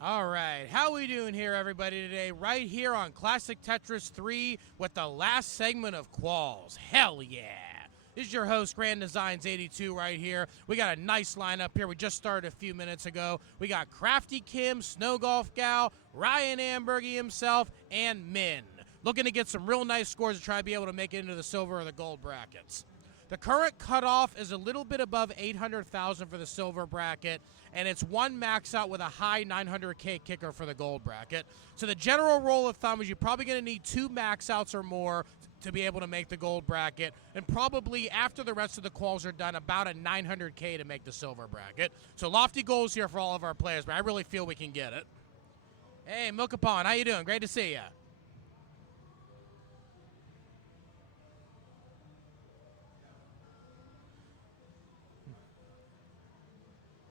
All right, how we doing here, everybody, today? Right here on Classic Tetris 3 with the last segment of Quals. Hell yeah! This is your host, Grand Designs 82, right here. We got a nice lineup here. We just started a few minutes ago. We got Crafty Kim, Snow Golf Gal, Ryan Ambergy himself, and Min. Looking to get some real nice scores to try to be able to make it into the silver or the gold brackets. The current cutoff is a little bit above 800,000 for the silver bracket, and it's one max out with a high 900K kicker for the gold bracket. So the general rule of thumb is you're probably going to need 2 max outs or more to be able to make the gold bracket, and probably after the rest of the quals are done, about a 900K to make the silver bracket. So lofty goals here for all of our players, but I really feel we can get it. Hey, Milkapon, how you doing? Great to see you.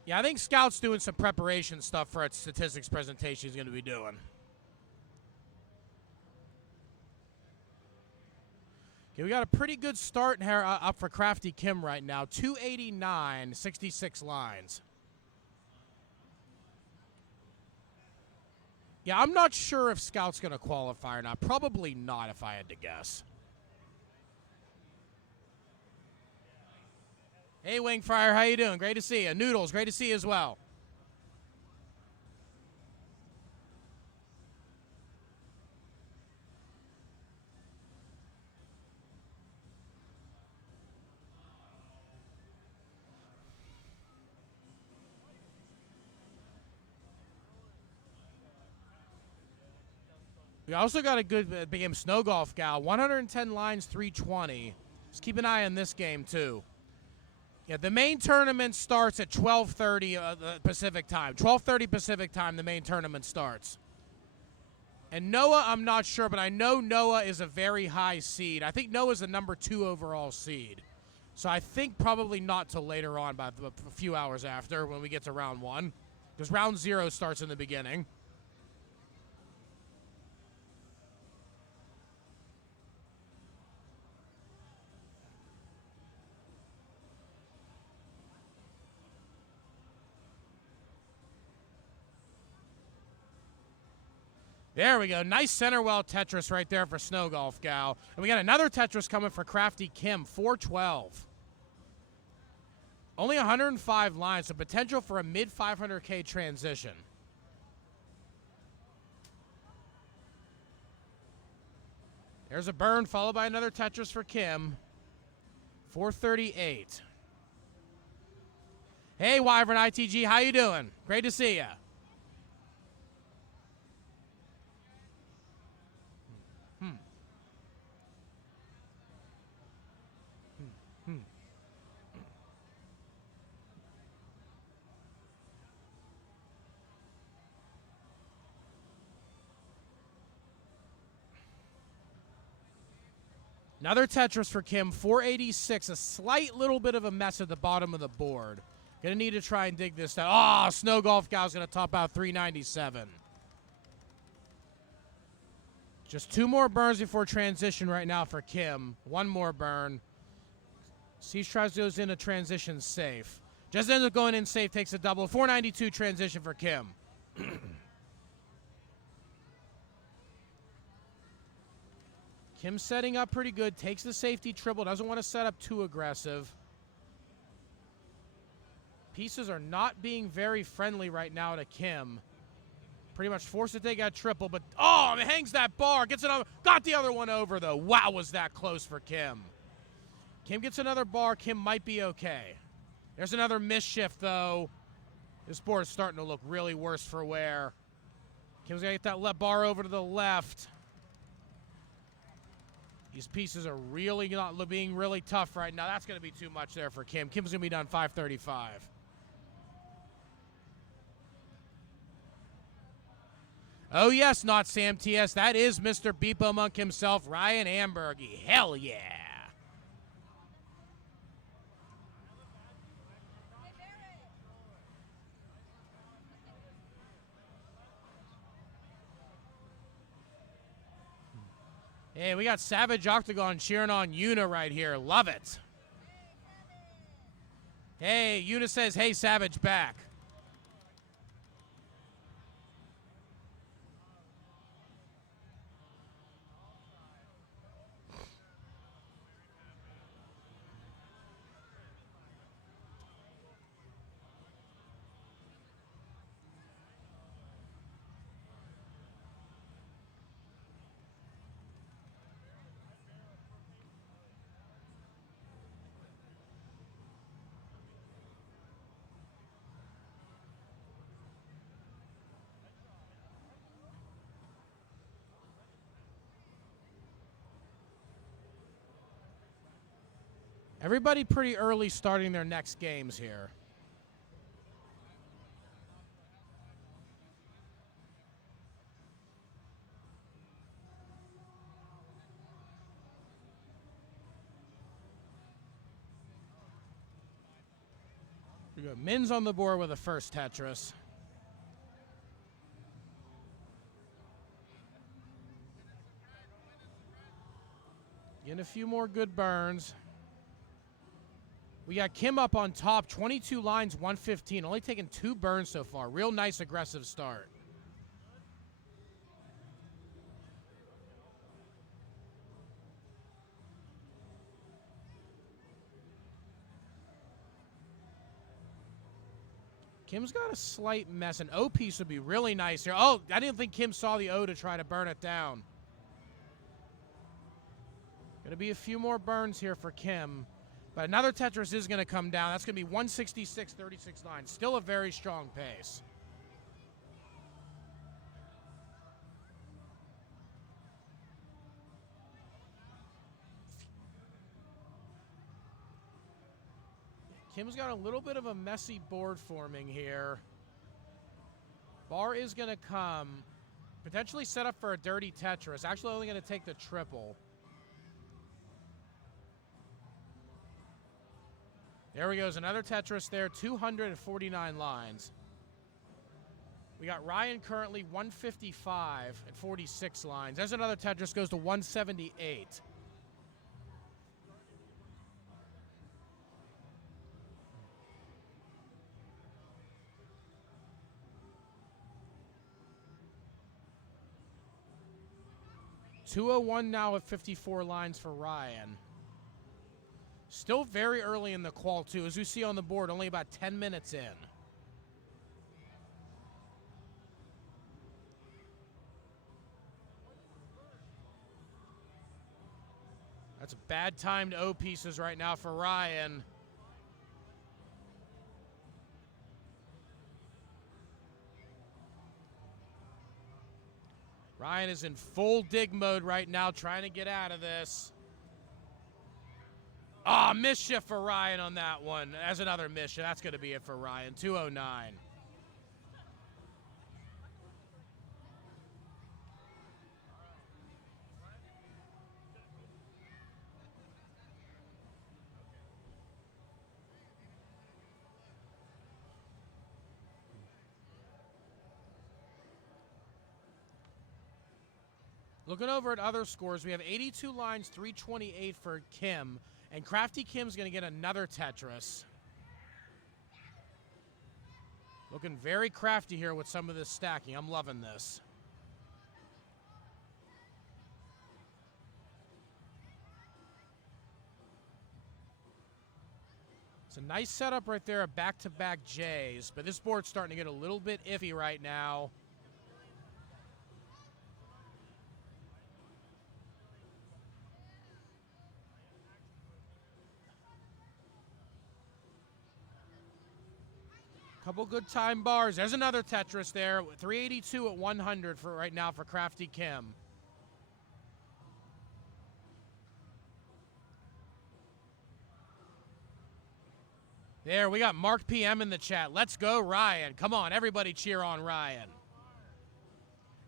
Yeah, I think Scout's doing some preparation stuff for its statistics presentation he's going to be doing. Okay, we got a pretty good start here up for Crafty Kim right now. 289, 66 lines. Yeah, I'm not sure if Scout's going to qualify or not. Probably not, if I had to guess. Hey, Wingfire, how you doing? Great to see you. Noodles, great to see you as well. We also got a good game, Snow Golf Gal. 110 lines, 320. Just keep an eye on this game, too. Yeah, the main tournament starts at 12:30 Pacific time. 12:30 Pacific time, the main tournament starts. And Noah, I'm not sure, but I know Noah is a very high seed. I think Noah's the number 2 overall seed. So I think probably not till later on, by a few hours after, when we get to round 1. Because round 0 starts in the beginning. There we go. Nice center well Tetris right there for Snow Golf Gal. And we got another Tetris coming for Crafty Kim, 412. Only 105 lines, so potential for a mid 500K transition. There's a burn followed by another Tetris for Kim. 438. Hey, Wyvern ITG, how you doing? Great to see ya. Another Tetris for Kim, 486. A slight little bit of a mess at the bottom of the board. Gonna need to try and dig this out. Oh, Snow Golf Gal's gonna top out 397. Just 2 more burns before transition right now for Kim. 1 more burn. Siege tries to goes into transition safe. Just ends up going in safe, takes a double. 492 transition for Kim. Kim setting up pretty good, takes the safety triple, doesn't want to set up too aggressive. Pieces are not being very friendly right now to Kim. Pretty much forced to take that triple, but oh, it hangs that bar, gets it over, got the other one over though. Wow, was that close for Kim. Kim gets another bar, Kim might be okay. There's another mischief though. This board is starting to look really worse for wear. Kim's gonna get that bar over to the left. These pieces are really not being really tough right now. That's going to be too much there for Kim. Kim's going to be done 535. Oh, yes, not Sam TS. That is Mr. Beepo Monk himself, Ryan Ambergy. Hell yeah. Hey, we got Savage Octagon cheering on Yuna right here. Love it. Hey, Yuna says, hey, Savage back. Everybody pretty early starting their next games here. We got Min's on the board with the first Tetris. Getting a few more good burns. We got Kim up on top, 22 lines, 115. Only taking 2 burns so far. Real nice aggressive start. Kim's got a slight mess. An O piece would be really nice here. Oh, I didn't think Kim saw the O to try to burn it down. Going to be a few more burns here for Kim. But another Tetris is going to come down. That's going to be 166, 36 lines. Still a very strong pace. Kim's got a little bit of a messy board forming here. Bar is going to come. Potentially set up for a dirty Tetris. Actually only going to take the triple. There we go. Another Tetris there. 249 lines. We got Ryan currently 155 at 46 lines. There's another Tetris. Goes to 178. .201 now at 54 lines for Ryan. Still very early in the qual, too. As you see on the board, only about 10 minutes in. That's bad timed O pieces right now for Ryan. Ryan is in full dig mode right now, trying to get out of this. Ah, mischief for Ryan on that one. That's another mischief. That's going to be it for Ryan. 209. Looking over at other scores, we have 82 lines, 328 for Kim. And Crafty Kim's going to get another Tetris. Looking very crafty here with some of this stacking. I'm loving this. It's a nice setup right there, a back-to-back J's. But this board's starting to get a little bit iffy right now. Couple good time bars. There's another Tetris there. 382 at 100 for right now for Crafty Kim. There, we got Mark PM in the chat. Let's go, Ryan. Come on, everybody cheer on Ryan.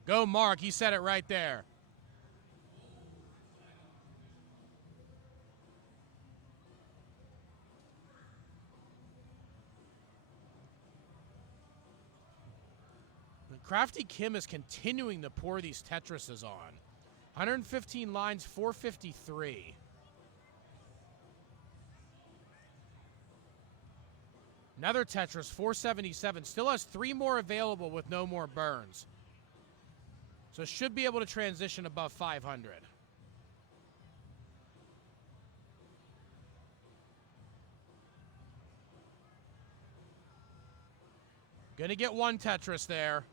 Go, Mark. He said it right there. Crafty Kim is continuing to pour these Tetrises on. 115 lines, 453. Another Tetris, 477. Still has 3 more available with no more burns. So should be able to transition above 500. Gonna get one Tetris there.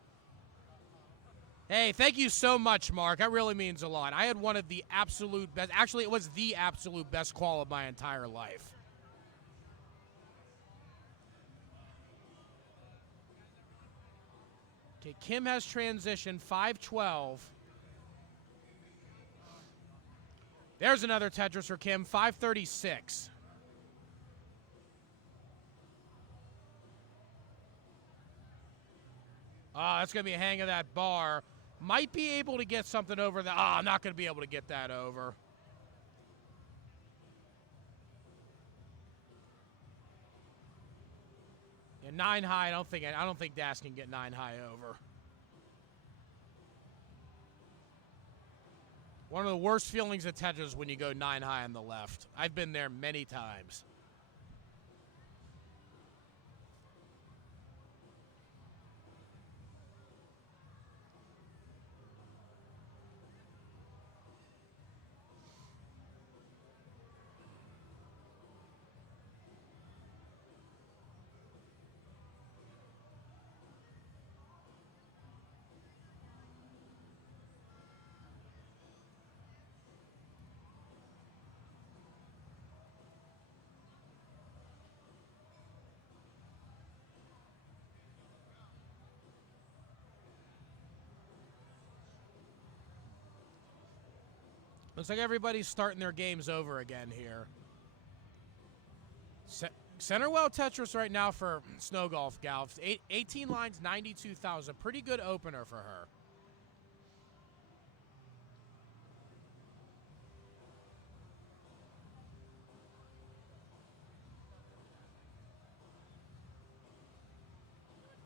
Hey, thank you so much, Mark. That really means a lot. I had one of the absolute best. Actually, it was the absolute best qual of my entire life. Okay, Kim has transitioned, 512. There's another Tetris for Kim, 536. Ah, that's going to be a hang of that bar. Might be able to get something over that. Ah, I'm not going to be able to get that over. Yeah, 9 high. I don't think Das can get 9 high over. One of the worst feelings of Tetris is when you go 9 high on the left. I've been there many times. Looks like everybody's starting their games over again here. Center well Tetris right now for Snow Golf Gal. 18 lines, 92,000. Pretty good opener for her.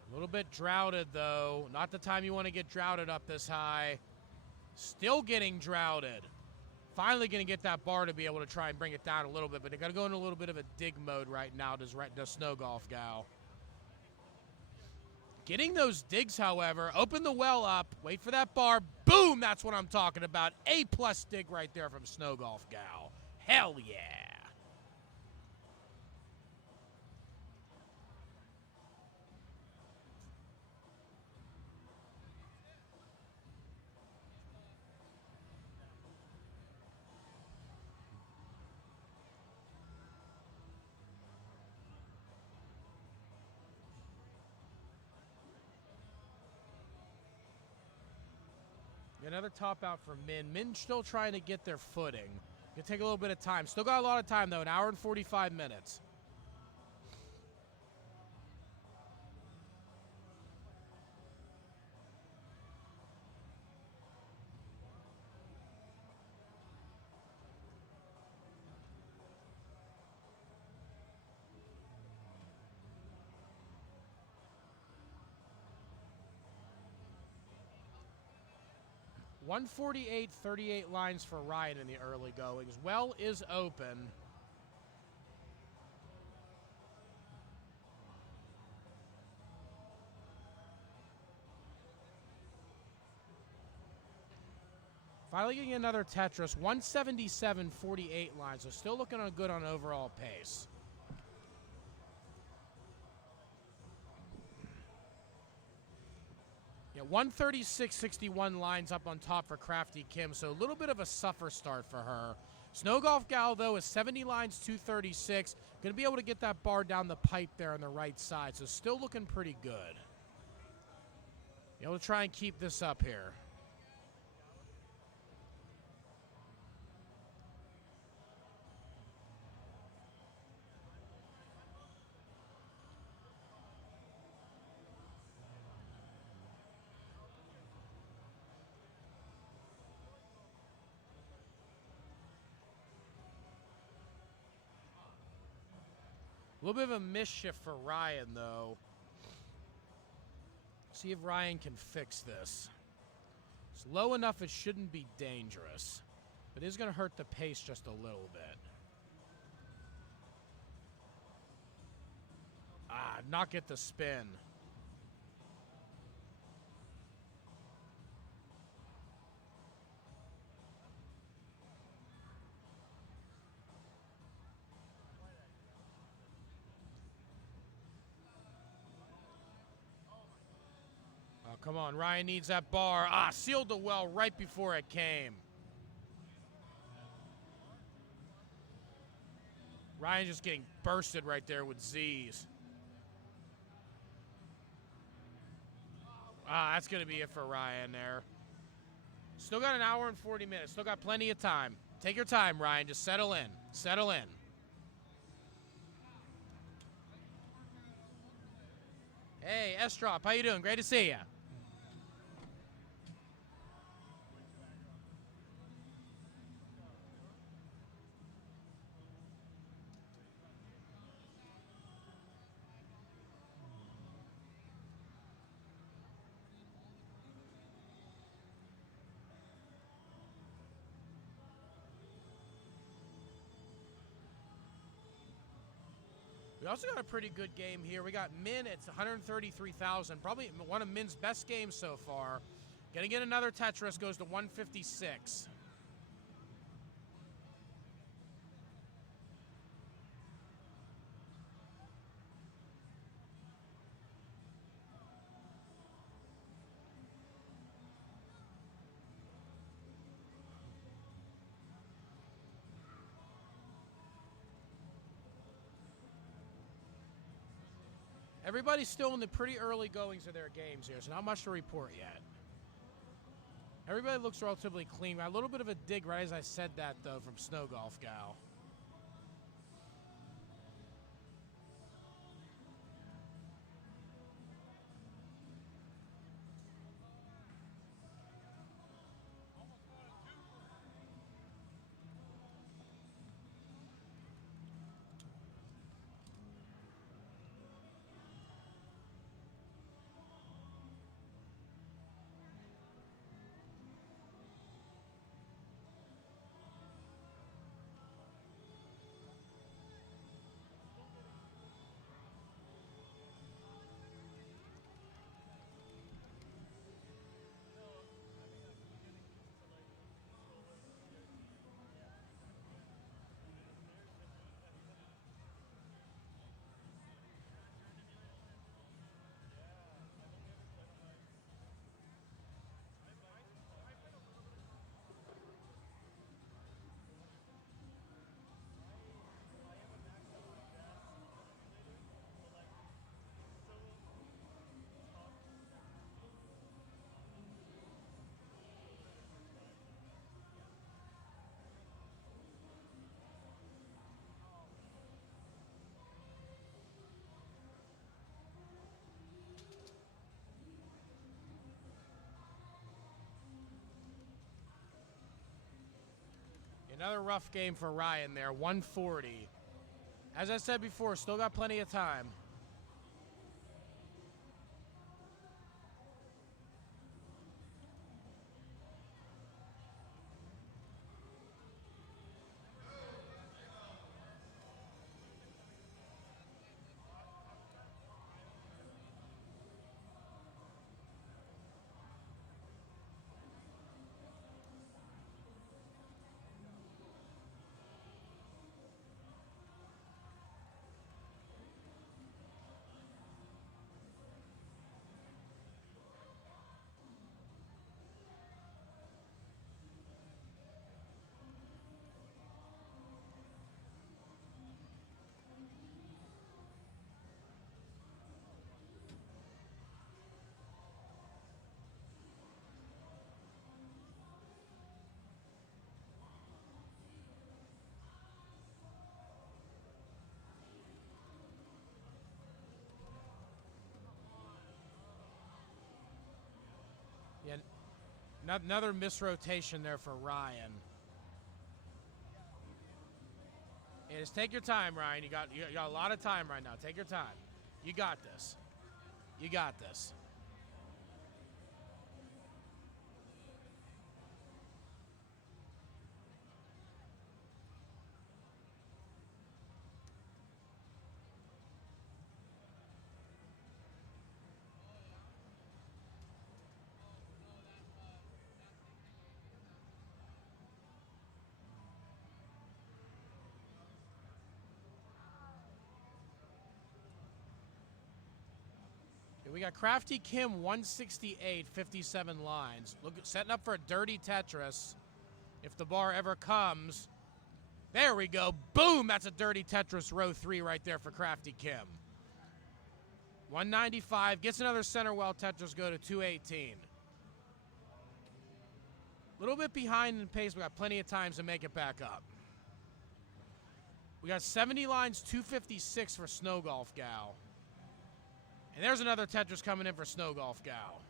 A little bit droughted, though. Not the time you want to get droughted up this high. Still getting droughted. Finally going to get that bar to be able to try and bring it down a little bit, but they got to go into a little bit of a dig mode right now, does Snow Golf Gal. Getting those digs, however, open the well up, wait for that bar, boom, that's what I'm talking about. A+ dig right there from Snow Golf Gal. Hell yeah. Another top out for Min. Min still trying to get their footing. Gonna take a little bit of time. Still got a lot of time, though. 1 hour and 45 minutes. $148.38 lines for Ryan in the early goings. Well is open. Finally getting another Tetris. 177.48 lines. So still looking good on overall pace. Yeah, 136.61 lines up on top for Crafty Kim, so a little bit of a suffer start for her. Snow Golf Gal, though, is 70 lines, 236. Going to be able to get that bar down the pipe there on the right side, so still looking pretty good. Be able to try and keep this up here. A little bit of a mischief for Ryan, though. See if Ryan can fix this. It's low enough it shouldn't be dangerous, but it is going to hurt the pace just a little bit. Ah, not get the spin. Come on, Ryan needs that bar. Ah, sealed the well right before it came. Ryan just getting bursted right there with Z's. Ah, that's going to be it for Ryan there. Still got 1 hour and 40 minutes. Still got plenty of time. Take your time, Ryan. Just settle in. Settle in. Hey, S-Drop, how you doing? Great to see you. also got a pretty good game here. We got Min at 133,000, probably one of Min's best games so far. Gonna get another Tetris, goes to 156. Everybody's still in the pretty early goings of their games here, so not much to report yet. Everybody looks relatively clean. A little bit of a dig right as I said that, though, from Snow Golf Gal. Another rough game for Ryan there, 140. As I said before, still got plenty of time. Yeah, another misrotation there for Ryan. Yeah, just take your time, Ryan. You got a lot of time right now. Take your time. You got this. You got this. We got Crafty Kim 168, 57 lines. Look, setting up for a dirty Tetris. If the bar ever comes. There we go. Boom! That's a dirty Tetris row 3 right there for Crafty Kim. 195. Gets another center well Tetris, go to 218. A little bit behind in pace. We got plenty of times to make it back up. We got 70 lines, 256 for Snow Golf Gal. And there's another Tetris coming in for Snow Golf Gal.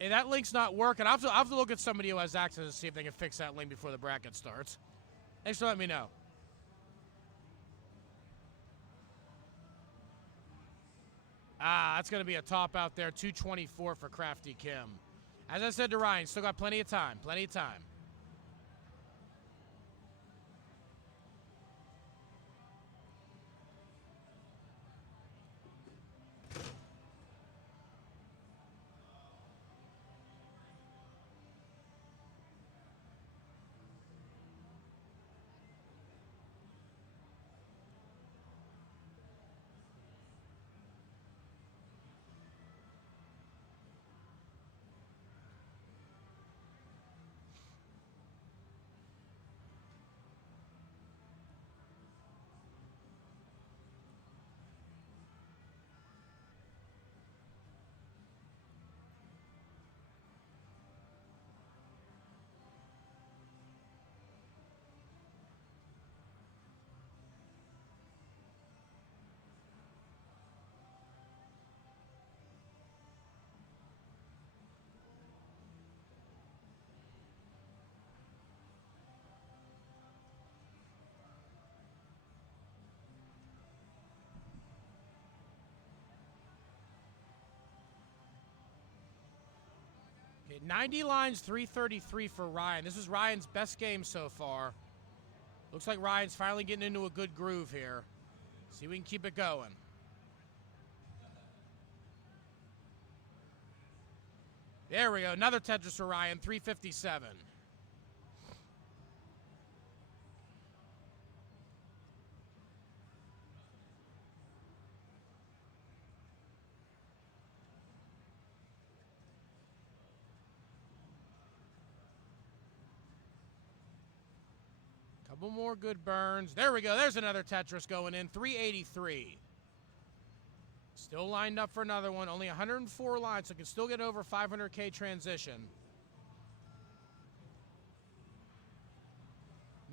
Hey, that link's not working. I'll have to look at somebody who has access to see if they can fix that link before the bracket starts. Thanks for letting me know. Ah, that's going to be a top out there. 224 for Crafty Kim. As I said to Ryan, still got plenty of time. Plenty of time. Okay, 90 lines, 333 for Ryan. This is Ryan's best game so far. Looks like Ryan's finally getting into a good groove here. See if we can keep it going. There we go. Another Tetris for Ryan, 357. Couple more good burns. There we go. There's another Tetris going in. 383. Still lined up for another one. Only 104 lines, so can still get over 500K transition.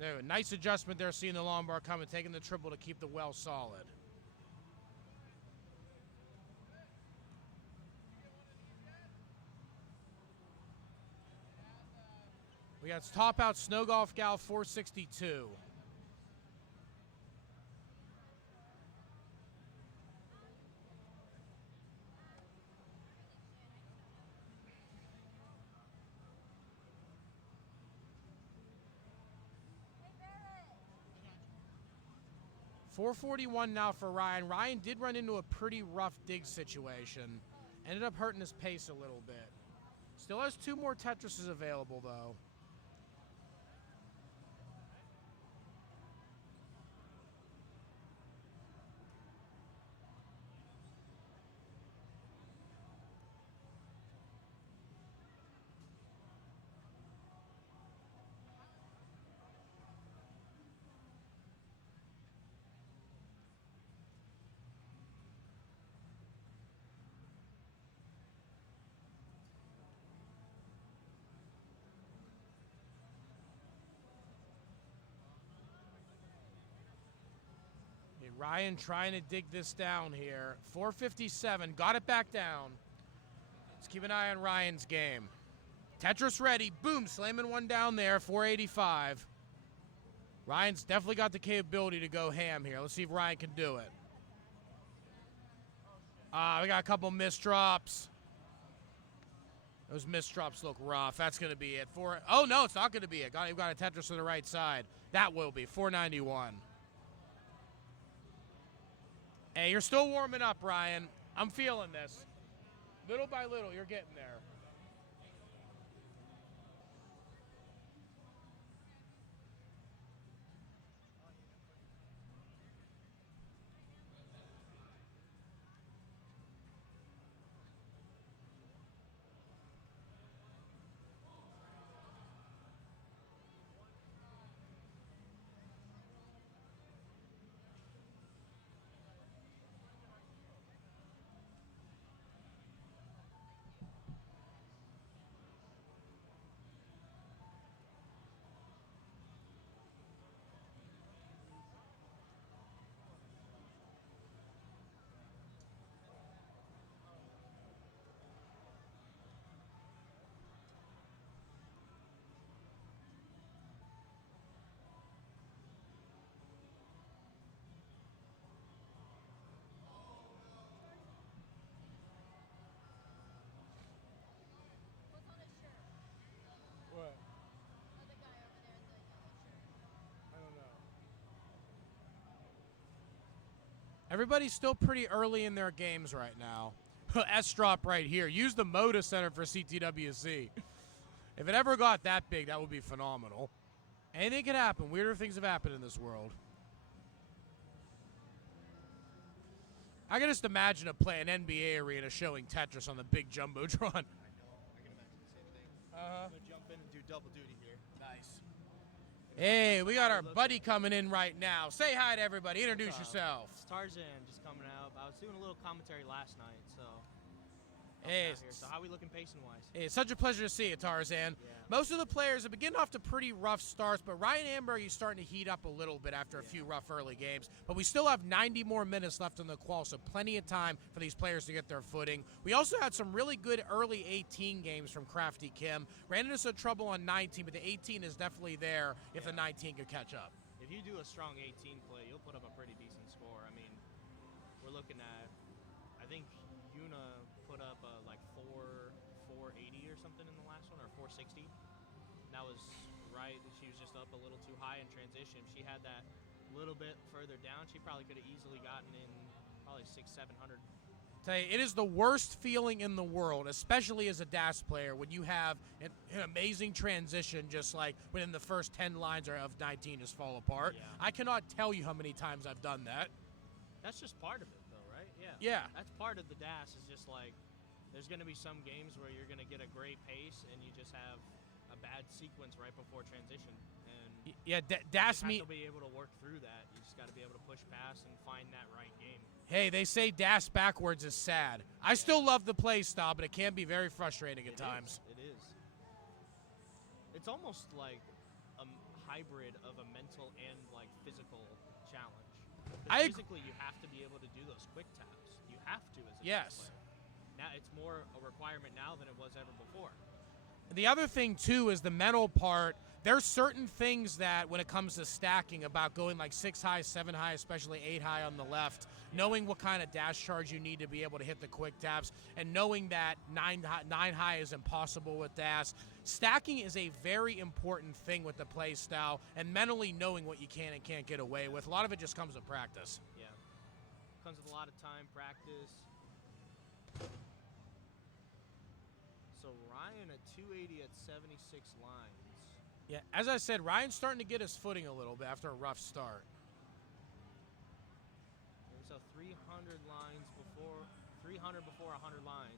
No, nice adjustment there, seeing the long bar coming, taking the triple to keep the well solid. We got top out Snow Golf Gal 462. $441 now for Ryan. Ryan did run into a pretty rough dig situation. Ended up hurting his pace a little bit. Still has 2 more Tetrises available, though. Ryan trying to dig this down here. 457, got it back down. Let's keep an eye on Ryan's game. Tetris ready, boom, slamming one down there, 485. Ryan's definitely got the capability to go ham here. Let's see if Ryan can do it. We got a couple missed drops. Those missed drops look rough. That's going to be it. Oh, no, it's not going to be it. We've got a Tetris to the right side. That will be 491. Hey, you're still warming up, Ryan. I'm feeling this. Little by little, you're getting there. Everybody's still pretty early in their games right now. S-drop right here. Use the Moda Center for CTWC. If it ever got that big, that would be phenomenal. Anything can happen. Weirder things have happened in this world. I can just imagine an NBA arena showing Tetris on the big Jumbotron. I can imagine the same thing. I'm going to jump in and do double duty here. Nice. Hey, we got our buddy coming in right now. Say hi to everybody. Introduce yourself. It's Tarzan just coming out. I was doing a little commentary last night, so. Hey, So how are we looking pacing-wise? Hey, it's such a pleasure to see you, Tarzan. Yeah. Most of the players have been getting off to pretty rough starts, but Ryan Amber, he's starting to heat up a little bit after a few rough early games. But we still have 90 more minutes left in the qual, so plenty of time for these players to get their footing. We also had some really good early 18 games from Crafty Kim. Ran into some trouble on 19, but the 18 is definitely there if the 19 could catch up. If you do a strong 18 play, you'll put up a pretty decent score. I mean, we're looking at, I think Yuna put up like 480 or something in the last one, or 460. That was right. She was just up a little too high in transition. If she had that little bit further down, she probably could have easily gotten in probably 600-700. Tell you, it is the worst feeling in the world, especially as a DAS player, when you have an amazing transition just like within the first 10 lines of 19 just fall apart. Yeah. I cannot tell you how many times I've done that. That's just part of it, though, right? Yeah. Yeah. That's part of the DAS. Is just like there's going to be some games where you're going to get a great pace and you just have a bad sequence right before transition. And Yeah, DAS you have to be able to work through that. You just got to be able to push past and find that right game. Hey, they say DAS backwards is sad. I still love the play style, but it can be very frustrating at times. It is. It's almost like a hybrid of a mental and like physical challenge. Physically, you have to be able to do those quick taps. You have to as a DAS player. Now it's more a requirement now than it was ever before. The other thing, too, is the mental part. There's certain things that, when it comes to stacking, about going like 6 high, 7 high, especially 8 high on the left, knowing what kind of dash charge you need to be able to hit the quick taps, and knowing that 9 high is impossible with DAS. Stacking is a very important thing with the play style, and mentally knowing what you can and can't get away with. A lot of it just comes with practice. Yeah. Comes with a lot of time, practice. So Ryan at 280 at 76 lines. Yeah, as I said, Ryan's starting to get his footing a little bit after a rough start. So 300 lines before 300 before 100 lines.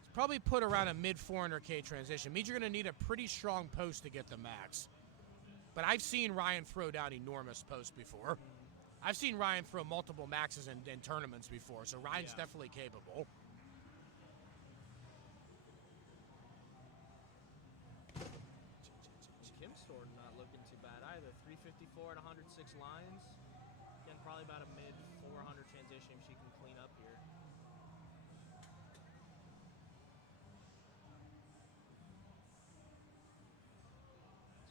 It's probably put around a mid 400K transition. Means you're going to need a pretty strong post to get the max. But I've seen Ryan throw down enormous posts before. I've seen Ryan throw multiple maxes in tournaments before, so Ryan's definitely capable. Kim's not looking too bad either. 354 at 106 lines. Again, probably about a mid 400 transition she can clean up here.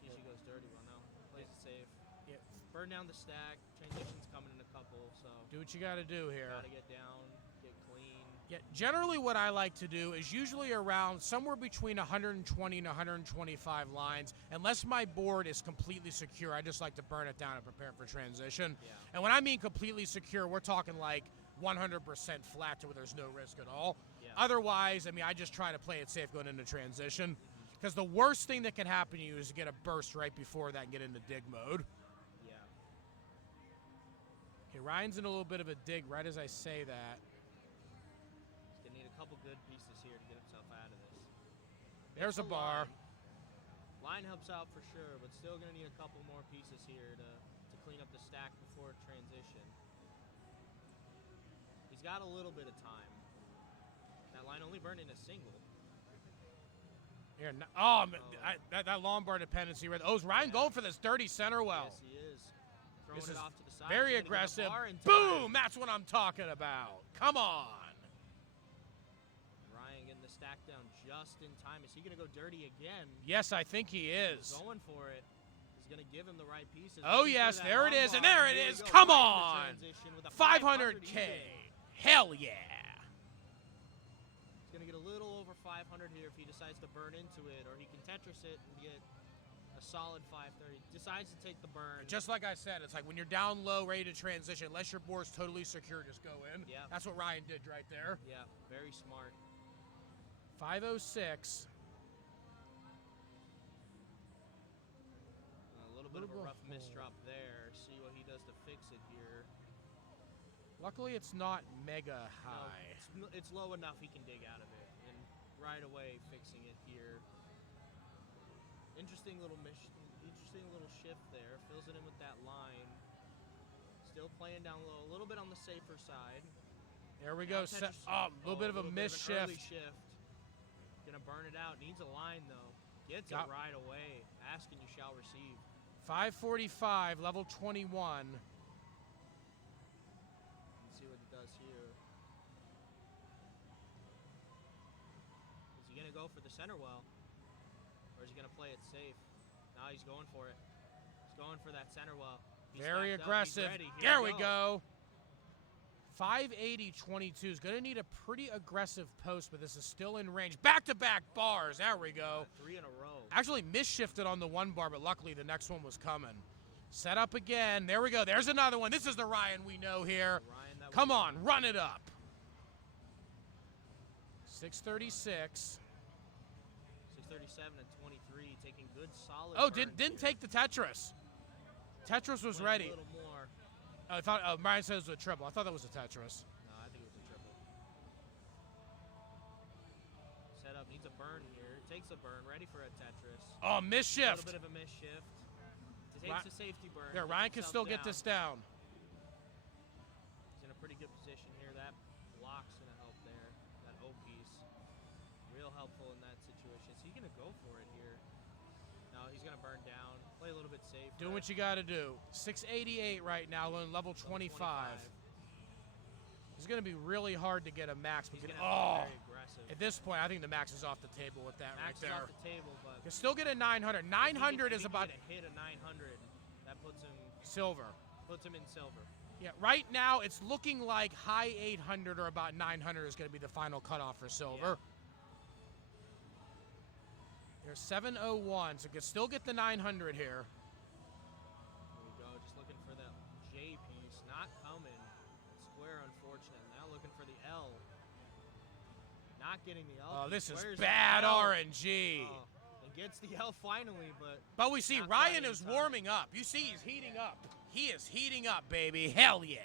See, she goes dirty. Well, no. Plays it safe. Yeah. Burn down the stack. Transition's coming in a couple, so. Do what you got to do here. Gotta get down, get clean. Yeah, generally what I like to do is usually around somewhere between 120 and 125 lines. Unless my board is completely secure, I just like to burn it down and prepare for transition. Yeah. And when I mean completely secure, we're talking like 100% flat to where there's no risk at all. Yeah. Otherwise, I mean, I just try to play it safe going into transition. Because the worst thing that can happen to you is to get a burst right before that and get into dig mode. Yeah. Okay, Ryan's in a little bit of a dig right as I say that. He's gonna need a couple good pieces here to get himself out of this. There's a bar. Line helps out for sure, but still gonna need a couple more pieces here to clean up the stack before transition. He's got a little bit of time. That line only burned in a single. Here, that long bar dependency. Oh, is Ryan going for this dirty center well? Yes, he is. Throwing This it is off to the side. very He's gonna get a aggressive. bar in time. Boom! That's what I'm talking about. Come on. Ryan getting the stack down just in time. Is he going to go dirty again? Yes, I think he is. He's going for it. He's going to give him the right pieces. Oh, Looking yes, for that there it long is, and bar. there it Here we is. go. Come Right in the on. transition with a 500K. 500 even. Hell yeah. He's going to get a little over 500 here if he decides to burn into it, or he can Tetris it and get A solid 530. Decides to take the burn. Just like I said, it's like when you're down low, ready to transition, unless your board's totally secure, just go in. Yeah. That's what Ryan did right there. Yeah, very smart. 506. A little bit of a rough misdrop there. See what he does to fix it here. Luckily, it's not mega high. No, it's low enough he can dig out of it. And right away fixing it here. Interesting little shift there. Fills it in with that line. Still playing down low, a little bit on the safer side. There we go. A little bit of a misshift. Early shift. Gonna burn it out. Needs a line though. Gets it right away. Ask and you shall receive. 545, level 21. Let's see what he does here. Is he gonna go for the center well? Or is he gonna play it safe? Now he's going for it. He's going for that center well. Very aggressive. There we go. 580-22 is going to need a pretty aggressive post, but this is still in range. Back-to-back bars. There we go. 3 in a row. Actually misshifted on the one bar, but luckily the next one was coming. Set up again. There we go. There's another one. This is the Ryan we know here. Come on, run it up. 636. 637 and 23, taking good solid. Oh, didn't take the Tetris. Tetris was ready. A little more. I thought Ryan said it was a triple. I thought that was a Tetris. No, I think it was a triple. Set up needs a burn here. Takes a burn, ready for a Tetris. Oh, misshift. A little bit of a misshift. Takes a safety burn. There, Ryan can still get this down. He's in a pretty good position here. That block's gonna help there. That O piece, real helpful in that situation. So he's gonna go for it here. No, he's gonna burn down. Play a little bit safe. Do what you got to do. 688 right now on level 25. It's going to be really hard to get a max. He's gonna have to be very aggressive. At this point, I think the max is off the table with that max right there. Max is off the table, but you still get a 900. 900 is about a hit a 900. That puts him silver. Puts him in silver. Yeah, right now it's looking like high 800 or about 900 is going to be the final cutoff for silver. Yeah. There's 701, so you can still get the 900 here. There we go, just looking for the J piece, not coming. Square, unfortunate. Now looking for the L. Not getting the L. Oh, this is bad RNG. And gets the L finally, but we see Ryan is warming up. You see he's heating up. He is heating up, baby. Hell yeah.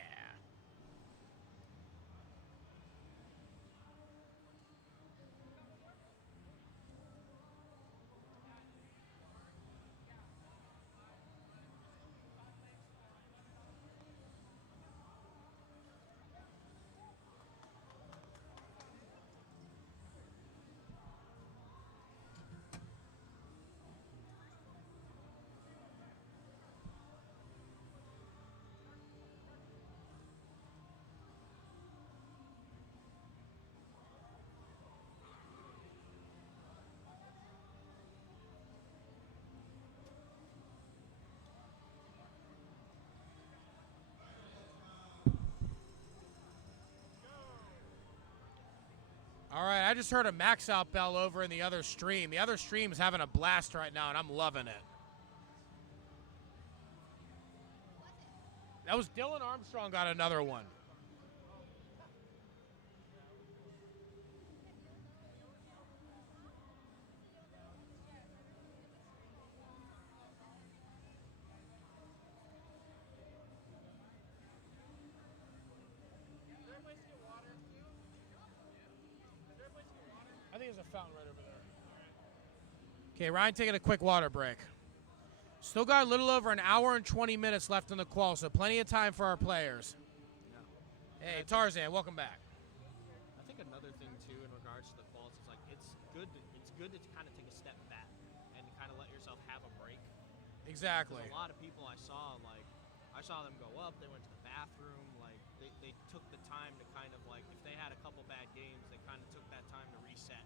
All right, I just heard a max out bell over in the other stream. The other stream is having a blast right now, and I'm loving it. That was Dylan Armstrong got another one. I think there's a fountain right over there. Okay, Ryan taking a quick water break. Still got a little over an hour and 20 minutes left in the qual, so plenty of time for our players. Yeah. Hey, Tarzan, welcome back. I think another thing too in regards to the quals is like it's good to kind of take a step back and kind of let yourself have a break. Exactly. A lot of people I saw them go up, they went to the bathroom, like they took the time to kind of like if they had a couple bad games, they kind of took that time to reset.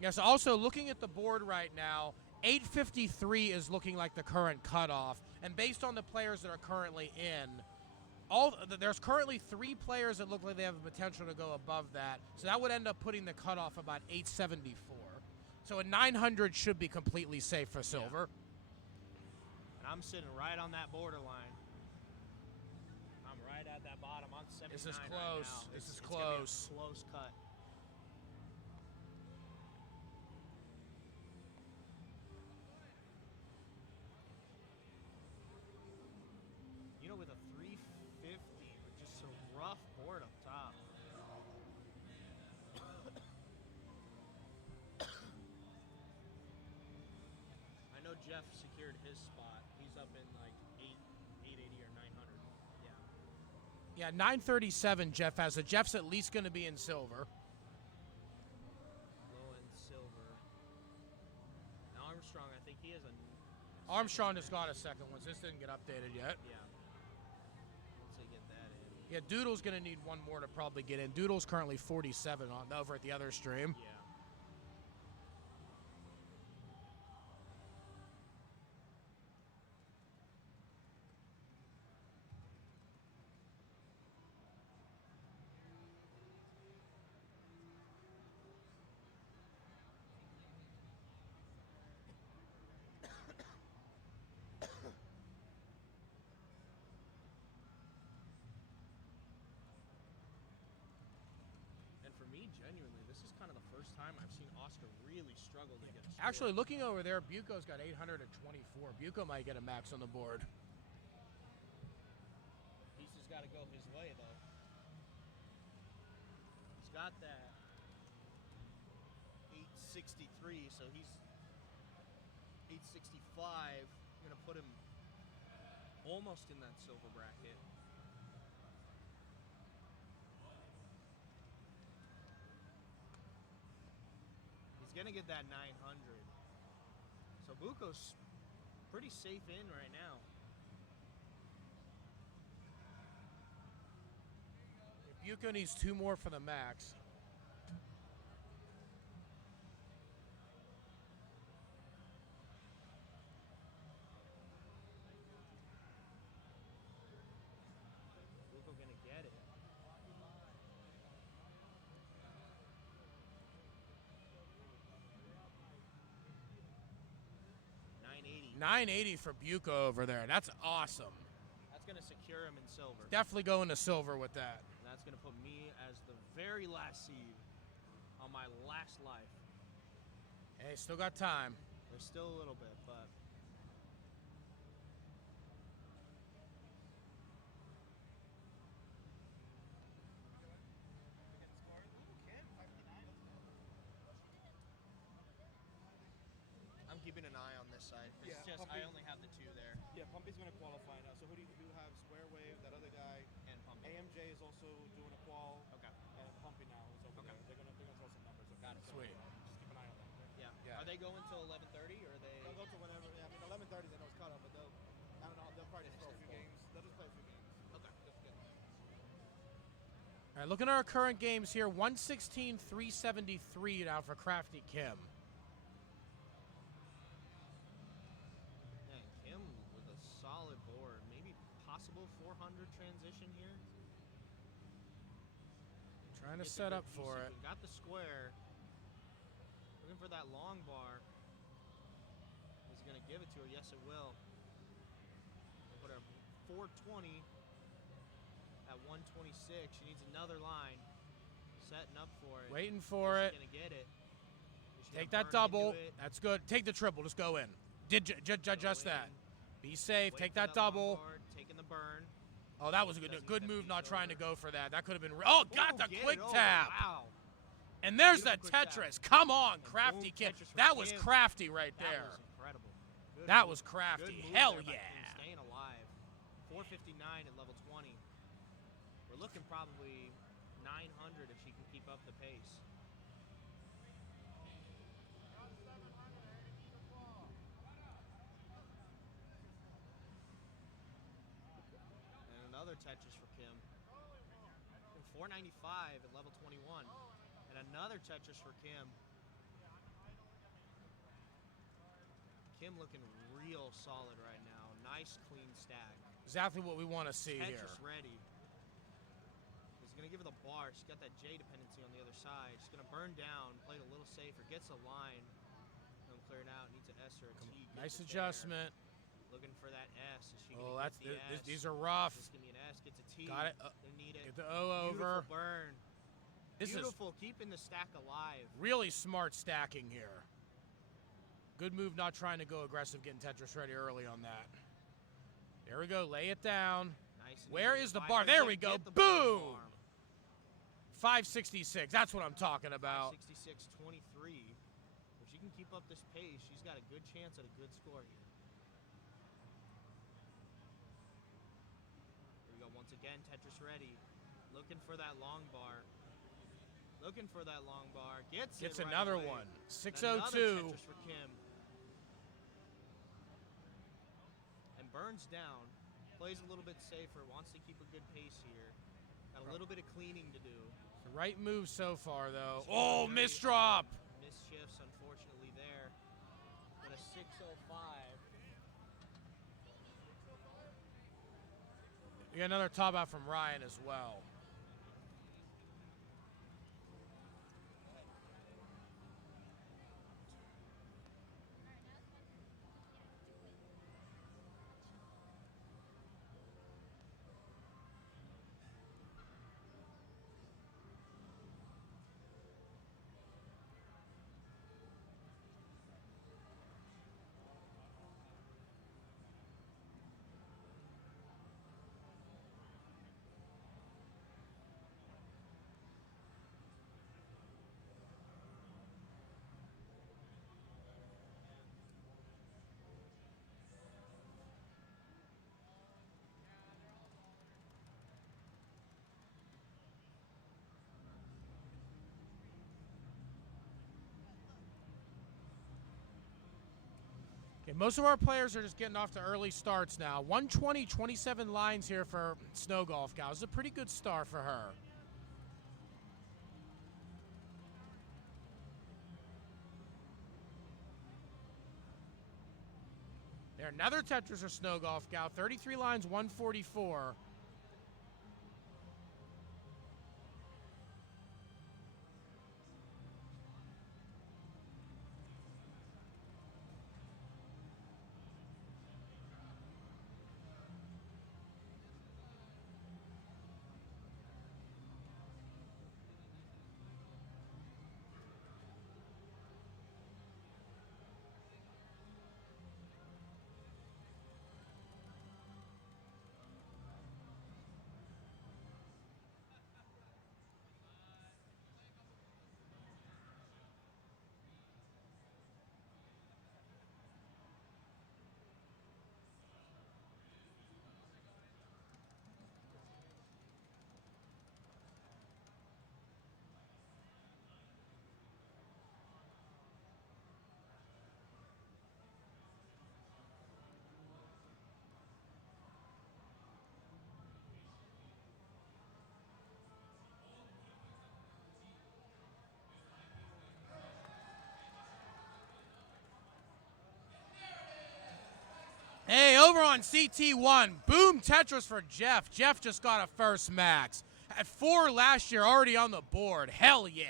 Yes, also looking at the board right now, 853 is looking like the current cutoff. And based on the players that are currently in, there's currently 3 players that look like they have the potential to go above that. So that would end up putting the cutoff about 874. So a 900 should be completely safe for silver. And I'm sitting right on that borderline. I'm right at that bottom. I'm 79 This is right close. now. This is It's gonna be a close. close cut. You know, with a 350, with just a rough board up top. I know Jeff secured his spot. He's up in like 880 or 900. Yeah. Yeah, 937 Jeff has it. Jeff's at least going to be in silver. Low end silver. Now Armstrong, I think he has a. Armstrong has got a second one. This didn't get updated yet. Yeah. Once they get that in. Yeah, Doodle's going to need one more to probably get in. Doodle's currently 47 on over at the other stream. Yeah. And for me, genuinely, this is kind of the first time I've seen Oscar really struggle to get a score. Actually, looking over there, Buco's got 824. Buco might get a max on the board. Pieces got to go his way, though. He's got that 863, so he's 865. I'm going to put him almost in that silver bracket. He's going to get that 900. So Buco's pretty safe in right now. Buco needs 2 more for the max. Buco gonna get it. $980. $980 for Buco over there. That's awesome. That's gonna secure him in silver. Definitely going to silver with that. And that's gonna put me as the very last seed on my last life. Hey, still got time. There's still a little bit, but I'm keeping an eye on this side. It's Yeah, just Pumpy. I only have the 2 there. Yeah, Pumpy's going to qualify now. So who do you have? Square Wave, that other guy. And Pumpy. AMJ is also doing a qual. Okay. And Pumpy now is over Okay. there. They're gonna throw some numbers. Okay? Got it. So Sweet. just keep an eye on that. Okay? Yeah. Yeah. Are they going till 11:30 or are they? They'll go to whenever. Yeah, I mean 11:30 they know it's cut off, but they'll. I don't know. They'll probably just throw a few games. They'll just play a few games. Okay. Just get All right, looking at our current games here, 116, 373 now for Crafty Kim. Man, Kim with a solid board. Maybe possible 400 transition here. Trying to Gets a set good up for piece. it. Got the square. Looking for that long bar. Is it going to give it to her? Yes, it will. Put her 420 at 126. She needs another line. Setting up for it. Waiting for Is it. she going to get it? Is she Take gonna that burn into double. it? That's good. Take the triple. Just go in. Did just Go that. in. Be safe. Wait Take for that long double. bar, taking the burn. Oh, that was a good Doesn't good get move. piece Not trying to over. go for that. That could have been. Oh, got Ooh, the get quick it over. tap. Wow. And there's that Beautiful quick tap. Tetris. Come on, And Crafty boom, Kim. Tetris for That was Kim. crafty right That there. was incredible. Good That move. was crafty. Good move Hell there by yeah. Kim, staying alive. 459 at level 20. We're looking probably 900 if she can keep up the pace. And another Tetris for Kim. 495 at level 21. And another Tetris for Kim. Kim looking real solid right now. Nice clean stack. Exactly what we want to see here. Tetris ready. He's going to give her the bar. She's got that J dependency on the other side. She's going to burn down, play it a little safer, gets a line. S or a T. Nice gets it there. adjustment. Looking for that S. Is she Oh, gonna that's get the S? these are rough. This gonna be an S. Gets a T. Got it. They need it. Get the O over. Beautiful burn. This Beautiful, keeping the stack alive. is really smart stacking here. Good move not trying to go aggressive, getting Tetris ready early on that. There we go, lay it down. Nice. Where is the bar? There we go, boom! 566, that's what I'm talking about. 566.23. If she can keep up this pace, she's got a good chance at a good score here. Here we go, once again, Tetris ready. Looking for that long bar. Looking for that long bar. Gets it right another away. one. Another 602. Tetris for Kim. And burns down. Plays a little bit safer. Wants to keep a good pace here. Got a little bit of cleaning to do. The right move so far, though. Oh, misdrop. Misshifts, unfortunately, there. But a 605. We got another top out from Ryan as well. Okay, most of our players are just getting off to early starts now. 120, 27 lines here for Snow Golf Gal. It's a pretty good start for her. There, another Tetris or Snow Golf Gal. 33 lines, 144. Hey, over on CT1, boom Tetris for Jeff. Jeff just got a first max. At 4 last year, already on the board. Hell yeah.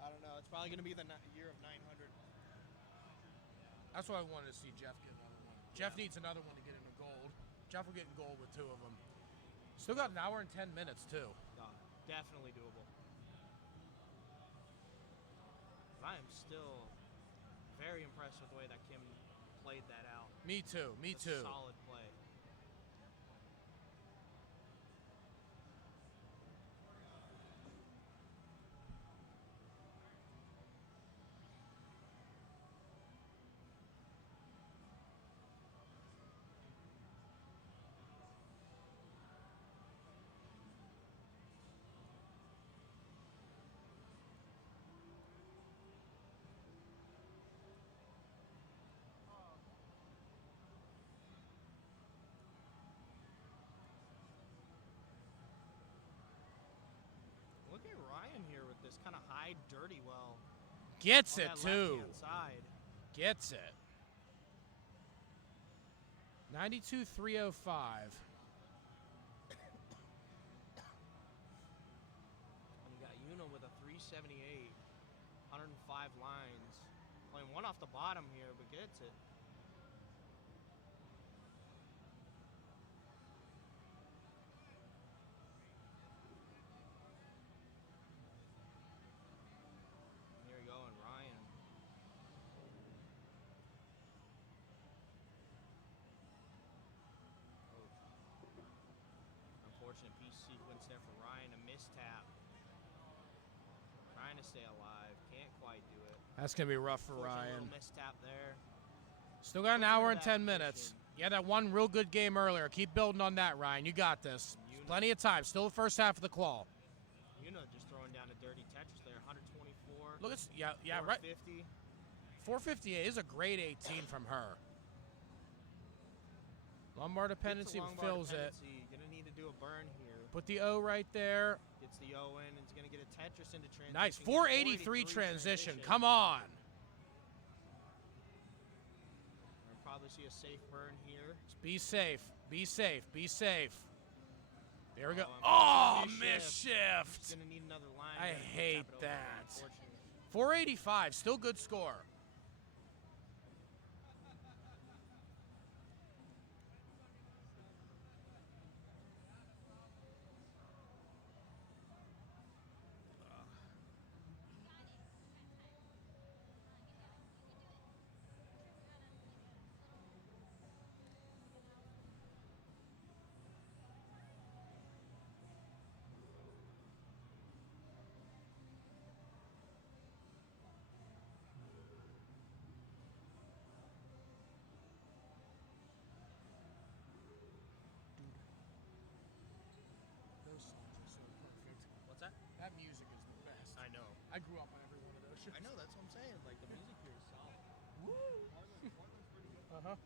I don't know. It's probably going to be the year of 900. That's why I wanted to see Jeff get another one. Jeff needs another one to get into gold. Jeff will get in gold with 2 of them. Still got an hour and 10 minutes, too. Definitely doable. But I am still very impressed with the way that Kim played that out. Me too. Me too. Solid play. dirty well. Gets On it, that too. left-hand side. Gets it. 92-305. And you got Yuna with a 378. 105 lines. Playing one off the bottom here, but gets it. Here we go, and Ryan. Unfortunate piece sequence there for Ryan. A mistap. Trying to stay alive. Can't quite do it. That's going to be rough for Unfortunate Ryan. little mistap there. Still got an Puts him in hour a and bad 10 position. minutes. Yeah, that one real good game earlier. Keep building on that, Ryan. You got this. Yuna. Plenty of time. Still the first half of the qual. Yuna just throwing down a dirty Tetris there. 124. Look at yeah, right. 450. 458 is a great 18 from her. Lumbar dependency Gets a lumbar fills it. dependency. Gonna need to do a burn here. Put the O right there. Gets the O in, and it's gonna get a Tetris into transition. Nice. Gets a 483 transition. Come on. We'll probably see a safe burn here. Just be safe. Be safe. Be safe. There we go. Oh, Oh, He's misshift. gonna need another line. I there to hate tap it over, that. unfortunately. 485. Still good score. What's that? That music is the best. I know. I grew up on every one of those shows. I know. That's what I'm saying. Like the music here is solid. Uh-huh.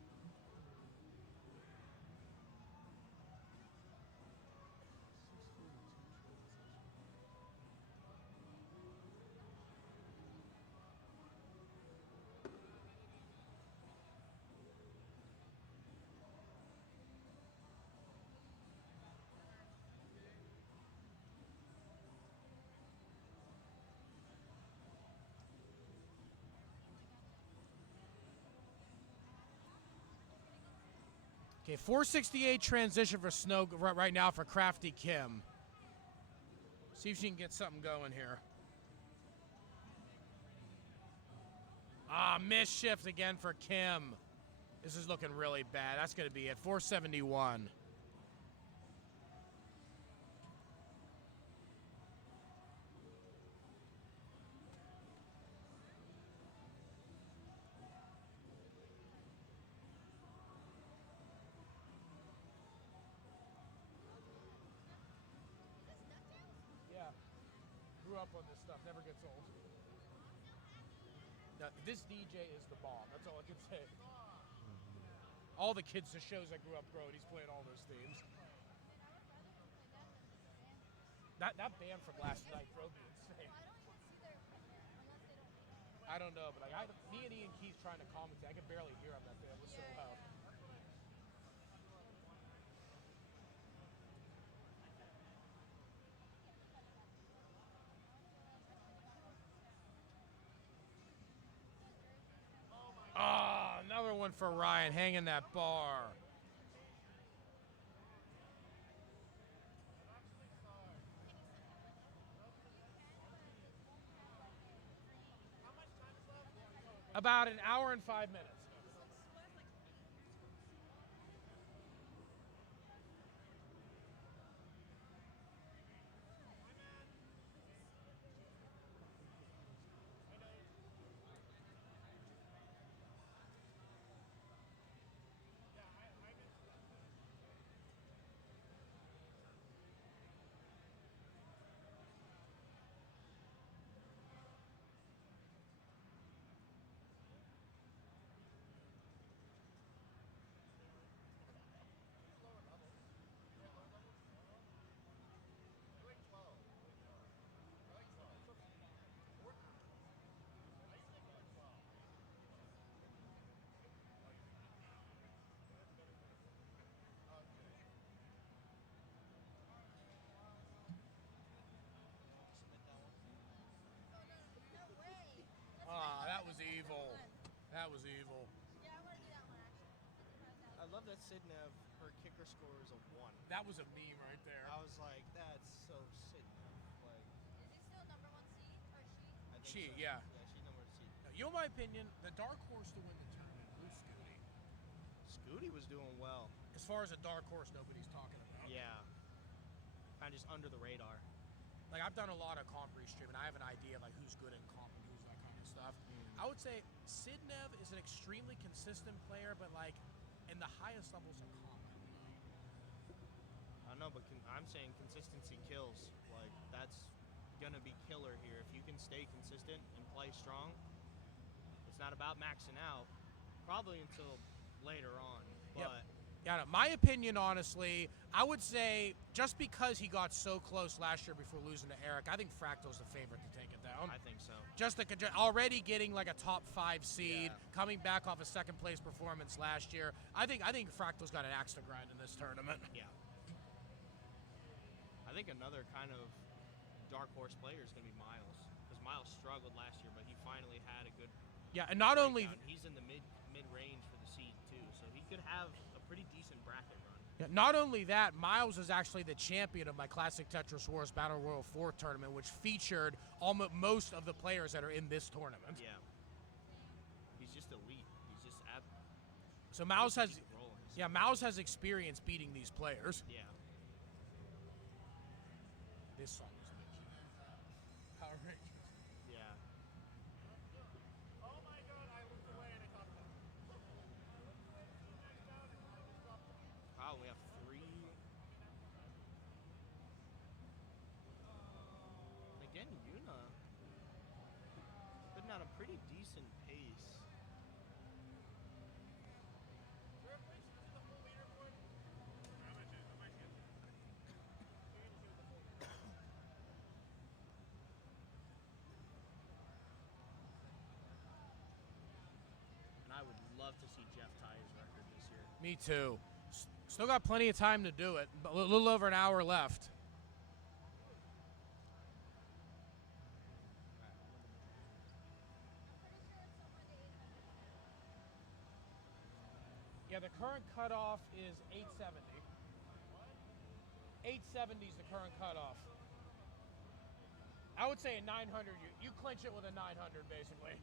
Okay, 468 transition for Snow right now for Crafty Kim. See if she can get something going here. Ah, misshift again for Kim. This is looking really bad. That's going to be it. 471. Yeah. Grew up on this stuff. Never gets old. Now, this DJ is the bomb. That's all I can say. All the kids, the shows I grew up growing, he's playing all those themes. That band from last night drove me insane. I don't know, but like me and Ian Keith trying to commentate, I could barely hear him. That band was so loud. Ah, another one for Ryan, hanging that bar. About an hour and 5 minutes. said Sidnev, her kicker score is a 1. That was a meme right there. I was like, that's so Sidnev. Like, Is he still number 1 seed or she? I think She, so. yeah. Yeah, she's number 1 seed. Now, you know my opinion, the dark horse to win the tournament, Blue Scooty. Scooty was doing well. As far as a dark horse, nobody's talking about. Yeah. Kind of just under the radar. Like, I've done a lot of comp restream, and I have an idea of, like, who's good in comp and who's that kind of stuff. I would say Sidnev is an extremely consistent player, but, like, in the highest levels of comp. I don't know, but I'm saying consistency kills. Like, that's going to be killer here. If you can stay consistent and play strong, it's not about maxing out, probably until later on. But Yep. Yeah, no, my opinion, honestly, I would say just because he got so close last year before losing to Eric, I think Fractal's the favorite to take it down. I think so. Just already getting like a top 5 seed, Yeah. coming back off a second place performance last year. I think Fractal's got an axe to grind in this tournament. Yeah. I think another kind of dark horse player is going to be Miles. Because Miles struggled last year, but he finally had a good Yeah, and not only breakdown. He's in the mid-range for the seed, too. So he could have a pretty decent bracket run. yeah, not only that, Miles is actually the champion of my Classic Tetris Wars Battle Royal 4 tournament, which featured almost most of the players that are in this tournament. Yeah. He's just elite. He's just So Miles has, keep rolling. yeah, Miles has experience beating these players. Yeah. This song is amazing. Power Rangers. Yeah. Oh my god, I looked away and I caught that. Wow, we have 3. Again, Yuna putting out a pretty decent pace. And I would love to see Jeff tie his record this year. Me too. Still got plenty of time to do it, but a little over an hour left. Yeah, the current cutoff is 870. 870 is the current cutoff. I would say a 900. You clinch it with a 900, basically.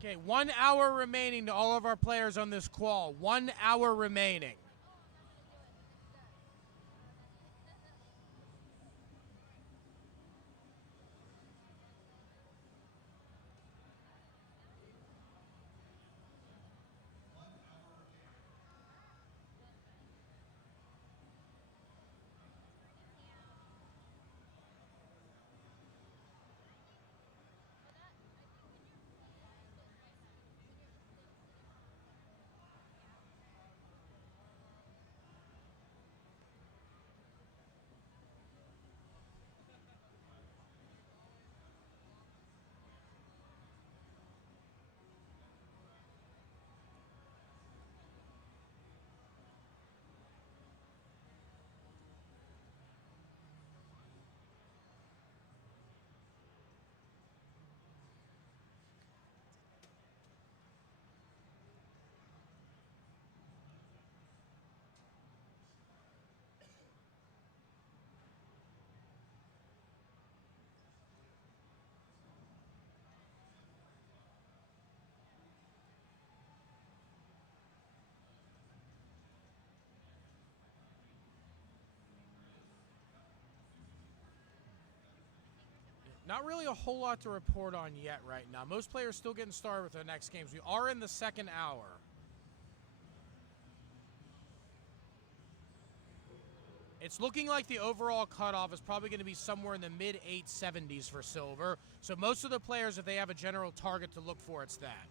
Okay, 1 hour remaining to all of our players on this qual. 1 hour remaining. Not really a whole lot to report on yet right now. Most players still getting started with their next games. We are in the second hour. It's looking like the overall cutoff is probably going to be somewhere in the mid-870s for silver. So most of the players, if they have a general target to look for, it's that.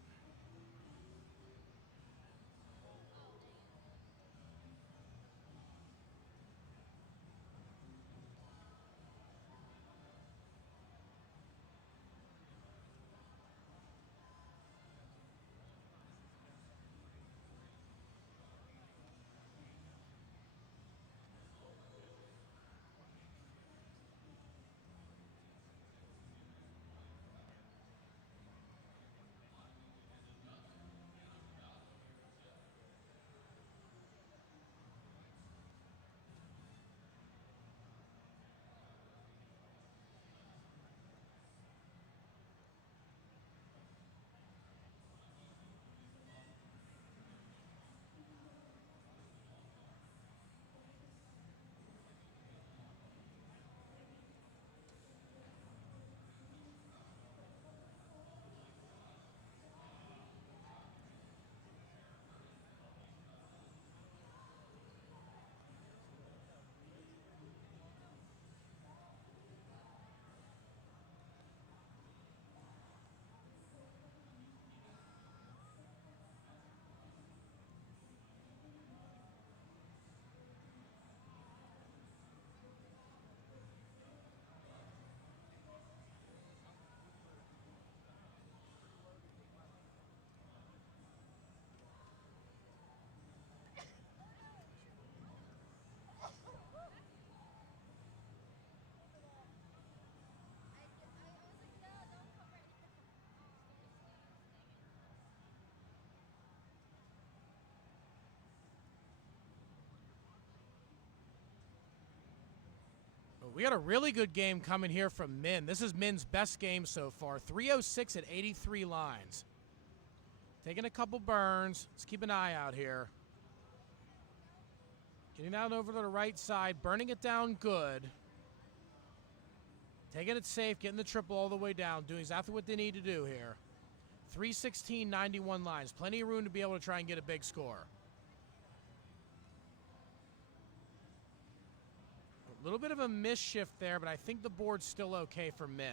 We got a really good game coming here from Min. This is Min's best game so far. 306 at 83 lines. Taking a couple burns. Let's keep an eye out here. Getting down over to the right side. Burning it down good. Taking it safe. Getting the triple all the way down. Doing exactly what they need to do here. 316, 91 lines. Plenty of room to be able to try and get a big score. A little bit of a misshift there, but I think the board's still okay for Min.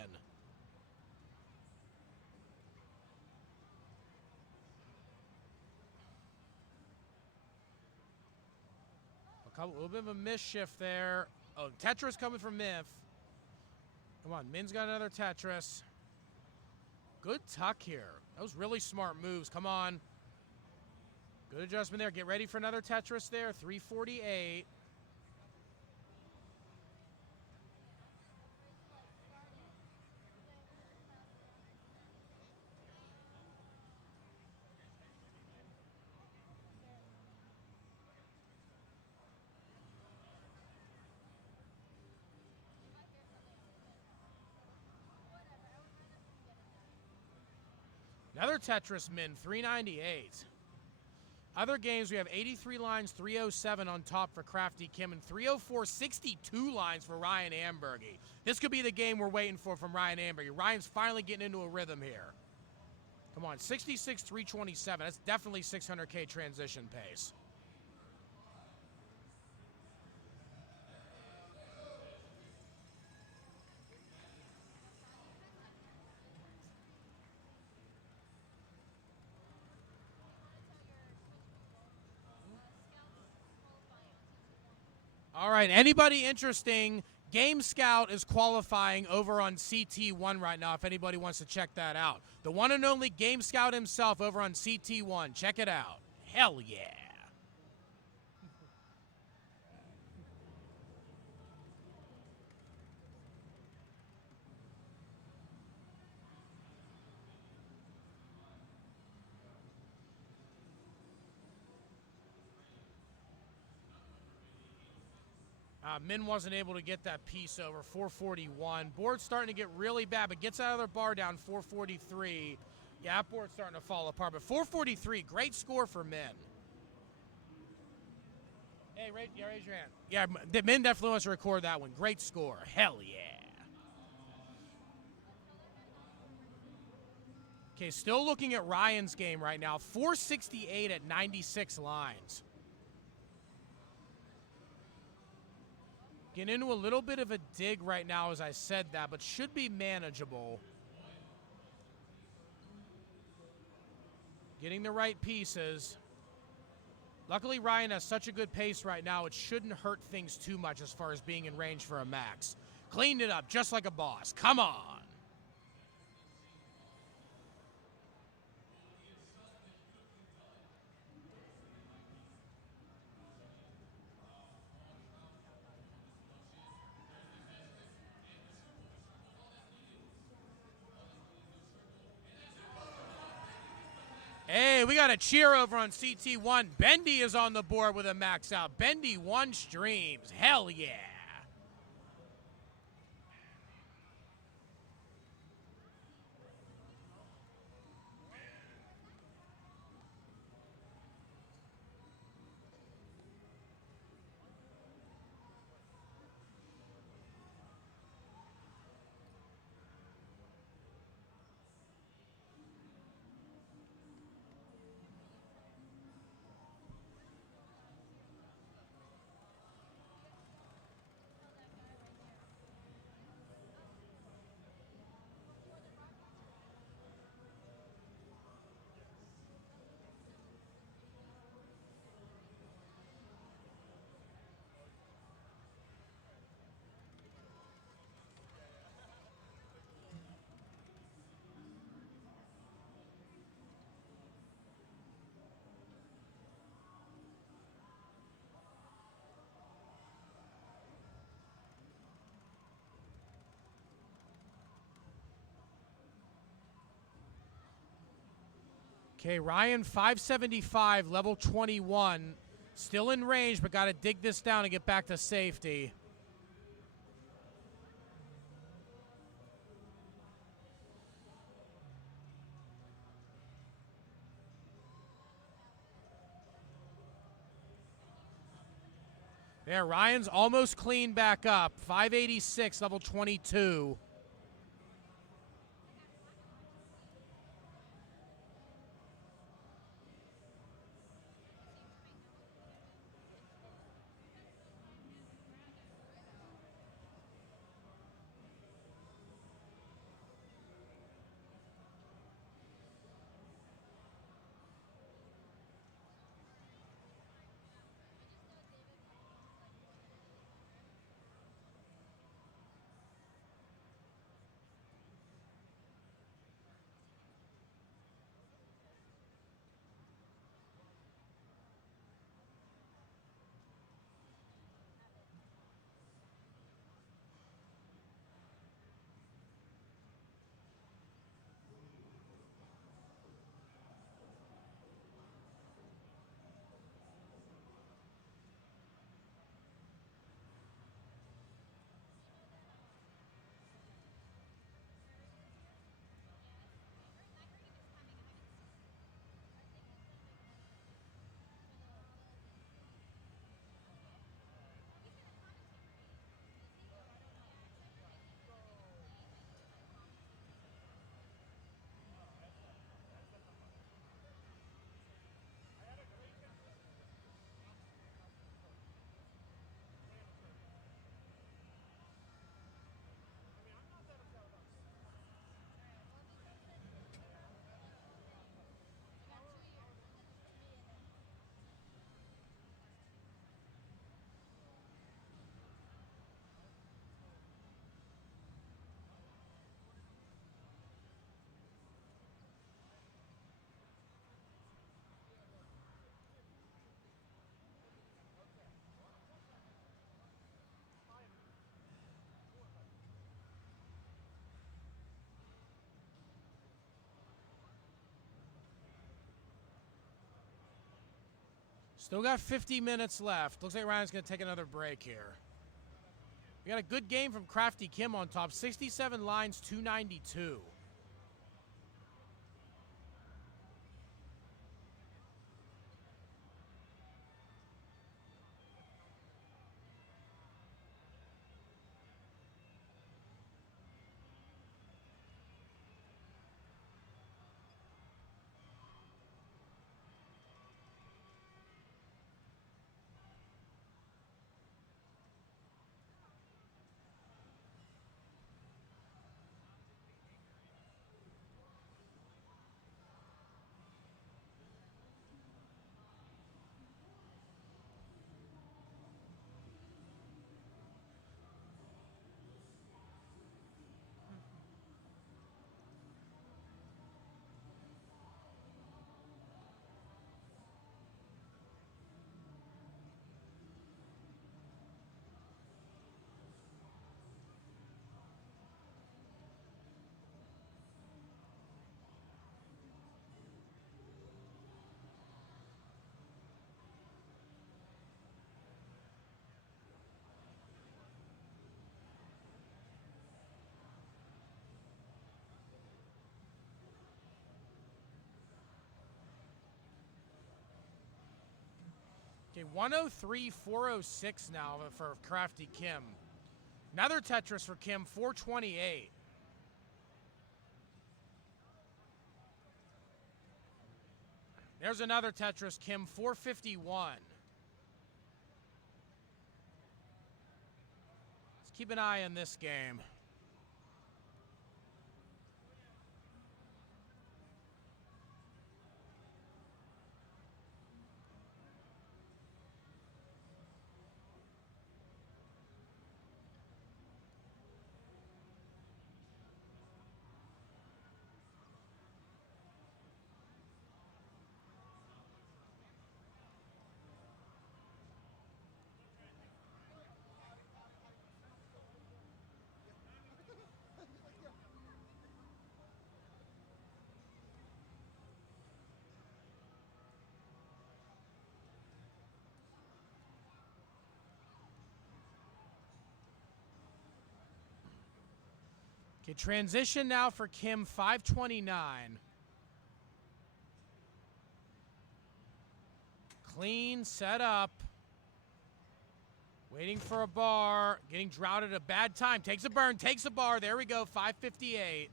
A little bit of a misshift there. Oh, Tetris coming from Miff. Come on, Min's got another Tetris. Good tuck here. Those really smart moves. Come on. Good adjustment there. Get ready for another Tetris there. 348. Another Tetris min, 398. Other games, we have 83 lines, 307 on top for Crafty Kim, and 304, 62 lines for Ryan Ambergy. This could be the game we're waiting for from Ryan Ambergy. Ryan's finally getting into a rhythm here. Come on, 66, 327. That's definitely 600K transition pace. All right, anybody interesting? Game Scout is qualifying over on CT1 right now if anybody wants to check that out. The one and only Game Scout himself over on CT1. Check it out. Hell yeah. Min wasn't able to get that piece over, 441. Board's starting to get really bad, but gets out of their bar down, 443. Yeah, that board's starting to fall apart, but 443, great score for Min. Hey, raise your hand. Yeah, Min definitely wants to record that one. Great score. Hell yeah. Okay, still looking at Ryan's game right now. 468 at 96 lines. Getting into a little bit of a dig right now as I said that, but should be manageable. Getting the right pieces. Luckily, Ryan has such a good pace right now, it shouldn't hurt things too much as far as being in range for a max. Cleaned it up just like a boss. Come on. Hey, we got a cheer over on CT1. Bendy is on the board with a max out. Bendy 1 streams. Hell yeah. Okay, Ryan 575, level 21. Still in range, but got to dig this down and get back to safety. There, Ryan's almost cleaned back up. 586, level 22. Still got 50 minutes left. Looks like Ryan's going to take another break here. We got a good game from Crafty Kim on top. 67 lines, 292. Okay, 103, 406 now for Crafty Kim. Another Tetris for Kim, 428. There's another Tetris, Kim, 451. Let's keep an eye on this game. Okay, transition now for Kim, 529. Clean, set up. Waiting for a bar. Getting droughted at a bad time. Takes a burn, takes a bar. There we go, 558.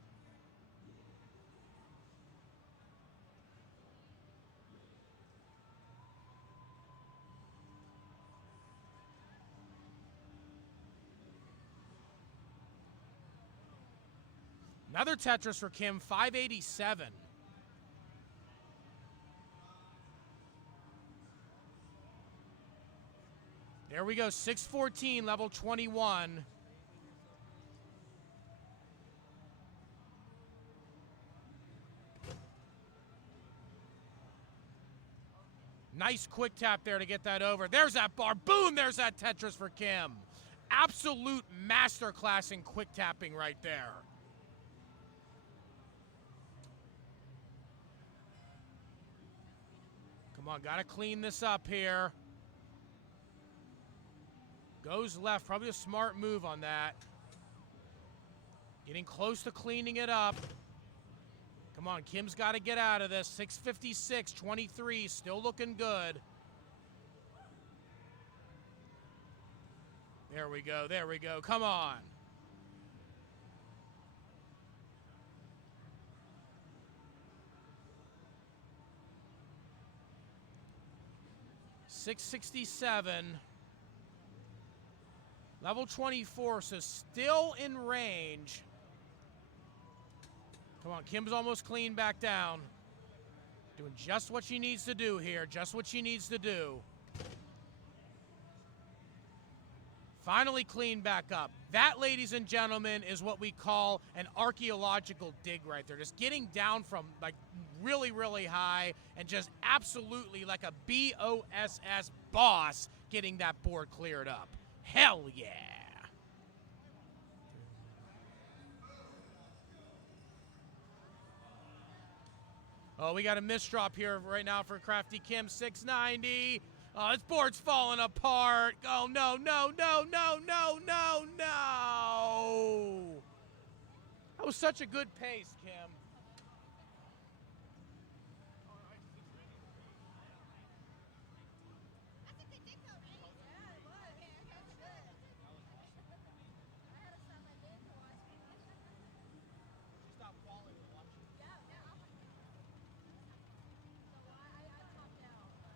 Another Tetris for Kim, 587. There we go, 614, level 21. Nice quick tap there to get that over. There's that bar. Boom, there's that Tetris for Kim. Absolute masterclass in quick tapping right there. Come on, gotta clean this up here. Goes left, probably a smart move on that. Getting close to cleaning it up. Come on, Kim's gotta get out of this. 656, 23, still looking good. There we go, come on. $667. Level 24, so still in range. Come on, Kim's almost clean back down. Doing just what she needs to do here, just what she needs to do. Finally clean back up. That, ladies and gentlemen, is what we call an archaeological dig right there. Just getting down from like really, really high and just absolutely like a BOSS boss getting that board cleared up. Hell yeah. Oh, we got a misdrop here right now for Crafty Kim, 690. Oh, this board's falling apart. Oh, no, no, no, no, no, no, no. That was such a good pace, Kim. I think they did go, right? Yeah, it was. Okay, that's good. I had to stop my day to watch it. She stopped falling and watched it. Yeah, yeah. So I topped out, but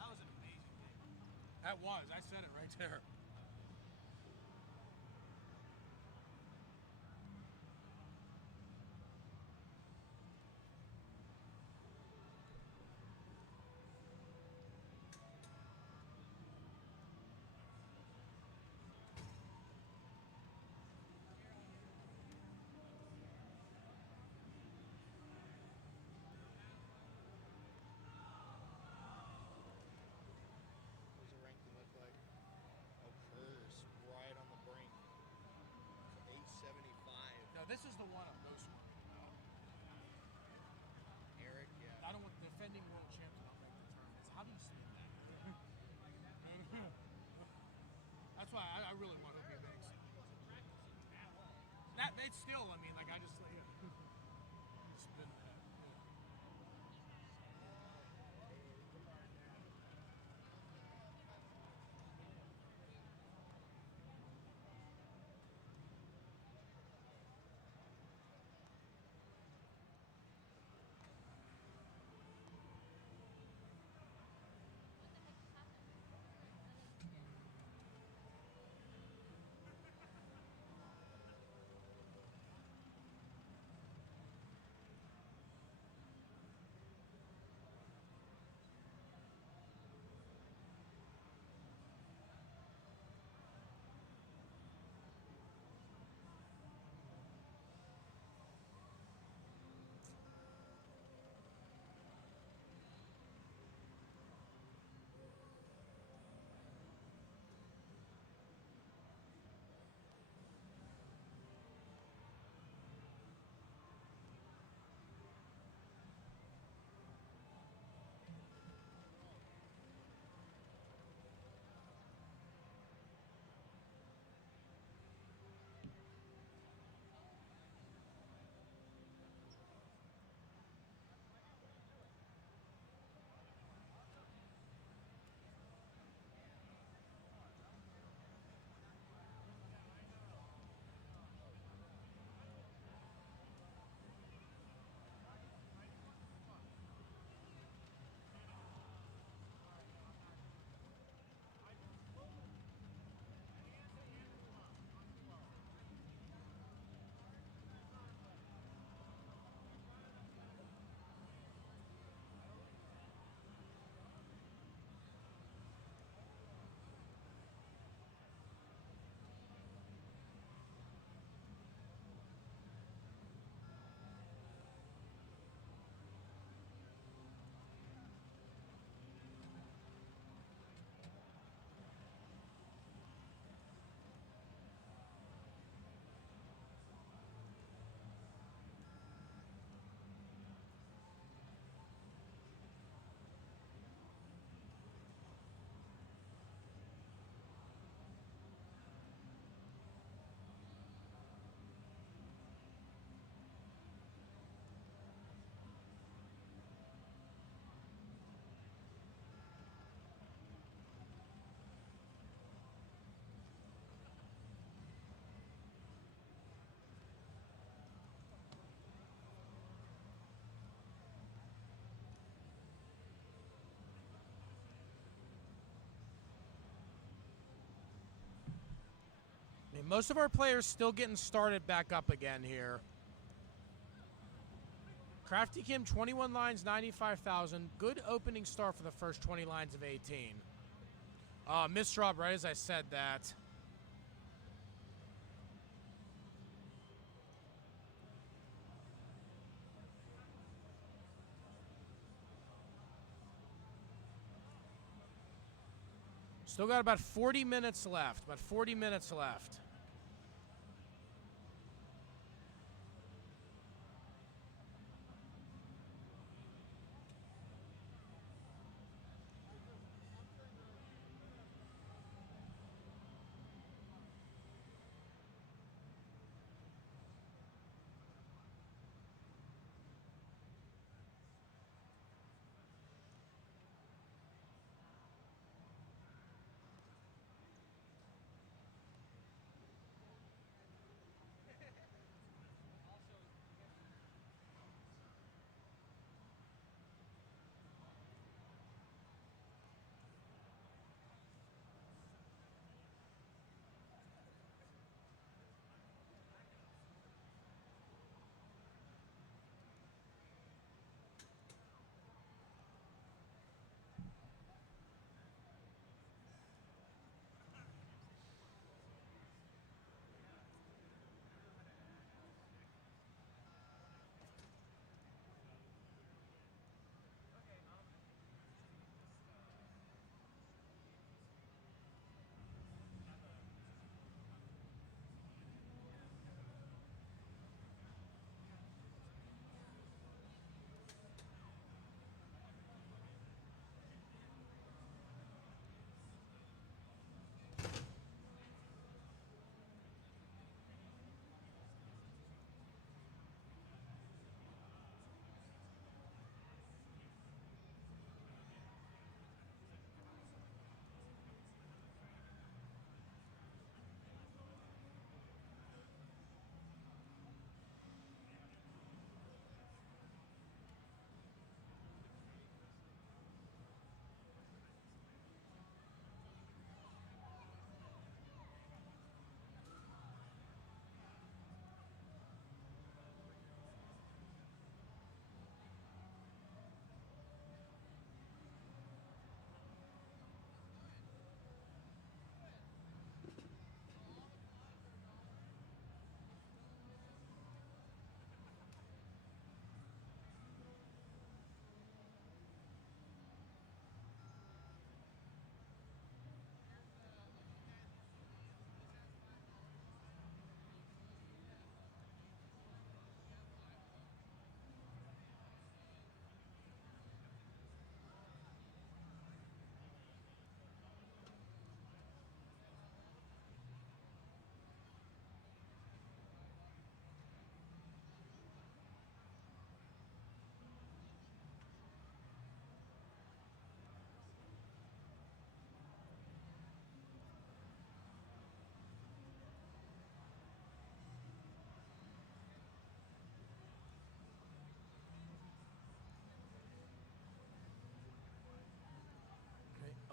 That was an amazing game. That was. I said it right there. What does the ranking look like? Oh, Kerr's right on the brink. 875. No, this is the one I'm most worried about. Eric, yeah. I don't want the defending world champ to not make the tournaments. How do you spin that? That's why I really want Hoopy Banks. That it's still, I mean, like I just like spin that. I mean, most of our players still getting started back up again here. Crafty Kim, 21 lines, 95,000. Good opening start for the first 20 lines of 18. Missed drop right as I said that. Still got about 40 minutes left. About 40 minutes left.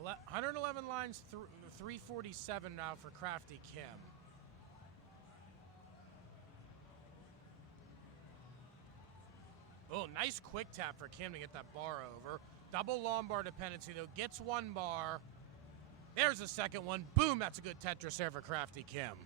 111 lines, 347 now for Crafty Kim. Oh, nice quick tap for Kim to get that bar over. Double long bar dependency, though. Gets one bar. There's the second one. Boom, that's a good Tetris there for Crafty Kim.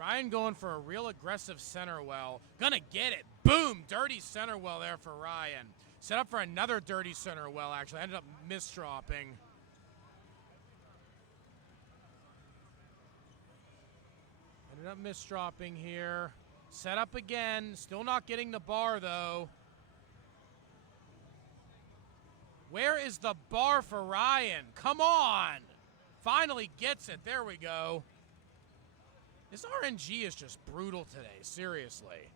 Ryan going for a real aggressive center well. Gonna get it. Boom! Dirty center well there for Ryan. Set up for another dirty center well, actually. Ended up misdropping. Ended up misdropping here. Set up again. Still not getting the bar, though. Where is the bar for Ryan? Come on. Finally gets it. There we go. This RNG is just brutal today, seriously.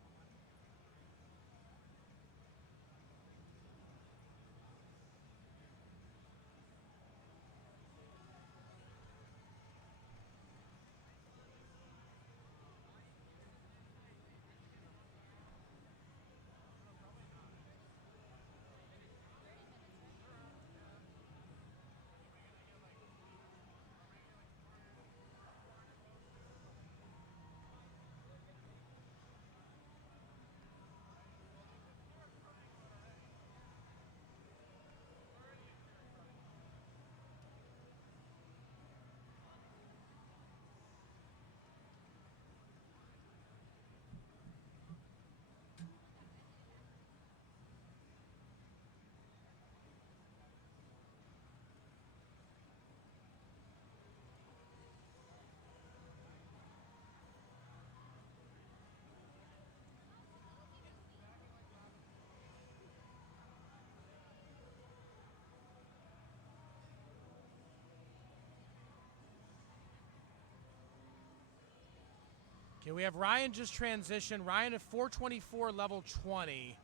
Okay, we have Ryan just transition. Ryan at 424, level 20.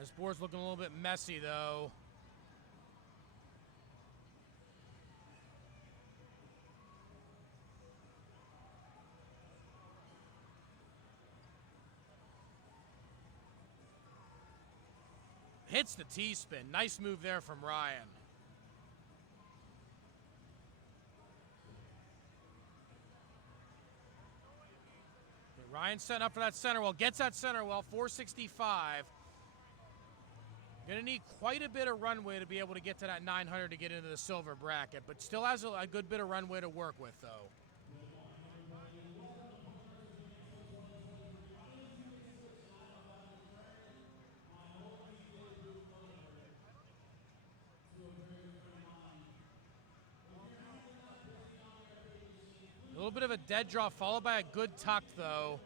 This board's looking a little bit messy, though. Hits the T-spin. Nice move there from Ryan. Ryan setting up for that center well. Gets that center well. 465. Going to need quite a bit of runway to be able to get to that 900 to get into the silver bracket, but still has a good bit of runway to work with, though. A little bit of a dead draw, followed by a good tuck, though.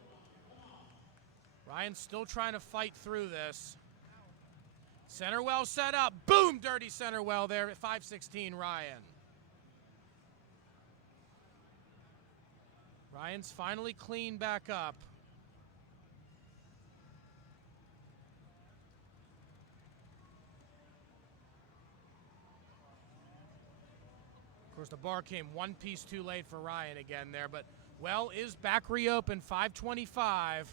Ryan's still trying to fight through this. Center well set up. Boom! Dirty center well there at 516, Ryan. Ryan's finally cleaned back up. Of course, the bar came one piece too late for Ryan again there, but well is back reopened, 525.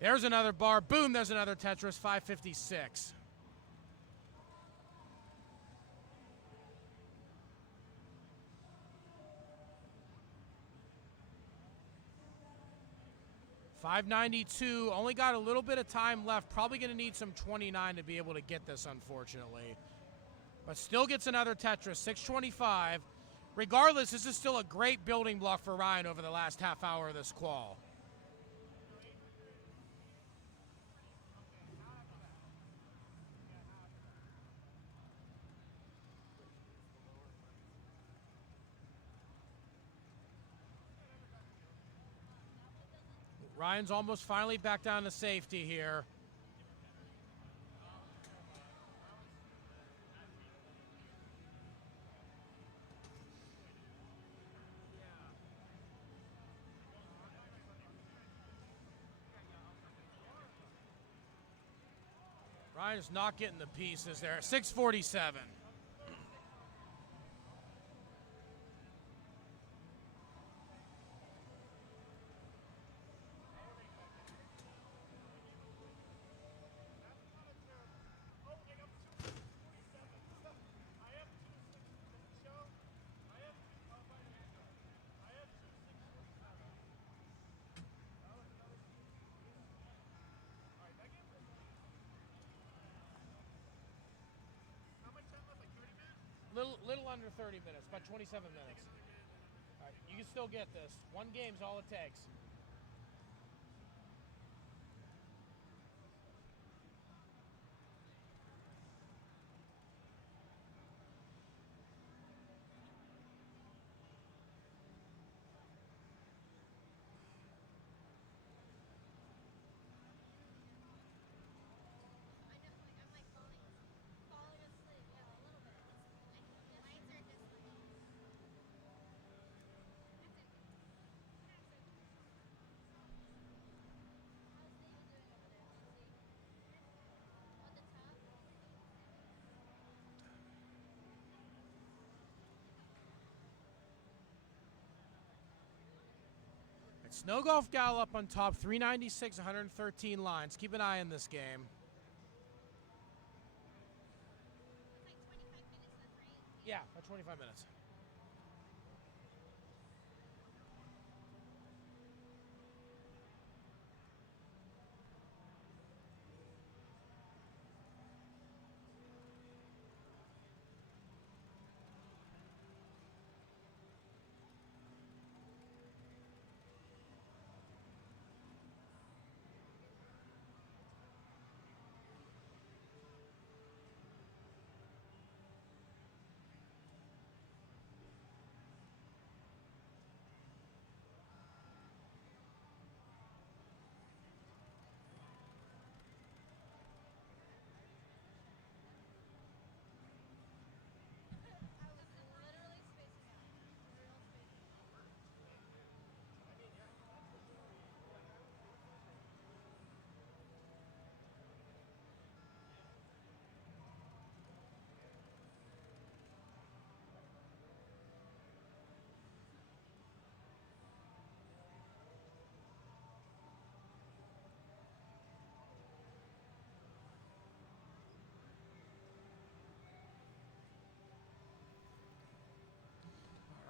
There's another bar. Boom, there's another Tetris, 556. $592, only got a little bit of time left. Probably going to need some 29 to be able to get this, unfortunately. But still gets another Tetris, 625. Regardless, this is still a great building block for Ryan over the last half hour of this qual. Ryan's almost finally back down to safety here. Ryan's not getting the pieces there. 647. Little under 30 minutes, about 27 minutes. All right, you can still get this. One game's all it takes. Snow Golf Gal up on top, 396, 113 lines. Keep an eye on this game. Yeah, about 25 minutes.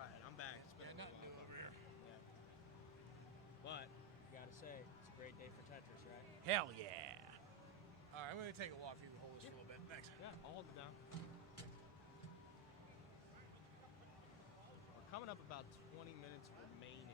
All right, I'm back. It's been a nothing while, new over here. Yeah. But gotta say, it's a great day for Tetris, right? Hell yeah. All right, I'm going to take a walk. You can hold this for a little bit. Thanks. Yeah, I'll hold it down. We're coming up about 20 minutes remaining.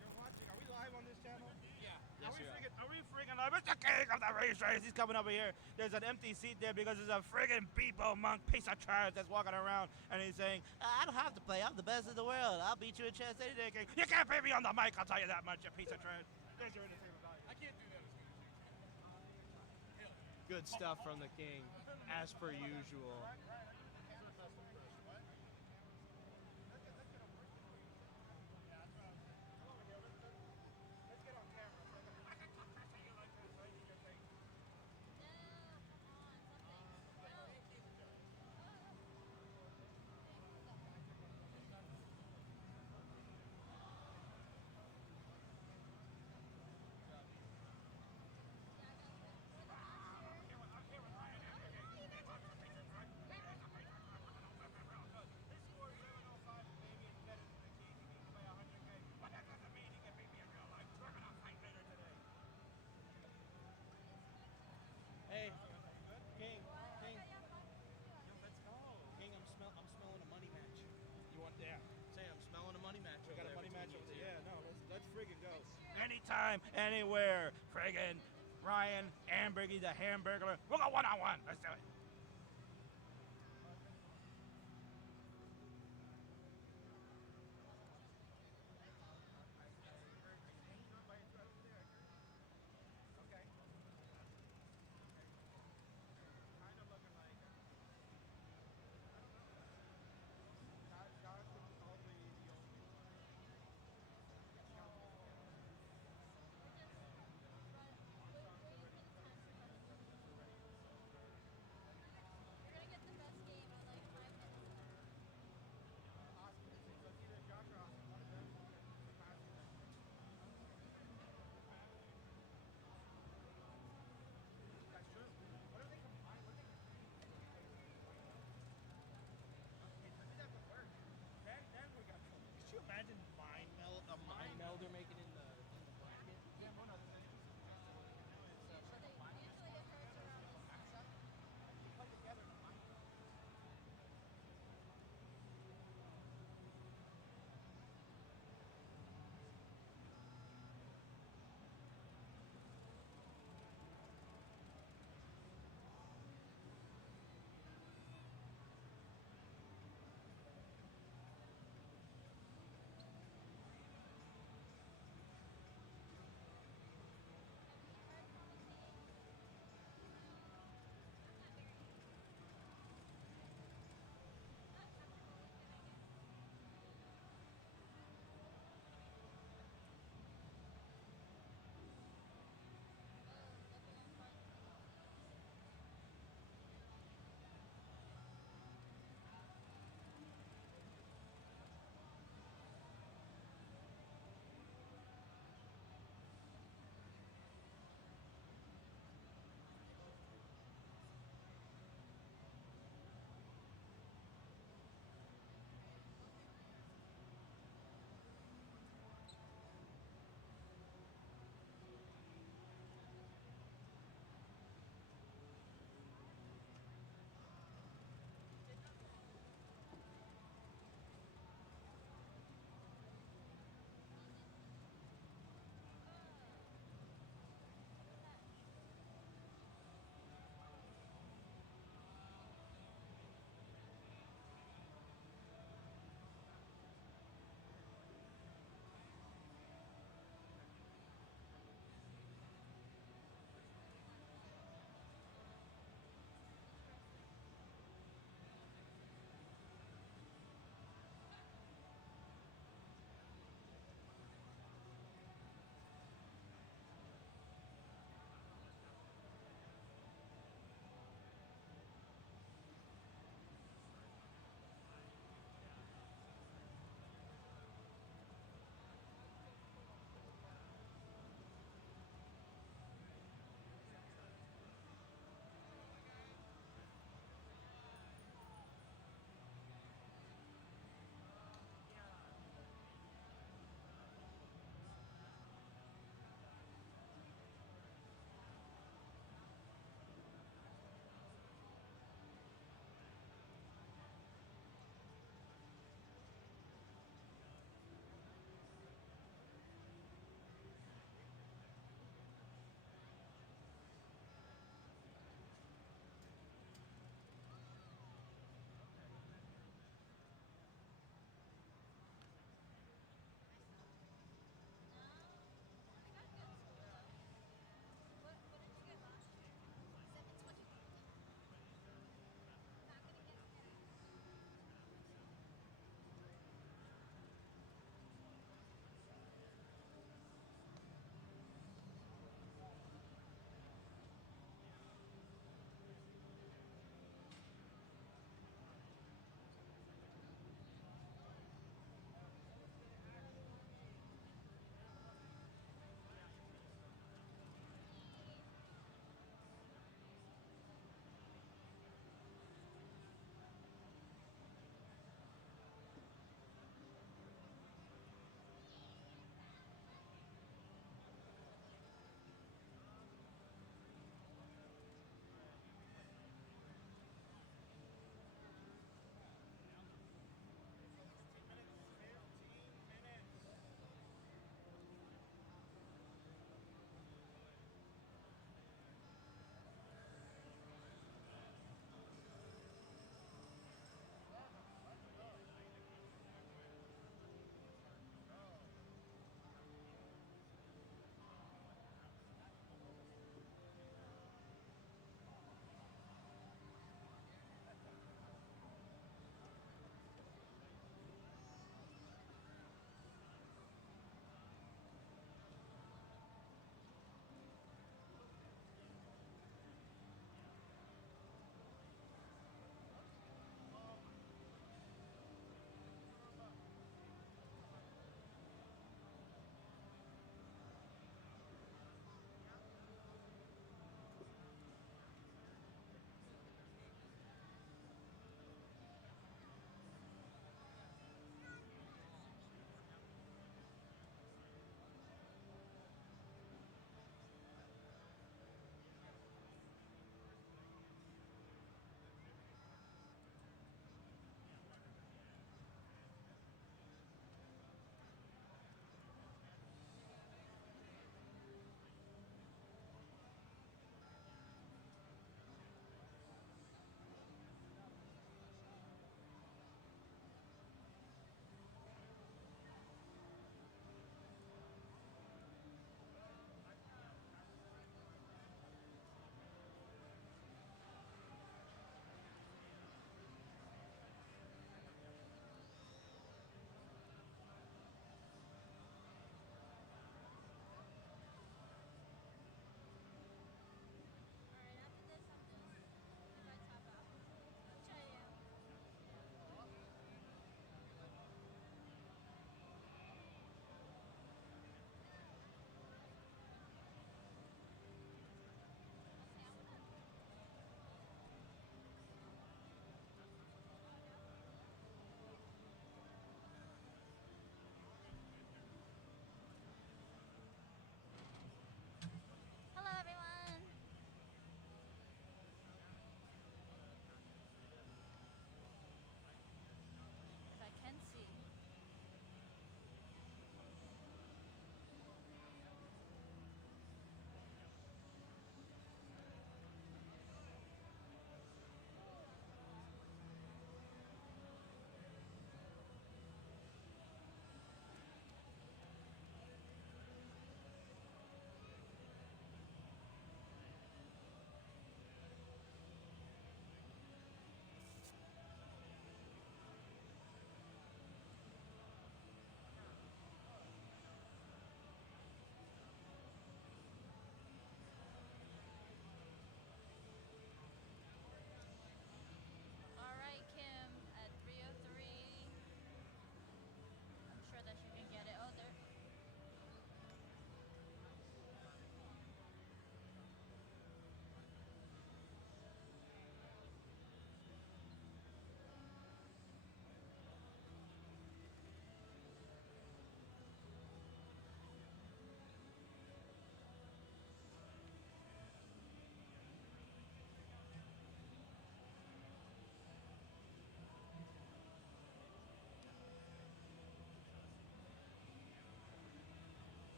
You're watching. Are we live on this channel? Yeah. Yes, we are. Are we freaking live? Mr. King of the race race. He's coming over here. There's an empty seat there because there's a friggin' Bebo monk piece of trash that's walking around and he's saying, I don't have to play. I'm the best in the world. I'll beat you in chess any day, King. You can't beat me on the mic. I'll tell you that much, you piece of trash. There's your entertainment value. I can't do that as good as you. Good stuff from the king, as per usual. Hey, King, King. Let's go. King, I'm smelling a money match. You want that? Say, I'm smelling a money match. We got a over money there match between over you there. two. Yeah, no, let's friggin' go. Anytime, anywhere. Friggin' Ryan, Ambergy, the Hamburglar. We'll go one-on-one. Let's do it.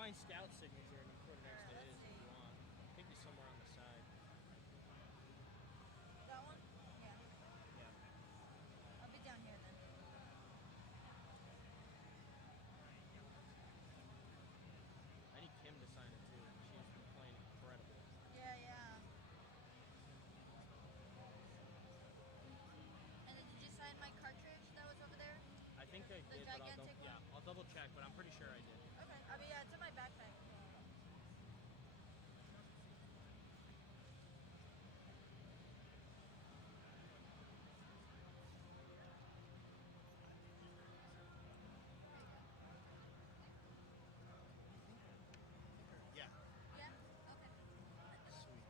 find Scout's signature and put it next to Let's his if see. you want. I think he's somewhere on the side. That one? Yeah. Yeah. I'll be down here then. I need Kim to sign it too. She's been playing incredible. Yeah, yeah. And then did you sign my cartridge that was over there? I think I The did, but gigantic one? I'll double check, but I'm pretty sure I did. Okay. I mean, yeah, it's in my backpack. Yeah. Yeah? Okay. Sweet.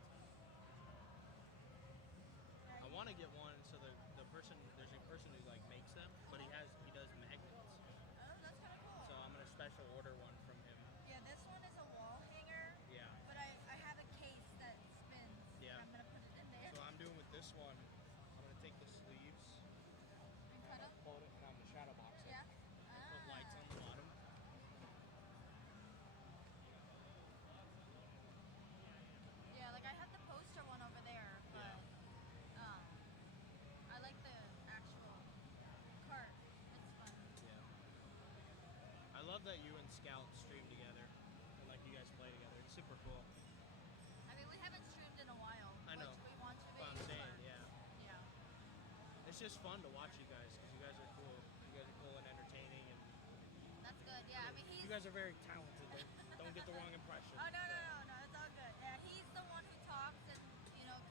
Yeah, I want to get one so there's a person who like makes them, but he does magnets. Oh, that's kind of cool. So I'm gonna special order one from him. Yeah, this one is a wall hanger, Yeah. but I have a case that spins. Yeah. And I'm gonna put it in there. So I'm doing with this one. I'm gonna take the sleeves, And cut up. fold it, and I'm gonna shadow box it. Yeah. Put lights on the bottom. Yeah, like I have the poster one over there, but I like the actual cart. It's fun. Yeah. I love that you and Scout stream together. And like you guys play together. It's super cool. I mean, we haven't streamed in a while. I know. Which we want to be. But I'm saying, but yeah. Yeah. It's just fun to watch you guys because you guys are cool. You guys are cool and entertaining, and That's good. Yeah, I mean, he's. you guys are very talented. Don't get the wrong impression. Oh, no, it's all good. Yeah, he's the one who talks and,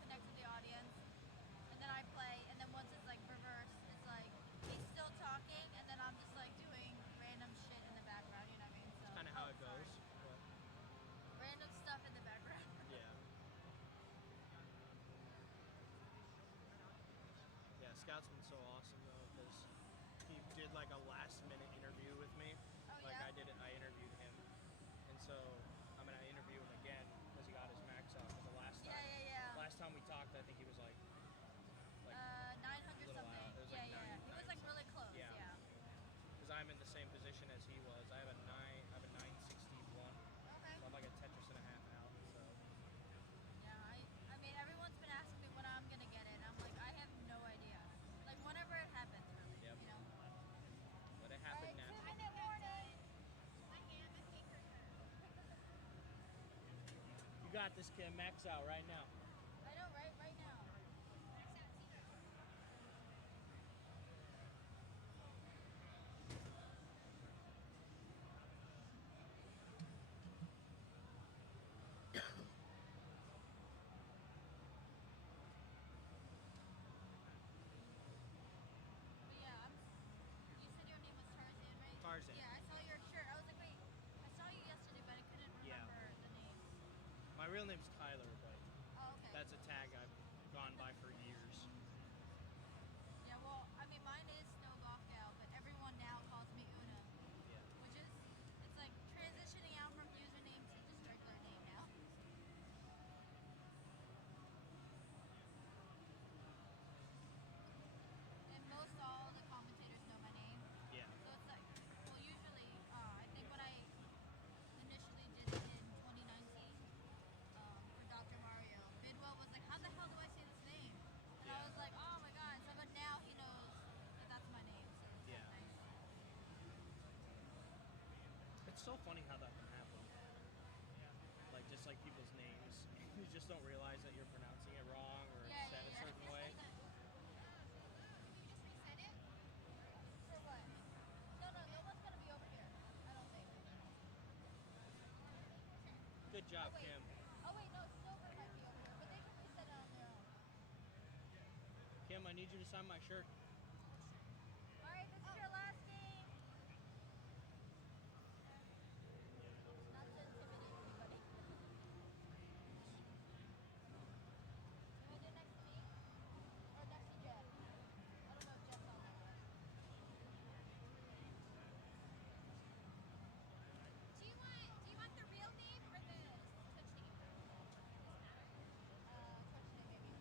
connects with the audience. And then I play, and then once it's like reverse, it's like he's still talking, and then I'm just like doing random shit in the background, you know what I mean? So, It's kind of how it sorry. goes. But Random stuff in the background. yeah. Yeah, Scout's been so awesome though because he did like a last minute interview with me. Oh, Like yeah? I interviewed him, and so I'm gonna interview him again because he got his max out. Because the last time, Yeah. last time we talked, I think he was like 900 little something. out. It was Yeah, like yeah. nine- He was like really close. Yeah. Yeah. because I'm in the same position as he was. I have a 961. Okay. So I'm like a Tetris and a half out. So Yeah, I mean, everyone's been asking me when I'm gonna get it, and I'm like, I have no idea. Like, whenever it happens, really. Yep. You know? let it happen Alright, naturally. 2-minute warning. You got this, Kim. Max out right now. I know, right? Right now. But yeah, you said your name was Tarzan, right? Tarzan. Yeah, I saw your shirt. I was like, wait, I saw you yesterday, but I couldn't Yeah. remember the name. My real name's Tyler, but Oh, okay. that's a tag I've gone by for years. Yeah, well, I mean, mine is Snow Lockdown, but everyone now calls me Una, Yeah. which is, it's like transitioning out from username to just regular name now. And most all the commentators know my name. Yeah. So it's like, well, usually, I think when I initially did it in 2019 for Dr. Mario, Bidwell was like, how the hell do I say this name? And I Yeah. was like, oh my god. So, but now he knows that that's my name. So it's Yeah. nice. It's so funny how that can happen. Like just like people's names, you just don't realize that you're pronouncing it wrong or it's said a certain way. For what? No one's gonna be over here. I don't think. Good job, Oh, wait. Kim. Oh wait, no, Silver might be over here, but they can reset it on their own. Kim, I need you to sign my shirt. Alright, this is your last game. Not to intimidate anybody. You wanna do it next to me? Or next to Jeff? I don't know if Jeff's on there yet. Do you want the real name or the Twitch name? Twitch name maybe.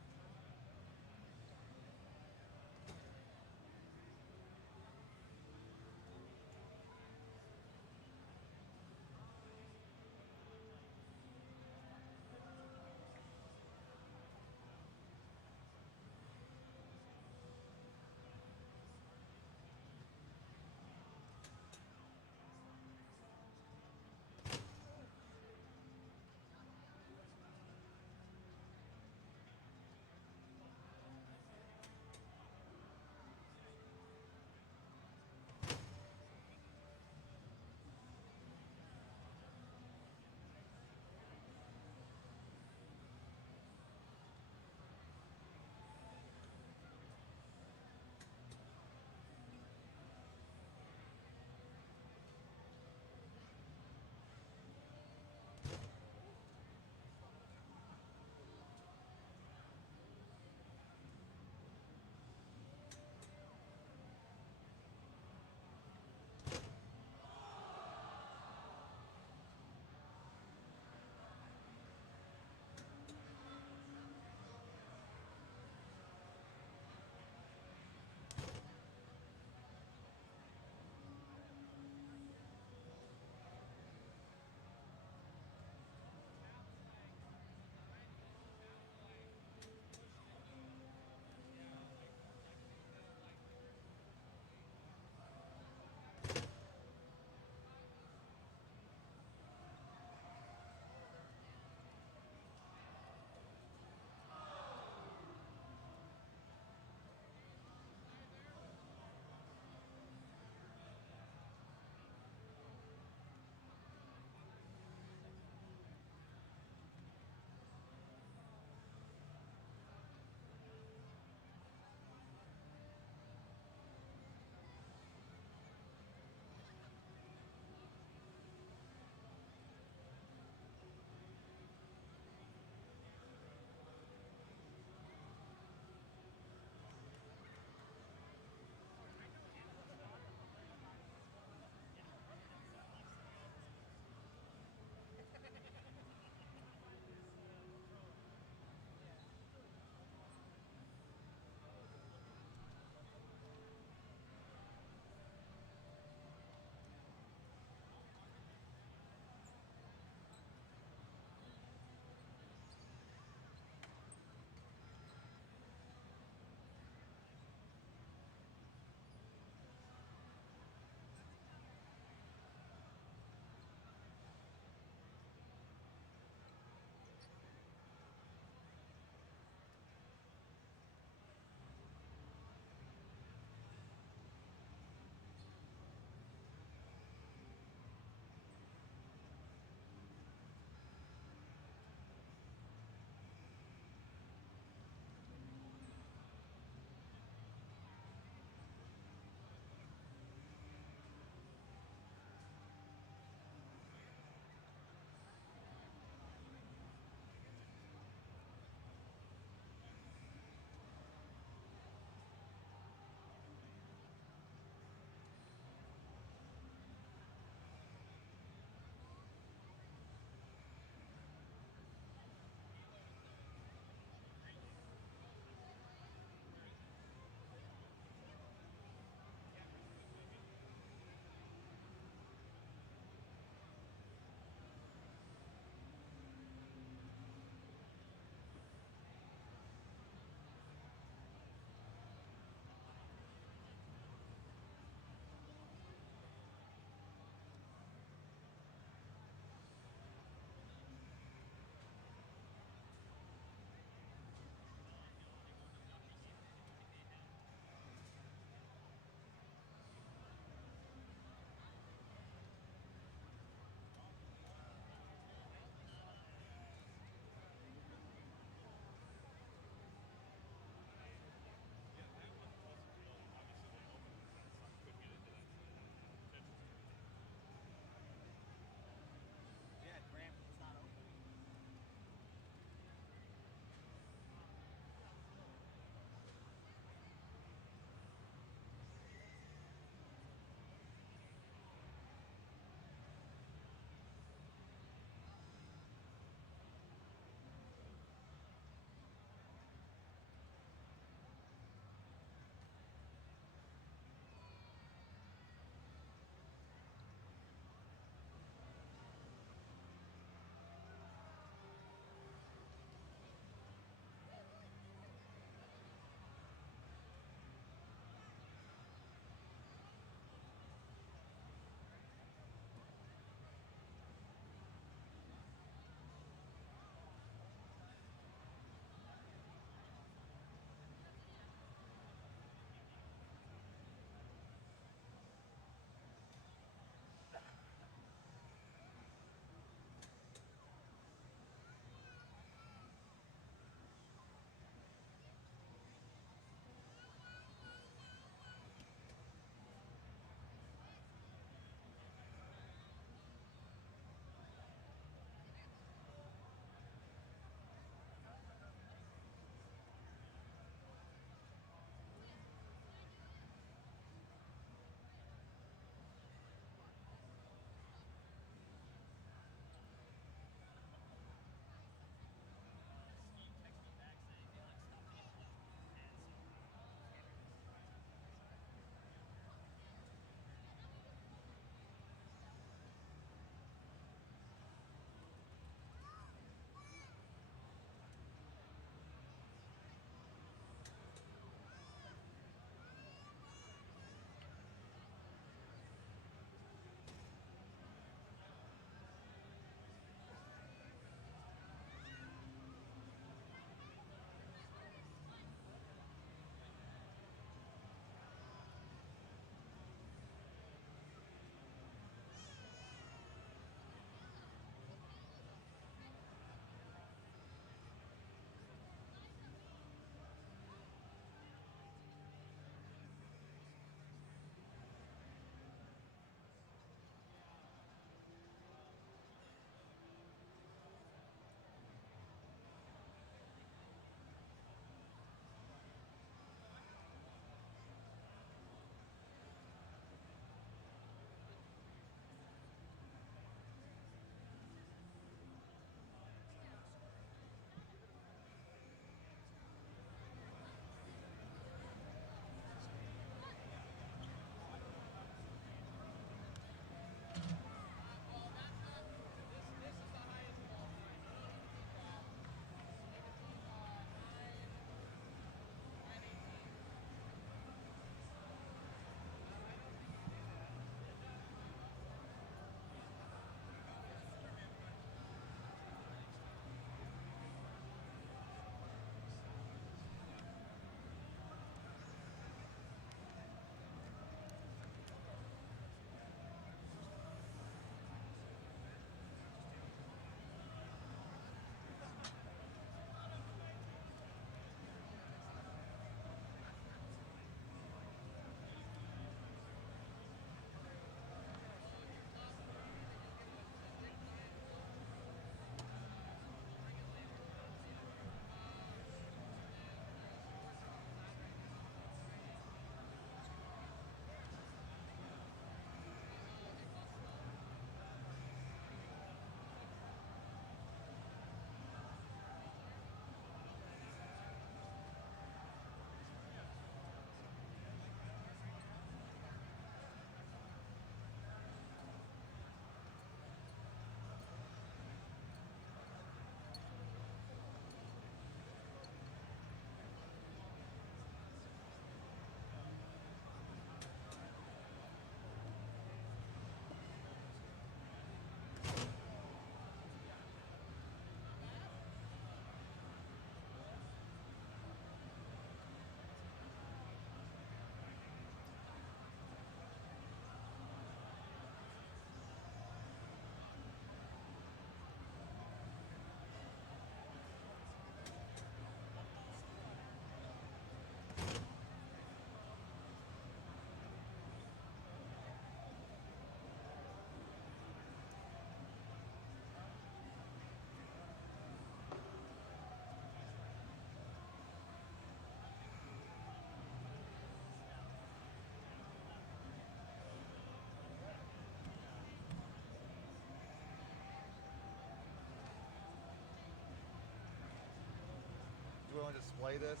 to display this?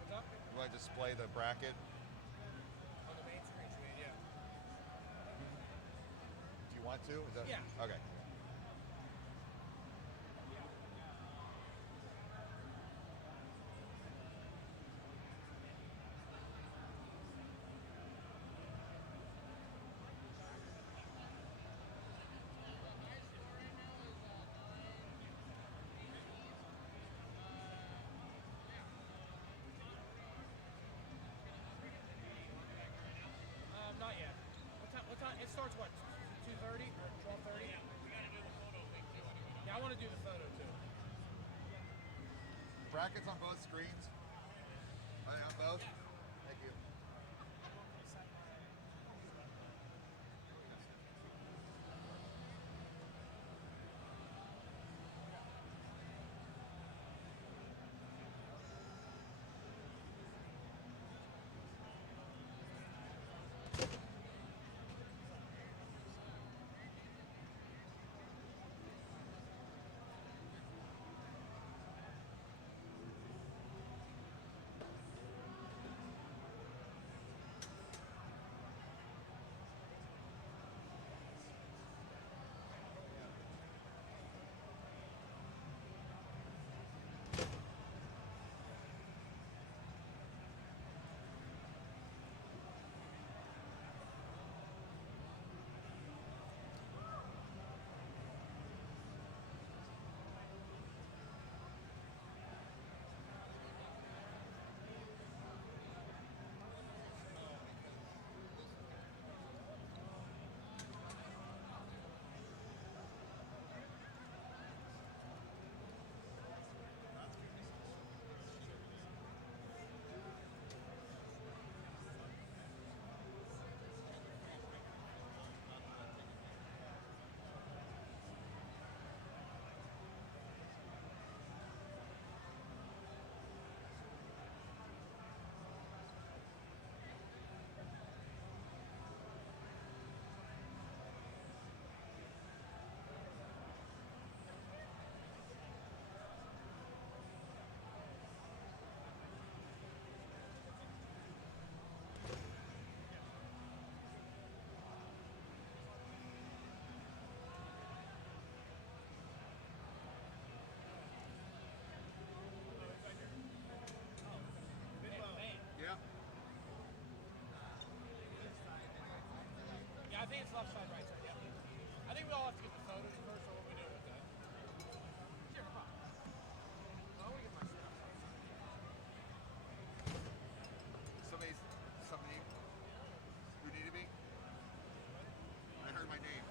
What's up? You want to display the bracket? On the main screen, you mean, yeah. Do you want to? Is that Yeah. Okay. Not yet. What time? It starts what? 2:30 or 12:30? Yeah, we gotta do the photo thing too. Yeah, I want to do the photo too. Brackets on both screens? On both? Thank you. Yeah. Yeah, I think it's left side, right side. Yeah. I think we all have to get the photos first, or what we doing with that? Sure, no problem. I want to get my stuff. Somebody who needed me? I heard my name.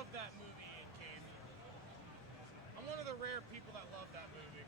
love that movie, Ian Cave. I'm one of the rare people that love that movie.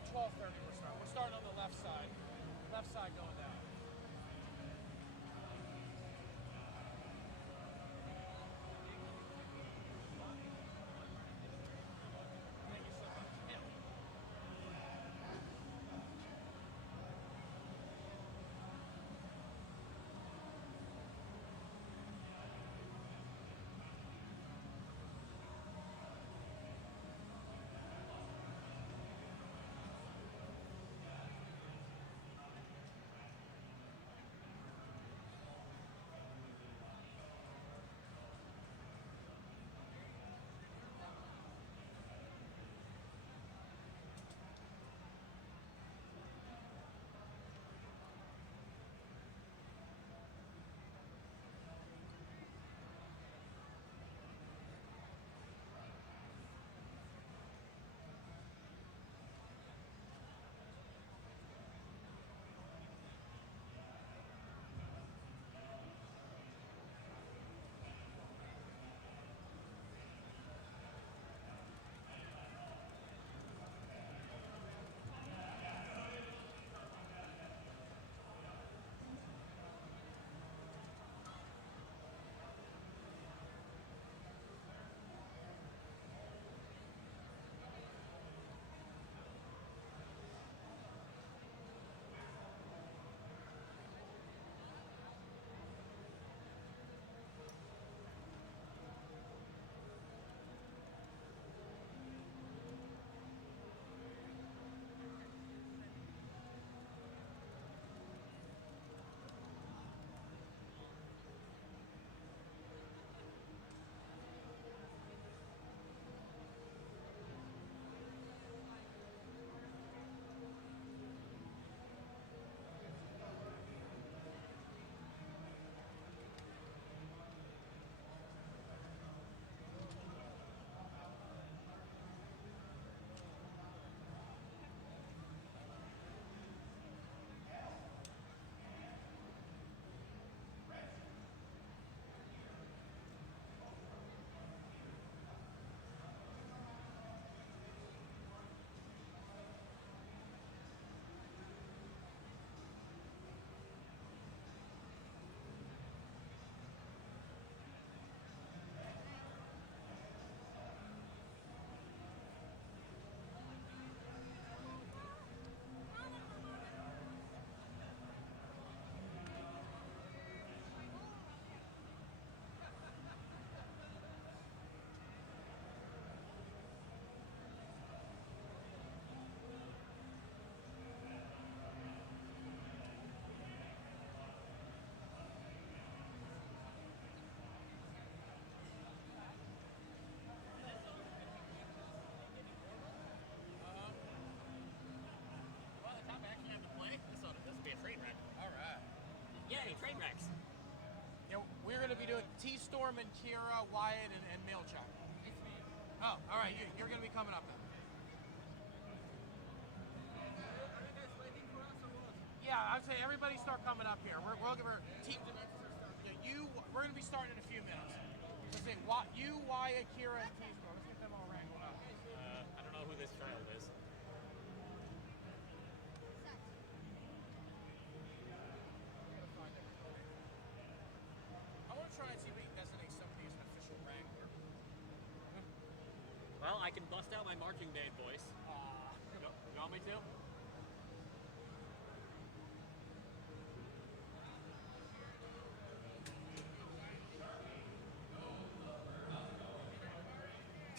at 12:30 we're starting. We're starting on the left side. Left side going down. Thank you so much. Yeah. We're going to be doing T-Storm and Kira, Wyatt, and Mailchimp. It's me. Oh, all right. You're going to be coming up then. Are you guys waiting for us or what? Yeah, I'd say everybody start coming up here. We'll give her team. Yeah, we're going to be starting in a few minutes. Let's say you, Wyatt, Kira, and T-Storm. Let's get them all wrangled up. I don't know who this child is. I want to try and see if we can designate somebody as an official wrangler. Well, I can bust out my marching band voice. You want me to?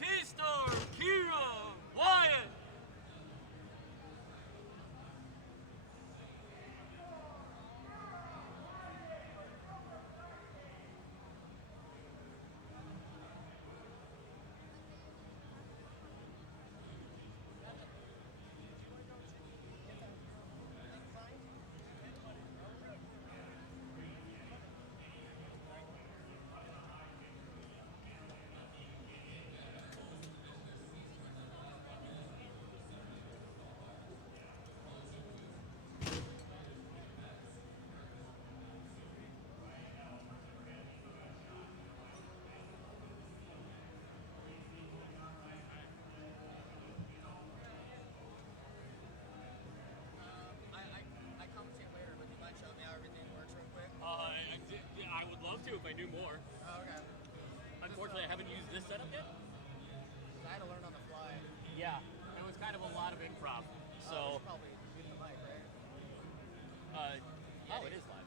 T-Storm, Kira, Wyatt! do more. Oh, okay. Unfortunately, I haven't used this setup yet. I had to learn on the fly. Yeah, it was kind of a lot of improv. So, Probably using the mic, right? oh, it is live.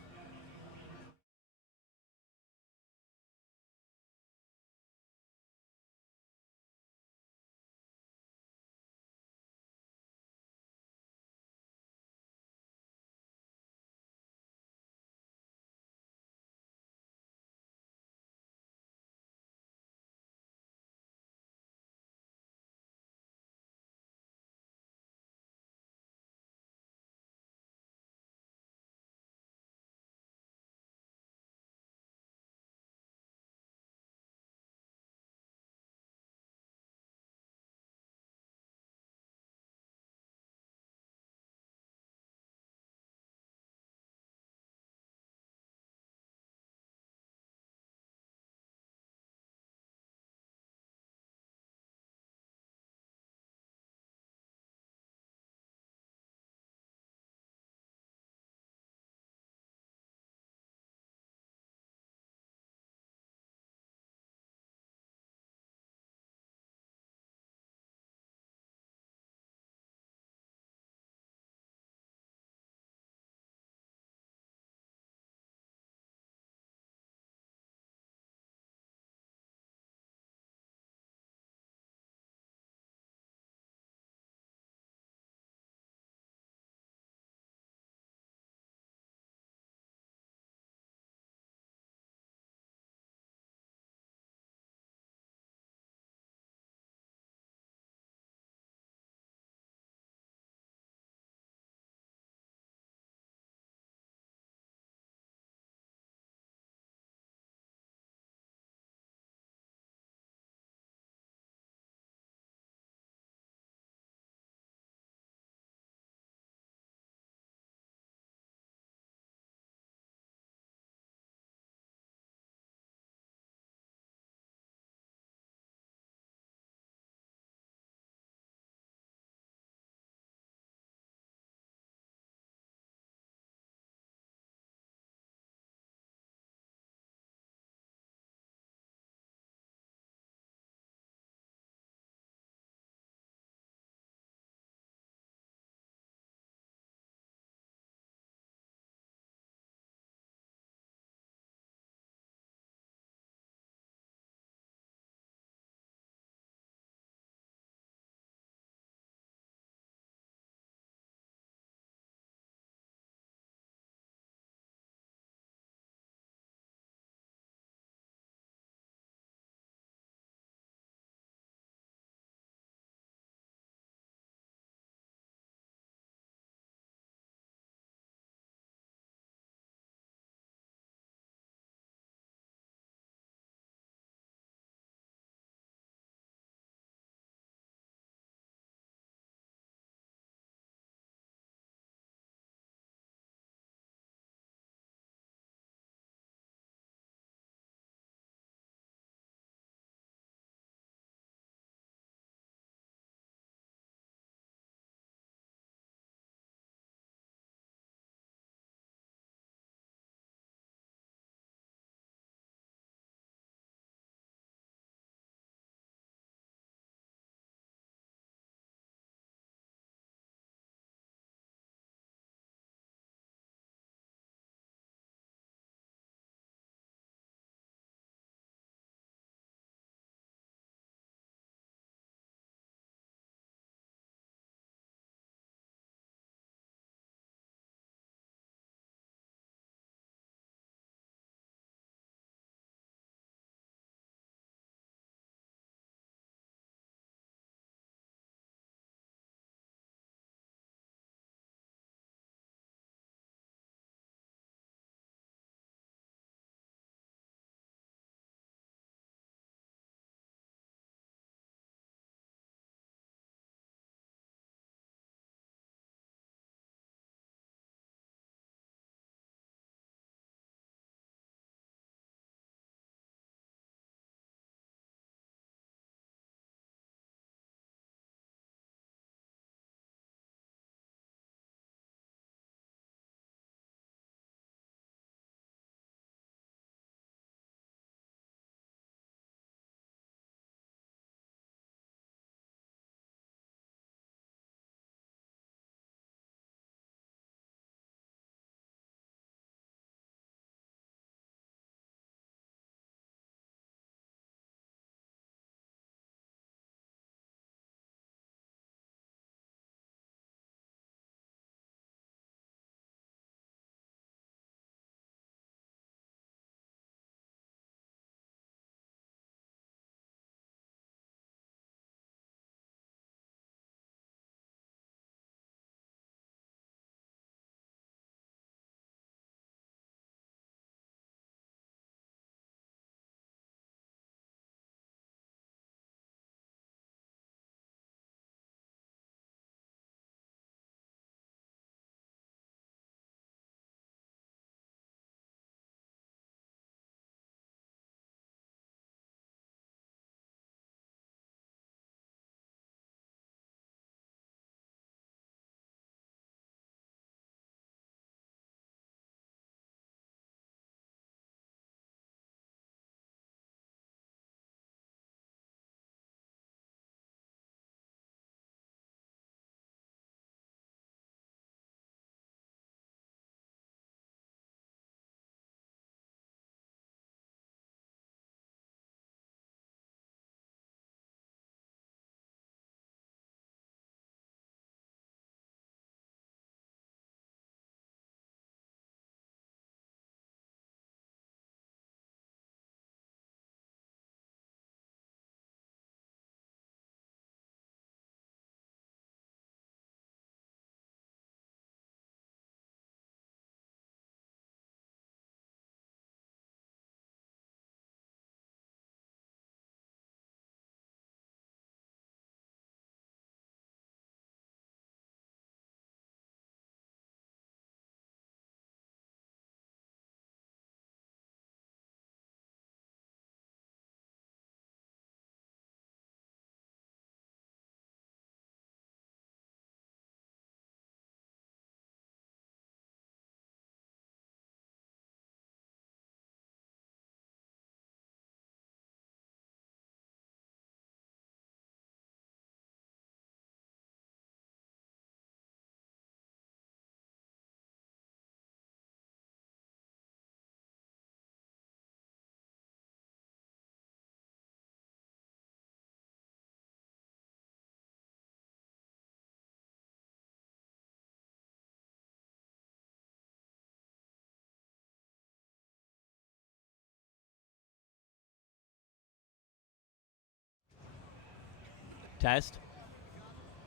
Test.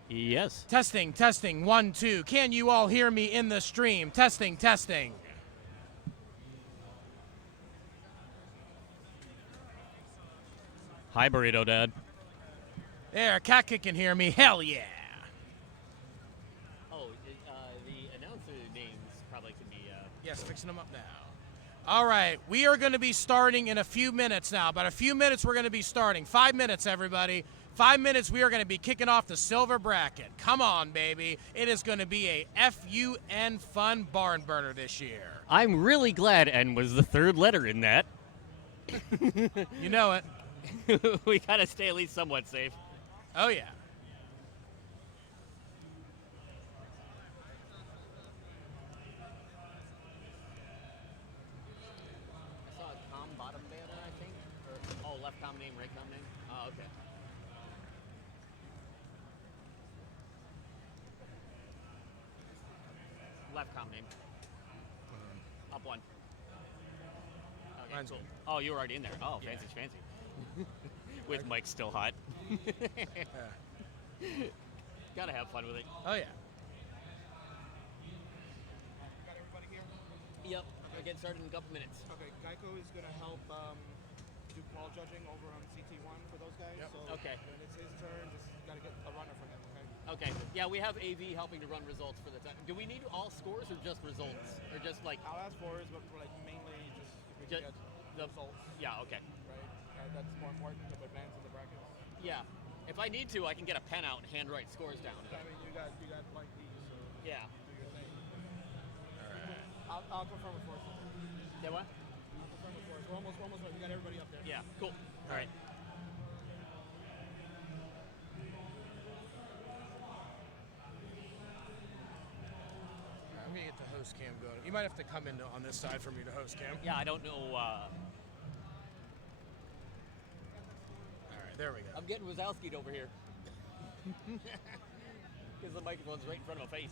Yes. Testing, testing, 1, 2. Can you all hear me in the stream? Testing, testing. Hi, Burrito Dad. There, Cat Kid can hear me. Hell yeah. Oh, the announcer names probably can be. Yes, fixing them up now. All right, we are going to be starting in a few minutes now. About a few minutes, we're going to be starting. 5 minutes, everybody. 5 minutes, we are going to be kicking off the silver bracket. Come on, baby. It is going to be a FUN fun barn burner this year. I'm really glad N was the third letter in that. You know it. We gotta stay at least somewhat safe. Oh, yeah. I saw a com bottom banner, I think. Or, oh, left com name, right com name. Oh, okay. Left com name. Up one. Okay, Mine's cool. Oh, you were already in there. Oh, Yeah. fancy schmancy. With Mike still hot. Gotta have fun with it. Oh, yeah. Got everybody here? Yep. We'll get started in a couple minutes. Okay, Geico is going to help do qual judging over on CT1 for those guys. Yep. So Okay. when it's his turn, just got to get a runner for him, okay? Okay. Yeah, we have AV helping to run results for the time. Do we need all scores or just results? Or just like I'll ask for his, but like mainly just if we Ju- can get the results, Yeah, okay. right? That's more important to advance in the brackets. Yeah. If I need to, I can get a pen out and handwrite scores down. I mean, you got blank these, so Yeah. do your thing. I'll confirm with forces. Yeah, what? I'll confirm with forces. We're almost ready. We got everybody up there. Yeah, cool. All right. I'm going to get the host cam going. You might have to come in on this side for me to host cam. Yeah, I don't know. All right, there we go. I'm getting Wazowski'd over here. Because the microphone's right in front of my face.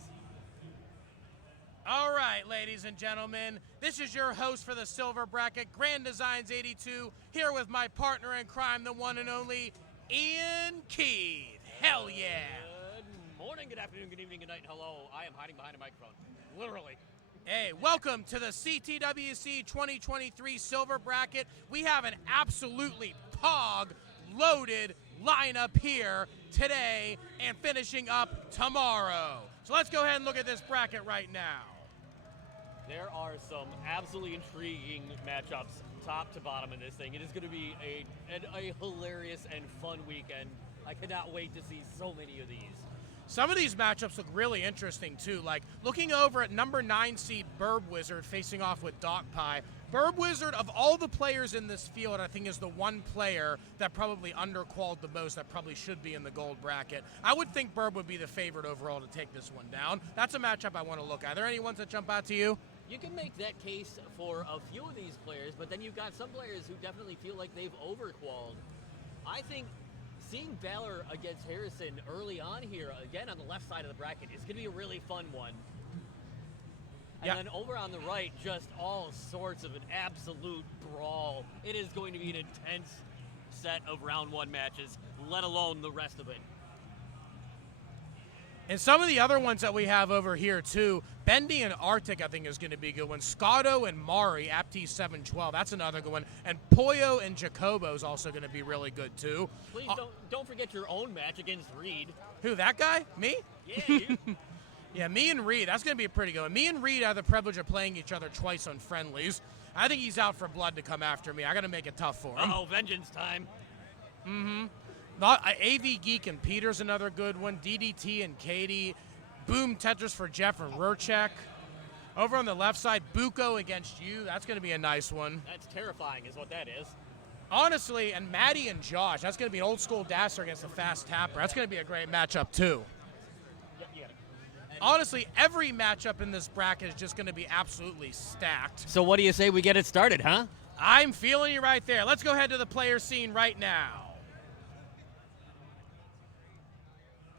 All right, ladies and gentlemen, this is your host for the Silver Bracket, Grand Designs 82, here with my partner in crime, the one and only Ian Keith. Hell yeah! Good morning, good afternoon, good evening, good night, and hello. I am hiding behind a microphone. Literally. Hey, welcome to the CTWC 2023 Silver Bracket. We have an absolutely pog-loaded lineup here today and finishing up tomorrow. So let's go ahead and look at this bracket right now. There are some absolutely intriguing matchups top to bottom in this thing. It is going to be a hilarious and fun weekend. I cannot wait to see so many of these. Some of these matchups look really interesting too. Like looking over at number 9 seed Burb Wizard facing off with Doc Pie. Burb Wizard, of all the players in this field, I think is the one player that probably underqualled the most, that probably should be in the gold bracket. I would think Burb would be the favorite overall to take this one down. That's a matchup I want to look at. Are there any ones that jump out to you? You can make that case for a few of these players, but then you've got some players who definitely feel like they've overqualled. I think seeing Valor against Harrison early on here, again on the left side of the bracket, is going to be a really fun one. And then over on the right, just all sorts of an absolute brawl. It is going to be an intense set of round one matches, let alone the rest of it. And some of the other ones that we have over here too, Bendy and Arctic I think is going to be a good one. Scotto and Mari, Apti 712, that's another good one. And Poyo and Jacobo is also going to be really good too. Please don't forget your own match against Reed. Who, that guy? Me? Yeah, you. Yeah, me and Reed, that's going to be a pretty good one. Me and Reed have the privilege of playing each other twice on friendlies. I think he's out for blood to come after me. I got to make it tough for him. Uh-oh, vengeance time. AV Geek and Peter's another good one. DDT and Katie. Boom Tetris for Jeff and Rurchek. Over on the left side, Buko against you. That's going to be a nice one. That's terrifying is what that is. Honestly, and Maddie and Josh, that's going to be an old school Dasser against a fast tapper. That's going to be a great matchup too. Yeah. Honestly, every matchup in this bracket is just going to be absolutely stacked. So what do you say we get it started, huh? I'm feeling you right there. Let's go ahead to the player scene right now.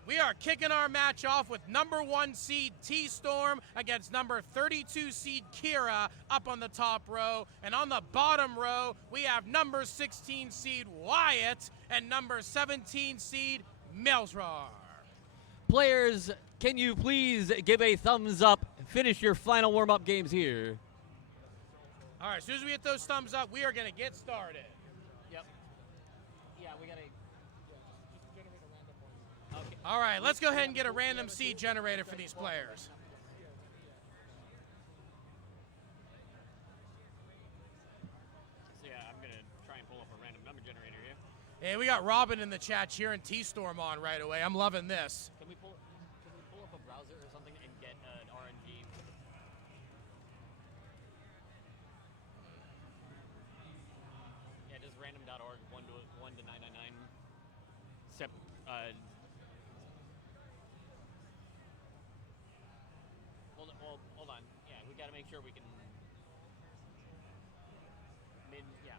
We are kicking our match off with number 1 seed T-Storm against number 32 seed Kira up on the top row. And on the bottom row, we have number 16 seed Wyatt and number 17 seed Melsrar. Players, can you please give a thumbs up? Finish your final warm-up games here. All right, as soon as we get those thumbs up, we are going to get started. Yep. Yeah, we gotta. Okay. All right, let's go ahead and get a random seed generated for these players. So yeah, I'm gonna try and pull up a random number generator here. Hey, we got Robin in the chat cheering T-Storm on right away. I'm loving this. Can we pull up a browser or something and get an RNG? Yeah, just random.org 1 to 999. Hold on. Yeah, we gotta make sure we can.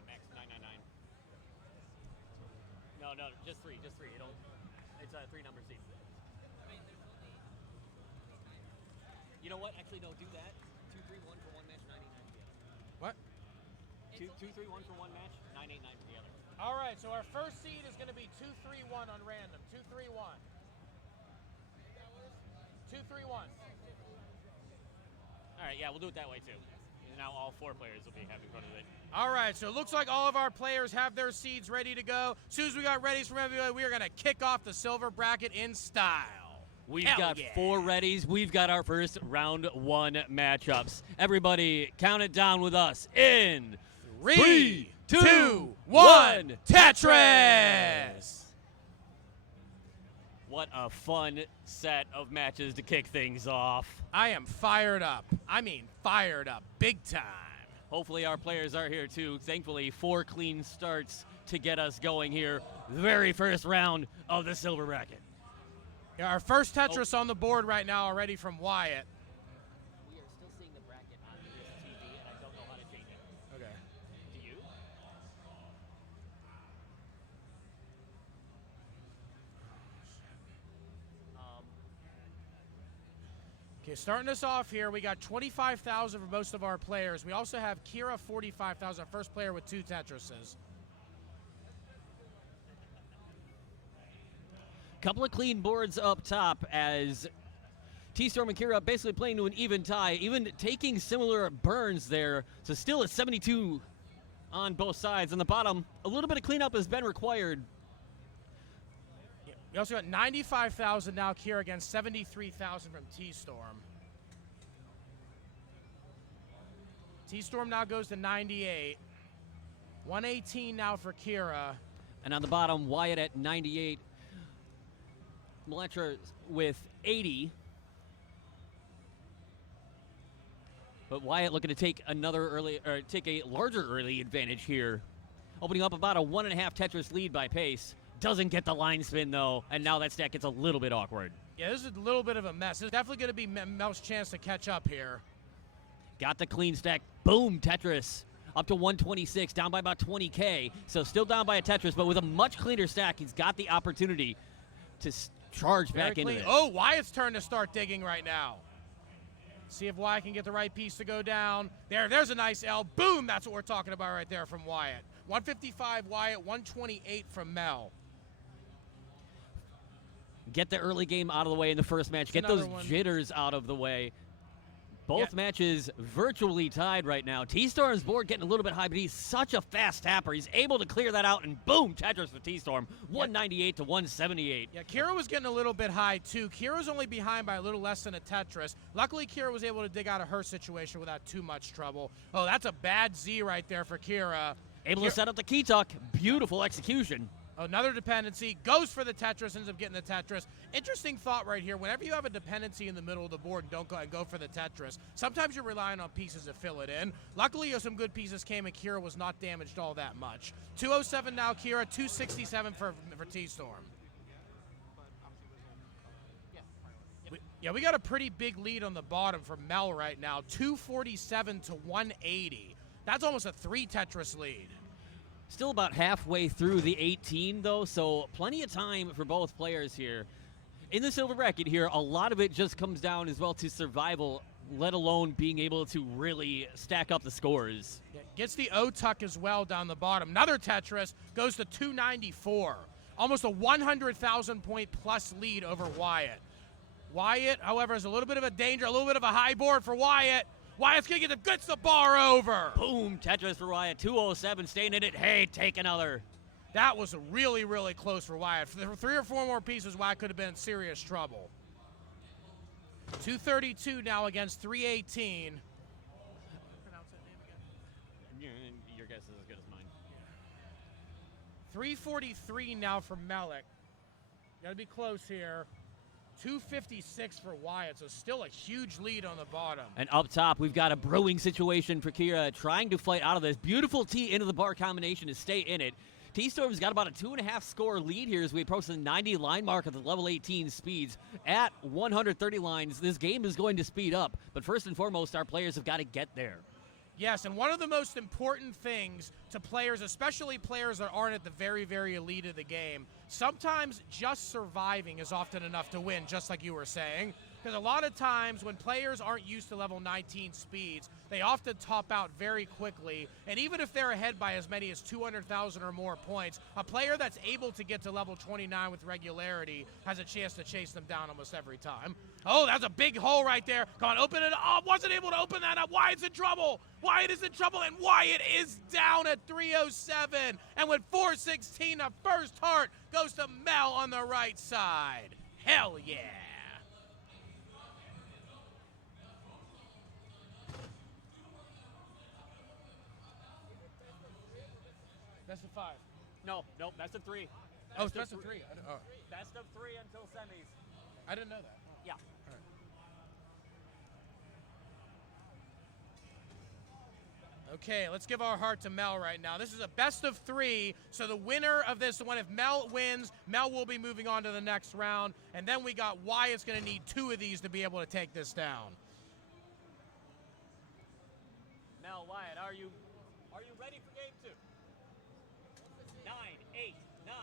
Max 999. No, just three. It's a 3-number seed. You know what? Actually, no, do that. 2-3-1 for one match, 989 for the other. What? 2-3-1 for one match, 989 for the other. All right, so our first seed is going to be 2-3-1 on random. 2-3-1. 2-3-1. All right, yeah, we'll do it that way too. And now all 4 players will be having fun with it. All right, so it looks like all of our players have their seeds ready to go. As soon as we got readies from everybody, we are going to kick off the silver bracket in style. We've Hell got yeah. 4 readies. We've got our first round 1 matchups. Everybody, count it down with us in 3, 2, 1, Tetris! What a fun set of matches to kick things off. I am fired up. I mean, fired up big time. Hopefully our players are here too. Thankfully, 4 clean starts to get us going here. The very first round of the silver bracket. Yeah, our first Tetris on the board right now already from Wyatt. We are still seeing the bracket on this TV, and I don't know how to change it. Okay. Do you? Okay, starting us off here, we got 25,000 for most of our players. We also have Kira 45,000, first player with 2 Tetrises. Couple of clean boards up top as T-Storm and Kira basically playing to an even tie, even taking similar burns there. So still at 72 on both sides. On the bottom, a little bit of cleanup has been required. Yeah, we also got 95,000 now, Kira, against 73,000 from T-Storm. T-Storm now goes to 98. 118 now for Kira. And on the bottom, Wyatt at 98. Melantra with 80. But Wyatt looking to take take a larger early advantage here. Opening up about a 1.5 Tetris lead by pace. Doesn't get the line spin though, and now that stack gets a little bit awkward. Yeah, this is a little bit of a mess. This is definitely going to be Mel's chance to catch up here. Got the clean stack. Boom, Tetris. Up to 126, down by about 20K. So still down by a Tetris, but with a much cleaner stack, he's got the opportunity to charge Very back into clean. this. Oh, Wyatt's turn to start digging right now. See if Wyatt can get the right piece to go down. There's a nice L. Boom, that's what we're talking about right there from Wyatt. 155 Wyatt, 128 from Mel. Get the early game out of the way in the first match. Get Another those one. jitters out of the way. Both Yeah. matches virtually tied right now. T-Storm's board getting a little bit high, but he's such a fast tapper. He's able to clear that out, and boom, Tetris for T-Storm. 198 to 178. Yeah, Kira was getting a little bit high, too. Kira's only behind by a little less than a Tetris. Luckily, Kira was able to dig out of her situation without too much trouble. Oh, that's a bad Z right there for Kira. Able to set up the key tuck. Beautiful execution. Another dependency, goes for the Tetris, ends up getting the Tetris. Interesting thought right here. Whenever you have a dependency in the middle of the board and don't go for the Tetris, sometimes you're relying on pieces to fill it in. Luckily, some good pieces came and Kira was not damaged all that much. 207 now, Kira, 267 for T-Storm. We got a pretty big lead on the bottom for Mel right now, 247 to 180. That's almost a 3 Tetris lead. Still about halfway through the 18, though, so plenty of time for both players here. In the silver bracket here, a lot of it just comes down as well to survival, let alone being able to really stack up the scores. Yeah, gets the O-Tuck as well down the bottom. Another Tetris goes to 294. almost a 100,000 point plus lead over Wyatt. Wyatt, however, is a little bit of a danger, a little bit of a high board for Wyatt. Wyatt's gonna gets the bar over. Boom, Tetris for Wyatt, 207, staying in it. Hey, take another. That was really, really close for Wyatt. For 3 or 4 more pieces, Wyatt could have been in serious trouble. 232 now against 318. Your guess is as good as mine. 343 now for Melik. Got to be close here. 256 for Wyatt, so still a huge lead on the bottom. And up top, we've got a brewing situation for Kira, trying to fight out of this. Beautiful T into the bar combination to stay in it. T-Storm's got about a 2.5 score lead here as we approach the 90 line mark at the level 18 speeds. At 130 lines, this game is going to speed up. But first and foremost, our players have got to get there. Yes, and one of the most important things to players, especially players that aren't at the very, very elite of the game, sometimes just surviving is often enough to win, just like you were saying. Because a lot of times when players aren't used to level 19 speeds, they often top out very quickly. And even if they're ahead by as many as 200,000 or more points, a player that's able to get to level 29 with regularity has a chance to chase them down almost every time. Oh, that's a big hole right there. Come on, open it up. Wasn't able to open that up. Wyatt's in trouble. Wyatt is in trouble, and Wyatt is down at 307. And with 416, the first heart goes to Mel on the right side. Hell yeah. Best of 5. No, best of 3. Oh, it's best of 3. Best of 3 until semis. I didn't know that. Yeah. Okay, let's give our heart to Mel right now. This is a best of 3, so the winner of this one, if Mel wins, Mel will be moving on to the next round, and then we got Wyatt's going to need 2 of these to be able to take this down. Mel, Wyatt, are you ready for game 2? 9, 8, 9.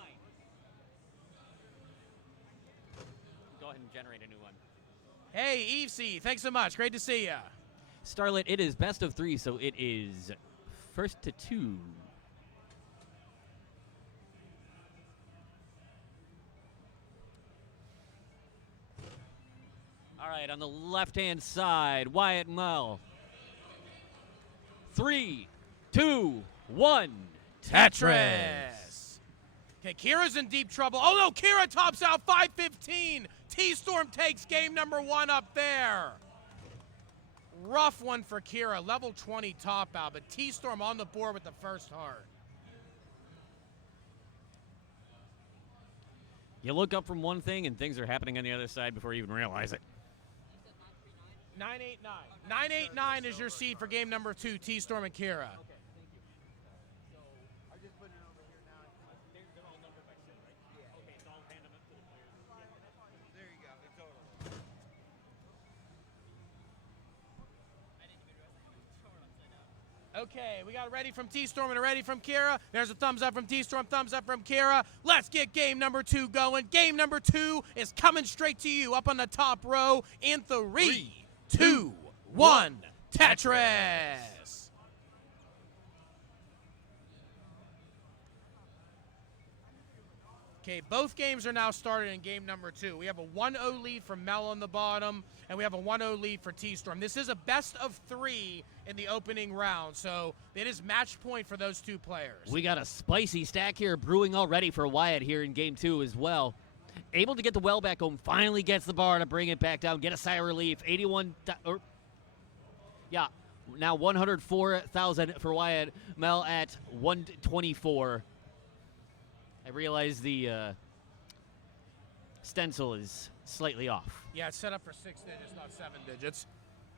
Go ahead and generate a new one. Hey, Evesy, thanks so much. Great to see ya. Starlet, it is best of 3, so it is first to 2. All right, on the left-hand side, Wyatt Mel. 3, 2, 1. Tetris. Okay, Kira's in deep trouble. Oh no, Kira tops out 515. T-Storm takes game number 1 up there. Rough one for Kira, level 20 top out, but T-Storm on the board with the first heart. You look up from one thing and things are happening on the other side before you even realize it. 989. 989 is your seed for game number 2, T-Storm and Kira. Okay, we got a ready from T-Storm and a ready from Kira. There's a thumbs up from T-Storm, thumbs up from Kira. Let's get game number 2 going. Game number 2 is coming straight to you up on the top row in 3, 2, 1, Tetris. Okay, both games are now started in game number 2. We have a 1-0 lead for Mel on the bottom, and we have a 1-0 lead for T-Storm. This is a best of 3 in the opening round, so it is match point for those 2 players. We got a spicy stack here brewing already for Wyatt here in game 2 as well. Able to get the well back home, finally gets the bar to bring it back down, get a sigh of relief. 81, now 104,000 for Wyatt. Mel at 124. I realize the stencil is slightly off. Yeah, it's set up for 6 digits, not 7 digits.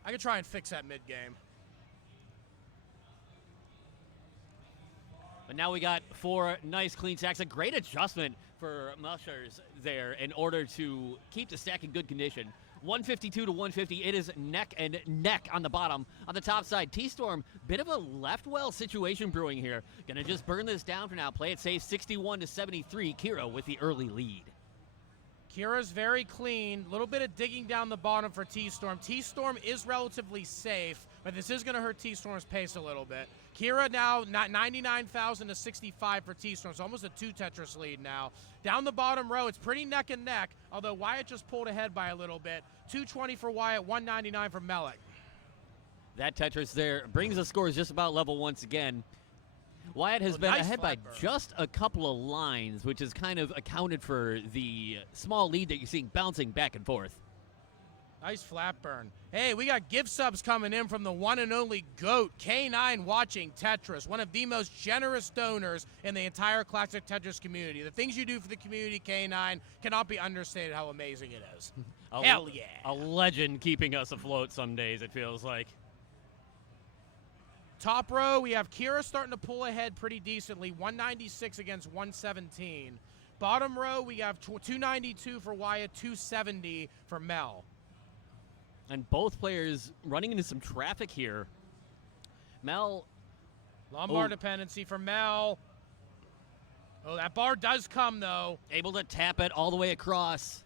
I could try and fix that mid-game. But now we got 4 nice clean stacks. A great adjustment for Mushers there in order to keep the stack in good condition. 152 to 150. It is neck and neck on the bottom. On the top side, T-Storm, bit of a left well situation brewing here. Gonna just burn this down for now. Play it safe, 61 to 73. Kira with the early lead. Kira's very clean. A little bit of digging down the bottom for T-Storm. T-Storm is relatively safe, but this is going to hurt T-Storm's pace a little bit. Kira now 99,000 to 65 for T-Storm, so almost a 2 Tetris lead now. Down the bottom row, it's pretty neck and neck, although Wyatt just pulled ahead by a little bit. 220 for Wyatt, 199 for Melik. That Tetris there brings the scores just about level once again. Wyatt has been nice ahead by flat burn. just a couple of lines, which has kind of accounted for the small lead that you're seeing bouncing back and forth. Nice flat burn. Hey, we got gift subs coming in from the one and only GOAT, K9 watching Tetris, one of the most generous donors in the entire classic Tetris community. The things you do for the community, K9, cannot be understated how amazing it is. Hell yeah. A legend keeping us afloat some days, it feels like. Top row, we have Kira starting to pull ahead pretty decently, 196 against 117. Bottom row, we have 292 for Wyatt, 270 for Mel. And both players running into some traffic here. Mel. Lombard dependency for Mel. Oh, that bar does come, though. Able to tap it all the way across.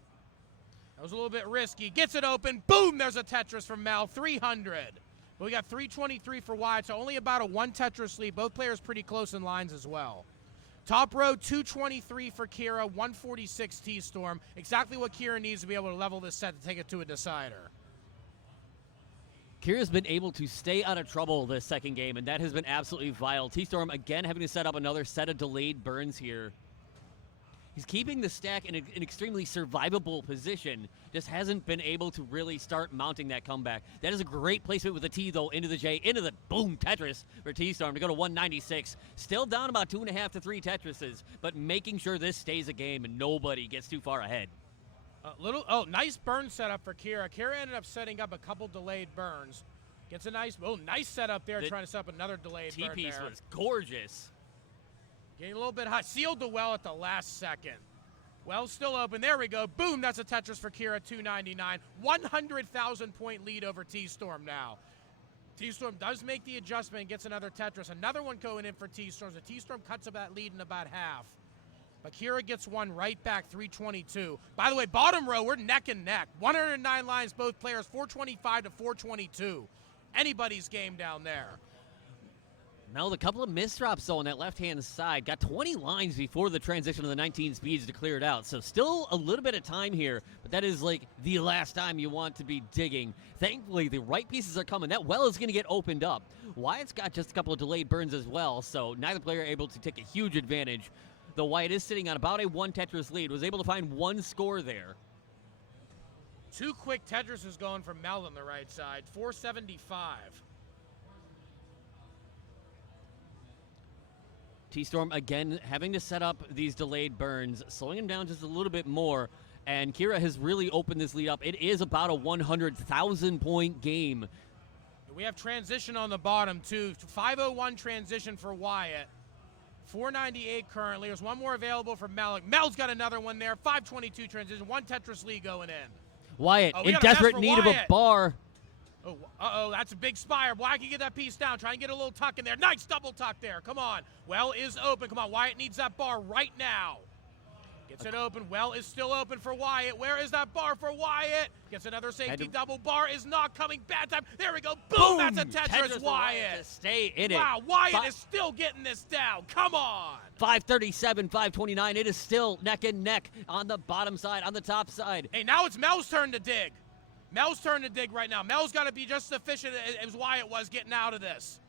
That was a little bit risky. Gets it open. Boom, there's a Tetris from Mel, 300. But we got 323 for Wyatt, so only about a 1 Tetris lead. Both players pretty close in lines as well. Top row, 223 for Kira, 146 T-Storm. Exactly what Kira needs to be able to level this set to take it to a decider. Kira's been able to stay out of trouble this second game, and that has been absolutely vital. T-Storm, again, having to set up another set of delayed burns here. He's keeping the stack in an extremely survivable position, just hasn't been able to really start mounting that comeback. That is a great placement with the T, though, into the J, into the boom Tetris for T-Storm to go to 196. Still down about 2.5 to 3 Tetrises, but making sure this stays a game and nobody gets too far ahead. Nice burn setup for Kira. Kira ended up setting up a couple delayed burns. Gets a nice setup there, trying to set up another delayed burn there. T-piece was gorgeous. Getting a little bit hot. Sealed the well at the last second. Well, still open. There we go. Boom, that's a Tetris for Kira, 299. 100,000 point lead over T-Storm now. T-Storm does make the adjustment and gets another Tetris. Another one going in for T-Storm. So T-Storm cuts up that lead in about half. But Kira gets one right back, 322. By the way, bottom row, we're neck and neck. 109 lines, both players, 425 to 422. Anybody's game down there. Mel, a couple of misdrops, though, on that left-hand side. Got 20 lines before the transition to the 19 speeds to clear it out. So still a little bit of time here, but that is like the last time you want to be digging. Thankfully, the right pieces are coming. That well is going to get opened up. Wyatt's got just a couple of delayed burns as well, so neither player able to take a huge advantage. Though Wyatt is sitting on about a 1 Tetris lead, was able to find one score there. 2 quick Tetrises going from Mel on the right side, 475. T-Storm, again, having to set up these delayed burns, slowing him down just a little bit more, and Kira has really opened this lead up. It is about a 100,000 point game. We have transition on the bottom, too. 501 transition for Wyatt. 498 currently. There's one more available for Melik. Mel's got another one there. 522 transition. 1 Tetris lead going in. Wyatt we in got a mess desperate for need of a Wyatt. bar. Oh, that's a big spire. Wyatt can get that piece down. Try and get a little tuck in there. Nice double tuck there. Come on. Well is open. Come on. Wyatt needs that bar right now. Gets it open. Well is still open for Wyatt. Where is that bar for Wyatt? Gets another safety double. Bar is not coming. Bad time. There we go. Boom. That's a Tetris, Wyatt. To stay in it. Wow. Wyatt is still getting this down. Come on. 537, 529. It is still neck and neck on the bottom side, on the top side. Hey, now it's Mel's turn to dig. Mel's turn to dig right now. Mel's got to be just as efficient as Wyatt was getting out of this.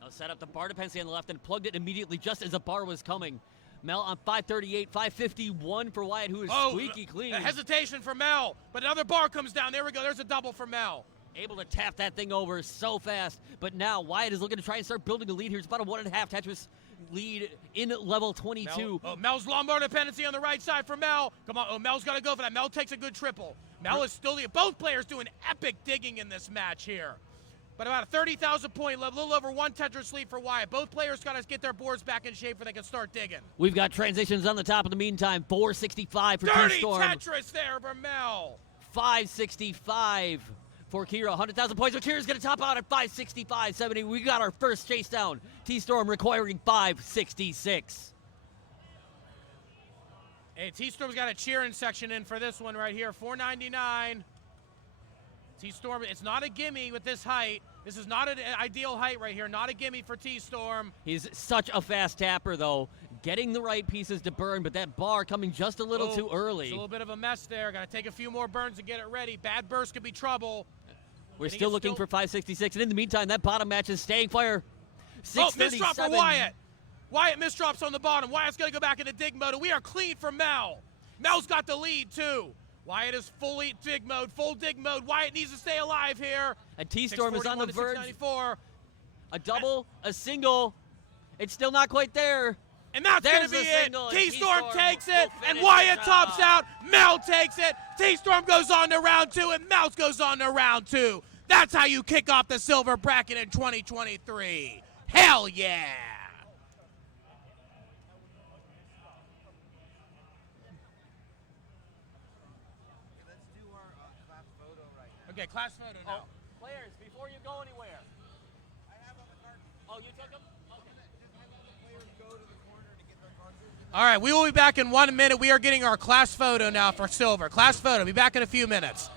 Now set up the bar dependency on the left and plugged it immediately just as the bar was coming. Mel on 538, 551 for Wyatt, who is squeaky clean. A hesitation for Mel, but another bar comes down. There we go. There's a double for Mel. Able to tap that thing over so fast. But now Wyatt is looking to try and start building a lead here. It's about a 1.5 Tetris lead in level 22. Mel's Lombard dependency on the right side for Mel. Come on. Mel's got to go for that. Mel takes a good triple. Mel is still both players doing epic digging in this match here. But about a 30,000 point level, a little over 1 Tetris lead for Wyatt. Both players got to get their boards back in shape where they can start digging. We've got transitions on the top in the meantime. 465 for T-Storm. 30 Tetris there for Mel. 565 for Kira. 100,000 points. So Kira's going to top out at 565.70. We got our first chase down. T-Storm requiring 566. Hey, T-Storm's got a cheering section in for this one right here. 499. T-Storm, it's not a gimme with this height. This is not an ideal height right here. Not a gimme for T-Storm. He's such a fast tapper, though. Getting the right pieces to burn, but that bar coming just a little too early. It's a little bit of a mess there. Got to take a few more burns to get it ready. Bad burst could be trouble. We're still looking for 566, and in the meantime, that bottom match is staying fire. Oh, misdrop for Wyatt. Wyatt misdrops on the bottom. Wyatt's going to go back into dig mode, and we are clean for Mel. Mel's got the lead, too. Wyatt is fully dig mode, full dig mode. Wyatt needs to stay alive here. And T-Storm is on the verge. 694. A double, a single. It's still not quite there. And that's going to be it. T-Storm takes it, and Wyatt tops out. Mel takes it. T-Storm goes on to round 2, and Mouse goes on to round 2. That's how you kick off the silver bracket in 2023. Hell yeah! Let's do our class photo right now. Okay, class photo now. Players, before you go anywhere. I have all the cards. Oh, you took them? Okay. Just have all the players go to the corner to get their cartridges. All right, we will be back in 1 minute. We are getting our class photo now for silver. Class photo. Be back in a few minutes.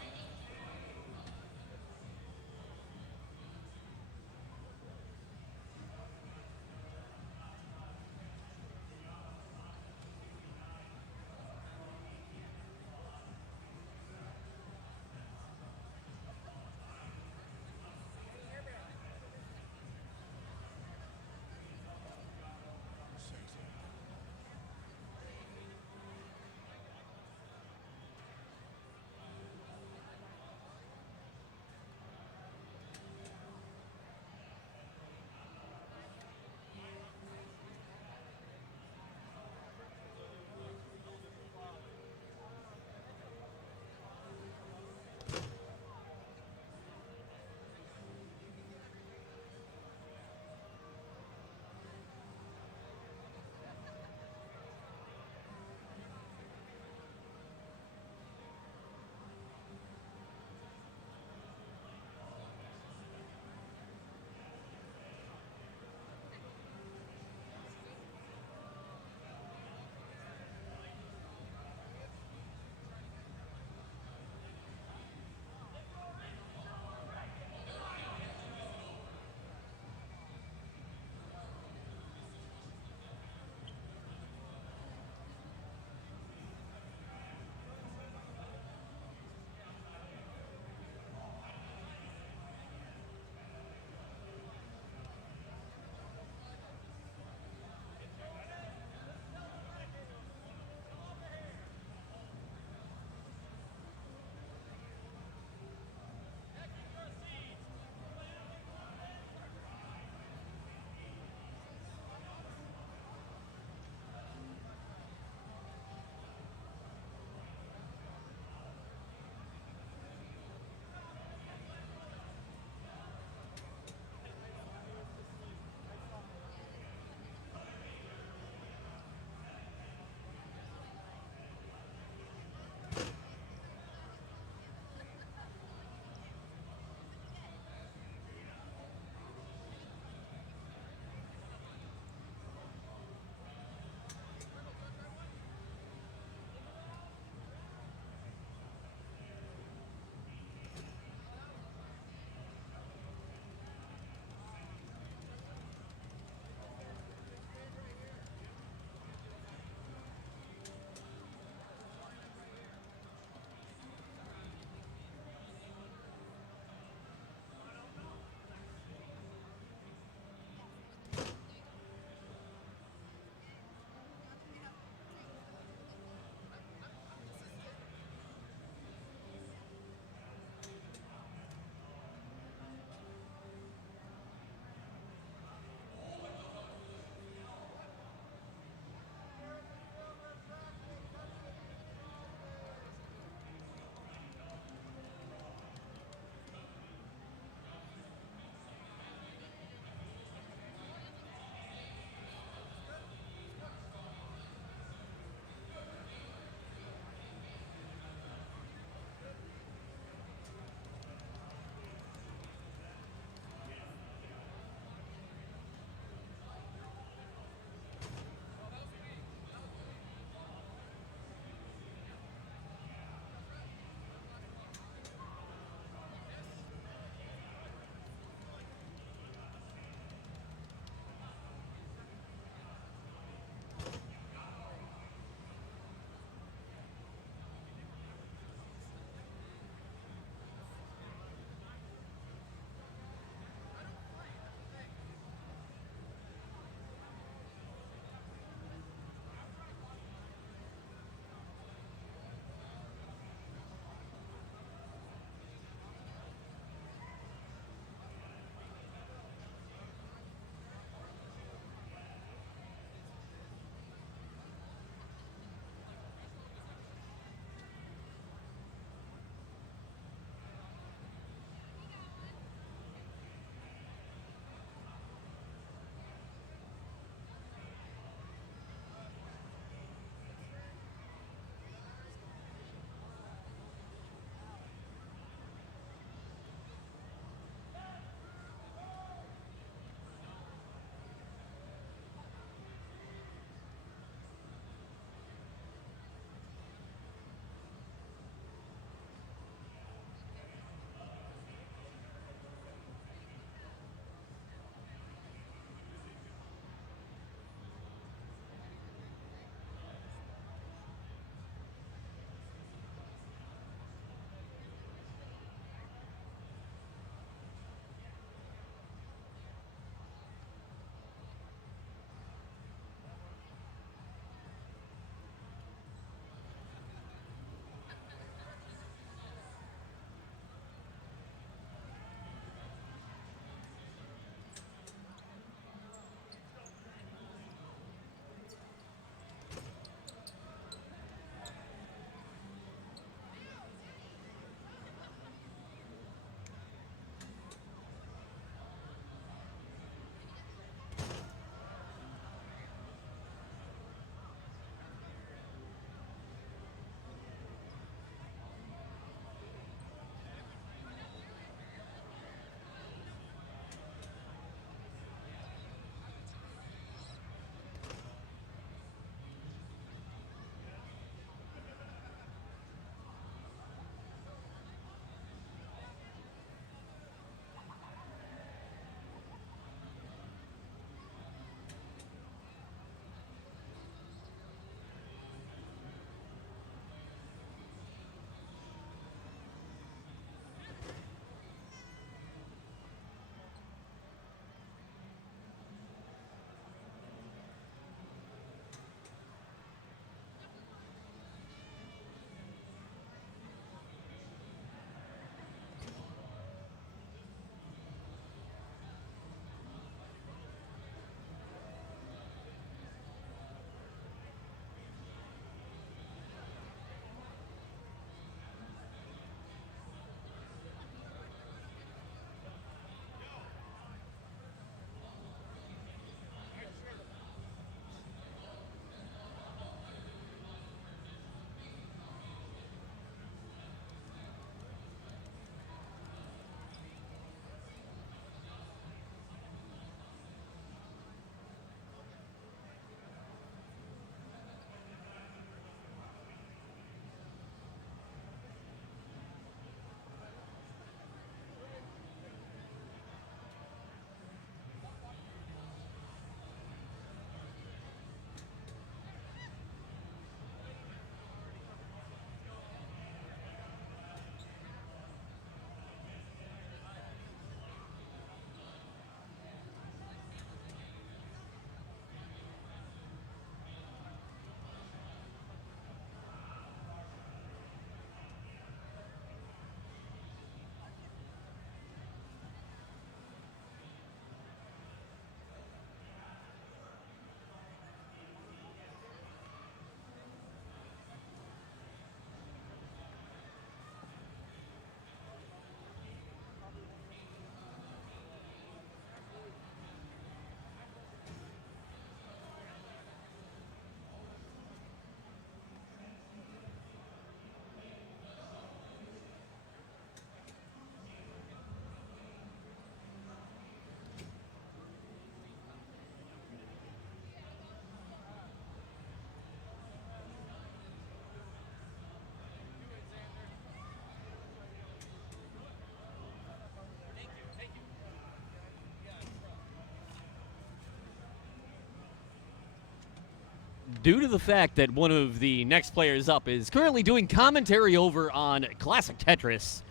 due to the fact that one of the next players up is currently doing commentary over on Classic Tetris,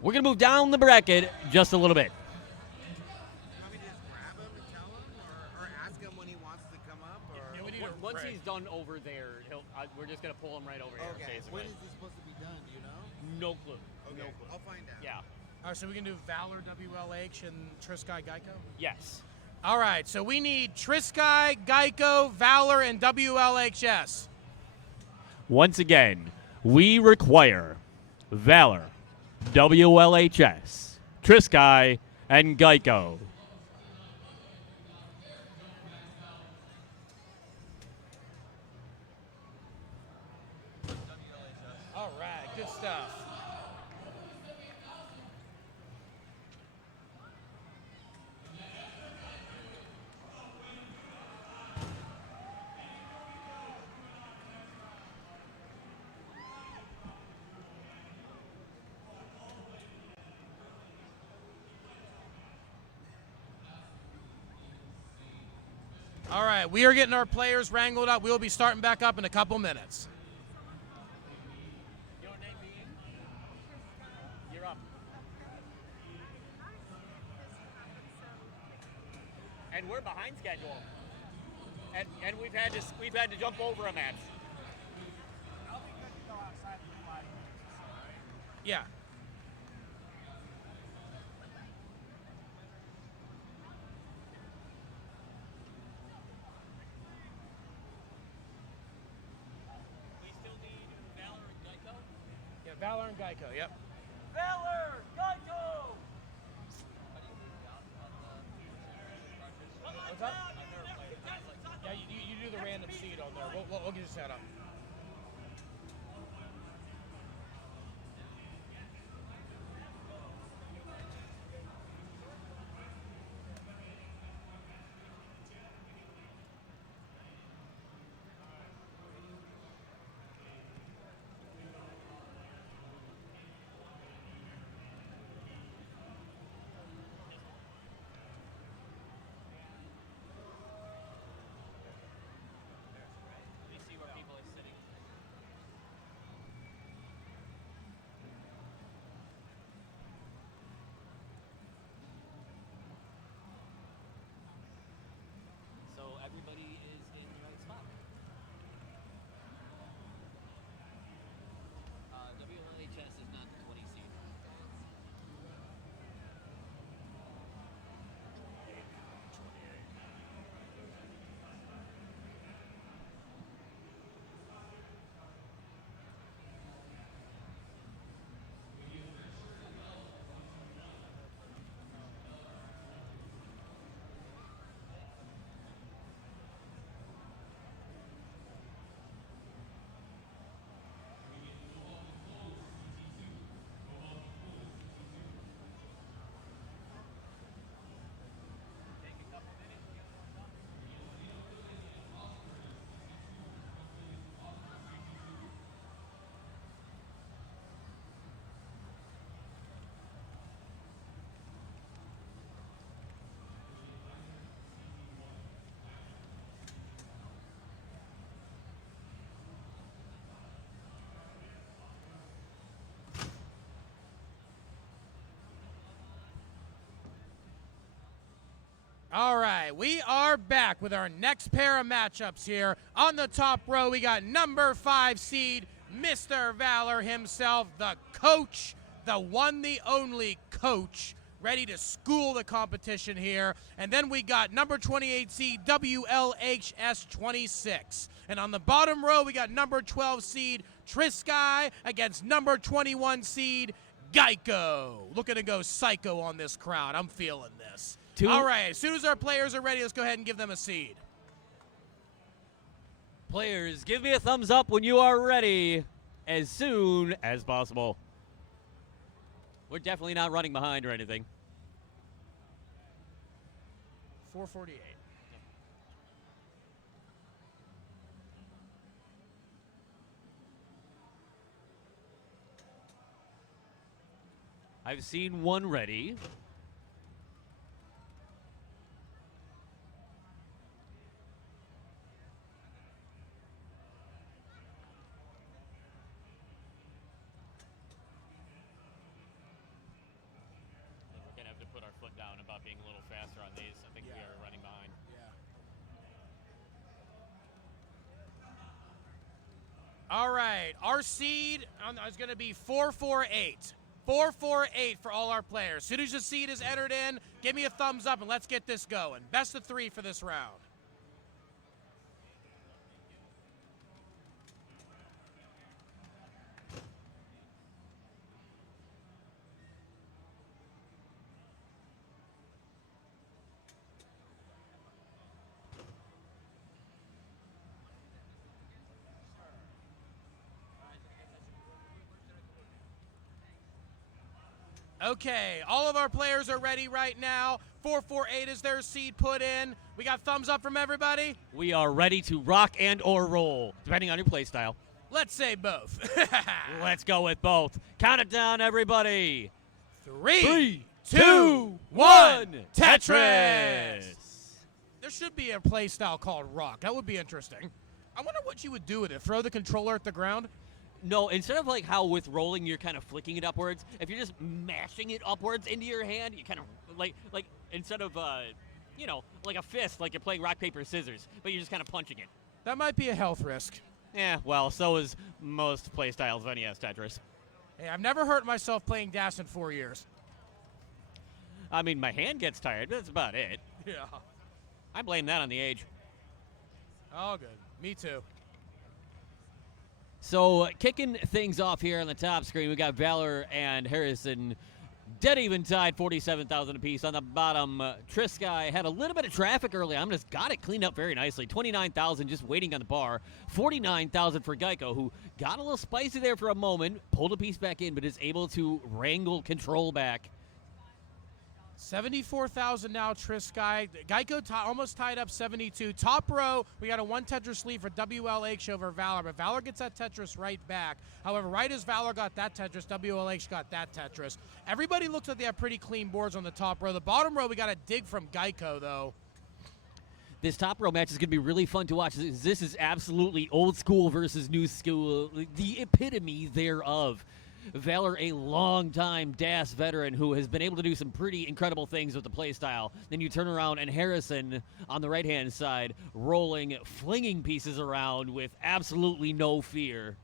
we're going to move down the bracket just a little bit. Want me to just grab him and tell him, or ask him when he wants to come up, or? Yeah, we need to Once break. he's done over there, we're just going to pull him right over here, Okay. basically. When is this supposed to be done? Do you know? No clue. Okay. No clue. I'll find out. Yeah. All right, so we can do Valor, WLH, and Trisky, Geico? Yes. All right, so we need Trisky, Geico, Valor, and WLHS. Once again, we require Valor, WLHS, Trisky, and Geico. All right, good stuff. All right, we are getting our players wrangled up. We'll be starting back up in a couple minutes. Your name being? You're up. And we're behind schedule. And we've had to jump over a match. Yeah. We still need Valor and Geico. Yeah, Valor and Geico, yep. Valor, Geico. What's up? Yeah, you do the random seed on there. We'll get you set up. Let me see where people are sitting. So everybody is in the right spot. WLHS is not the 20 seed. All right, we are back with our next pair of matchups here. On the top row, we got number 5 seed, Mr. Valor himself, the coach, the one, the only coach, ready to school the competition here. And then we got number 28 seed, WLHS 26. And on the bottom row, we got number 12 seed, Trisky, against number 21 seed, Geico. Looking to go psycho on this crowd. I'm feeling this. All right, as soon as our players are ready, let's go ahead and give them a seed. Players, give me a thumbs up when you are ready as soon as possible. We're definitely not running behind or anything. 448. I've seen one ready. foot down about being a little faster on these. I think we are running behind. All right, our seed is going to be 448. 448 for all our players. As soon as the seed is entered in, give me a thumbs up and let's get this going. Best of 3 for this round. Okay, all of our players are ready right now. 448 is their seed put in. We got thumbs up from everybody. We are ready to rock and or roll, depending on your play style. Let's say both. Let's go with both. Count it down, everybody. 3, 2, 1, Tetris! There should be a play style called rock. That would be interesting. I wonder what you would do with it. Throw the controller at the ground? No, instead of like how with rolling you're kind of flicking it upwards, if you're just mashing it upwards into your hand, you kind of like instead of you know, like a fist, like you're playing rock paper scissors, but you're just kind of punching it. That might be a health risk. Yeah, well, so is most play styles of NES Tetris. Hey, I've never hurt myself playing DAS in 4 years. I mean, my hand gets tired, but that's about it. Yeah. I blame that on the age. Oh, good. Me too. So, kicking things off here on the top screen, we got Valor and Harrison dead even tied, 47,000 apiece. On the bottom, Trisky had a little bit of traffic early on, just got it cleaned up very nicely. 29,000 just waiting on the bar. 49,000 for Geico, who got a little spicy there for a moment, pulled a piece back in, but is able to wrangle control back. 74,000 now, Trisky. Geico almost tied up 72. Top row, we got a 1 Tetris lead for WLH over Valor, but Valor gets that Tetris right back. However, right as Valor got that Tetris, WLH got that Tetris. Everybody looks like they have pretty clean boards on the top row. The bottom row, we got a dig from Geico, though. This top row match is going to be really fun to watch. This is absolutely old school versus new school, the epitome thereof. Valor, a long-time DAS veteran who has been able to do some pretty incredible things with the play style. Then you turn around and Harrison on the right-hand side, rolling, flinging pieces around with absolutely no fear.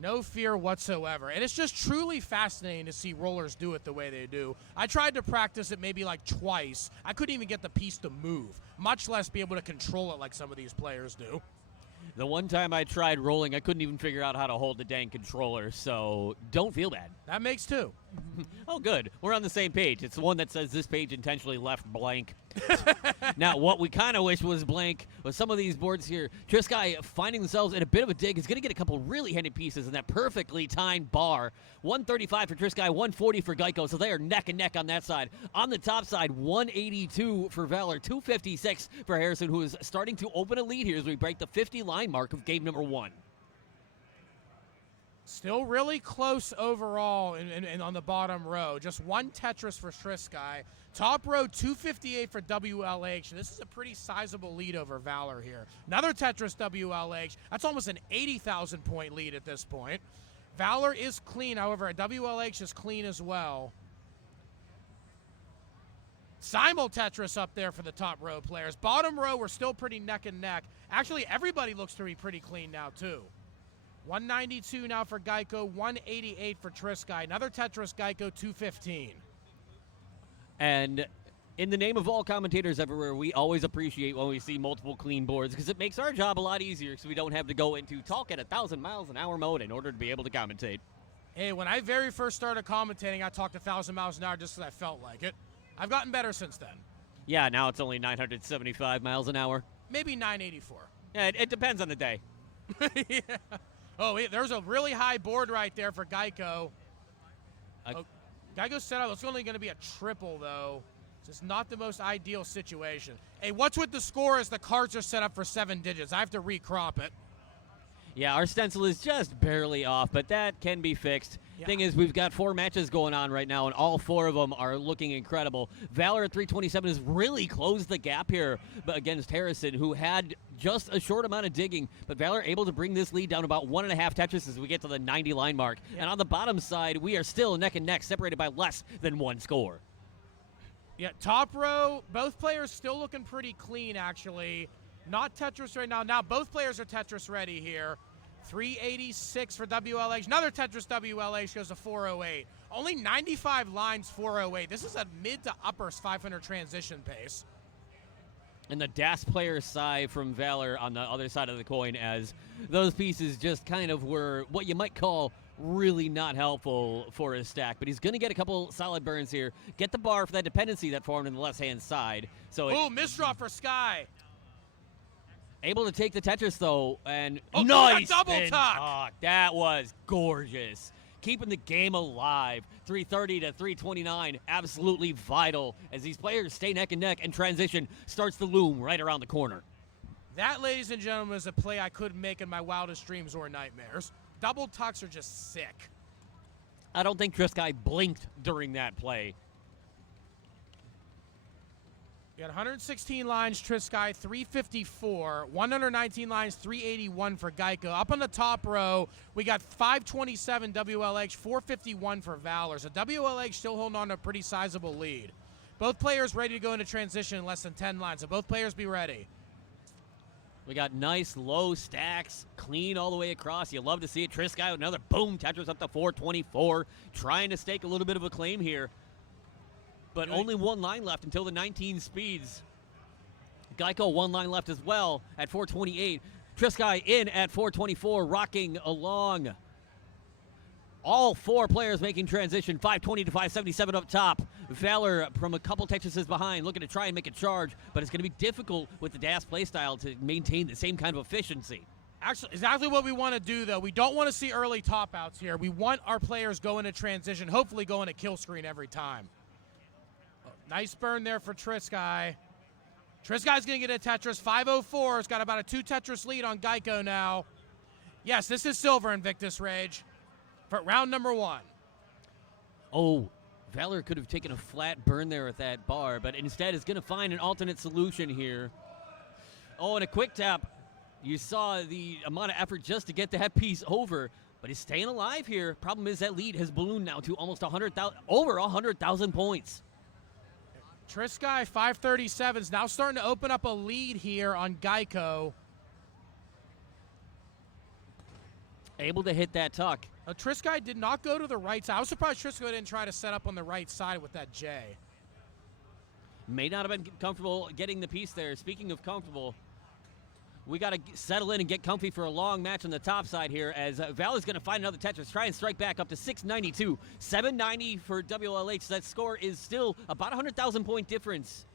No fear whatsoever. And it's just truly fascinating to see rollers do it the way they do. I tried to practice it maybe like twice. I couldn't even get the piece to move, much less be able to control it like some of these players do. The one time I tried rolling, I couldn't even figure out how to hold the dang controller, so don't feel bad. That makes 2. Oh, good. We're on the same page. It's the one that says this page intentionally left blank. Now, what we kind of wish was blank was some of these boards here. Trisky finding themselves in a bit of a dig is going to get a couple really handy pieces in that perfectly timed bar. 135 for Trisky, 140 for Geico, so they are neck and neck on that side. On the top side, 182 for Valor, 256 for Harrison, who is starting to open a lead here as we break the 50 line mark of game number 1. Still really close overall and on the bottom row. Just 1 Tetris for Trisky. Top row, 258 for WLH. This is a pretty sizable lead over Valor here. Another Tetris WLH. That's almost an 80,000 point lead at this point. Valor is clean, however, WLH is clean as well. Simul Tetris up there for the top row players. Bottom row, we're still pretty neck and neck. Actually, everybody looks to be pretty clean now, too. 192 now for Geico, 188 for Trisky. Another Tetris Geico, 215. And in the name of all commentators everywhere, we always appreciate when we see multiple clean boards because it makes our job a lot easier so we don't have to go into talk at 1,000 miles an hour mode in order to be able to commentate. Hey, when I very first started commentating, I talked 1,000 miles an hour just because I felt like it. I've gotten better since then. Yeah, now it's only 975 miles an hour. Maybe 984. Yeah, it depends on the day. Yeah. Oh, there's a really high board right there for Geico. Geico set up. It's only going to be a triple, though. It's just not the most ideal situation. Hey, what's with the score is the cards are set up for 7 digits. I have to recrop it. Yeah, our stencil is just barely off, but that can be fixed. Yeah. Thing is, we've got 4 matches going on right now, and all 4 of them are looking incredible. Valor at 327 has really closed the gap here against Harrison, who had just a short amount of digging, but Valor able to bring this lead down about 1.5 Tetris as we get to the 90 line mark. Yeah. And on the bottom side, we are still neck and neck, separated by less than 1 score. Yeah, top row, both players still looking pretty clean, actually. Not Tetris right now. Now both players are Tetris ready here. 386 for WLH. Another Tetris WLH goes to 408. Only 95 lines, 408. This is a mid to upper 500 transition pace. And the DAS player side from Valor on the other side of the coin, as those pieces just kind of were what you might call really not helpful for his stack. But he's going to get a couple solid burns here. Get the bar for that dependency that formed on the left-hand side. So Ooh, misdraw for Sky. Able to take the Tetris, though, and Oh, nice double spin tuck. tuck. That was gorgeous. Keeping the game alive. 330 to 329, absolutely vital as these players stay neck and neck, and transition starts to loom right around the corner. That, ladies and gentlemen, is a play I couldn't make in my wildest dreams or nightmares. Double tucks are just sick. I don't think Trisky blinked during that play. You got 116 lines, Trisky, 354. 119 lines, 381 for Geico. Up on the top row, we got 527 WLH, 451 for Valor. So WLH still holding on to a pretty sizable lead. Both players ready to go into transition in less than 10 lines, so both players be ready. We got nice low stacks, clean all the way across. You love to see it. Trisky with another boom, Tetris up to 424, trying to stake a little bit of a claim here. But only one line left until the 19 speeds. Geico one line left as well at 428. Trisky in at 424, rocking along. All four players making transition, 520 to 577 up top. Valor from a couple Tetrises behind, looking to try and make a charge, but it's going to be difficult with the DAS playstyle to maintain the same kind of efficiency. Actually, exactly what we want to do, though. We don't want to see early top outs here. We want our players going to transition, hopefully going to kill screen every time. Nice burn there for Trisky. Trisky's going to get a Tetris. 504. It's got about a 2 Tetris lead on Geico now. Yes, this is silver Invictus Rage for round number 1. Oh, Valor could have taken a flat burn there with that bar, but instead is going to find an alternate solution here. Oh, and a quick tap. You saw the amount of effort just to get that piece over, but he's staying alive here. Problem is that lead has ballooned now to almost 100,000, over 100,000 points. Trisky, 537, is now starting to open up a lead here on Geico. Able to hit that tuck. Trisky did not go to the right side. I was surprised Trisky didn't try to set up on the right side with that J. May not have been comfortable getting the piece there. Speaking of comfortable, we got to settle in and get comfy for a long match on the top side here, as Valor's going to find another Tetris, try and strike back up to 692. 790 for WLH. That score is still about 100,000 point difference.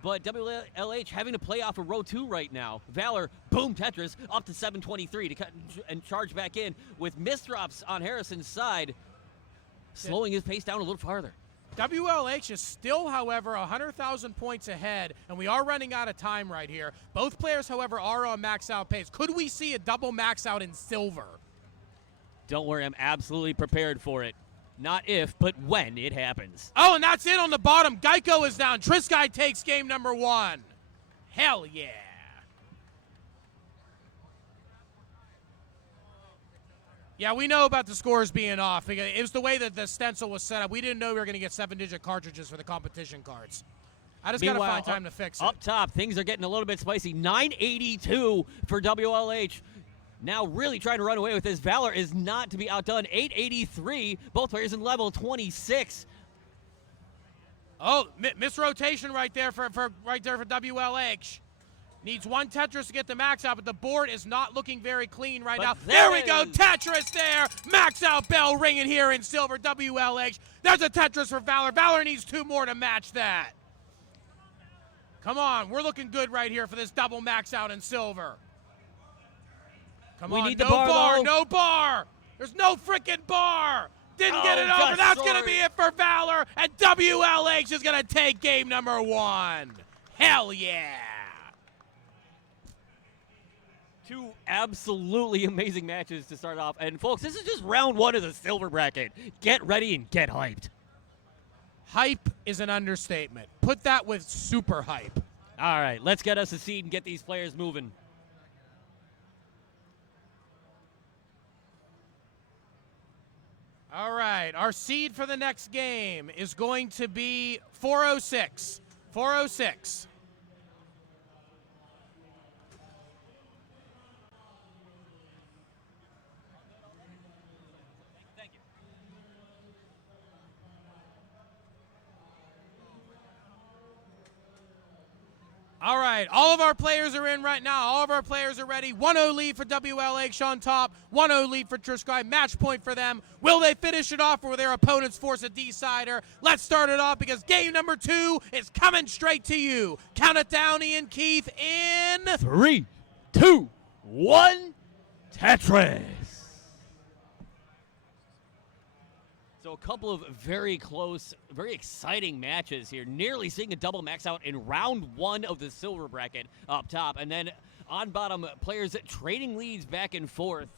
But WLH having to play off of row 2 right now. Valor, boom, Tetris, up to 723 to cut and charge back in with misdrops on Harrison's side, slowing his pace down a little farther. WLH is still, however, 100,000 points ahead, and we are running out of time right here. Both players, however, are on max out pace. Could we see a double max out in silver? Don't worry, I'm absolutely prepared for it. Not if, but when it happens. Oh, and that's it on the bottom. Geico is down. Trisky takes game number 1. Hell yeah. Yeah, we know about the scores being off. It was the way that the stencil was set up. We didn't know we were going to get 7-digit cartridges for the competition cards. I just got to find time to fix it. Up top, things are getting a little bit spicy. 982 for WLH. Now really trying to run away with this. Valor is not to be outdone. 883. Both players in level 26. Oh, misrotation right there for WLH. Needs 1 Tetris to get the max out, but the board is not looking very clean right now. There we go, Tetris there. Max out bell ringing here in silver, WLH. There's a Tetris for Valor. Valor needs 2 more to match that. Come on, we're looking good right here for this double max out in silver. Come on, need the no bar, though. No bar. There's no freaking bar. Didn't get it over. That's going to be it for Valor, and WLH is going to take game number 1. Hell yeah. 2 absolutely amazing matches to start off. And folks, this is just round 1 of the silver bracket. Get ready and get hyped. Hype is an understatement. Put that with super hype. All right, let's get us a seat and get these players moving. All right, our seed for the next game is going to be 406. 406. All right, all of our players are in right now. All of our players are ready. 1-0 lead for WLH on top. 1-0 lead for Trisky. Match point for them. Will they finish it off or will their opponents force a decider? Let's start it off because game number 2 is coming straight to you. Count it down, Ian Keith, in 3, 2, 1, Tetris. So a couple of very close, very exciting matches here. Nearly seeing a double max out in round 1 of the silver bracket up top. And then on bottom, players trading leads back and forth.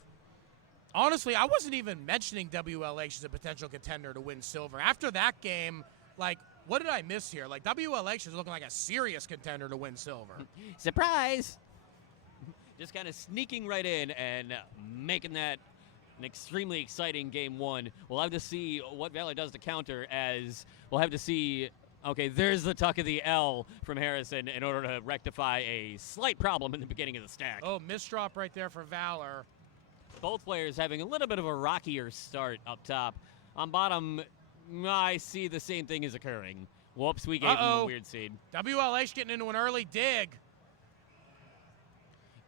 Honestly, I wasn't even mentioning WLH as a potential contender to win silver. After that game, like, what did I miss here? Like, WLH is looking like a serious contender to win silver. Surprise! Just kind of sneaking right in and making that an extremely exciting game 1. We'll have to see what Valor does to counter, as we'll have to see. Okay, there's the tuck of the L from Harrison in order to rectify a slight problem in the beginning of the stack. Oh, misdrop right there for Valor. Both players having a little bit of a rockier start up top. On bottom, I see the same thing is occurring. Whoops, we gave him a weird seed. WLH getting into an early dig.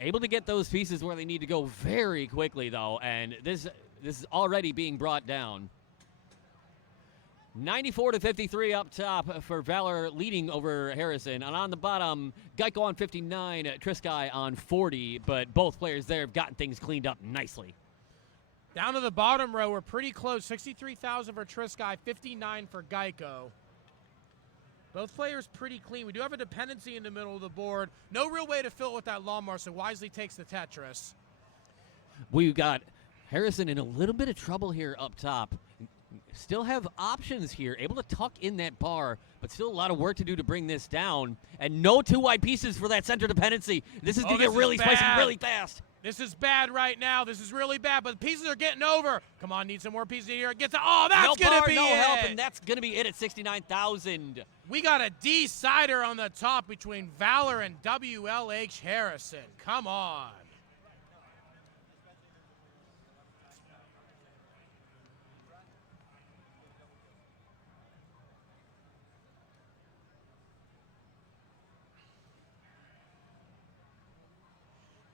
Able to get those pieces where they need to go very quickly, though, and this is already being brought down. 94-53 up top for Valor, leading over Harrison. And on the bottom, Geico on 59, Trisky on 40, but both players there have gotten things cleaned up nicely. Down to the bottom row, we're pretty close. 63,000 for Trisky, 59 for Geico. Both players pretty clean. We do have a dependency in the middle of the board. No real way to fill it with that lawnmower, so wisely takes the Tetris. We've got Harrison in a little bit of trouble here up top. Still have options here, able to tuck in that bar, but still a lot of work to do to bring this down. And no 2 wide pieces for that center dependency. This is going to get really spicy really fast. This is bad right now. This is really bad, but the pieces are getting over. Come on, need some more pieces here. Gets oh, that's going to be no it. help, and that's going to be it at 69,000. We got a decider on the top between Valor and WLH Harrison. Come on.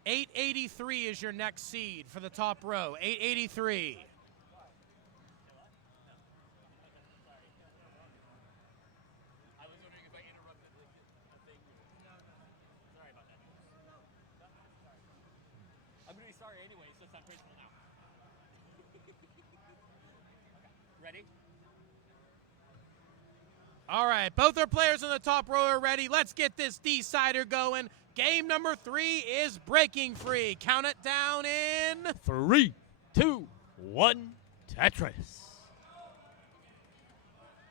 $883 is your next seed for the top row. $883. I'm going to be sorry anyway, since I'm principal now. Ready? All right, both our players on the top row are ready. Let's get this decider going. Game number 3 is breaking free. Count it down in 3, 2, 1, Tetris.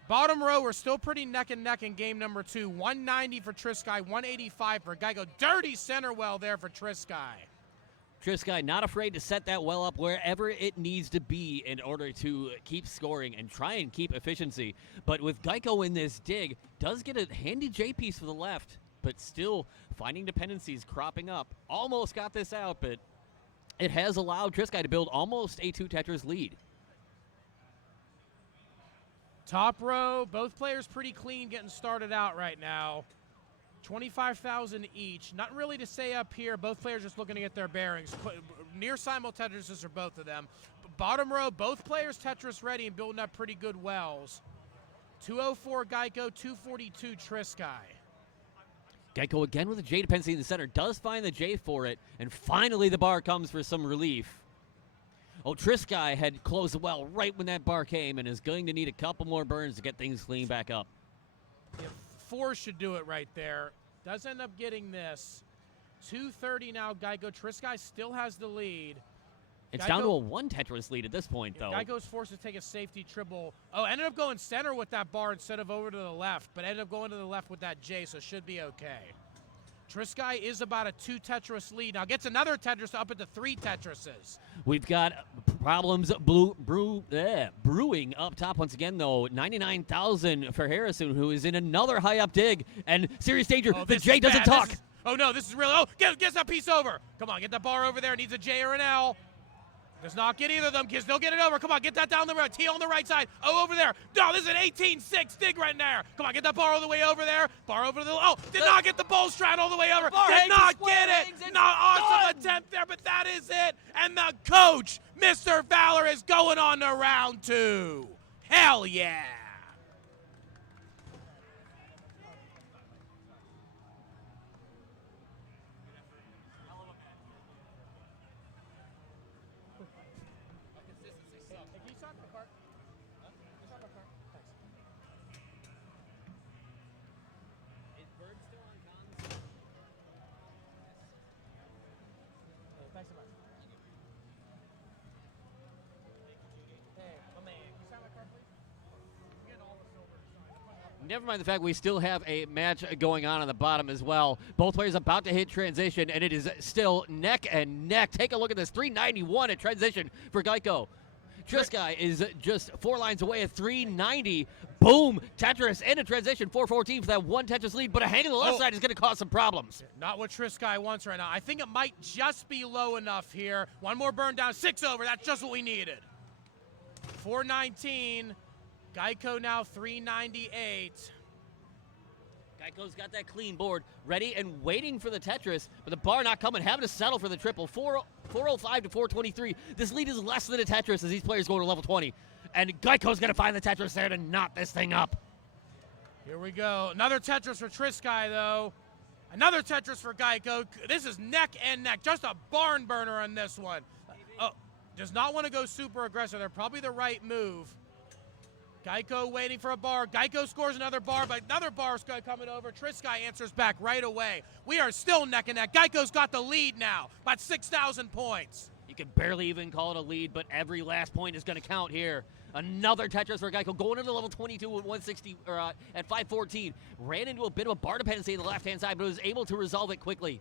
Bottom row, we're still pretty neck and neck in game number 2. 190 for Trisky, 185 for Geico. Dirty center well there for Trisky. Trisky not afraid to set that well up wherever it needs to be in order to keep scoring and try and keep efficiency. But with Geico in this dig, does get a handy J piece for the left, but still finding dependencies cropping up. Almost got this out, but it has allowed Trisky to build almost a 2 Tetris lead. Top row, both players pretty clean getting started out right now. 25,000 each. Nothing really to say up here. Both players just looking to get their bearings. Near simul Tetrises are both of them. Bottom row, both players Tetris ready and building up pretty good wells. 204 Geico, 242 Trisky. Geico again with a J dependency in the center. Does find the J for it, and finally the bar comes for some relief. Oh, Trisky had closed the well right when that bar came and is going to need a couple more burns to get things cleaned back up. Yeah, 4 should do it right there. Does end up getting this. 230 now, Geico. Trisky still has the lead. It's down to a 1 Tetris lead at this point, though. Geico's forced to take a safety triple. Oh, ended up going center with that bar instead of over to the left, but ended up going to the left with that J, so should be okay. Trisky is about a 2 Tetris lead. Now gets another Tetris up at the 3 Tetrises. We've got problems brewing up top once again, though. 99,000 for Harrison, who is in another high-up dig. And serious danger. Oh, the this J is doesn't bad. talk. Oh, no, this is really... Oh, gets that piece over. Come on, get that bar over there. Needs a J or an L. Does not get either of them. Kids, they'll get it over. Come on, get that down the road. T on the right side. Oh, over there. No, this is an 18-6 dig right there. Come on, get that bar all the way over there. Bar over to the... Oh, did not get the bull strand all the way over. bar Did hangs not square, get hangs, it. it's Not awesome done. attempt there, but that is it. And the coach, Mr. Valor, is going on to round 2. Hell yeah. Never mind the fact we still have a match going on the bottom as well. Both players about to hit transition, and it is still neck and neck. Take a look at this, 391 at transition for Geico. Trisky is just 4 lines away at 390. Boom, Tetris into transition, 414 for that 1 Tetris lead, but a hang on the left side is going to cause some problems. Not what Trisky wants right now. I think it might just be low enough here. One more burn down, 6 over. That's just what we needed. 419. Geico now 398. Geico's got that clean board, ready and waiting for the Tetris, but the bar not coming, having to settle for the triple. 405 to 423. This lead is less than a Tetris as these players go to level 20. And Geico's going to find the Tetris there to knot this thing up. Here we go. Another Tetris for Trisky, though. Another Tetris for Geico. This is neck and neck. Just a barn burner on this one. Oh, does not want to go super aggressive. They're probably the right move. Geico waiting for a bar. Geico scores another bar, but another bar is coming over. Trisky answers back right away. We are still neck and neck. Geico's got the lead now, about 6,000 points. You can barely even call it a lead, but every last point is going to count here. Another Tetris for Geico going into level 22 at 160 or at 514. Ran into a bit of a bar dependency on the left-hand side, but was able to resolve it quickly.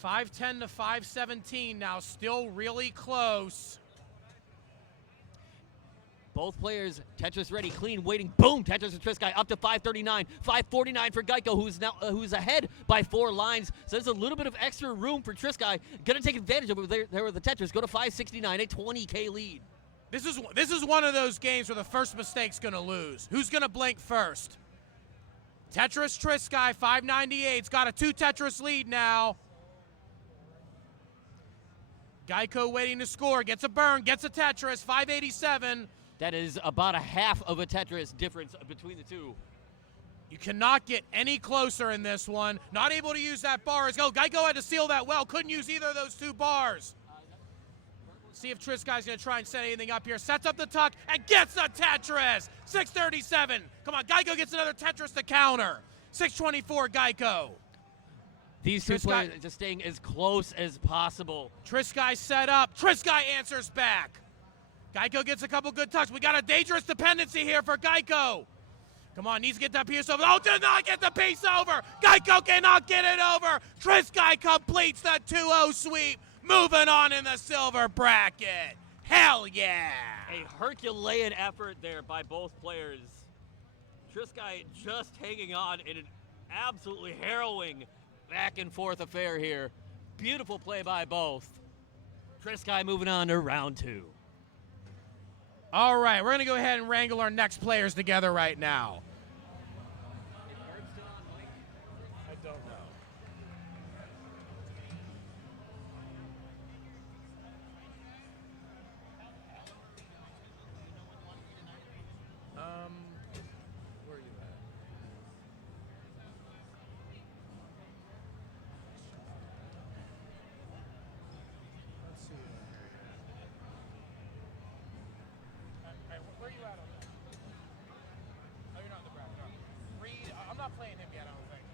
510 to 517 now, still really close. Both players, Tetris ready, clean, waiting. Boom, Tetris and Trisky up to 539. 549 for Geico, who's ahead by 4 lines. So there's a little bit of extra room for Trisky. Gonna take advantage of it there with the Tetris. Go to 569, a 20K lead. This is one of those games where the first mistake's gonna lose. Who's gonna blink first? Tetris Trisky, 598's got a 2 Tetris lead now. Geico waiting to score, gets a burn, gets a Tetris, 587. That is about a half of a Tetris difference between the two. You cannot get any closer in this one. Not able to use that bar. Geico had to seal that well. Couldn't use either of those 2 bars. See if Trisky's going to try and set anything up here. Sets up the tuck and gets a Tetris. 637. Come on, Geico gets another Tetris to counter. 624 Geico. These two players just staying as close as possible. Trisky set up. Trisky answers back. Geico gets a couple good tucks. We got a dangerous dependency here for Geico. Come on, needs to get that piece over. Oh, did not get the piece over. Geico cannot get it over. Trisky completes the 2-0 sweep. Moving on in the silver bracket. Hell yeah. A Herculean effort there by both players. Trisky just hanging on in an absolutely harrowing back and forth affair here. Beautiful play by both. Trisky moving on to round 2. All right, we're going to go ahead and wrangle our next players together right now. I don't know. Where are you at? Let's see. Where are you at on that? Oh, you're not in the bracket. No. Reed, I'm not playing him yet, I don't think.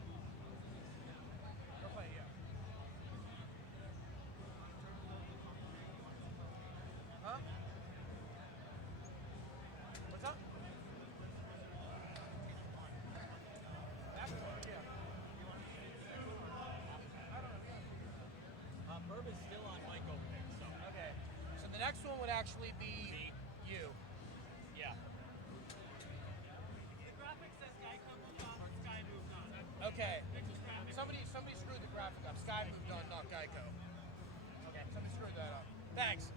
You're playing yet. Huh? What's up? Herb is still on mic opening, so. Okay. So the next one would actually be you. Yeah. The graphic says Geico moved on or Sky moved on. Okay. Somebody screwed the graphic up. Sky moved on, not Geico. Okay. Somebody screwed that up. Thanks.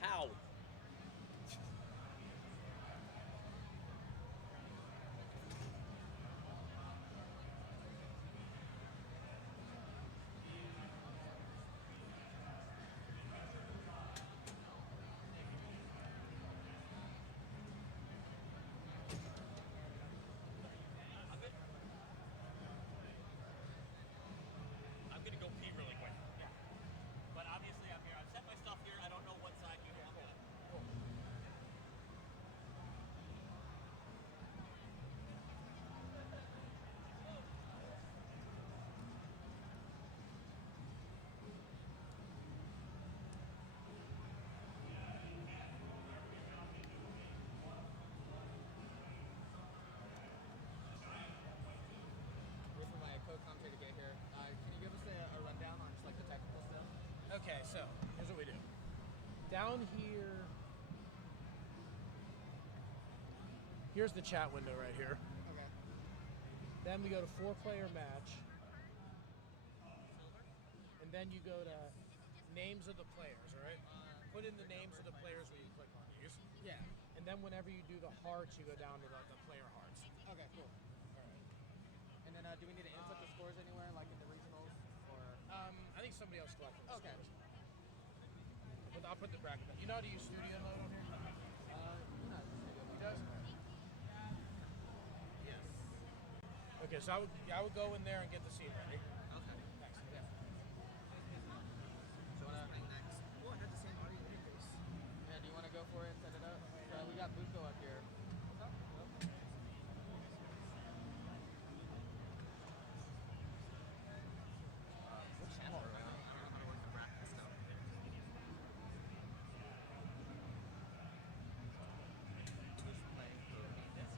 How? I'm gonna go pee really quick. Yeah. But obviously I'm here. I've set my stuff here. I don't know what side you want. Wait for my co-commentator to get here. Can you give us a rundown on just like the technical stuff? Okay, so here's what we do. Down here, here's the chat window right here. Okay. Then we go to 4-player match. And then you go to names of the players, all right? Put in the names of the players where you click on these. Yeah. And then whenever you do the hearts, you go down to the player hearts. Okay, cool. All right. And then do we need to input the scores anywhere, like in the regionals, or? I think somebody else collected the Okay. scores. I'll put the bracket back. You know how to use studio mode on here? You're not He does? Yes. Okay, so I would go in there and get the scene ready. Okay. Thanks. Yeah. So next. Oh, I had the same audio interface. Yeah, do you want to go for it and set it up? We got Buko up here. What channel are we on? I don't know how to work the bracket stuff. Who's playing for this?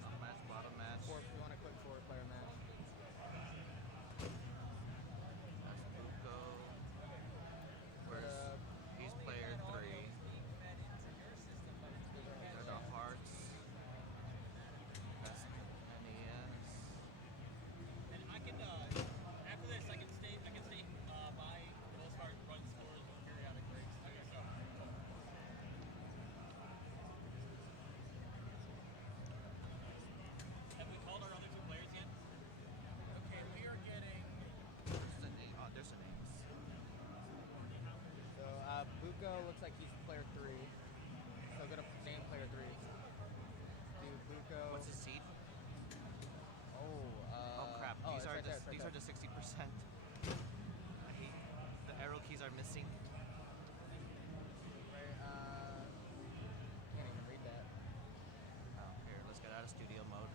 Top match, bottom match. You want to click 4-player match? That's Buko. Where's he's player 3. They're the hearts. That's NES. And I can, after this, I can stay by for the most part, run scores with periodic breaks. Okay, so. Have we called our other 2 players yet? Okay, we are getting. There's the name. Oh, there's the names. So Buko looks like he's player 3. So go to name player 3. Do Buko. What's his seed? Oh, Oh crap! Oh, These it's are right there, just it's right these there. are just 60%. I hate the arrow keys are missing. Right, can't even read that. Oh, here, let's get out of studio mode.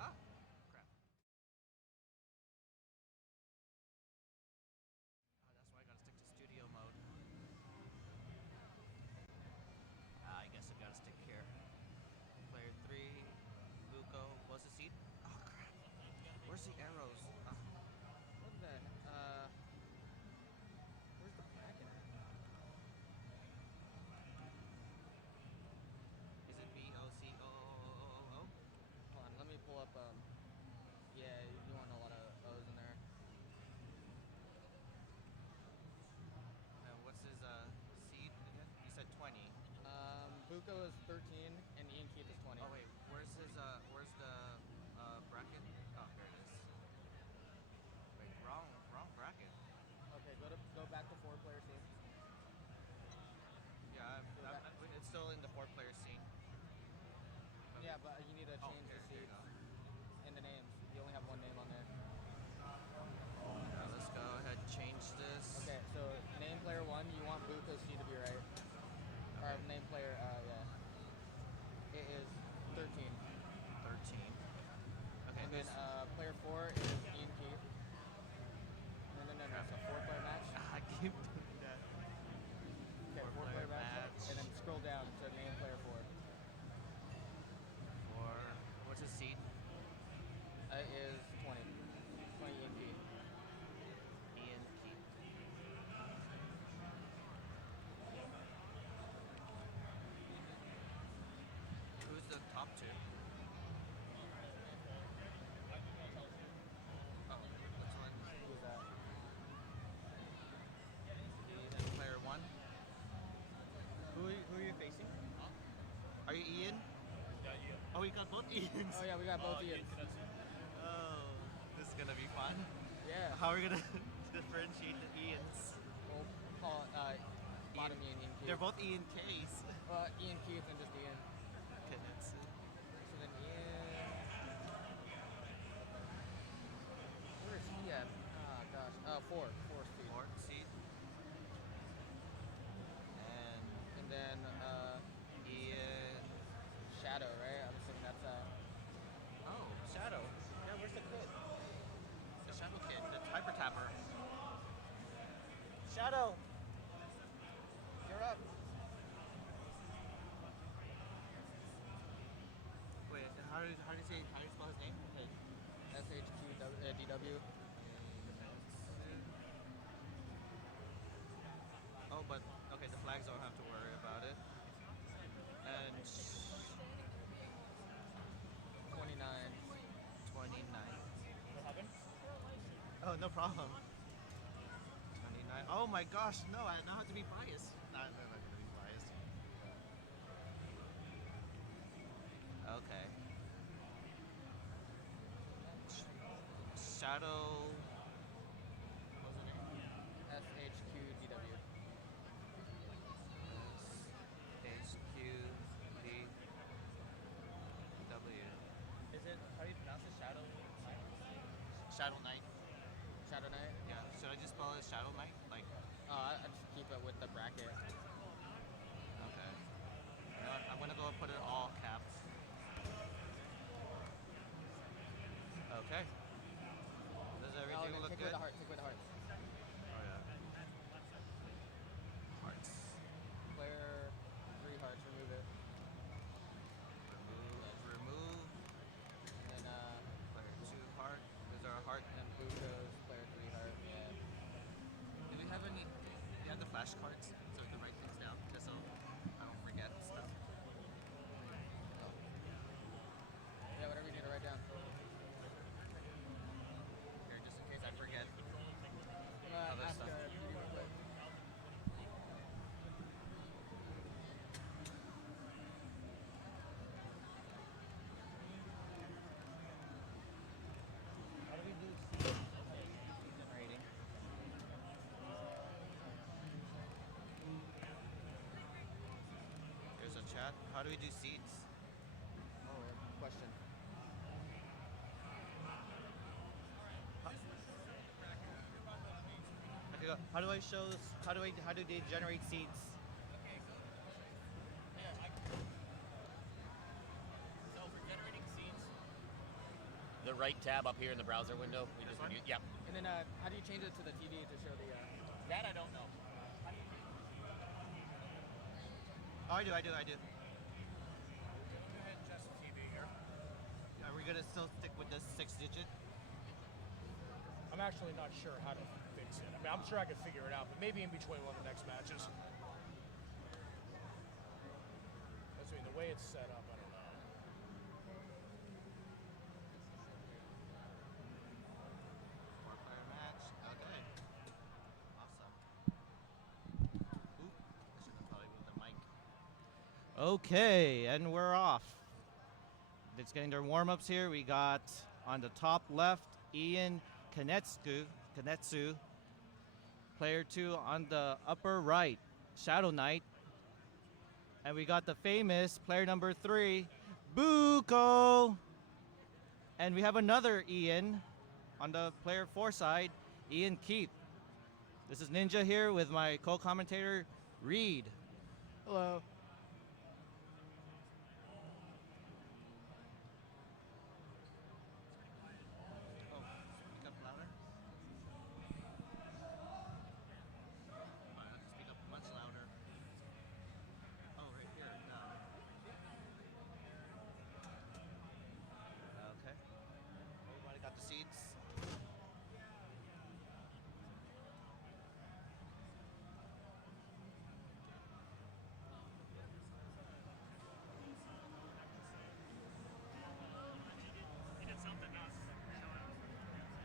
Ah, crap. That's why I gotta stick to studio mode. I guess I gotta stick here. Player Where's the arrows? What the? Where's the bracket at? Is it BOCOOOO? Hold on, let me pull up. Yeah, you want a lot of O's in there. And what's his seed again? You said 20. Buko is 13 and Ian Keith is 20. Oh wait, where's the bracket? Oh, here it is. Wait, wrong bracket. Okay, go back to 4-player scene. Yeah, it's still in the 4-player scene. Yeah, but you need to change the here you seats go. and the names. You only have one name on there. Now let's go ahead and change this. Okay, so name player 1, you want Buko's seat to be right. Or name player, yeah. It is 13. 13. Okay, And then player 4 is Ian Keith. No, it's a 4-player match. I keep doing that. Okay, 4-player match. And then scroll down to name player 4. What's his seed? It is 20. 20 Ian Keith. Ian Keith. Who's the top 2? Oh, which one? Who's that? Ian, player 1. Who are you facing? Are you Ian? Yeah, Ian. Oh, we got both Ians. Oh yeah, we got both Ians. Oh, this is gonna be fun. Yeah. How are we gonna differentiate the Ians? We'll call it bottom Ian Keith. They're both Ian K's. Well, Ian Keith and just Ian. Connects it. So then Ian. Where is he at? Oh gosh. 4 speed. Fourth seed. And then Ian. Shadow, right? I'm assuming that's Oh, Shadow. Yeah, where's the kid? The Shadow Kid, the Hyper Tapper. Shadow. You're up. Wait, how do you spell his name? SHQDW. Oh, but okay, the flags don't have to worry about it. And 29. 29. What happened? Oh, no problem. 29. Oh my gosh, no, I don't have to be biased. Not gonna be biased. Okay. Shadow. What was the name? SHQDW. HQDW. Is it, how do you pronounce it? Shadow? Shadow Knight. Shadow Knight. Yeah. Should I just spell it Shadow Knight? Like. I just keep it with the bracket. Okay. You know what? I'm gonna go and put it all caps. Okay. Does everything look take good? away the heart. Take away the hearts. Oh yeah. Hearts. Player 3 hearts. Remove it. Remove. And then Player 2 heart. Is there a heart? and Buko's player 3 heart. Yeah. Do we have any? Do you have the flashcards so we can write things down just so I don't forget stuff? Yeah, whatever you need to write down. Here, just in case I forget. Other Ask stuff. Judy real quick. How do we do Rating. There's a chat. How do we do seats? Oh, question. Okay, go. How do I show this? How do they generate seats? So for generating seats, the right tab up here in the browser window. We just one? yep. And then how do you change it to the TV to show the? That I don't know. Oh, I do. Go ahead, just TV here. Are we gonna still stick with this 6-digit? I'm actually not sure how to fix it. I mean, I'm sure I could figure it out, but maybe in between one of the next matches. That's, I mean, the way it's set up, I don't know. Four-player match. Okay. Awesome. Oop. I should have probably moved the mic. Okay, and we're off. It's getting their warm-ups here. We got on the top left, Ian Kanetsu. Player 2 on the upper right, Shadow Knight. And we got the famous player number 3, Buko. And we have another Ian on the player 4 side, Ian Keith. This is Ninja here with my co-commentator, Reed. Hello. Oh, speak up louder. I have to speak up much louder. Oh, right here. No. Okay. Everybody got the seats?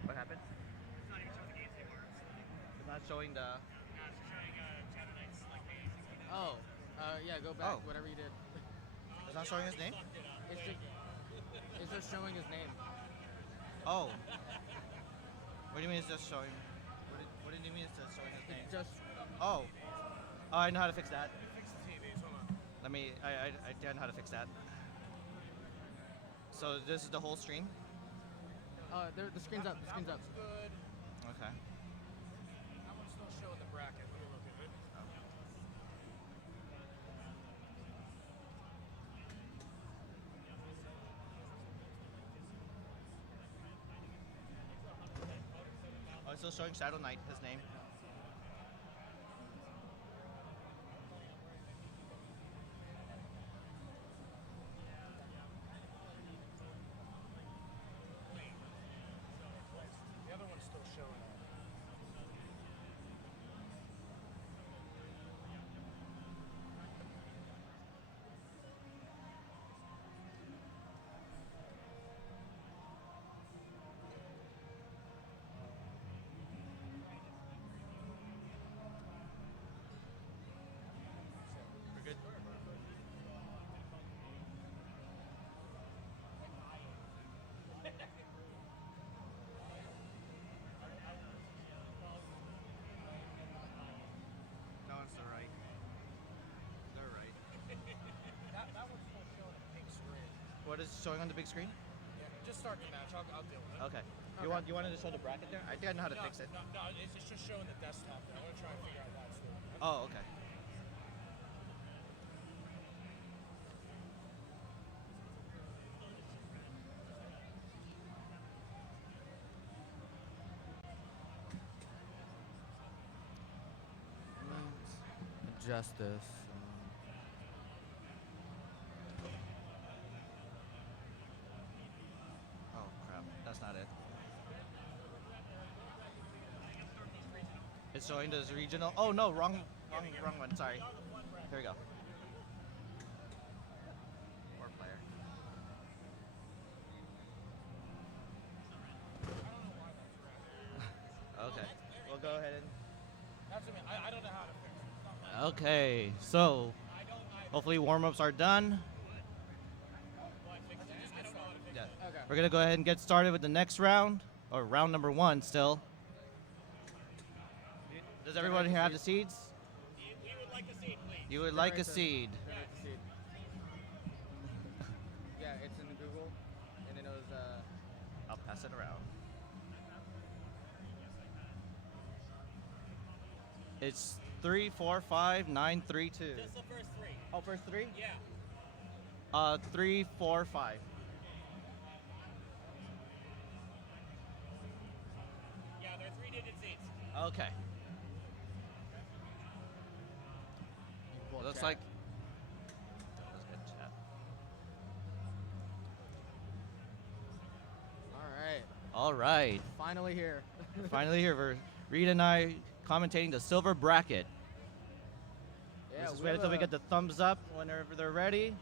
What happened? It's not even showing the games anymore. It's not showing the... Oh, yeah, go back, Oh. whatever you did. It's not showing his name? It's just showing his name. Oh. What do you mean it's just showing? What do you mean it's just showing his name? Just, Oh. Oh, I know how to fix that. Fix the TVs, hold on. Let me, I know how to fix that. So this is the whole stream? the screen's up, the screen's up. Good. Okay. That one's still showing the bracket. Let me look at it. Oh, it's still showing Shadow Knight, his name. The other one's still showing up. We're good. No, it's the right. They're right. That one's still showing a pink screen. What is showing on the big screen? Yeah, just start the match. I'll deal with it. Okay. You wanted to show the bracket there? I think I know how to fix it. No, it's just showing the desktop there. I'm gonna try and figure out that too. Oh, okay. Adjust this. Oh crap, that's not it. It's showing this regional. Oh no, wrong one. Sorry. Here we go. Four player. Okay, we'll go ahead and. That's what I mean. I don't know how to fix it. It's not my Okay, so hopefully warm-ups are done. Yeah. Okay. We're gonna go ahead and get started with the next round, or round number 1 still. Does everyone here have the seeds? We would like a seat, please. You would like a Generate the- seed. generate the seed. Yeah, it's in Google, and it was, I'll pass it around. It's 3, 4, 5, 9, 3, 2. Just the first three. Oh, first 3? Yeah. 3, 4, 5. Yeah, they're three-digit seats. Okay. Looks like. That was good chat. All right. All right. Finally here. Finally here. Reed and I commentating the silver bracket. Yeah, Just we wait have until we a- get the thumbs up whenever they're ready.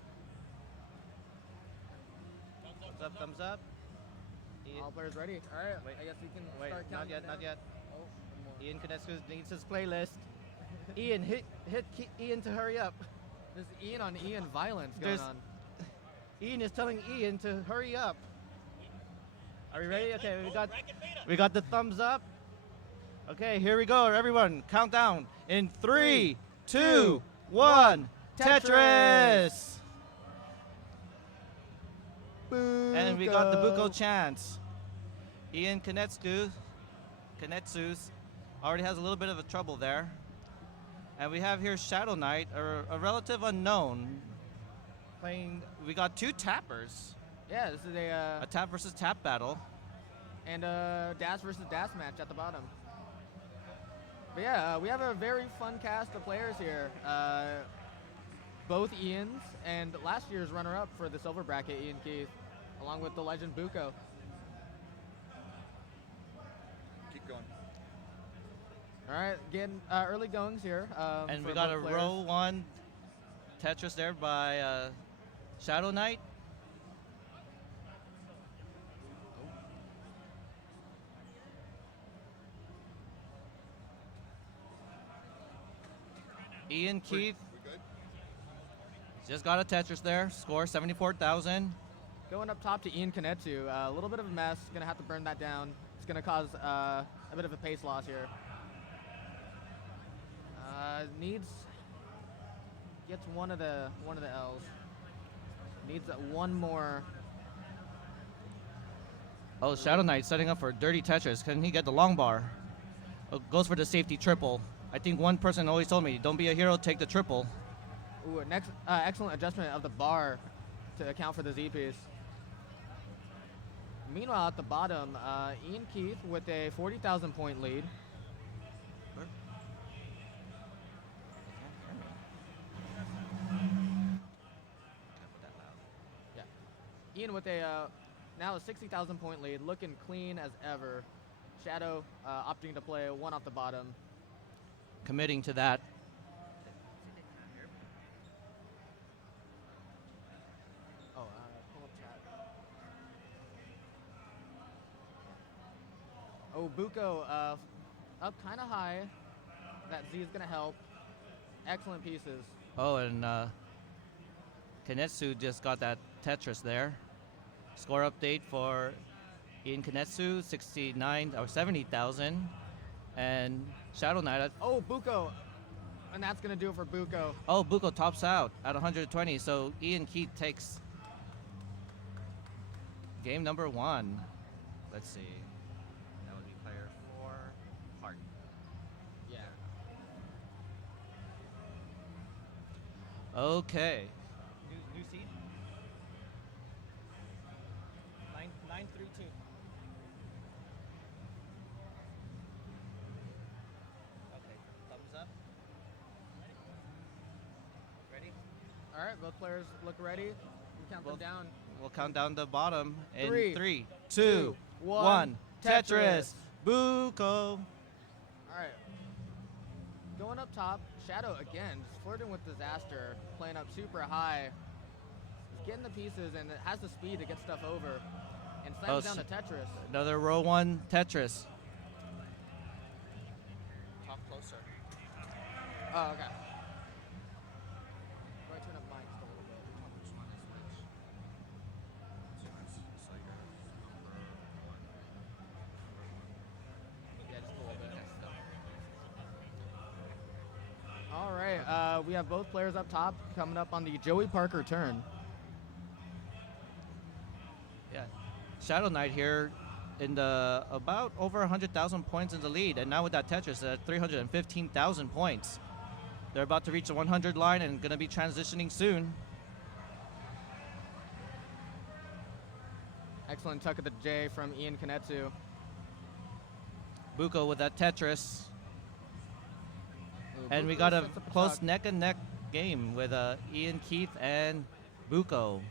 Thumbs up. All players ready? All right. Wait. I guess we can Wait, start not counting yet, it not down. yet. Oh, one more. Ian Konecki needs his playlist. Ian, hit Ian to hurry up. There's Ian on Ian violence going There's- on. Ian is telling Ian to hurry up. Are we ready? Okay, we got the thumbs up. Okay, here we go, everyone. Countdown in 3, 2, 1. Tetris. And we got the Buko chance. Ian Konecki already has a little bit of a trouble there. And we have here Shadow Knight, a relative unknown. We got 2 tappers. Yeah, this is A tap versus tap battle. and a dash versus dash match at the bottom. But yeah, we have a very fun cast of players here. Both Ians and last year's runner-up for the silver bracket, Ian Keith, along with the legend Buko. Keep going. All right, getting early goings here. And for we got a both players. row 1 Tetris there by Shadow Knight. Ian Keith We good? just got a Tetris there. Score 74,000. Going up top to Ian Konecki, a little bit of a mess. Gonna have to burn that down. It's gonna cause a bit of a pace loss here. Gets one of the L's. Needs one more. Oh, Shadow Knight setting up for a dirty Tetris. Can he get the long bar? Oh, goes for the safety triple. I think one person always told me, don't be a hero, take the triple. Ooh, next excellent adjustment of the bar to account for the Z piece. Meanwhile, at the bottom, Ian Keith with a 40,000 point lead. Yeah. Ian with a now a 60,000 point lead, looking clean as ever. Shadow opting to play 1 off the bottom. Committing to that. Oh, pull up chat. Oh, Buko up kind of high. That Z is going to help. Excellent pieces. Oh, and Konecki just got that Tetris there. Score update for Ian Konecki, 69 or 70,000, and Shadow Knight. Oh, Buko. And that's going to do it for Buko. Oh, Buko tops out at 120. So Ian Keith takes game number 1. Let's see. That would be player 4. Hart. Yeah. Okay. New seed? 932. Okay, thumbs up. Ready? All right, both players look ready. We count them Both- down. We'll count down the bottom in 3, 2, 2, 1. Tetris. Tetris. Buko. All right. Going up top, Shadow again, just flirting with disaster, playing up super high. He's getting the pieces and it has the speed to get stuff over. And slams down to Tetris. Another row 1 Tetris. Talk closer. Oh, okay. Go ahead, turn up mic just a little bit. Yeah, just a little bit. All right, we have both players up top coming up on the Joey Parker turn. Yeah. Shadow Knight here in the about over 100,000 points in the lead, and now with that Tetris at 315,000 points. They're about to reach the 100 line and going to be transitioning soon. Excellent tuck of the J from Ian Konecki. Buko with that Tetris. Ooh, And we Buko got a sets up close tuck. neck and neck game with Ian Keith and Buko.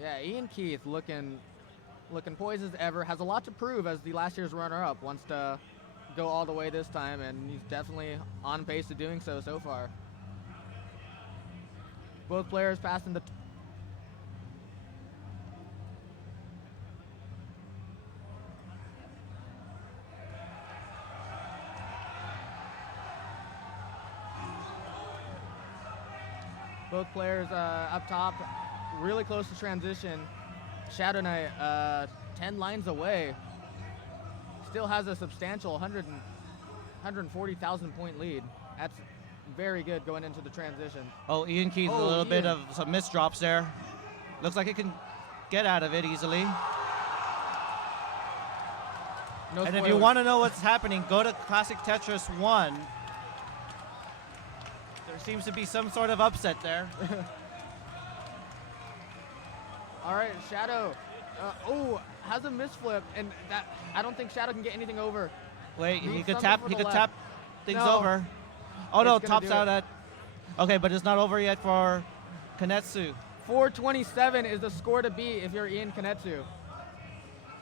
Yeah, Yeah, Ian Keith looking poised as ever. Has a lot to prove as the last year's runner-up. Wants to go all the way this time, and he's definitely on pace to doing so far. Both players passing the... Both players up top, really close to transition. Shadow Knight 10 lines away. Still has a substantial 140,000 point lead. That's very good going into the transition. Oh, Ian Keith, a little bit of some misdrops there. Looks like he can get out of it easily. No and if you spoilers. want to know what's happening, go to Classic Tetris 1. There seems to be some sort of upset there. All right, Shadow. Has a misflip, and that I don't think Shadow can get anything over. Wait, he Needs could something tap. for He the could left. tap things No. over. Oh no, It's gonna tops do out it. at. Okay, but it's not over yet for Kanetsu. 427 is the score to beat if you're Ian Kanetsu.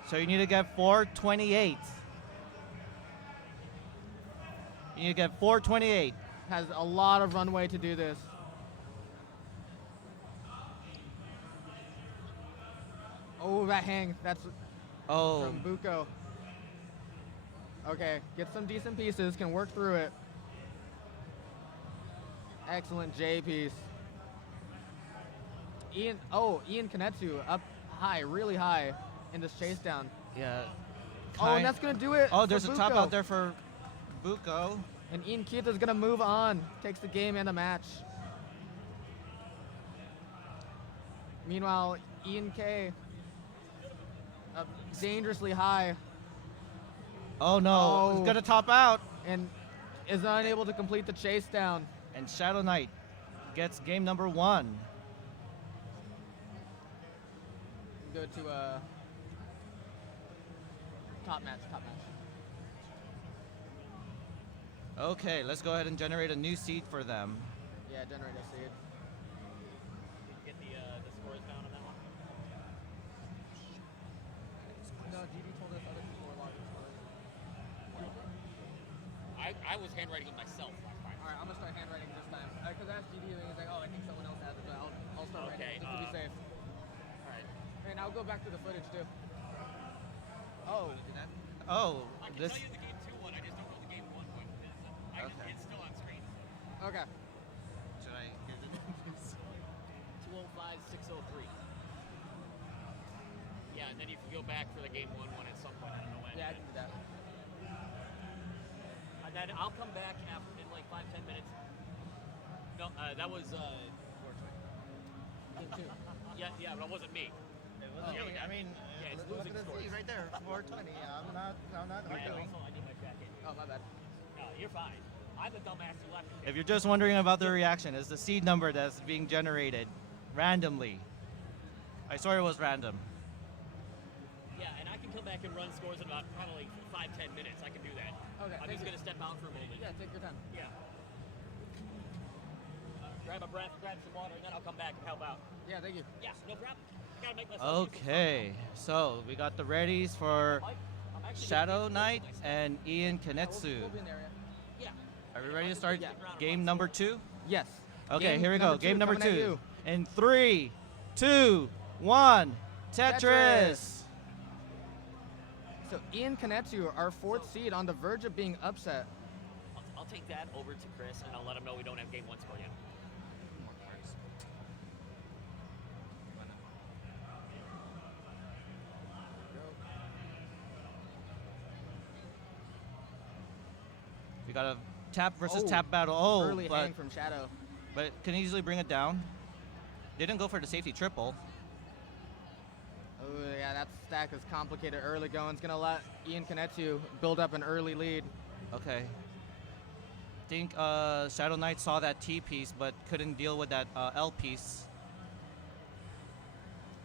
So you need to get 428. You need to get 428. Has a lot of runway to do this. Oh, that hang. That's Oh, from Buko. Okay, get some decent pieces, can work through it. Excellent J piece. Ian Kanetsu up high, really high in this chase down. yeah. Oh, and that's gonna do it. Oh, for there's a top Buko. out there for Buko. And Ian Keith is gonna move on, takes the game and the match. Meanwhile, Ian K up dangerously high Oh no, Oh. he's gonna top out. and is unable to complete the chase down. And Shadow Knight gets game number 1. Go to top match. Okay, let's go ahead and generate a new seed for them. Yeah, generate a seed. Get the scores down on that one. No, GD told us other people were logging scores. I was handwriting it myself last time. All right, I'm gonna start handwriting this time. Cause that's GD and he's like, oh, I think someone else has it, but I'll start Okay, writing just to be safe. All right. And I'll go back to the footage too. Oh, Oh, I can this. tell you the game 2 one. I just don't know the game 1 one. Okay. It's still on screen. okay. Should I hear the numbers? 205, 603. Yeah, and then you can go back for the game 1 one at some point. I don't know when. Yeah, I can do that. And then I'll come back after in like 5-10 minutes. No, that was Game two. yeah, but it wasn't me. It was Oh, me. yeah. I mean, Yeah, it's look losing at the scores. seed right there, 420. I'm not Okay, arguing. also, I need my jacket. Oh, my bad. No, you're fine. I'm the dumbass who left it. If you're just wondering about the reaction, it's the seed number that's being generated randomly. I swear it was random. Yeah, and I can come back and run scores in about probably 5-10 minutes. I can do that. Okay, I'm thank just you. gonna step out for a moment. Yeah, take your time. Yeah. Grab a breath, grab some water, and then I'll come back and help out. Yeah, thank you. Yeah, no problem. I gotta make myself useful. Okay, so we got the readies for Mike, I'm actually Shadow gonna Knight myself. and Ian We'll Kanetsu. be in there, yeah. Yeah. Are we ready to start Yeah. game number 2? Yes. Okay, Game here we go. Game number coming at 2. you. In 3, 2, 1, Tetris. So Ian Kanetsu, our 4th seed, on the verge of being upset. I'll take that over to Chris, and I'll let him know we don't have game 1 score yet. We got a tap versus Oh, tap battle. Oh, Early hang from Shadow. but can easily bring it down. They didn't go for the safety triple. Oh, yeah, that stack is complicated early going. It's going to let Ian Kanetsu build up an early lead. Okay. I think Shadow Knight saw that T piece, but couldn't deal with that L piece.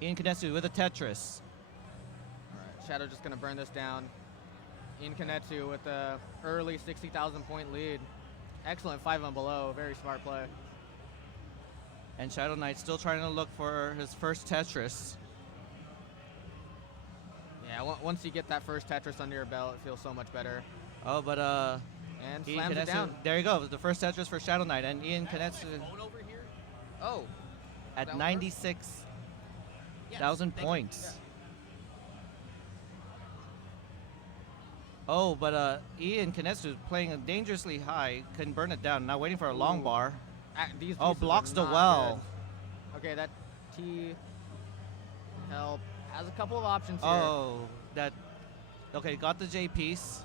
Ian Kanetsu with a Tetris. All right, Shadow just going to burn this down. Ian Kanetsu with the early 60,000 point lead. Excellent 5 and below. Very smart play. And Shadow Knight still trying to look for his first Tetris. Yeah, once you get that first Tetris under your belt, it feels so much better. Oh, but And Ian slams it Konetsu, down. there you go. The first Tetris for Shadow Knight, and Ian Konetsu Phone over here? Oh, at that one 96,000 Yes, points. Oh, but Ian Konetsu playing dangerously high, can burn it down. Now waiting for a long Ooh. bar. These Oh, pieces blocks are the not well. good. Okay, that T help has a couple of options here. Oh, that. Okay, got the J piece.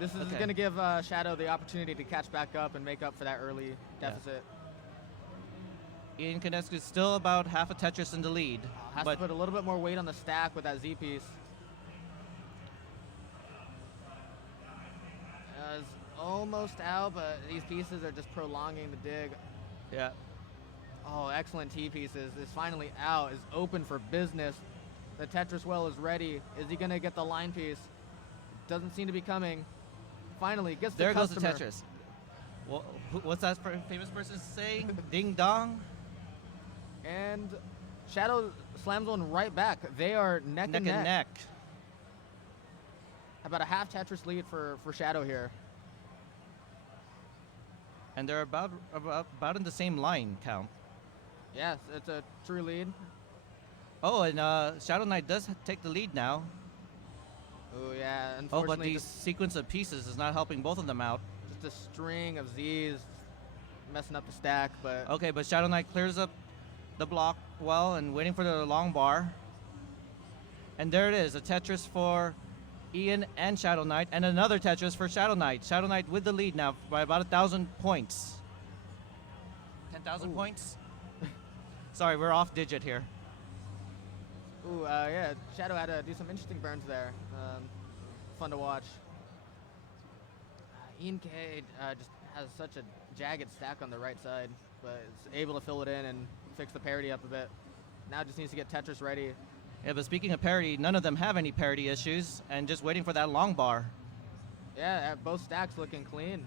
This is okay. going to give Shadow the opportunity to catch back up and make up for that early deficit. Ian Konetsu is still about half a Tetris in the lead. Has but to put a little bit more weight on the stack with that Z piece. Is almost out, but these pieces are just prolonging the dig. yeah. Oh, excellent T pieces. Is finally out. Is open for business. The Tetris well is ready. Is he gonna get the line piece? Doesn't seem to be coming. Finally gets the There goes the customer. Tetris. What's that famous person saying? Ding dong. And Shadow slams one right back. They are neck Neck and and neck. About a half Tetris lead for Shadow here. And they're about in the same line count. Yes, it's a true lead. Oh, and Shadow Knight does take the lead now. Oh yeah, Oh, but unfortunately, these sequence of pieces is not helping both of them out. just a string of Z's messing up the stack. But Okay, but Shadow Knight clears up the block well and waiting for the long bar. And there it is, a Tetris for Ian and Shadow Knight, and another Tetris for Shadow Knight. Shadow Knight with the lead now by about 1,000 points. 10,000 Ooh. points? Sorry, we're off digit here. ooh, yeah, Shadow had to do some interesting burns there. Fun to watch. Ian K just has such a jagged stack on the right side, but is able to fill it in and fix the parity up a bit. Now just needs to get Tetris ready. Yeah, but speaking of parity, none of them have any parity issues, and just waiting for that long bar. Yeah, both stacks looking clean.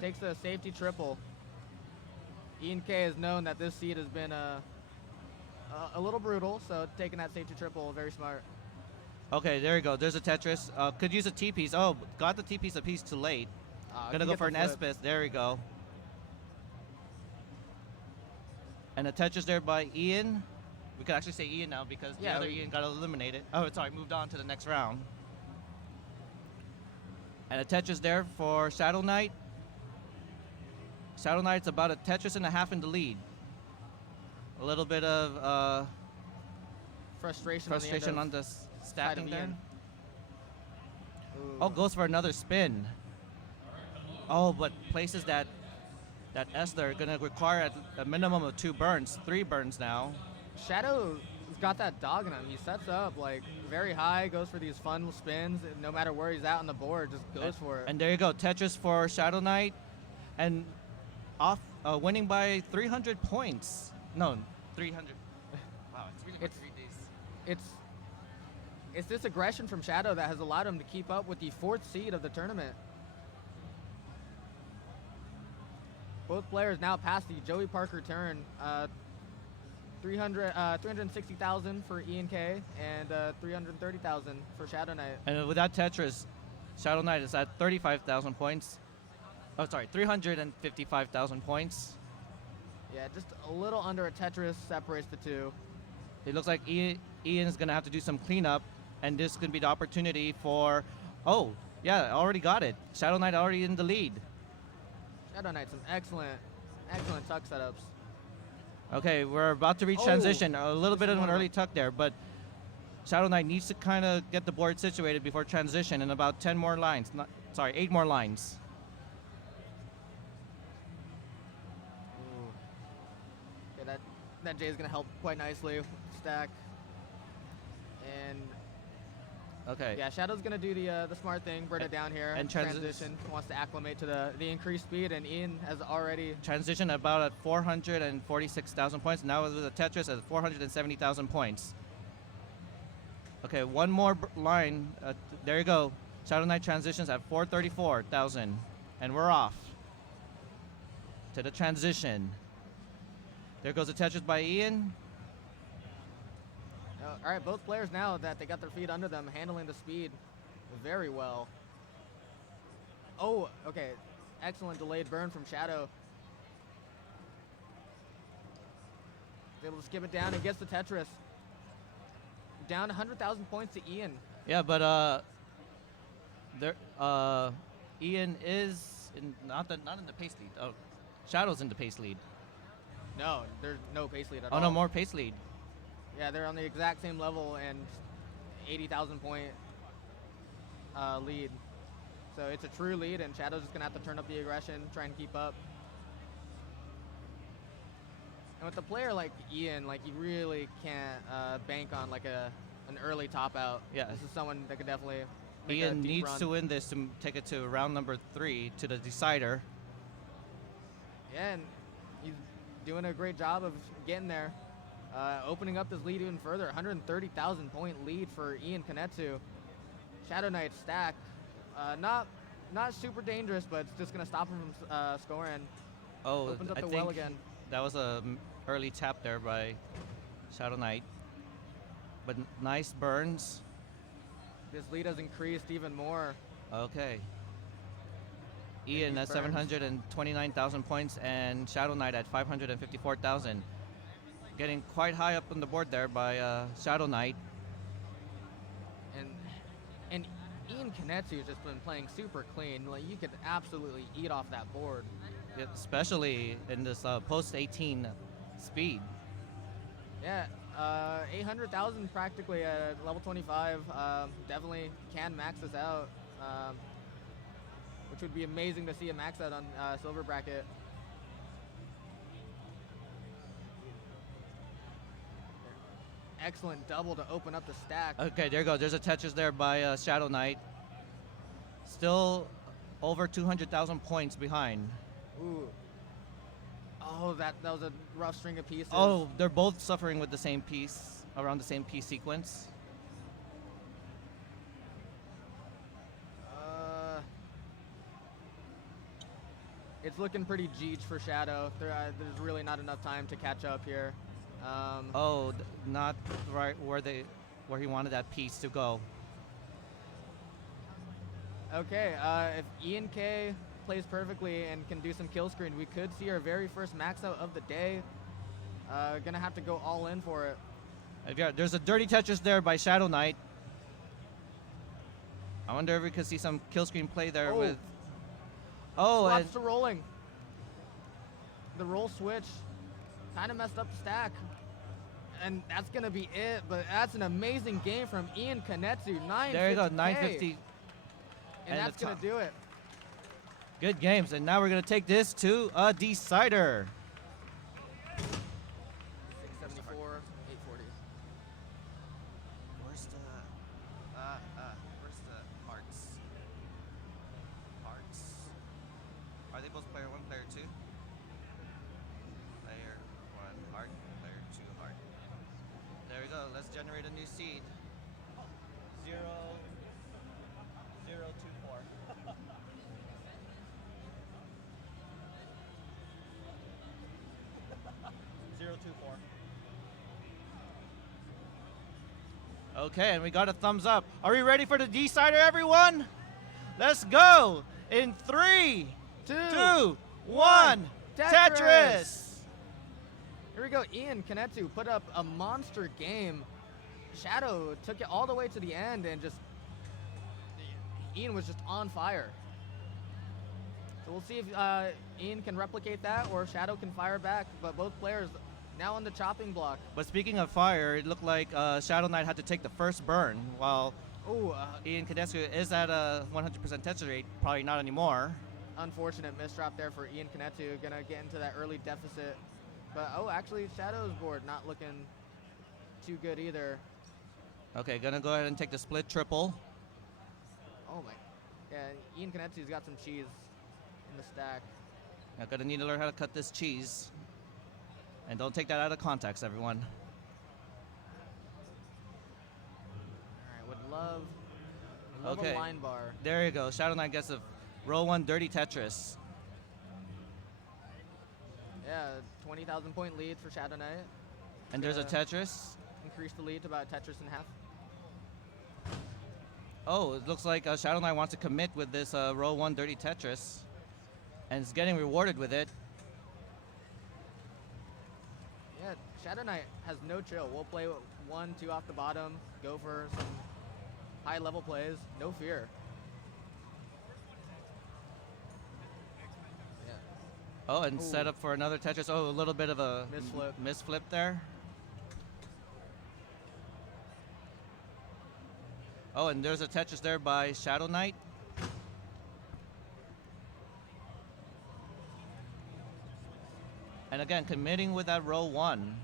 Takes a safety triple. Ian K has known that this seed has been a little brutal, so taking that safety triple, very smart. Okay, there you go. There's a Tetris. Could use a T-piece. Oh, got the T-piece a piece too late. Gonna can go get for the an flip. Espis. There we go. And a Tetris there by Ian. We could actually say Ian now because the Yeah, other Ian got eliminated. Oh, sorry, moved on to the next round. And a Tetris there for Shadow Knight. Shadow Knight's about a Tetris and a half in the lead. A little bit of Frustration frustration on on the stacking there. Ian. Oh, goes for another spin. Oh, but places that S there are gonna require a minimum of 2 burns, 3 burns now. Shadow's got that dog in him. He sets up like very high, goes for these fun spins. And no matter where he's at on the board, just goes for it. And there you go, Tetris for Shadow Knight, and off winning by 300 points. No, 300. Wow, it's really hard to read these. It's this aggression from Shadow that has allowed him to keep up with the 4th seed of the tournament. Both players now past the Joey Parker turn. 360,000 for Ian K and 330,000 for Shadow Knight. And without Tetris, Shadow Knight is at 35,000 points. Oh, sorry, 355,000 points. Yeah, just a little under a Tetris separates the two. It looks like Ian is going to have to do some cleanup, and this could be the opportunity for... Oh, yeah, already got it. Shadow Knight already in the lead. Shadow Knight, some excellent tuck setups. Okay, we're about to reach Oh, transition. A little this bit is of an one of early tuck there, but Shadow Knight needs to kind of get the board situated before transition in about 10 more lines. 8 more lines. Yeah, that J is going to help quite nicely with the stack. And Okay. yeah, Shadow's going to do the smart thing, burn it down here, and transition. Wants to acclimate to the increased speed, and Ian has already... Transition about at 446,000 points. Now with a Tetris at 470,000 points. Okay, one more line. There you go. Shadow Knight transitions at 434,000. And we're off to the transition. There goes a Tetris by Ian. All right, both players now that they got their feet under them, handling the speed very well. Oh, okay. Excellent delayed burn from Shadow. He's able to skip it down and gets the Tetris. Down 100,000 points to Ian. Yeah, but Ian is not in the pace lead. Oh, Shadow's in the pace lead. No, there's no pace lead at Oh all. no, more pace lead. Yeah, they're on the exact same level and 80,000 point lead. So it's a true lead, and Shadow's just gonna have to turn up the aggression, try and keep up. And with a player like Ian, like you really can't bank on like an early top out. Yeah. This is someone that could definitely make a Ian deep needs run. to win this to take it to round number 3 to the decider. Yeah, and he's doing a great job of getting there. Opening up this lead even further. 130,000 point lead for Ian Kanetsu. Shadow Knight stack. Not super dangerous, but it's just going to stop him from scoring. Oh, Opens up I the think well again. that was a early tap there by Shadow Knight. But nice burns. This lead has increased even more. Okay. Ian these at burns. 729,000 points and Shadow Knight at 554,000. Getting quite high up on the board there by Shadow Knight. And Ian Kanetsu has just been playing super clean. Like you could absolutely eat off that board. Yeah, especially in this post-18 speed. Yeah, 800,000 practically at level 25. Definitely can max this out, which would be amazing to see a max out on silver bracket. Excellent double to open up the stack. Okay, there you go. There's a Tetris there by Shadow Knight. Still over 200,000 points behind. Ooh. Oh, that was a rough string of pieces. Oh, they're both suffering with the same piece, around the same piece sequence. It's looking pretty Jeech for Shadow. There's really not enough time to catch up here. Not right where he wanted that piece to go. Okay, if Ian K plays perfectly and can do some kill screen, we could see our very first max out of the day. Gonna have to go all in for it. There's a dirty Tetris there by Shadow Knight. I wonder if we could see some kill screen play there with. Oh, and Swaps to rolling. The roll switch kind of messed up the stack. And that's gonna be it, but that's an amazing game from Ian Kanetsu. 950. there you go, 950. And that's the gonna top. do it. Good games, and now we're gonna take this to a decider. 674, 840. Where's the hearts? Hearts. Are they both player 1, player 2? Player 1 heart, player 2 heart. There we go. Let's generate a new seed. 0, 0, 2, 4. Zero, 2, 4. Okay, and we got a thumbs up. Are we ready for the decider, everyone? Let's go in 3, 2, 1. Tetris. Here we go. Ian Kanetsu put up a monster game. Shadow took it all the way to the end and just Ian was just on fire. So we'll see if Ian can replicate that or if Shadow can fire back. But both players now on the chopping block. But speaking of fire, it looked like Shadow Knight had to take the first burn, while Ian Kanetsu is at a 100% Tetris rate. Probably not anymore. Unfortunate misdrop there for Ian Kanetsu. Gonna get into that early deficit. But actually Shadow's board not looking too good either. Okay, gonna go ahead and take the split triple. Oh my. Yeah, Ian Kanetsu's got some cheese in the stack. I'm gonna need to learn how to cut this cheese. And don't take that out of context, everyone. Alright, would love Okay. a line bar. There you go. Shadow Knight gets a row 1 dirty Tetris. Yeah, 20,000 point lead for Shadow Knight. And there's a Yeah. Tetris. increase the lead to about Tetris in half. Oh, it looks like Shadow Knight wants to commit with this row 1 dirty Tetris, and is getting rewarded with it. Yeah, Shadow Knight has no chill. We'll play 1, 2 off the bottom, go for some high-level plays, no fear. Yeah. Oh, and Ooh. set up for another Tetris. Oh, a little bit of a Misflip. misflip there. Oh, and there's a Tetris there by Shadow Knight. And again, committing with that row 1.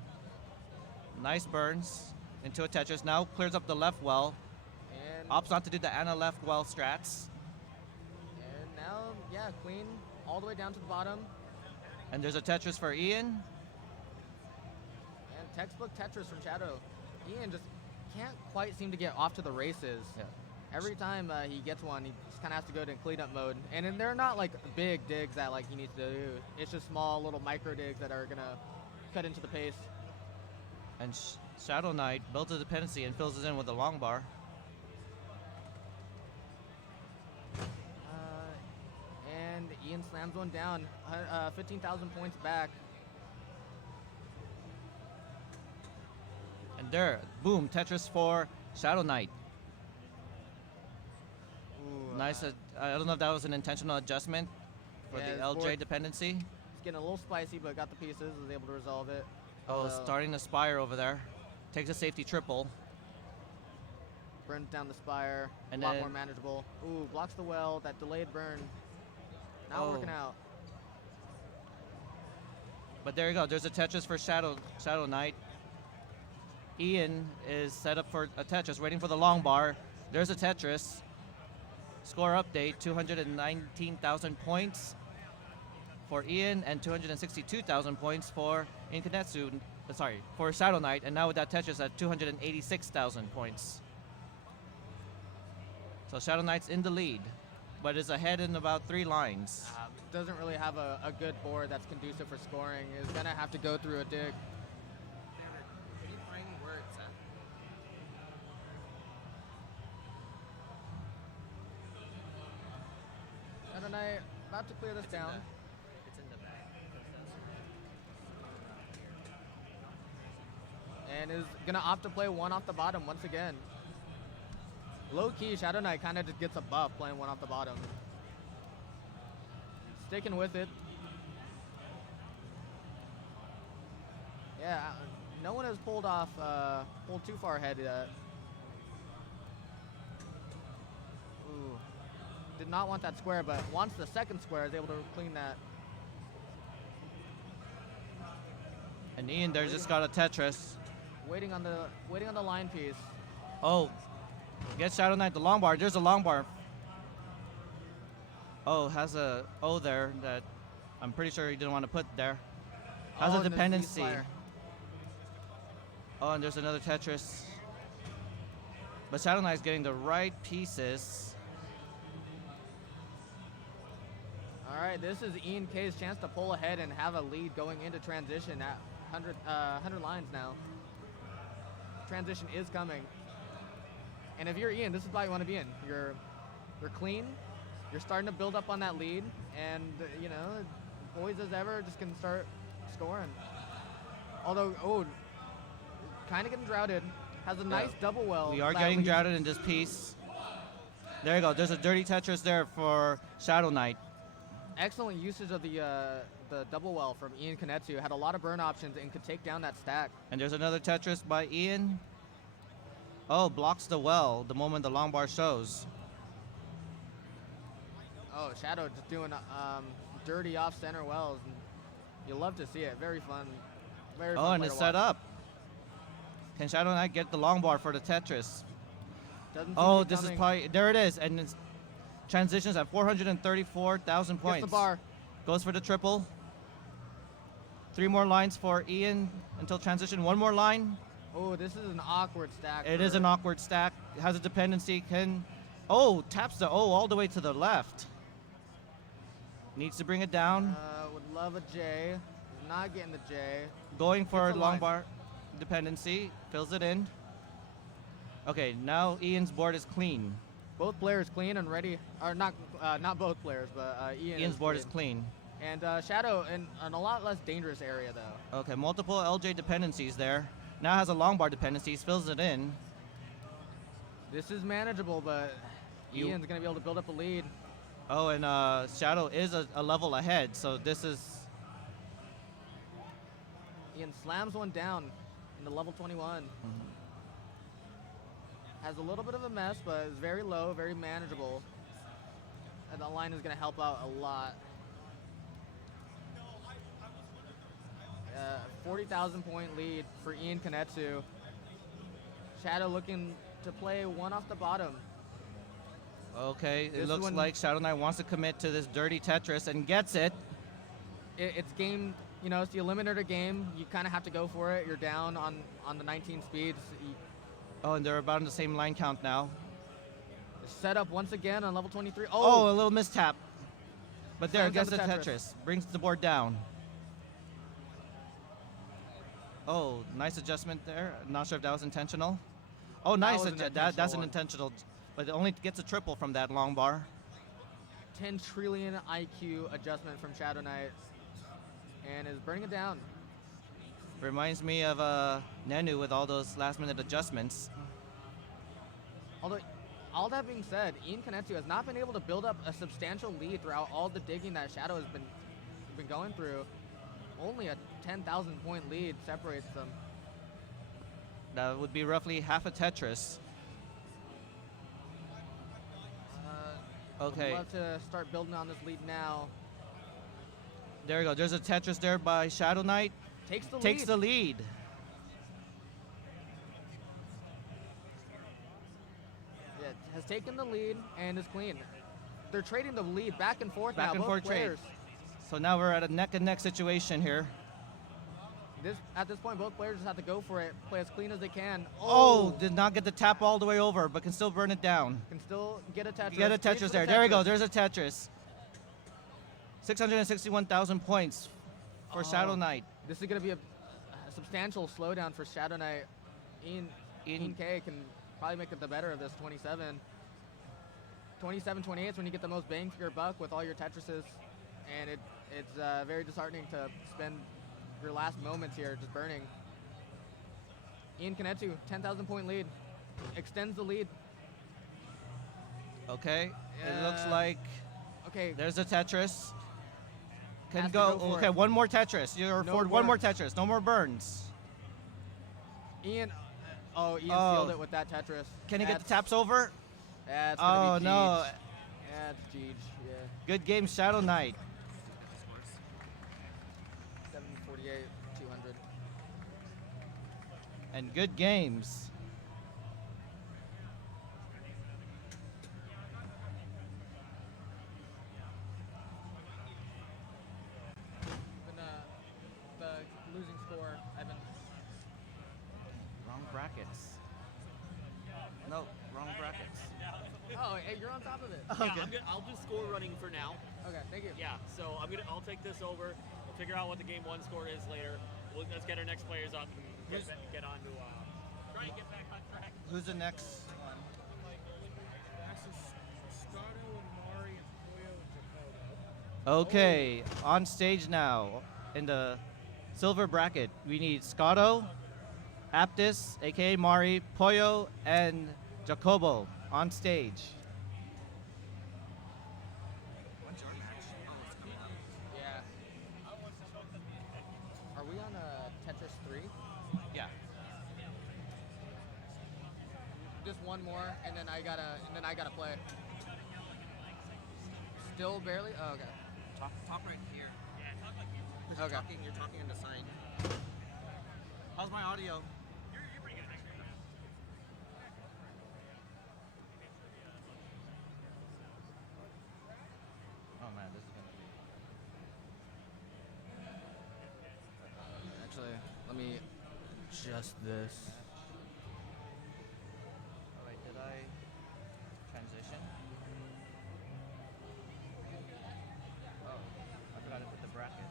Nice burns into a Tetris. Now clears up the left well. And, Opts not to do the Anna left well strats. and now, yeah, clean all the way down to the bottom. And there's a Tetris for Ian. And textbook Tetris from Shadow. Ian just can't quite seem to get off to the races. Yeah. Every time he gets one, he just kind of has to go to cleanup mode. And then they're not like big digs that like he needs to do. It's just small little micro digs that are gonna cut into the pace. And Shadow Knight builds a dependency and fills it in with a long bar. And Ian slams one down, 15,000 points back. And there, boom, Tetris for Shadow Knight. Ooh, Nice. I don't know if that was an intentional adjustment for yeah, the his LJ board- dependency. It's getting a little spicy, but got the pieces, was able to resolve it. Oh, So, starting the Spire over there. Takes a safety triple. burns down the Spire, And a lot then- more manageable. Ooh, blocks the well, that delayed burn. Now Oh. working out. But there you go. There's a Tetris for Shadow Knight. Ian is set up for a Tetris, waiting for the long bar. There's a Tetris. Score update, 219,000 points for Ian and 262,000 points for Inkanetsu. Sorry, for Shadow Knight. And now with that Tetris at 286,000 points. So Shadow Knight's in the lead, but is ahead in about 3 lines. Doesn't really have a good board that's conducive for scoring. Is gonna have to go through a dig. Shadow Knight about to clear this down. And is gonna opt to play 1 off the bottom once again. Low key, Shadow Knight kind of just gets a buff playing 1 off the bottom. Sticking with it. Yeah, no one has pulled too far ahead yet. Ooh. Did not want that square, but wants the second square, is able to clean that. And Ian there just got a Tetris. Waiting on the line piece. Oh, gets Shadow Knight the long bar. There's a long bar. Oh, has a O there that I'm pretty sure he didn't want to put there. Has a and the dependency. Z-Spire. Oh, and there's another Tetris. But Shadow Knight's getting the right pieces. All right, this is Ian K's chance to pull ahead and have a lead going into transition at 100 lines now. Transition is coming. And if you're Ian, this is why you want to be in. You're clean. You're starting to build up on that lead, and you know, boys as ever just can start scoring. Although, kind of getting droughted. Has a nice double well. We are that getting lead. droughted in this piece. There you go. There's a dirty Tetris there for Shadow Knight. Excellent usage of the double well from Ian Kanetsu. Had a lot of burn options and could take down that stack. And there's another Tetris by Ian. Oh, blocks the well the moment the long bar shows. Oh, Shadow just doing dirty off-center wells. And you love to see it. Very fun. Very fun. Oh, and play it's to set watch. up. Can Shadow Knight get the long bar for the Tetris? Doesn't seem Oh, to be this is coming. probably, there it is. And it's transitions at 434,000 points. Gets the bar. Goes for the triple. 3 more lines for Ian until transition. 1 more line. Oh, this is an awkward stack. It is an awkward stack. It has a dependency. Taps the O all the way to the left. Needs to bring it down. Would love a J. Not getting the J. Going for Gets a long line. bar. dependency, fills it in. Okay, now Ian's board is clean. Both players clean and ready. Or not both players, but Ian's board is clean. And Shadow in a lot less dangerous area, though. Okay, multiple LJ dependencies there. Now has a long bar dependency, fills it in. This is manageable, but Ian's going to be able to build up a lead. Oh, and Shadow is a level ahead, so this is... Ian slams one down into level 21. Has a little bit of a mess, but is very low, very manageable. And the line is going to help out a lot. 40,000 point lead for Ian Kanetsu. Shadow looking to play one off the bottom. Okay, it looks like Shadow Knight wants to commit to this dirty Tetris and gets it. It's game, you know, it's the eliminator game. You kind of have to go for it. You're down on the 19 speeds. Oh, and they're about in the same line count now. Set up once again on level 23. Oh, a little mistap. But there, gets Slams the down the Tetris. Brings the board down. Oh, nice adjustment there. Not sure if that was intentional. Oh, nice. That's an intentional. But it only gets a triple from that long bar. 10 trillion IQ adjustment from Shadow Knight. And is burning it down. Reminds me of Nenu with all those last-minute adjustments. Although, all that being said, Ian Kanetsu has not been able to build up a substantial lead throughout all the digging that Shadow has been going through. Only a 10,000 point lead separates them. That would be roughly half a Tetris. Okay. I'd love to start building on this lead now. There we go. There's a Tetris there by Shadow Knight. Takes the lead. Yeah, has taken the lead and is clean. They're trading the lead back and forth Back now, and both forth players. trade. So now we're at a neck-and-neck situation here. At this point, both players just have to go for it, play as clean as they can. Oh, did not get the tap all the way over, but can still burn it down. Can still get a Tetris. Get a Tetris there. There we go. There's a Tetris. 661,000 points for Shadow Knight. This is going to be a substantial slowdown for Shadow Knight. Ian K can probably make it the better of this 27. 27-28 is when you get the most bang for your buck with all your Tetrises. And it's very disheartening to spend your last moments here just burning. Ian Kanetsu, 10,000 point lead. Extends the lead. Okay. It looks like there's a Tetris. Can go. Okay, one more Tetris. You're afford one more Tetris. No more burns. Ian sealed it with that Tetris. Can he get the taps over? That's gonna be no. That's Jeej, yeah. Good game, Shadow Knight. 748, 200. And good games. The losing score, Evan. Wrong brackets. No, wrong brackets. Oh, hey, you're on top of it. Yeah, I'll do score running for now. Okay, thank you. Yeah, so I'll take this over. We'll figure out what the game one score is later. Let's get our next players up and get on to try and get back on track. Who's the next one? Okay, on stage now in the silver bracket, we need Scotto, Aptis, aka Mari, Pollo, and Jacobo on stage. When's your match? Oh, it's coming up. Yeah. Are we on Tetris 3? Yeah. Just one more, and then I gotta play. Still barely? Oh, okay. Top right here. Yeah, talk like you. Okay. You're talking on the side. How's my audio? You're pretty good actually. Oh man, this is gonna be. Actually, let me adjust this. Alright, did I transition? Oh, I forgot to put the bracket.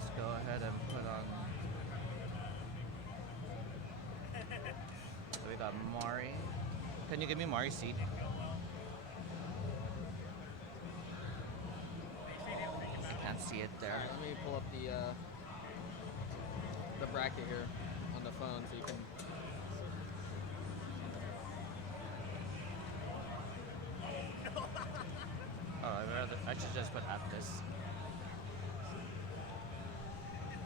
Let's go ahead and put on. So we got Mari. Can you give me Mari's seat? Can't see it there. Let me pull up the bracket here on the phone so you can. Oh, I should just put half this.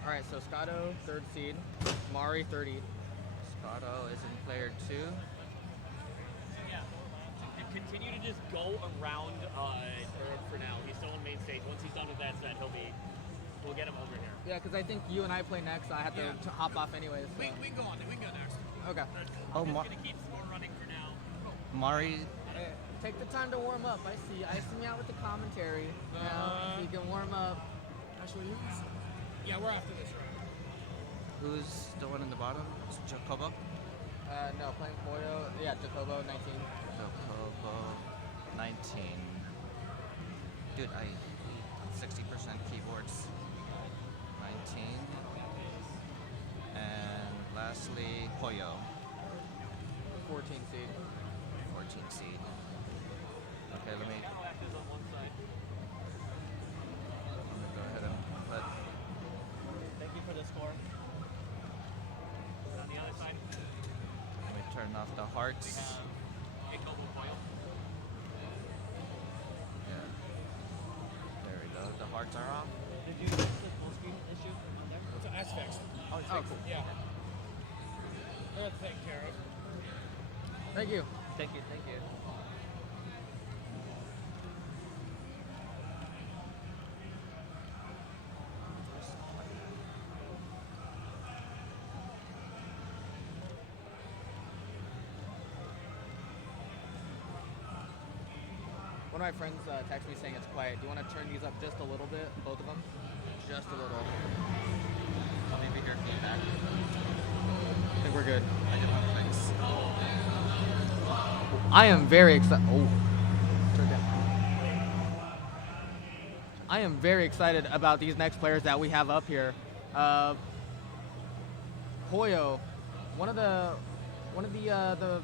All right, so Scotto, 3rd seed. Mari, 30. Scotto is in player 2. And continue to just go around for now. He's still on main stage. Once he's done with that set, we'll get him over here. Yeah, because I think you and I play next. I have to hop off anyways. So. We can go on. We can go next. Okay. Oh, I'm just gonna keep score running for now. Mari. Hey, take the time to warm up. I see me out with the commentary. So you can warm up. Actually, yeah, we're after this round. Who's the one in the bottom? It's Jacobo? No, playing Moyo. Yeah, Jacobo, 19. Jacobo, 19. Dude, I hate 60% keyboards. 19. And lastly, Koyo, 14 seed. 14 seed. Okay, let me go ahead and put. Thank you for the score. And on the other side, Let me turn off the hearts. Jacobo Coyle. Yeah. There we go. The hearts are off. Did you fix the full screen issue on there? That's fixed. Oh, it's Oh, fixed. cool. Yeah. They're taken care of. Thank you. Thank you, thank you. One of my friends texted me saying it's quiet. Do you want to turn these up just a little bit, both of them? Just a little. I'll maybe hear feedback. I think we're good. I did one fix. I am very excited. Oh, turn down. I am very excited about these next players that we have up here. Hoyo, one of the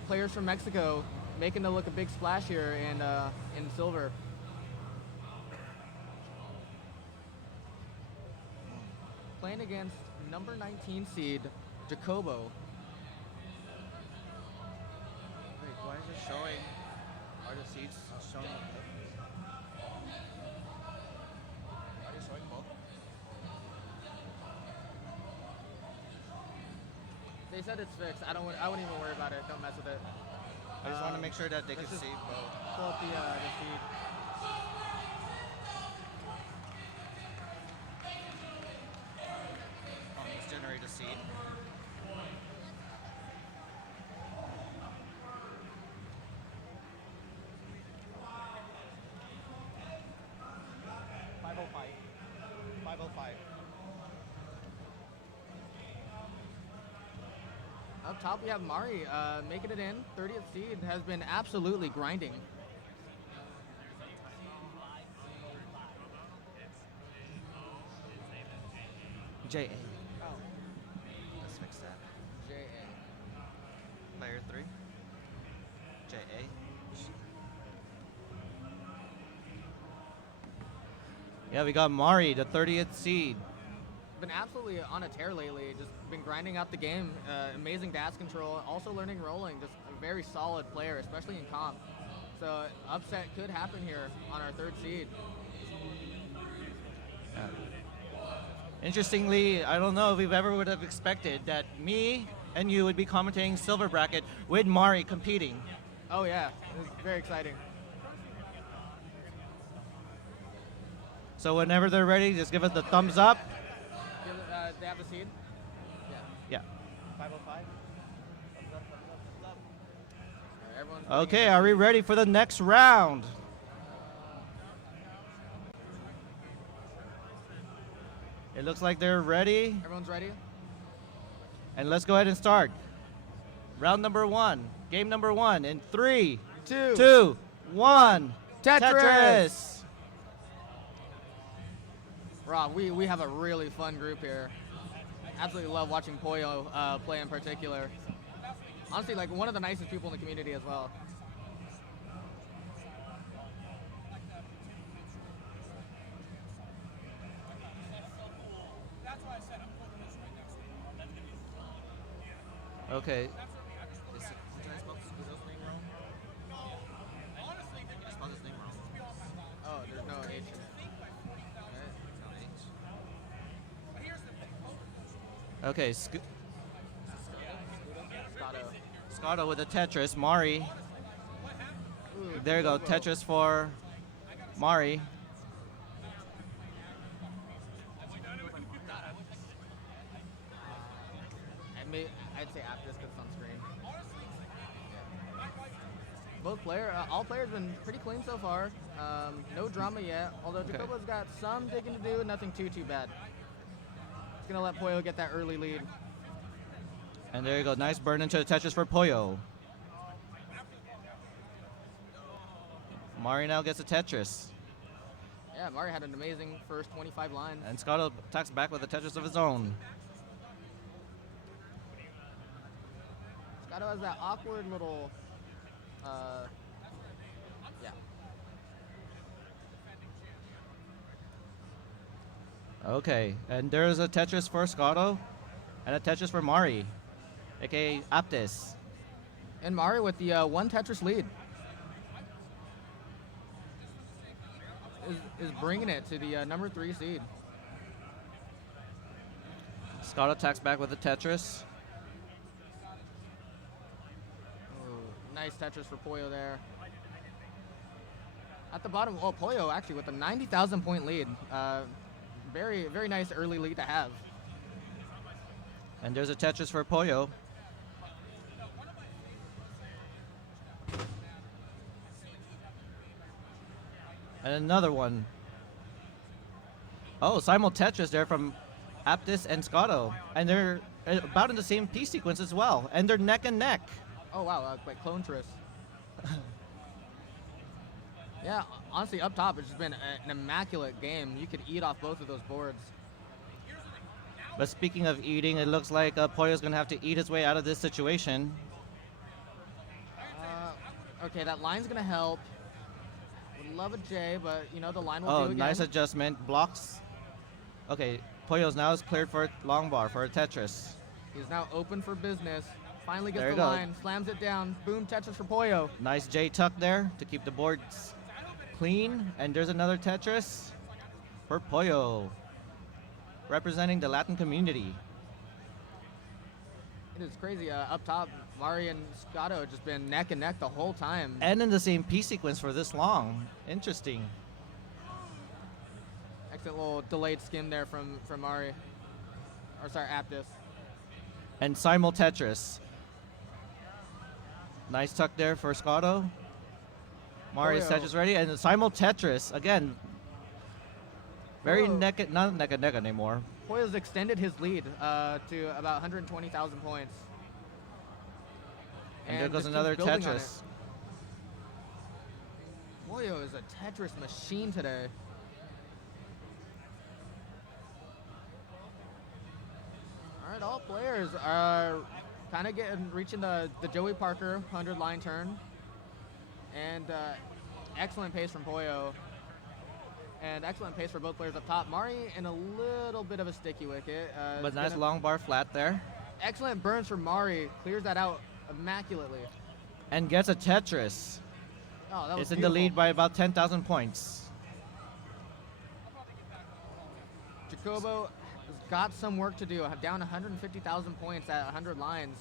players from Mexico, making to look a big splash here in silver. Playing against number 19 seed Jacobo. Wait, why is it showing? Are the seats showing? Are they showing both? They said it's fixed. I wouldn't even worry about it. Don't mess with it. I just want to make sure that they can let's just see both. Pull up the feed. Oh, let's generate a seed. Up top, we have Mari making it in. 30th seed has been absolutely grinding. JA. Oh, Let's fix that. JA. Player 3. JA. Yeah, we got Mari, the 30th seed. Been absolutely on a tear lately. Just been grinding out the game. Amazing dash control. Also learning rolling. Just a very solid player, especially in comp. So upset could happen here on our 3rd seed. Interestingly, I don't know if we ever would have expected that me and you would be commentating silver bracket with Mari competing. Oh yeah, it was very exciting. So whenever they're ready, just give us the thumbs up. They have a seed? Yeah. 505. Everyone's Okay, are we ready for the next round? It looks like they're ready. Everyone's ready? And let's go ahead and start. Round number 1. Game number 1 in 3, 2, 1. Tetris! Rob, we have a really fun group here. Absolutely love watching Poyo play in particular. Honestly, like one of the nicest people in the community as well. Okay. Oh, there's no H. Okay, Scotto. Scotto with a Tetris. Mari. Ooh, There you go. Jacobo. Tetris for Mari. I'd say after this because it's on screen. All players been pretty clean so far. No drama yet. Although Okay. Jacobo's got some digging to do, nothing too bad. He's gonna let Poyo get that early lead. And there you go. Nice burn into the Tetris for Poyo. Mari now gets a Tetris. Yeah, Mari had an amazing first 25 lines. And Scotto attacks back with a Tetris of his own. Scotto has that awkward little, yeah. Okay, and there's a Tetris for Scotto and a Tetris for Mari, aka Aptis. And Mari with the one Tetris lead. Is bringing it to the number 3 seed. Scotto attacks back with a Tetris. Ooh, nice Tetris for Poyo there. At the bottom, oh, Poyo actually with a 90,000 point lead. Very, very nice early lead to have. And there's a Tetris for Poyo. And another one. Oh, simul Tetris there from Aptis and Scotto. And they're about in the same piece sequence as well. And they're neck and neck. Oh wow, like Clone Tris. Yeah, honestly, up top, it's just been an immaculate game. You could eat off both of those boards. But speaking of eating, it looks like Poyo's going to have to eat his way out of this situation. Okay, that line's gonna help. Would love a J, but you know the line will Oh, do again. nice adjustment. Blocks. Okay, Poyo's now is cleared for long bar for a Tetris. He's now open for business. Finally gets There you the go. line, slams it down. Boom, Tetris for Poyo. Nice J tuck there to keep the boards clean. And there's another Tetris for Poyo, representing the Latin community. It is crazy. Up top, Mari and Scotto have just been neck and neck the whole time. And in the same piece sequence for this long. Interesting. Excellent little delayed skim there from Mari. Or sorry, Aptis. And simul Tetris. Nice tuck there for Scotto. Mari's Poyo. Tetris ready. And the simul Tetris, again, very Poyo. not neck and neck anymore. Poyo's extended his lead to about 120,000 points. And there goes just another keeps building on it. Tetris. Poyo is a Tetris machine today. All right, all players are kind of reaching the Joey Parker 100 line turn. And excellent pace from Poyo. And excellent pace for both players up top. Mari in a little bit of a sticky wicket. But nice long bar flat there. Excellent burns from Mari. Clears that out immaculately. And gets a Tetris. Oh, that was It's in the lead beautiful. by about 10,000 points. Jacobo has got some work to do. Down 150,000 points at 100 lines.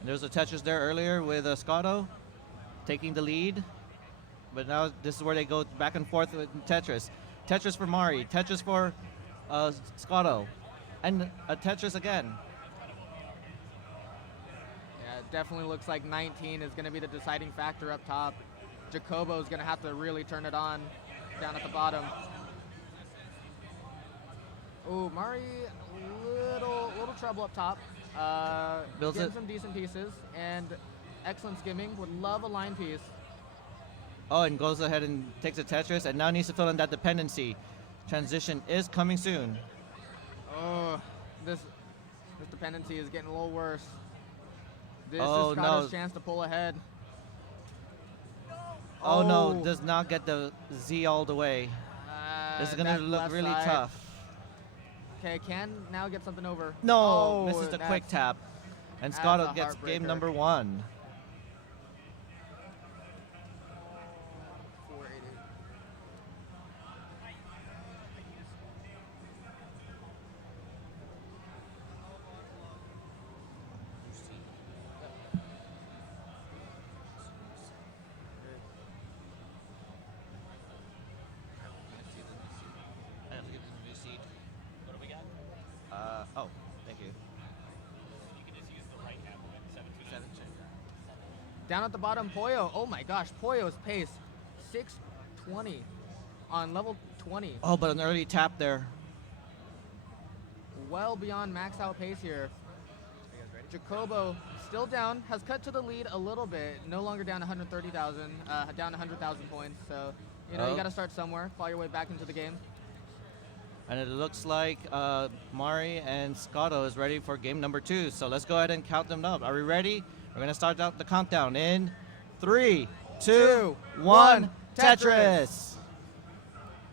And there's a Tetris there earlier with Scotto taking the lead. But now this is where they go back and forth with Tetris. Tetris for Mari, Tetris for Scotto, and a Tetris again. Yeah, it definitely looks like 19 is going to be the deciding factor up top. Jacobo is going to have to really turn it on down at the bottom. Ooh, Mari, little trouble up top. Builds getting it. some decent pieces and excellent skimming. Would love a line piece. Oh, and goes ahead and takes a Tetris, and now needs to fill in that dependency. Transition is coming soon. Oh, this dependency is getting a little worse. This Oh, is Scotto's no. chance to pull ahead. Oh no, does not get the Z all the way. This is gonna that look left really side. tough. Okay, can now get something over. No, Oh, misses the quick that's- tap. And that's Scotto a gets game heartbreaker. number 1. 480. What do we got? Oh, thank you. You can just use the right hand one. 7-2. Down at the bottom, Poyo. Oh my gosh, Poyo's pace 620 on level 20. Oh, but an early tap there. Well beyond max out pace here. Jacobo still down, has cut to the lead a little bit. No longer down 130,000, down 100,000 points. So, you know, Oh. you got to start somewhere. Claw your way back into the game. And it looks like Mari and Scotto is ready for game number 2. So let's go ahead and count them up. Are we ready? We're going to start out the countdown in 3, 2, 1, Tetris!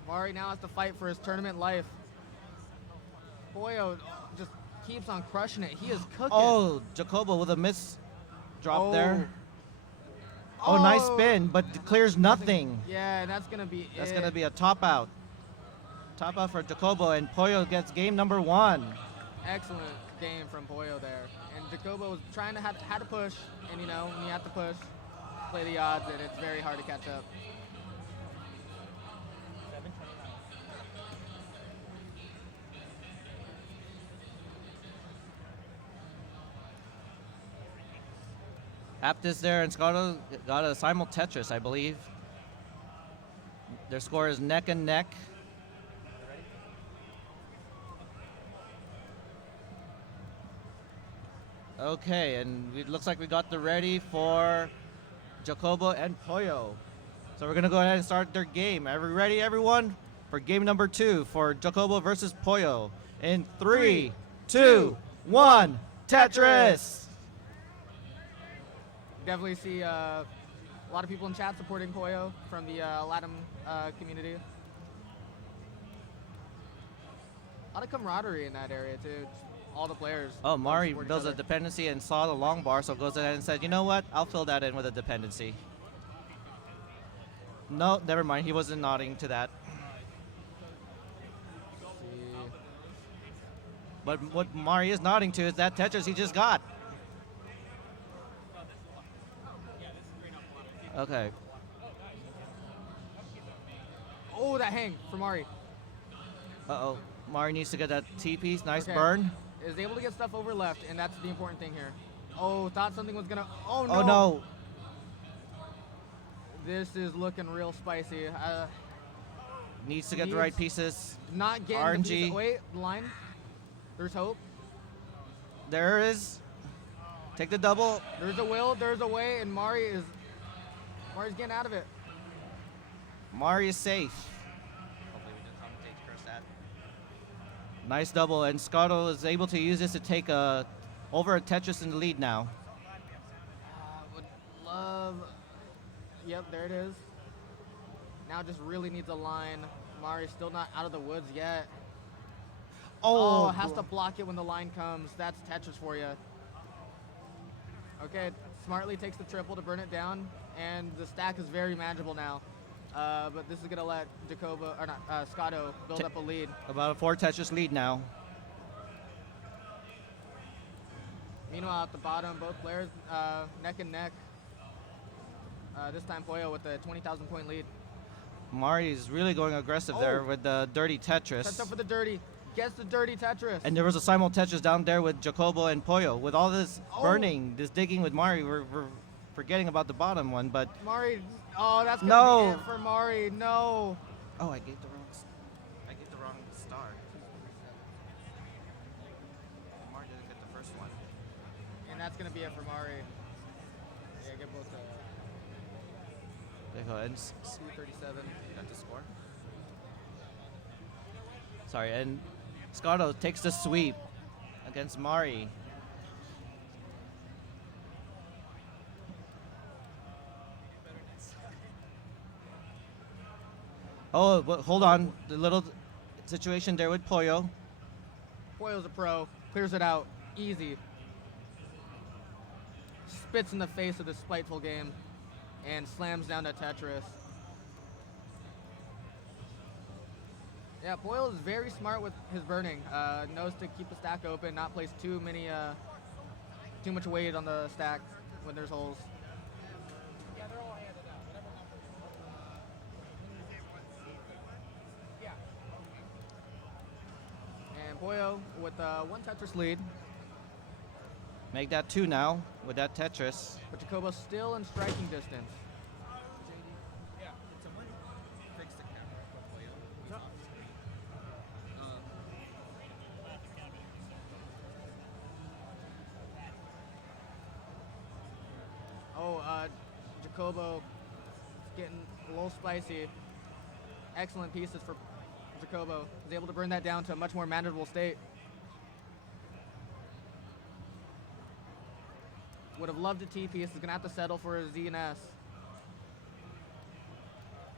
Mari now has to fight for his tournament life. Poyo just keeps on crushing it. He is cooking. Oh, Jacobo with a miss drop Oh. there. Oh, nice spin, but clears nothing. Yeah, that's going to be That's it. going to be a top out. Top out for Jacobo, and Poyo gets game number 1. Excellent game from Poyo there. And Jacobo was trying to had to push, and you know, when you have to push, play the odds, and it's very hard to catch up. 729. Aptus there, and Scotto got a simul Tetris, I believe. Their score is neck and neck. Okay, and it looks like we got the ready for Jacobo and Poyo. So we're gonna go ahead and start their game. Are we ready, everyone? For game number 2 for Jacobo versus Poyo. In 3, 2, 1, Tetris! Definitely see a lot of people in chat supporting Poyo from the LATAM community. A lot of camaraderie in that area too. All the players. Oh, love Mari supporting builds each a other. dependency and saw the long bar, so goes ahead and said, you know what? I'll fill that in with a dependency. No, never mind. He wasn't nodding to that. But what Mari is nodding to is that Tetris he just got. Okay. Oh, that hang from Mari. Uh-oh. Mari needs to get that T-piece. Nice Okay. burn. Is able to get stuff over left, and that's the important thing here. Oh, thought something was gonna. Oh no. Oh, no. This is looking real spicy. Needs to get the right pieces. Not getting RNG. the piece. Wait, line. There's hope. There is. Take the double. There's a will. There's a way, and Mari's getting out of it. Mari is safe. Hopefully we didn't commentate curse that. Nice double, and Scotto is able to use this to take over a Tetris in the lead now. Would love. Yep, there it is. Now just really needs a line. Mari's still not out of the woods yet. Oh, has to block it when the line comes. That's Tetris for you. Okay, smartly takes the triple to burn it down, and the stack is very manageable now. But this is gonna let Jacobo or not Scotto build up a lead. About a 4 Tetris lead now. Meanwhile, at the bottom, both players neck and neck. This time Poyo with a 20,000 point lead. Mari is really going aggressive there Oh. with the dirty Tetris. Sets up for the dirty. Gets the dirty Tetris. And there was a simul Tetris down there with Jacobo and Poyo. With all this Oh. burning, this digging with Mari, we're forgetting about the bottom one. But Mari, oh, that's gonna No. be it for Mari. No. oh, I gave the wrong Star. Lamar didn't get the first one. And that's gonna be it for Mari. Yeah, get both. There you go. And 237. got the score. Sorry, and Scardo takes the sweep against Mari. Oh, but hold on. The little situation there with Pollo. Pollo's a pro. Clears it out. Easy. Spits in the face of the spiteful game and slams down to Tetris. Yeah, Pollo is very smart with his burning. Knows to keep the stack open, not place too much weight on the stack when there's holes. And Pollo with one Tetris lead, Make that 2 now with that Tetris. but Jacobo's still in striking distance. Jacobo getting a little spicy. Excellent pieces for Jacobo. He's able to bring that down to a much more manageable state. Would have loved a T piece. Is gonna have to settle for a Z and S.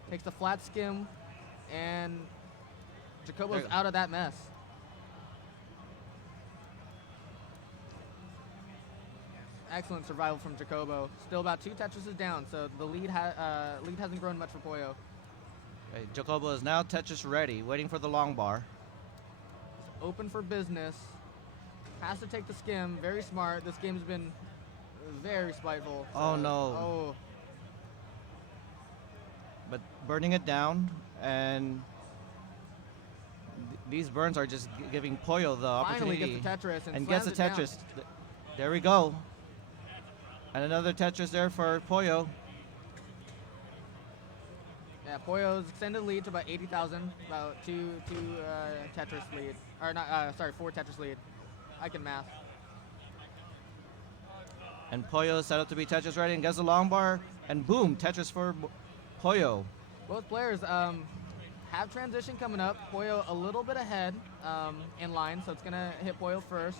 Takes the flat skim, and Jacobo's There- out of that mess. Excellent survival from Jacobo. Still about 2 Tetrises down, so the lead hasn't grown much for Pollo. Okay, Jacobo is now Tetris ready, waiting for the long bar. Open for business. Has to take the skim. Very smart. This game's been very spiteful. Oh, no. Oh, But burning it down, and these burns are just giving Pollo the finally opportunity. gets the Tetris and gets the slams it down. Tetris. There we go. And another Tetris there for Pollo. Yeah, Pollo's extended lead to about 80,000. About two Tetris lead. Or not, 4 Tetris lead. I can math. And Pollo is set up to be Tetris ready and gets the long bar. And boom, Tetris for Pollo. Both players have transition coming up. Pollo a little bit ahead in line, so it's going to hit Pollo first.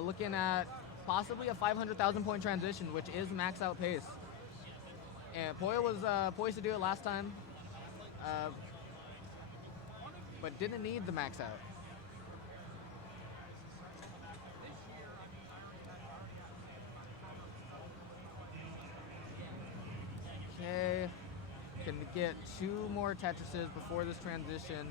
Looking at possibly a 500,000 point transition, which is max out pace. And Pollo was poised to do it last time, but didn't need the max out. Okay, can get 2 more Tetrises before this transition.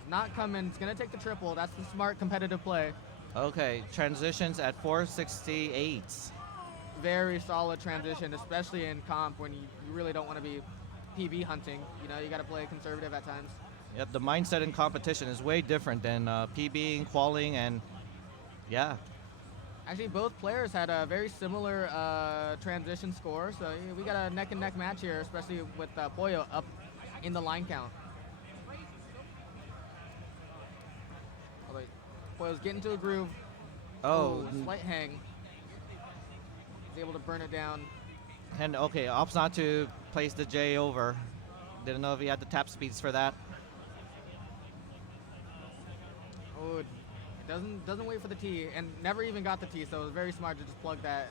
It's not coming, it's gonna take the triple. That's the smart competitive play. Okay, transitions at 468. Very solid transition, especially in comp when you really don't want to be PB hunting. You know, you got to play conservative at times. Yep, the mindset in competition is way different than PBing, qualing, and yeah. Actually, both players had a very similar transition score, so we got a neck and neck match here, especially with Pollo up in the line count. Pollo's getting to a groove. Oh, Slight hang. He's able to burn it down. and okay, opts not to place the J over. Didn't know if he had the tap speeds for that. Oh, it doesn't wait for the T, and never even got the T, so it was very smart to just plug that.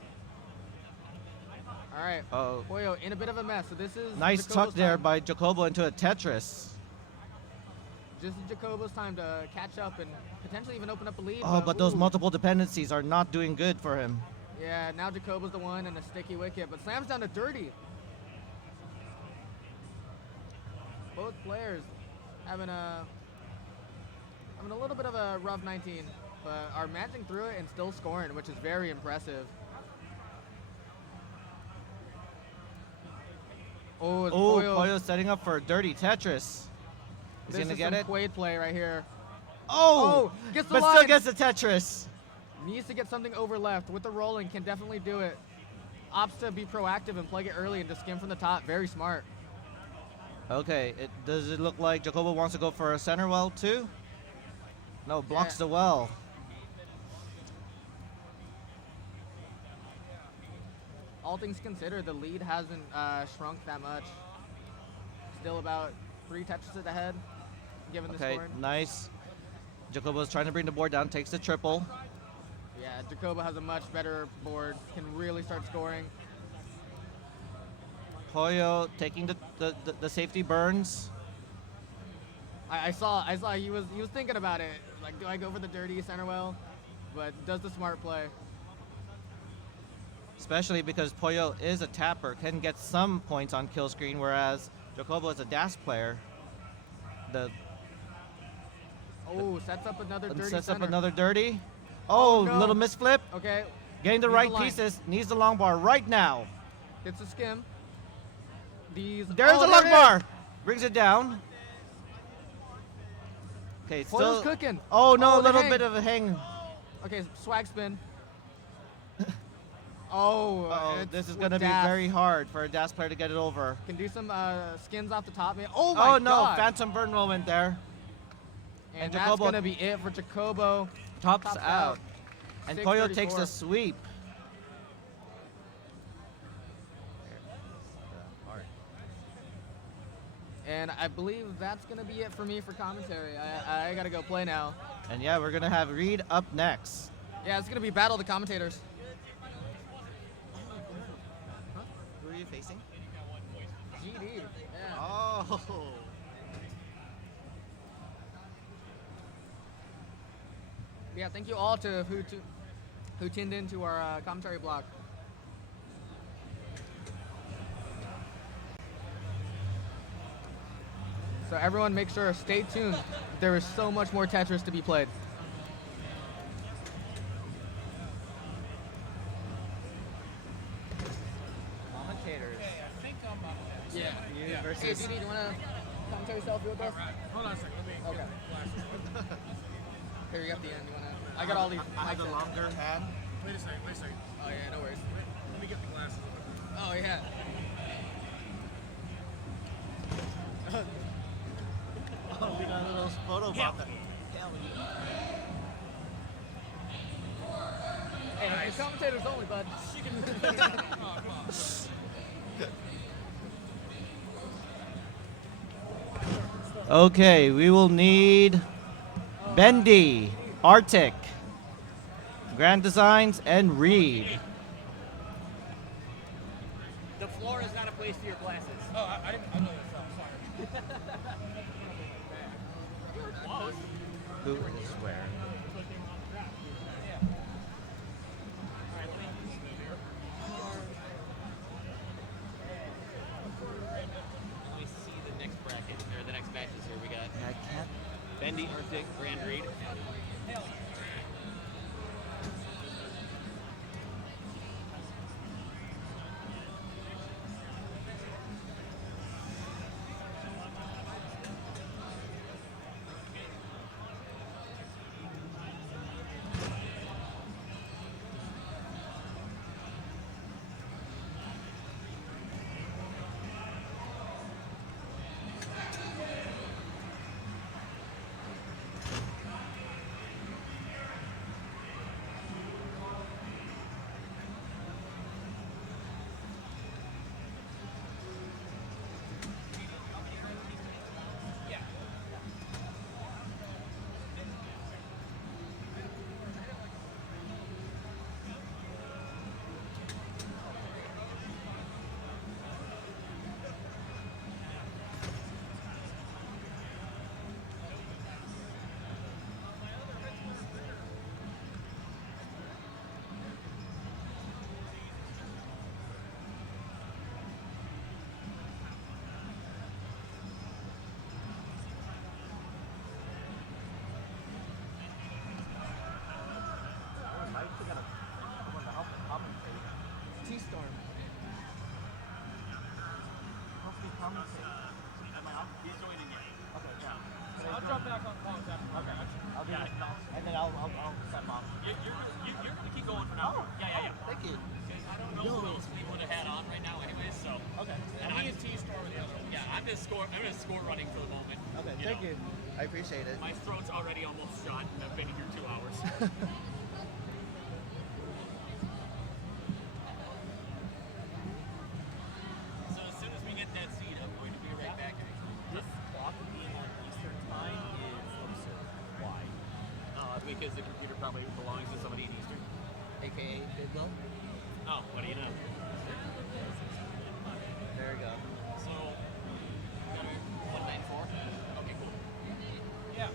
All right, Oh, Pollo in a bit of a mess, so this is nice Jacobo's tuck there time. by Jacobo into a Tetris. This is Jacobo's time to catch up and potentially even open up a lead. Oh, but those ooh. multiple dependencies are not doing good for him. Yeah, now Jacobo's the one and a sticky wicket, but slams down to dirty. Both players having a little bit of a rough 19, but are managing through it and still scoring, which is very impressive. Oh, it's Oh, Pollo. Pollo's setting up for a dirty Tetris. He's This gonna is get some it. Quaid play right here. Oh, gets the but line. still gets the Tetris. Needs to get something over left. With the rolling, can definitely do it. Opts to be proactive and plug it early and to skim from the top. Very smart. Okay, does it look like Jacobo wants to go for a center well too? No, blocks Yeah. the well. All things considered, the lead hasn't shrunk that much. still about 3 Tetrises ahead, given the Okay, scoring. nice. Jacobo's trying to bring the board down, takes the triple. Yeah, Jacobo has a much better board, can really start scoring. Pollo taking the safety burns. I saw he was thinking about it. Like, do I go for the dirty center well? But does the smart play. Especially because Pollo is a tapper, can get some points on kill screen, whereas Jacobo is a dash player. Sets up another dirty Sets center. up another dirty. Oh, no. little misflip. Okay. Getting the Needs right the line. pieces. Needs the long bar right now. Gets a skim. There's the there long it is. bar. Brings it down. Okay, Pollo's still. cooking. Oh no, a the little hang. bit of a hang. Okay, swag spin. Oh, This is with going to be dash. very hard for a dash player to get it over. Can do some skins off the top. Oh my no, god. phantom burn moment there. And And that's Jacobo going to be it for Jacobo. Tops out. And Pollo takes 634. the sweep. And I believe that's going to be it for me for commentary. I got to go play now. And yeah, we're going to have Reed up next. Yeah, it's going to be battle of the commentators. Who are you facing? GD. Yeah. Oh. Yeah, thank you all who tuned into our commentary block. So everyone make sure, stay tuned. There is so much more Tetris to be played. Commentators. I think I'm up next. Yeah. You Hey, versus. DD, do you want to commentary selfie with us? Hold on a second. Let me Okay. get the glasses. Here, you got the end. You want to? I got all these. I have a mics in. longer hand. Wait a second. Oh yeah, no worries. Let me get the glasses. Oh yeah. Oh, we got a little photo Yeah. bop. Hey, it's commentators only, bud. Okay, we will need Bendy, Arctic, Grand Designs, and Reed. The floor is not a place for your glasses. Oh, I didn't. I know that. Sorry. Close. Who is where? Let me see the next bracket, or the next matches here. We got I can't. Bendy, Arctic, Grand Reed. T-Storm. I'll drop back on calls after. Okay. I'll do it now, and then I'll set them off. You're going to keep going for now. Yeah. Thank you. I don't know who else we would have had on right now anyways, so. Okay. And Me I'm, and T-Storm are the other one. yeah, I'm just score running for the moment. Okay, You thank know. you. I appreciate it. My throat's already almost shut, and I've been here 2 hours. So as soon as we get that seat, I'm going to be right back. because the computer probably belongs to somebody in Eastern, aka Bidwell. Oh, what do you know? There we go. So, 194. Okay, cool. Yeah.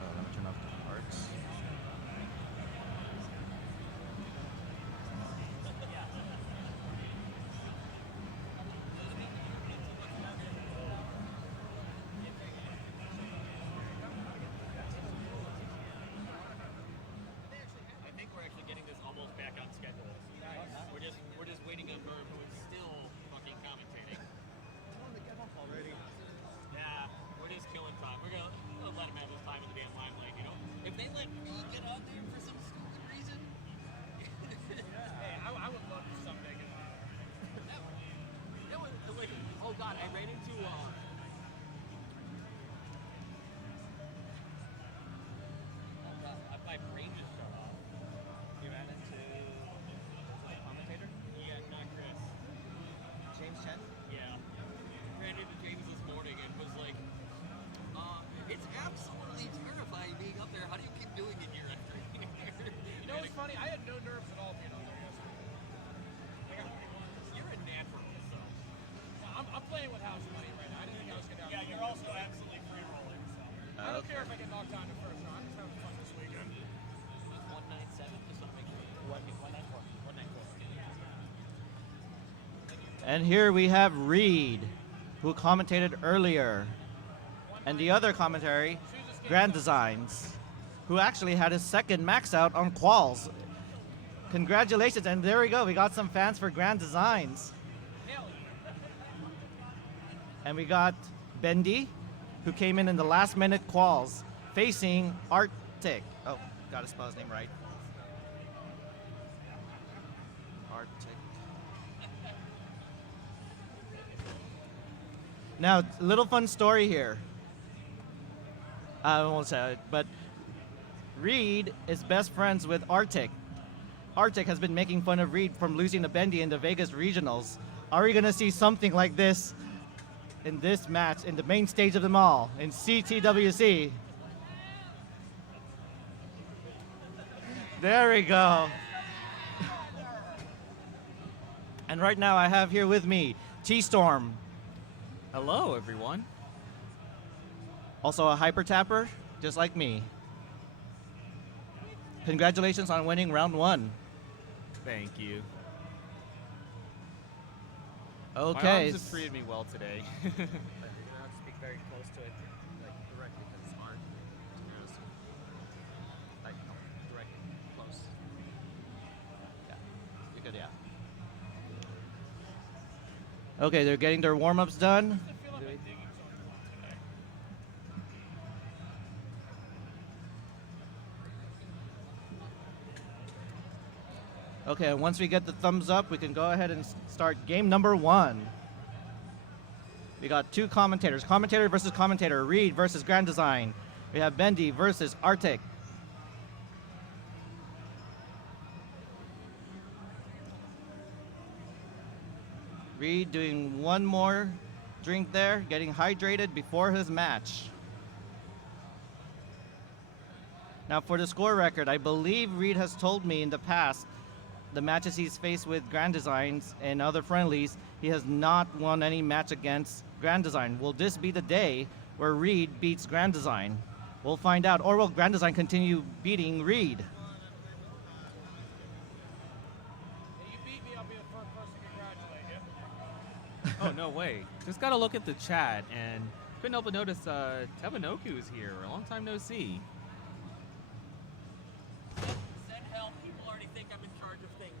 Let me turn off the parts. I think we're actually getting this almost back on schedule. We're just waiting on Merv, who is still fucking commentating. Already. Yeah, we're just killing time. We're gonna let him have his time in the damn limelight, you know? If they let me get on there for some stupid reason. Hey, I would love to someday get on. That was like, oh god, I ran into oh god, my brain just shut off. You ran into the commentator? Yeah, not Chris. James Chen? Yeah. Ran into James this morning and was like, it's absolutely terrifying being up there. How do you keep doing it year after year? You know what's funny? I had no nerves at all being on there yesterday. You're a naturalist, so. I'm playing with house money right now. I didn't think I was gonna. Yeah, you're also absolutely free rolling. So. I don't care if I get knocked down in the first round. I'm just having fun this weekend. 197, just want to make sure. 194. 194. And here we have Reed, who commentated earlier. And the other commentary, Grand Designs, who actually had his second max out on quals. Congratulations, and there we go. We got some fans for Grand Designs. And we got Bendy, who came in the last minute quals, facing Arctic. Oh, gotta spell his name right. Arctic. Now, a little fun story here. I won't say it, but Reed is best friends with Arctic. Arctic has been making fun of Reed from losing to Bendy in the Vegas regionals. Are we gonna see something like this in this match in the main stage of them all in CTWC? There we go. And right now I have here with me T-Storm. Hello, everyone. Also a hyper tapper, just like me. Congratulations on winning round one. Thank you. My Okay. arms have treated me well today. You're gonna have to speak very close to it, like directly, because it's hard to notice. Like, no, directly, close. Yeah, you could, yeah. Okay, they're getting their warm-ups done. Okay, once we get the thumbs up, we can go ahead and start game number one. We got two commentators, commentator versus commentator, Reed versus Grand Design. We have Bendy versus Arctic. Reed doing one more drink there, getting hydrated before his match. Now for the score record, I believe Reed has told me in the past the matches he's faced with Grand Designs and other friendlies, he has not won any match against Grand Design. Will this be the day where Reed beats Grand Design? We'll find out. Or will Grand Design continue beating Reed? Hey, you beat me, I'll be the first person to congratulate you. Oh, no way. Just gotta look at the chat, and couldn't help but notice Tebanoku is here. A long time no see. Send help. People already think I'm in charge of things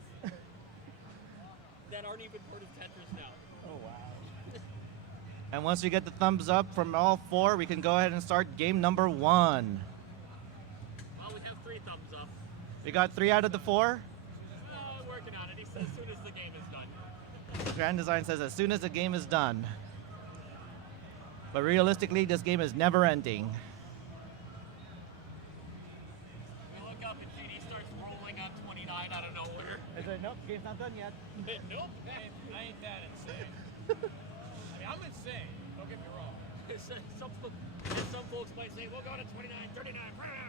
that aren't even part of Tetris now. Oh, wow. And once we get the thumbs up from all four, we can go ahead and start game number one. Well, we have 3 thumbs up. We got 3 out of the 4. Working on it. He says as soon as the game is done. Grand Design says as soon as the game is done. But realistically, this game is never ending. We look up and GD starts rolling on 29 out of nowhere. Is it no? game's not done yet. Nope. I ain't that insane. I mean, I'm insane. Don't get me wrong. Some folks might say, we'll go to 29, 39,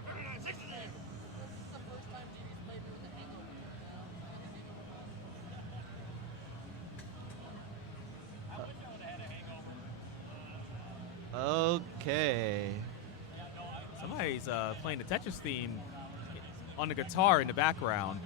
49, 60. This is the first time GD's played me with a hangover. I wish I would have had a hangover. Okay. Somebody's playing the Tetris theme on the guitar in the background.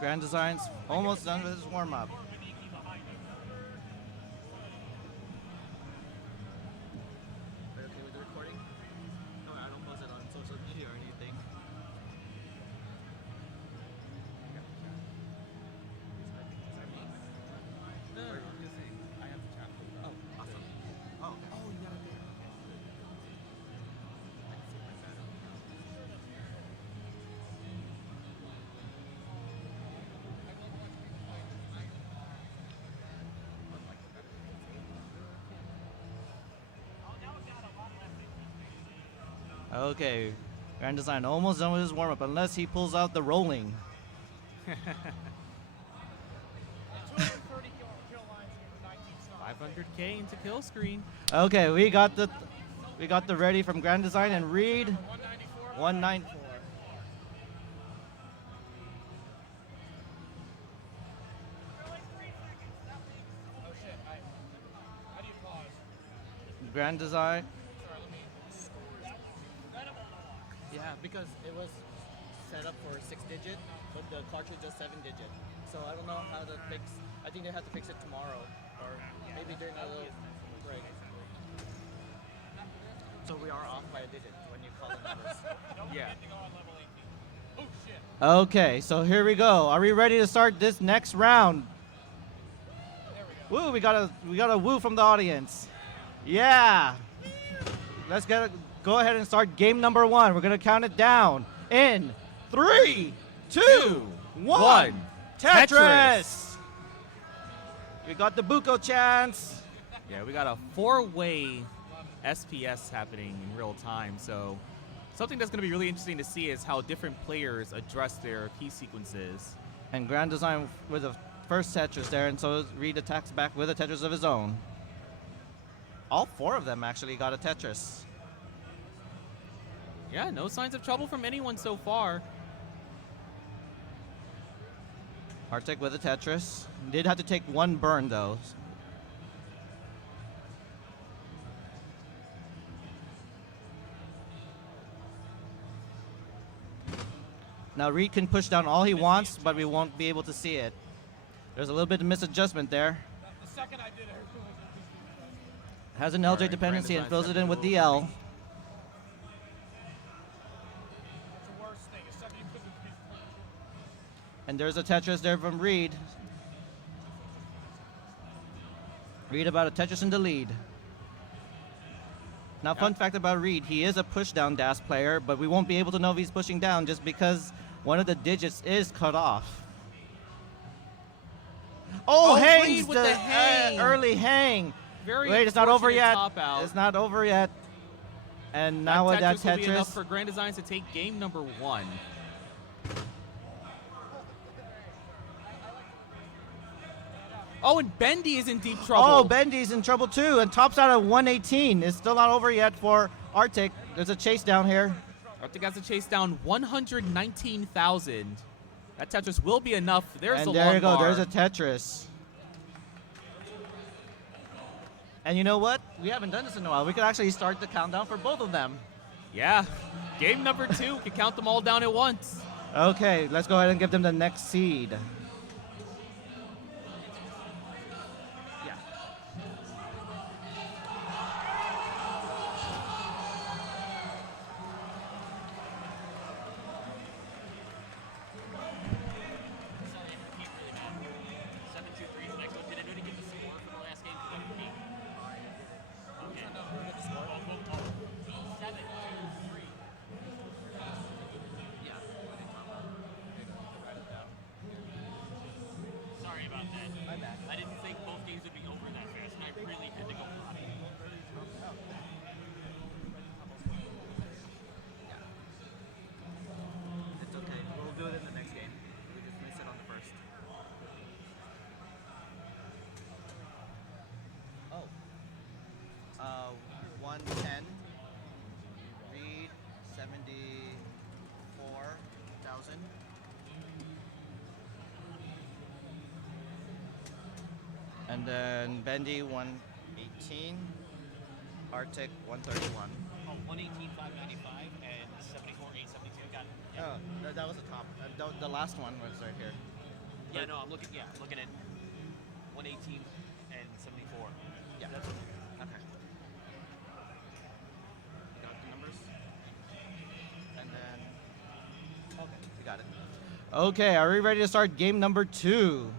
Grand Design's almost done with his warm-up. Are you okay with the recording? No, I don't post it on social media or anything. No, I'm just saying. I have to chat. Oh, awesome. Oh, you got it there. I can see my shadow. Okay, Grand Design almost done with his warm-up, unless he pulls out the rolling. 500K into Killscreen. Okay, we got the ready from Grand Design and Reed. 194. Oh shit, how do you pause? Grand Design. Yeah, because it was set up for 6-digit, but the cartridge is 7-digit. So I don't know how to fix. I think they have to fix it tomorrow, or maybe during a little break. So we are off by a digit when you call the numbers. Yeah. Oh shit. Okay, so here we go. Are we ready to start this next round? Woo, we got a woo from the audience. Yeah. Let's go ahead and start game number 1. We're gonna count it down in 3, 2, 1. Tetris. We got the Buko chance. Yeah, we got a 4-way SPS happening in real time. So something that's going to be really interesting to see is how different players address their piece sequences. And Grand Design with the first Tetris there, and so Reed attacks back with a Tetris of his own. All 4 of them actually got a Tetris. Yeah, no signs of trouble from anyone so far. Arctic with a Tetris. Did have to take 1 burn though. Now Reed can push down all he wants, but we won't be able to see it. There's a little bit of misadjustment there. The second I did it, Has an LJ Alright, dependency Grand and fills it Design's in with having a DL. little that's the worst thing. The second you put the piece of And there's a Tetris there from Reed. Reed about a Tetris in the lead. Now, fun fact about Reed, he is a push-down DAS player, but we won't be able to know if he's pushing down just because one of the digits is cut off. Oh, hangs Reed with the hang. early hang. Very Wait, it's not over unfortunate yet. top out. It's not over yet. And now with that will be enough Tetris, for Grand Designs to take game number 1. Oh, and Bendy is in deep trouble. oh, Bendy's in trouble too, and tops out at 118. It's still not over yet for Arctic. There's a chase down here. Arctic has to chase down 119,000. That Tetris will be enough. There's the And there long you go. bar. There's a Tetris. And you know what? We haven't done this in a while. We could actually start the countdown for both of them. Yeah, game number 2. Can count them all down at once. Okay, let's go ahead and give them the next seed. Yeah. Sorry, I can't really mad. 7-2-3 is Expo. Did anybody get the score for the last game? Okay. Oh, 7-2-3. Yeah. Sorry about that. My bad. I didn't think both games would be over that fast, and I really had to go potty. It's okay. We'll do it in the next game. We just missed it on the first. Oh. 110. Reed 74,000. And then Bendy 118. Arctic 131. Oh, 118,595 and 74,872. Got it. Oh, that was the top. The last one was right here. Yeah, no, I'm looking. Yeah, looking at 118 and 74. Yeah. That's okay. Okay. You got the numbers? And then. Okay, you got it. Okay, are we ready to start game number 2?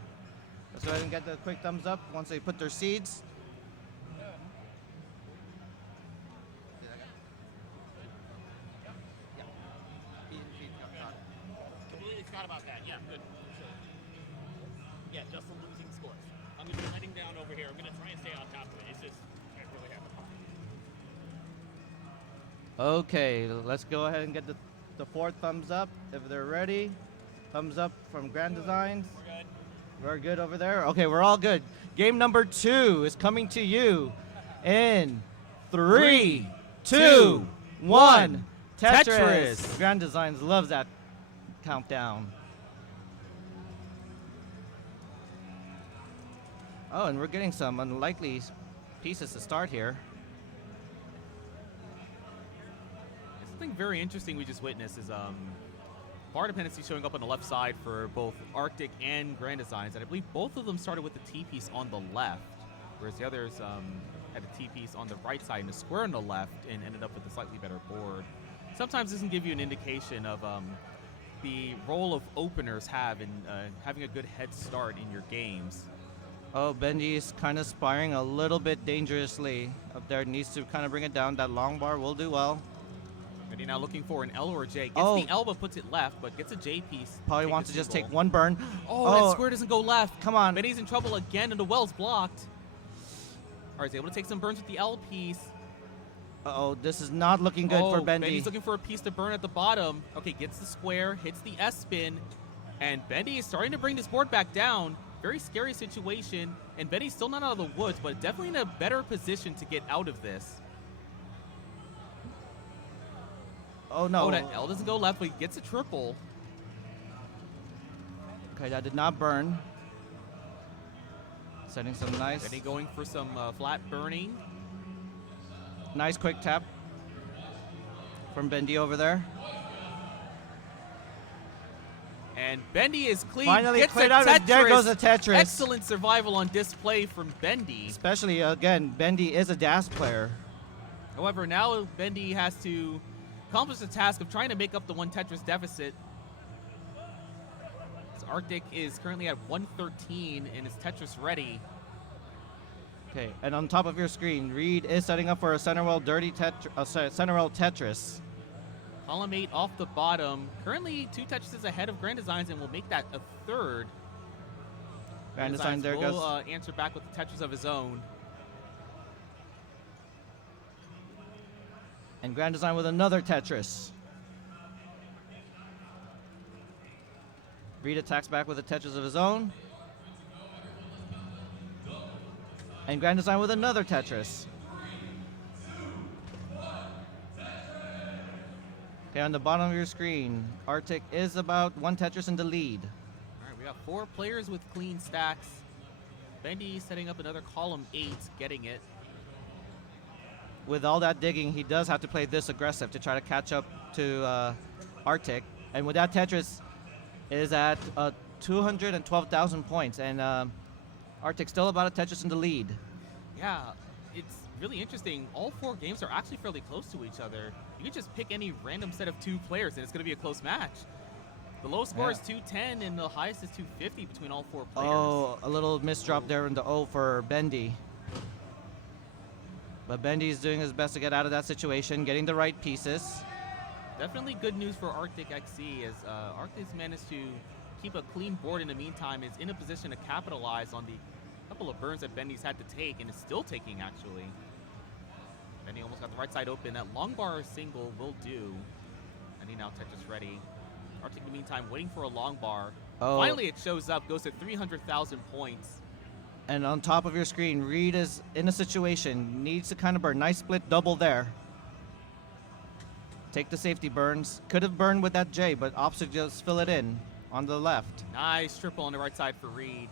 Let's go ahead and get the quick thumbs up once they put their seeds. Completely forgot about that. Yeah, good. Yeah, just the losing scores. I'm going to be letting down over here. I'm going to try and stay on top of it. It's just, I really have a Okay, let's go ahead and get the 4 thumbs up if they're ready. Thumbs up from Grand Designs. We're good. We're good over there? Okay, we're all good. Game number 2 is coming to you in 3, 2, 1. Tetris. Grand Designs loves that countdown. Oh, and we're getting some unlikely pieces to start here. Something very interesting we just witnessed is bar dependency showing up on the left side for both Arctic and Grand Designs, and I believe both of them started with the T-piece on the left, whereas the others had a T-piece on the right side and a square on the left and ended up with a slightly better board. Sometimes this can give you an indication of the role of openers have in having a good head start in your games. Oh, Benji's kind of sparring a little bit dangerously up there. Needs to kind of bring it down. That long bar will do well. Bendy now looking for an L or a J. Gets Oh. the elbow, puts it left, but gets a J piece. Probably Take wants the to just single. take one burn. Oh, that square doesn't go left. Come on. Bendy's in trouble again, and the well's blocked. All right, he's able to take some burns with the L piece. Uh-oh, this is not looking good for Bendy. Bendy's looking for a piece to burn at the bottom. Okay, gets the square, hits the S spin, and Bendy is starting to bring this board back down. Very scary situation, and Bendy's still not out of the woods, but definitely in a better position to get out of this. Oh, no. Oh, that L doesn't go left, but he gets a triple. Okay, that did not burn. Setting some nice... Bendy going for some flat burning. Nice quick tap from Bendy over there. And Bendy is clean. Finally gets cleared a out, and there Tetris. goes a Tetris. Excellent survival on display from Bendy. Especially, again, Bendy is a DAS player. However, now Bendy has to accomplish the task of trying to make up the one Tetris deficit. So Arctic is currently at 113 and is Tetris ready. Okay, and on top of your screen, Reed is setting up for a Centerwell Centerwell Tetris. Column 8 off the bottom. Currently 2 Tetrises ahead of Grand Designs and will make that a third. Grand Design, there will goes. Answer back with the Tetris of his own. And Grand Design with another Tetris. Reed attacks back with a Tetris of his own. And Grand Design with another Tetris. Okay, on the bottom of your screen, Arctic is about 1 Tetris in the lead. All right, we got 4 players with clean stacks. Bendy setting up another column 8, getting it. with all that digging, he does have to play this aggressive to try to catch up to Arctic. And with that, Tetris is at 212,000 points, and Arctic still about a Tetris in the lead. Yeah, it's really interesting. All 4 games are actually fairly close to each other. You can just pick any random set of 2 players, and it's going to be a close match. The lowest score is 210, and the highest is 250 between all 4 players. Oh, a little misdrop there in the O for Bendy. But Bendy's doing his best to get out of that situation, getting the right pieces. Definitely good news for Arctic XC, as Arctic's managed to keep a clean board in the meantime, is in a position to capitalize on the couple of burns that Bendy's had to take, and is still taking, actually. Bendy almost got the right side open. That long bar single will do. And he now Tetris ready. Arctic, in the meantime, waiting for a long bar. Oh. Finally, it shows up, goes to 300,000 points. And on top of your screen, Reed is in a situation, needs to kind of burn. Nice split double there. Take the safety burns. Could have burned with that J, but opposite just fill it in on the left. Nice triple on the right side for Reed.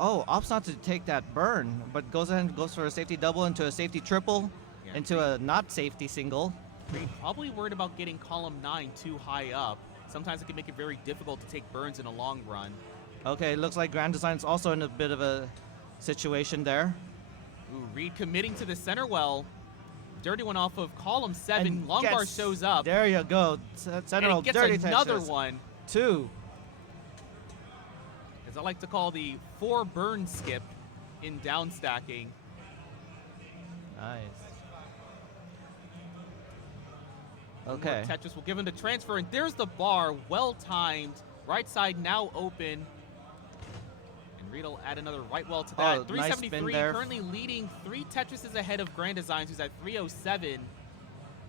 Oh, opts not to take that burn, but goes ahead and goes for a safety double into a safety triple, Yeah, into a not safety single. Reed probably worried about getting column 9 too high up. Sometimes it can make it very difficult to take burns in a long run. Okay, looks like Grand Design's also in a bit of a situation there. Ooh, Reed committing to the center well. Dirty one off of column 7. And Long bar gets- shows up. There you go. And Center he roll, gets dirty another Tetris. one. 2. As I like to call the 4 burn skip in down stacking. Nice. One more Okay. Tetris will give him the transfer, and there's the bar, well timed. Right side now open. And Reed will add another right well to that. Oh, nice 373, spin there. currently leading 3 Tetrises ahead of Grand Designs, who's at 307.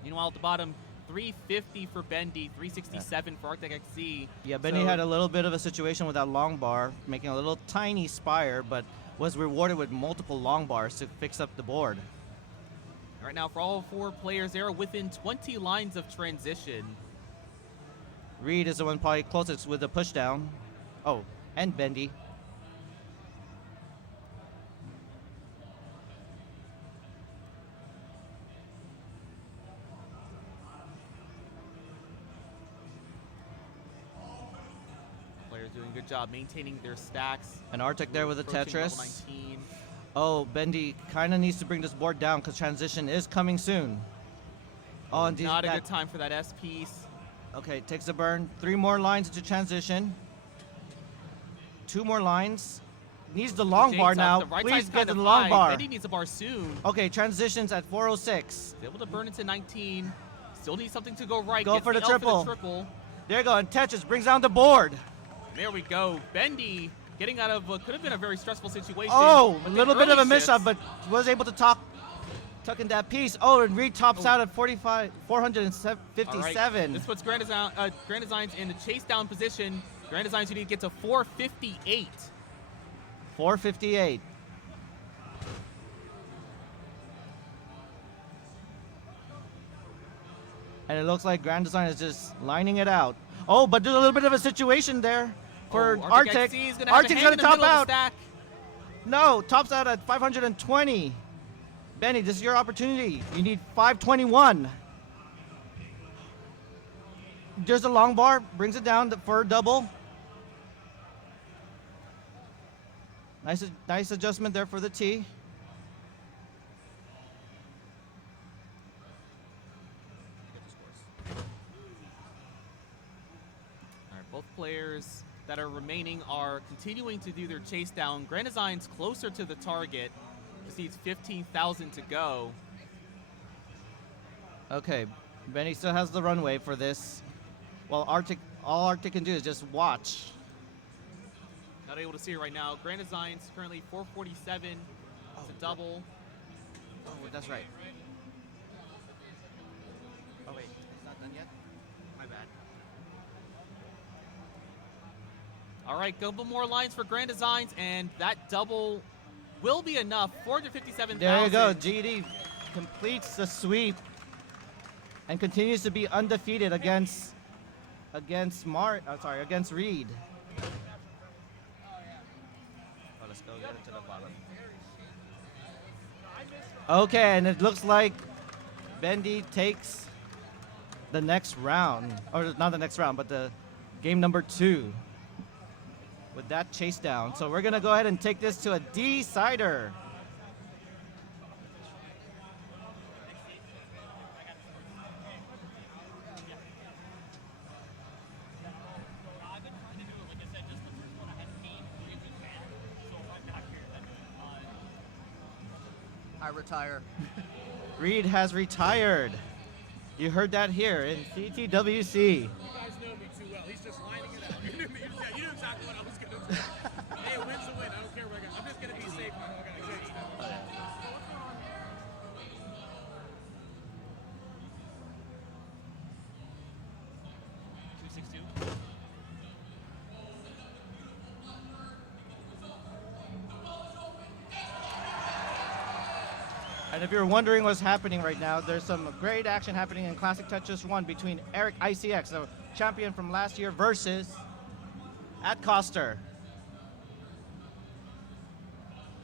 Meanwhile, at the bottom, 350 for Bendy, 367 for Arctic XC. Yeah, Benny So- had a little bit of a situation with that long bar, making a little tiny spire, but was rewarded with multiple long bars to fix up the board. Right now, for all 4 players, they're within 20 lines of transition. Reed is the one probably closest with the push down. Oh, and Bendy. Players doing a good job maintaining their stacks. And Arctic there with a Approaching level Tetris. 19. Oh, Bendy kind of needs to bring this board down because transition is coming soon. Oh, and Not a good time for that S piece. Okay, takes a burn. 3 more lines into transition. 2 more lines. Needs the long bar Jake's now. up. The right Please side's get kind to of the long high. bar. Bendy needs a bar soon. Okay, transitions at 406. He's able to burn into 19. Still needs something to go right. Go Gets for the L For triple. the triple. There you go, and Tetris brings down the board. There we go. Bendy getting out of what could have been a very stressful situation. Oh, a but the little bit of early a miss shifts- shot, but was able to tuck in that piece. Oh, and Reed tops out at 457. All right. This puts Grand Designs in the chase down position. Grand Designs, you need to get to 458. 458. And it looks like Grand Design is just lining it out. Oh, but there's a little bit of a situation there for Oh, Arctic. XC is gonna have to Arctic's hang going in to the top middle of out. the stack. No, tops out at 520. Benny, this is your opportunity. You need 521. There's a long bar, brings it down for a double. Nice adjustment there for the T. All right, both players that are remaining are continuing to do their chase down. Grand Design's closer to the target. Just needs 15,000 to go. Okay, Benny still has the runway for this. Well, all Arctic can do is just watch. Not able to see it right now. Grand Design's currently 447. It's a double. Oh, that's right. Oh, wait, it's not done yet? My bad. All right, couple more lines for Grand Designs, and that double will be enough. 457,000. There you go. GD completes the sweep and continues to be undefeated against Reed. Oh, let's go get it to the bottom. Okay, and it looks like Bendy takes the next round, or not the next round, but the game number 2 with that chase down. So we're gonna go ahead and take this to a decider. I retire. Reed has retired. You heard that here in CTWC. You guys know me too well. He's just lining it up. You knew exactly what I was going to do. Hey, a win's a win. I don't care what I got. I'm just going to be safe. I'm not going to get you. And if you're wondering what's happening right now, there's some great action happening in Classic Tetris 1 between Eric ICX, the champion from last year, versus at Coster.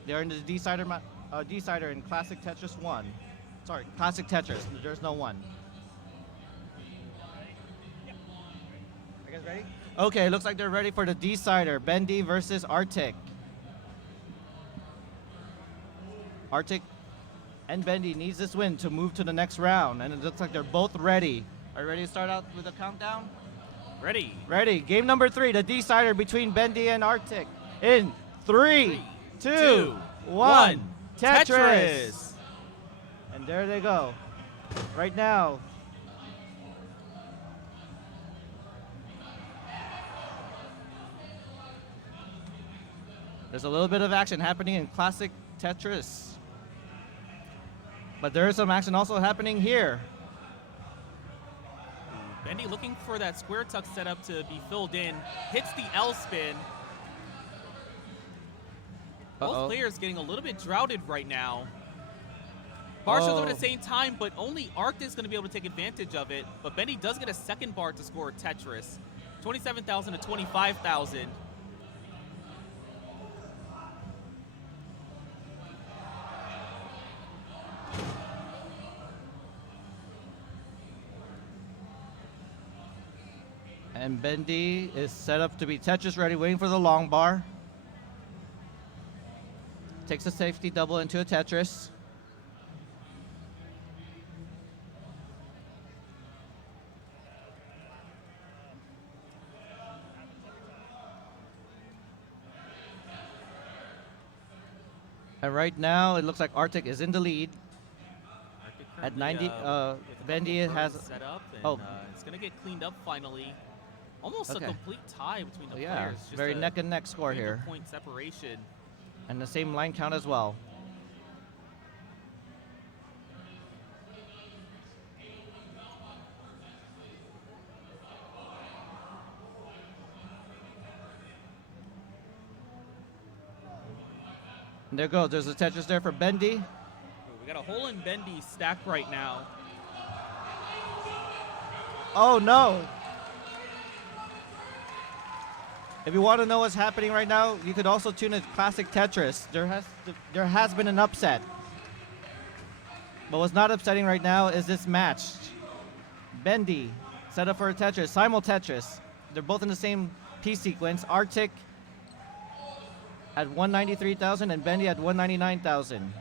They're in the decider in Classic Tetris 1. Sorry, Classic Tetris. There's no 1. Are you guys ready? Okay, looks like they're ready for the decider. Bendy versus Arctic. Arctic and Bendy needs this win to move to the next round, and it looks like they're both ready. Are you ready to start out with a countdown? Ready. Ready. Game number 3, the decider between Bendy and Arctic. In 3, 2, 1. Tetris. And there they go. Right now. There's a little bit of action happening in Classic Tetris. But there is some action also happening here. Bendy looking for that square tuck setup to be filled in. Hits the L spin. Both players getting a little bit droughted right now. Bar shows up at the same time, but only Arctic's going to be able to take advantage of it. But Bendy does get a second bar to score Tetris. 27,000 to 25,000. And Bendy is set up to be Tetris ready, waiting for the long bar. Takes a safety double into a Tetris. And right now, it looks like Arctic is in the lead. At 90, Bendy has set up, and it's going to get cleaned up finally. Almost a complete tie between the players. Just very neck and neck score here. Point separation. And the same line count as well. And there goes. There's a Tetris there for Bendy. We got a hole in Bendy stack right now. Oh no! If you want to know what's happening right now, you could also tune in Classic Tetris. There has been an upset. But what's not upsetting right now is this match. Bendy set up for a Tetris, simul Tetris. They're both in the same piece sequence. Arctic at 193,000 and Bendy at 199,000.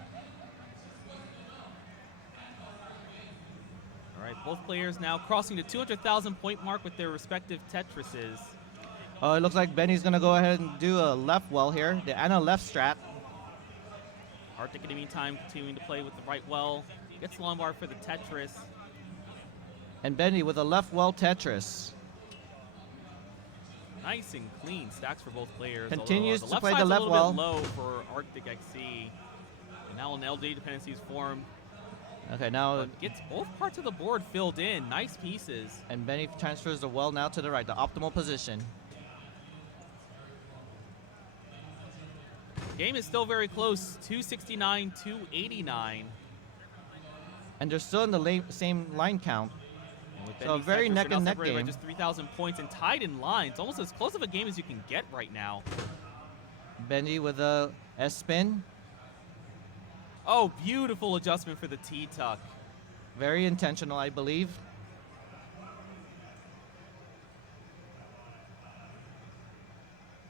All right, both players now crossing the 200,000 point mark with their respective Tetrises. Oh, it looks like Benny's going to go ahead and do a left well here. The Anna left strat. Arctic in the meantime continuing to play with the right well. Gets long bar for the Tetris. And Bendy with a left well Tetris. Nice and clean stacks for both players. Continues although, to play the left well. A little bit low for Arctic XC. And now an LD dependencies form. Okay, now gets both parts of the board filled in. Nice pieces. And Benny transfers the well now to the right, the optimal position. Game is still very close, 269, 289. And they're still in the same line count. So a very neck and neck game. Just 3,000 points and tied in line. It's almost as close of a game as you can get right now. Bendy with a S spin. Oh, beautiful adjustment for the T-tuck. Very intentional, I believe.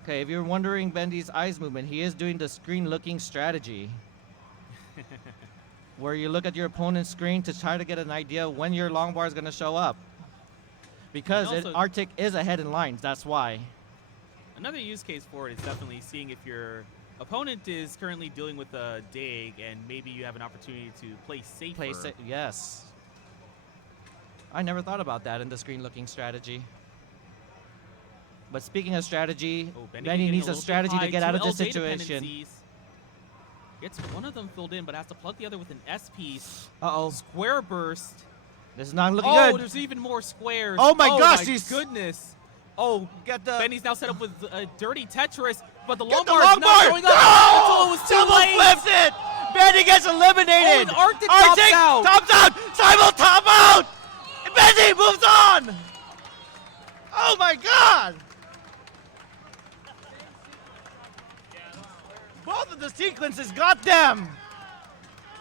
Okay, if you're wondering Bendy's eyes movement, he is doing the screen looking strategy. Where you look at your opponent's screen to try to get an idea of when your long bar is going to show up. Because Arctic is ahead in lines, that's why. Another use case for it is definitely seeing if your opponent is currently dealing with a dig and maybe you have an opportunity to play safer. Yes. I never thought about that in the screen looking strategy. But speaking of strategy, Bendy needs a strategy to get out of this situation. Gets one of them filled in, but has to plug the other with an S-piece. Uh-oh. Square burst. This is not looking good. Oh, there's even more squares. Oh my gosh, my goodness. Oh, Bendy's now set up with a dirty Tetris, but the long the bar long is not showing up until it was too Double late. flips it! Bendy gets eliminated! Oh, and Arctic tops out! Tops out! Simon top out! Bendy moves on! Oh my god! Both of the sequences got them!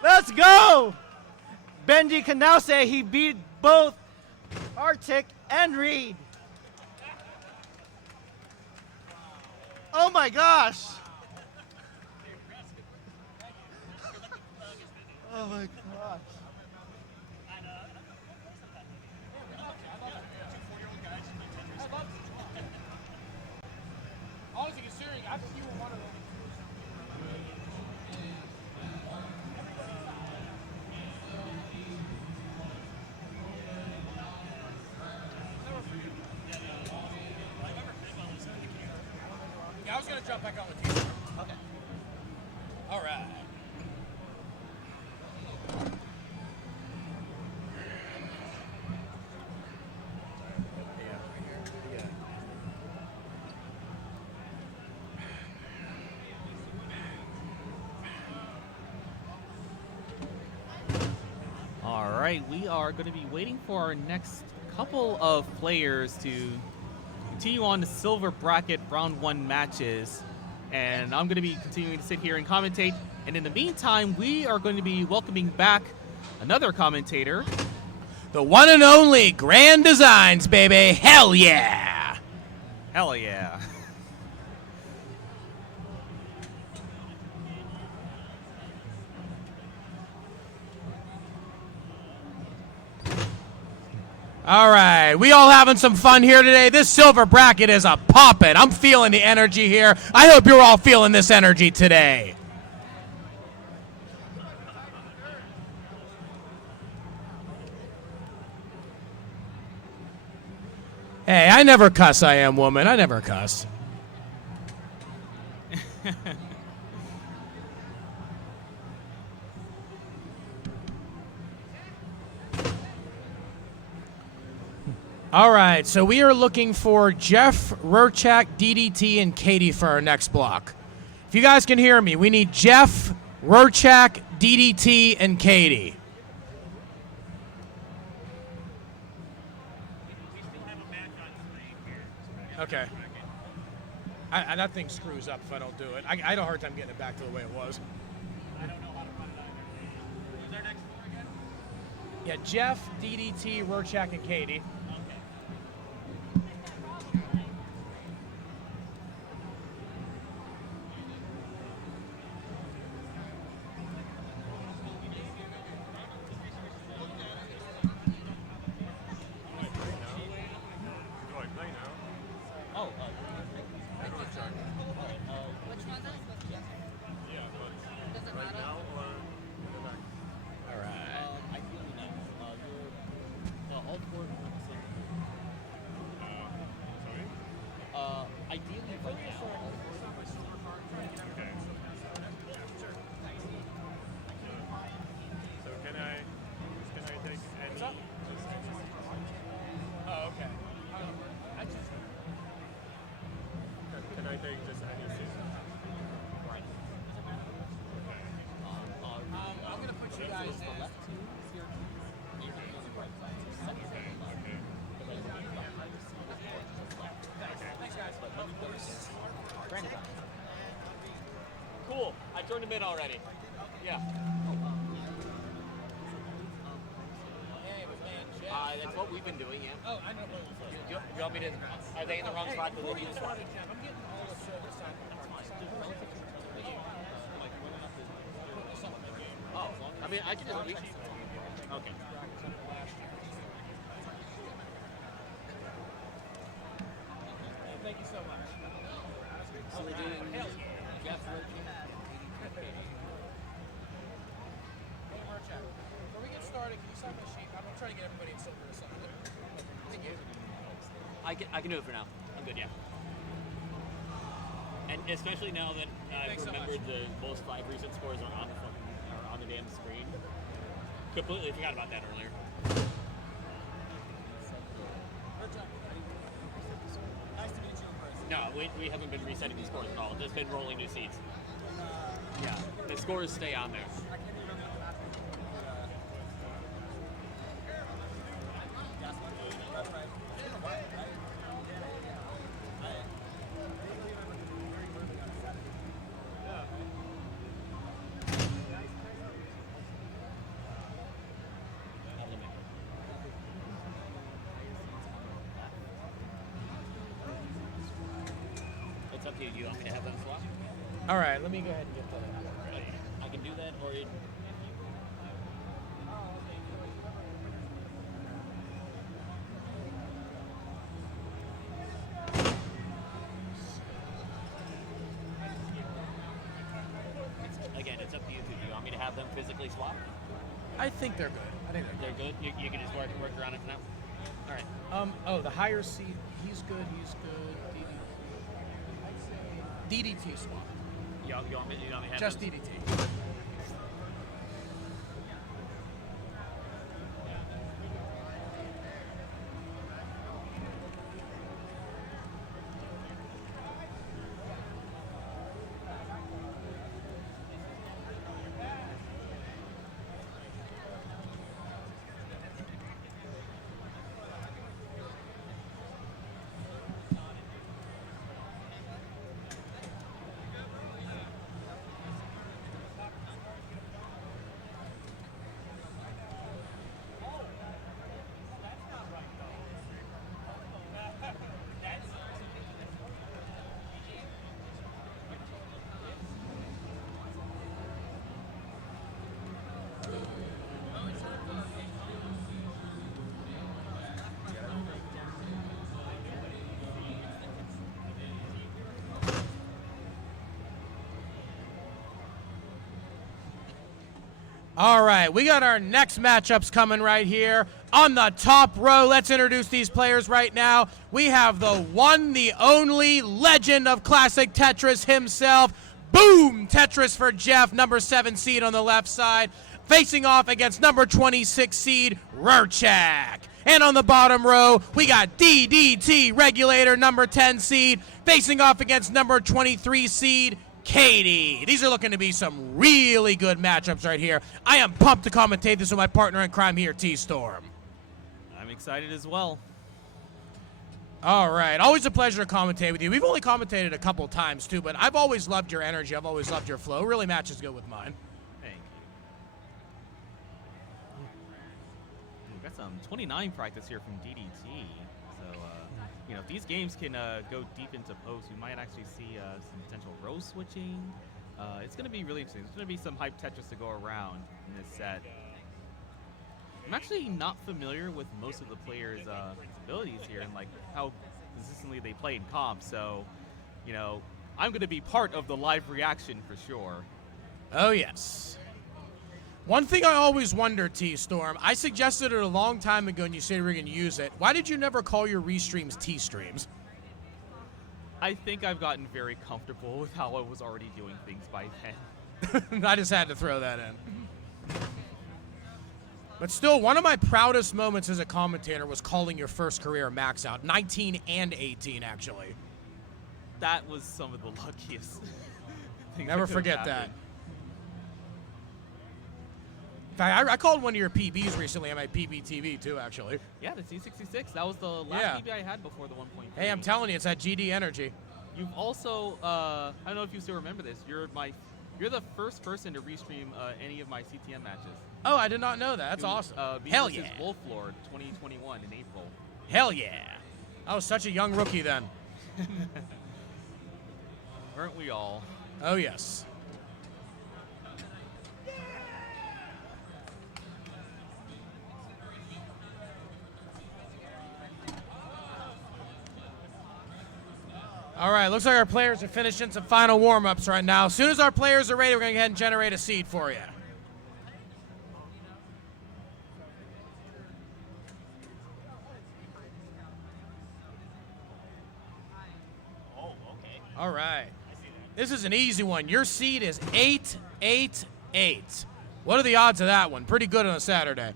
Let's go! Bendy can now say he beat both Arctic and Reed. Oh my gosh! Oh my gosh. Honestly, considering I think you were one of them. Yeah, I was gonna jump back on with you. Okay. All right. All right, we are going to be waiting for our next couple of players to continue on the silver bracket round 1 matches. And I'm going to be continuing to sit here and commentate. And in the meantime, we are going to be welcoming back another commentator. The one and only Grand Designs, baby. Hell yeah. Hell yeah. All right, we all having some fun here today. This silver bracket is a poppin'. I'm feeling the energy here. I hope you're all feeling this energy today. Hey, I never cuss, I am woman. I never cuss. All right, so we are looking for Jeff, Rurchak, DDT, and Katie for our next block. If you guys can hear me, we need Jeff, Rurchak, DDT, and Katie. Okay. That thing screws up if I don't do it. I had a hard time getting it back to the way it was. I don't know how to run it either. Who's our next four again? Yeah, Jeff, DDT, Rurchak, and Katie. Cool. I turned him in already. Yeah. That's what we've been doing, yeah. Oh, I know. You want me to? Are they in the wrong spot? Before we get started, Jeff, I'm getting all the service on the Oh, I mean, I can just reach. Okay. Thank you so much. So we're doing Jeff Before we get started, can you sign my sheet? I'm trying to get everybody in silver to sign it. Thank you. I can do it for now. I'm good, yeah. And especially now that I've Thanks so remembered the most 5 recent scores are on the damn screen. Completely forgot about that earlier. Nice to meet you in person. No, we haven't been resetting the scores at all. Just been rolling new seeds. Yeah, the scores stay on there. I can't even remember the last one. Gas one? That's right. It's been a while, right? I vaguely remember very moving on a Saturday. It's up to you. Do you want me to have them swap? All right, let me go ahead and get that. I can do that, or again, it's up to you two. Do you want me to have them physically swap? I think they're good. I think They're good. You can just work around it for now. All right. Oh, the higher seed. He's good. He's good. DDT swap. You want me to have Just them? DDT. All right, we got our next matchups coming right here on the top row. Let's introduce these players right now. We have the one, the only legend of classic Tetris himself. Boom! Tetris for Jeff, number 7 seed on the left side, facing off against number 26 seed, Rurchak. And on the bottom row, we got DDT Regulator, number 10 seed, facing off against number 23 seed, Katie. These are looking to be some really good matchups right here. I am pumped to commentate this with my partner in crime here, T-Storm. I'm excited as well. All right, always a pleasure to commentate with you. We've only commentated a couple times too, but I've always loved your energy. I've always loved your flow. It really matches good with mine. Thank you. We've got some 29 practice here from DDT. So, you know, if these games can go deep into post, we might actually see some potential row switching. It's going to be really interesting. There's going to be some hype Tetris to go around in this set. I'm actually not familiar with most of the players' abilities here and like how consistently they play in comp. So, you know, I'm going to be part of the live reaction for sure. Oh, yes. One thing I always wonder, T-Storm, I suggested it a long time ago and you said you were going to use it. Why did you never call your restreams T-Streams? I think I've gotten very comfortable with how I was already doing things by then. I just had to throw that in. But still, one of my proudest moments as a commentator was calling your first career max out. 19 and 18, actually. That was some of the luckiest things. Never forget that. In fact, I called one of your PBs recently on my PB TV, too, actually. Yeah, the C66. That was the last PB I had before the 1.3. Hey, I'm telling you, it's that GD energy. You've also, I don't know if you still remember this, you're my You're the first person to restream any of my CTM matches. Oh, I did not know that. That's It was, awesome. me Hell versus yeah. Wolflord 2021 in April. Hell yeah. I was such a young rookie then. Weren't we all? Oh, yes. All right, looks like our players are finishing some final warm-ups right now. As soon as our players are ready, we're going to go ahead and generate a seed for you. Oh, okay. All right. This is an easy one. Your seed is 888. What are the odds of that one? Pretty good on a Saturday.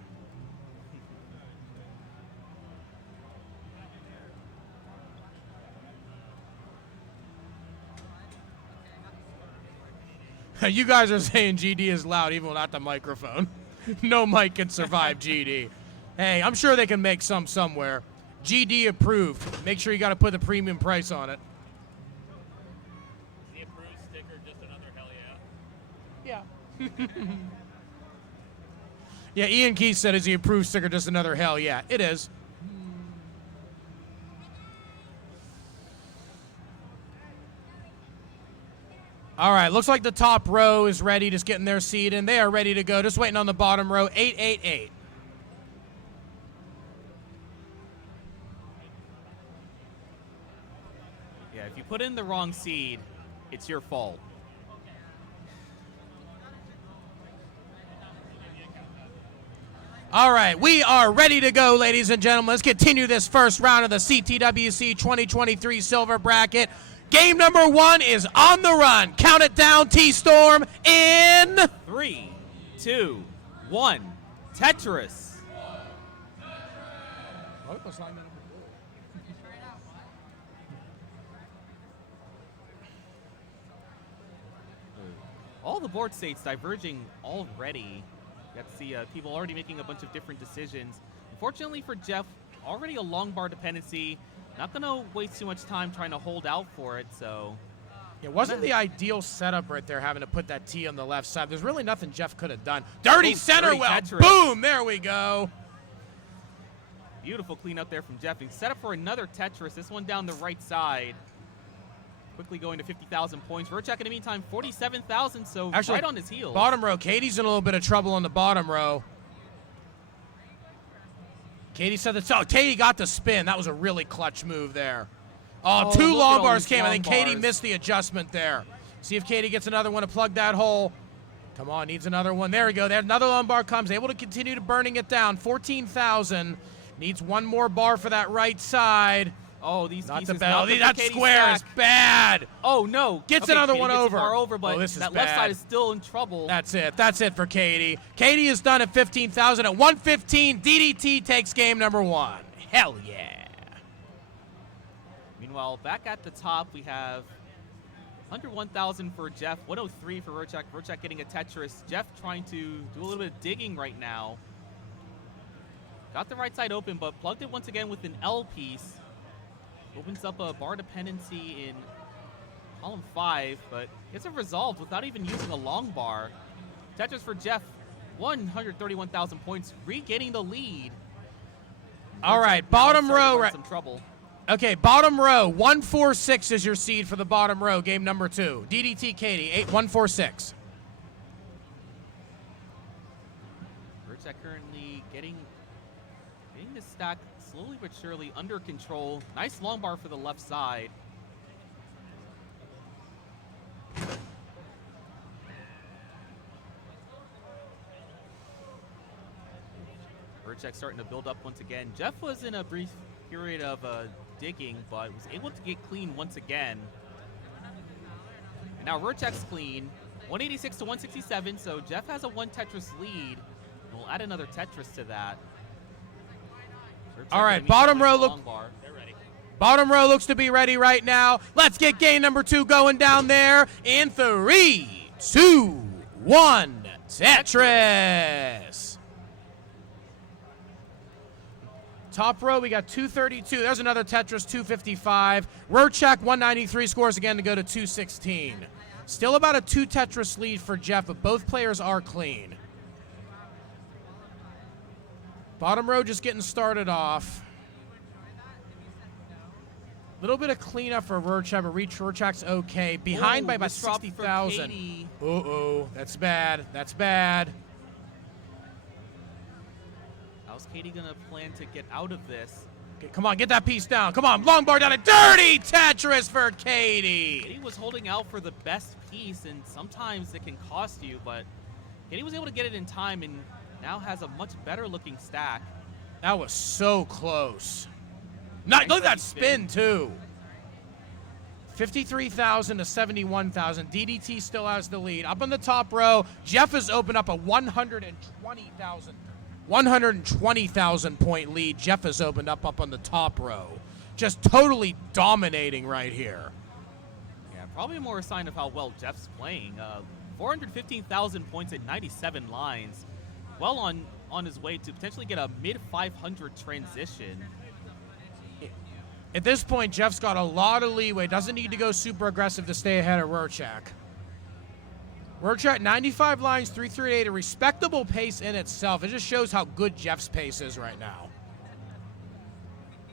You guys are saying GD is loud even without the microphone. No mic can survive GD. Hey, I'm sure they can make some somewhere. GD approved. Make sure you got to put the premium price on it. The approved sticker, just another hell yeah. Yeah. Yeah, Ian Keith said, is the approved sticker just another hell yeah? It is. All right, looks like the top row is ready, just getting their seed in. They are ready to go, just waiting on the bottom row, 888. Yeah, if you put in the wrong seed, it's your fault. All right, we are ready to go, ladies and gentlemen. Let's continue this first round of the CTWC 2023 Silver Bracket. Game number 1 is on the run. Count it down, T-Storm, in 3, 2, 1. Tetris. All the board states diverging already. You got to see people already making a bunch of different decisions. Unfortunately for Jeff, already a long bar dependency. Not going to waste too much time trying to hold out for it, so... It wasn't the ideal setup right there, having to put that T on the left side. There's really nothing Jeff could have done. Dirty center dirty well. Tetris. Boom, there we go. Beautiful clean up there from Jeff. He's set up for another Tetris, this one down the right side. Quickly going to 50,000 points. Verchek in the meantime, 47,000, so Actually, right on his heels. Bottom row, Katie's in a little bit of trouble on the bottom row. Katie said that. Oh, Katie got the spin. That was a really clutch move there. Oh, two look long at all bars these came. I long think Katie bars. missed the adjustment there. See if Katie gets another one to plug that hole. Come on, needs another one. There we go. There, another long bar comes. Able to continue to burning it down. 14,000. Needs one more bar for that right side. Oh, these Not pieces. the bell. not the That Katie square stack. is bad. Oh, no. Gets Okay, another Katie one gets over. far over, but Oh, this is that left bad. side is still in trouble. That's it. That's it for Katie. Katie is done at 15,000. At 115, DDT takes game number 1. Hell yeah. Meanwhile, back at the top, we have 101,000 for Jeff, 103 for Verchek. Verchek getting a Tetris. Jeff trying to do a little bit of digging right now. Got the right side open, but plugged it once again with an L piece. Opens up a bar dependency in column 5, but gets it resolved without even using a long bar. Tetris for Jeff, 131,000 points, regaining the lead. All right, Verchek now bottom starting to row. run some trouble. Okay, bottom row. 146 is your seed for the bottom row, game number 2. DDT Katie, 146. Verchek currently getting this stack slowly but surely under control. Nice long bar for the left side. Verchek starting to build up once again. Jeff was in a brief period of digging, but was able to get clean once again. And now Verchek's clean. 186 to 167, so Jeff has a 1 Tetris lead. We'll add another Tetris to that. Verchek All right, gonna meet bottom the row long bar. Bottom row looks to be ready right now. Let's get game number 2 going down there in 3, 2, 1. Tetris. Top row, we got 232. There's another Tetris, 255. Verchek, 193, scores again to go to 216. Still about a 2 Tetris lead for Jeff, but both players are clean. Bottom row just getting started off. Little bit of cleanup for Rurchak, but Rurchak's okay. Behind by about 60,000. Uh-oh, that's bad. That's bad. How's Katie gonna plan to get out of this? Okay, come on, get that piece down. Come on, long bar down. A dirty Tetris for Katie. Katie was holding out for the best piece, and sometimes it can cost you, but Katie was able to get it in time and now has a much better looking stack. That was so close. Look at that spin, too. 53,000 to 71,000. DDT still has the lead. Up on the top row, Jeff has opened up a 120,000 point lead. Jeff has opened up on the top row. Just totally dominating right here. Yeah, probably more a sign of how well Jeff's playing. 415,000 points at 97 lines. Well on his way to potentially get a mid-500 transition. At this point, Jeff's got a lot of leeway. Doesn't need to go super aggressive to stay ahead of Rurchak. Rurchak, 95 lines, 338, a respectable pace in itself. It just shows how good Jeff's pace is right now.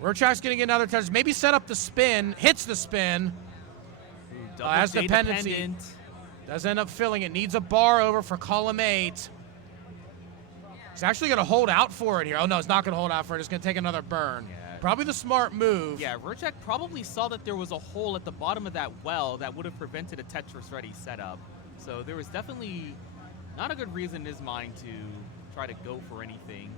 Rurchak's going to get another touch. Maybe set up the spin. Hits the spin. Has dependency. Does end up filling it. Needs a bar over for column 8. He's actually going to hold out for it here. Oh, no, it's not going to hold out for it. It's going to take another burn. Yeah. Probably the smart move. Yeah, Rurchak probably saw that there was a hole at the bottom of that well that would have prevented a Tetris-ready setup. So there was definitely not a good reason in his mind to try to go for anything.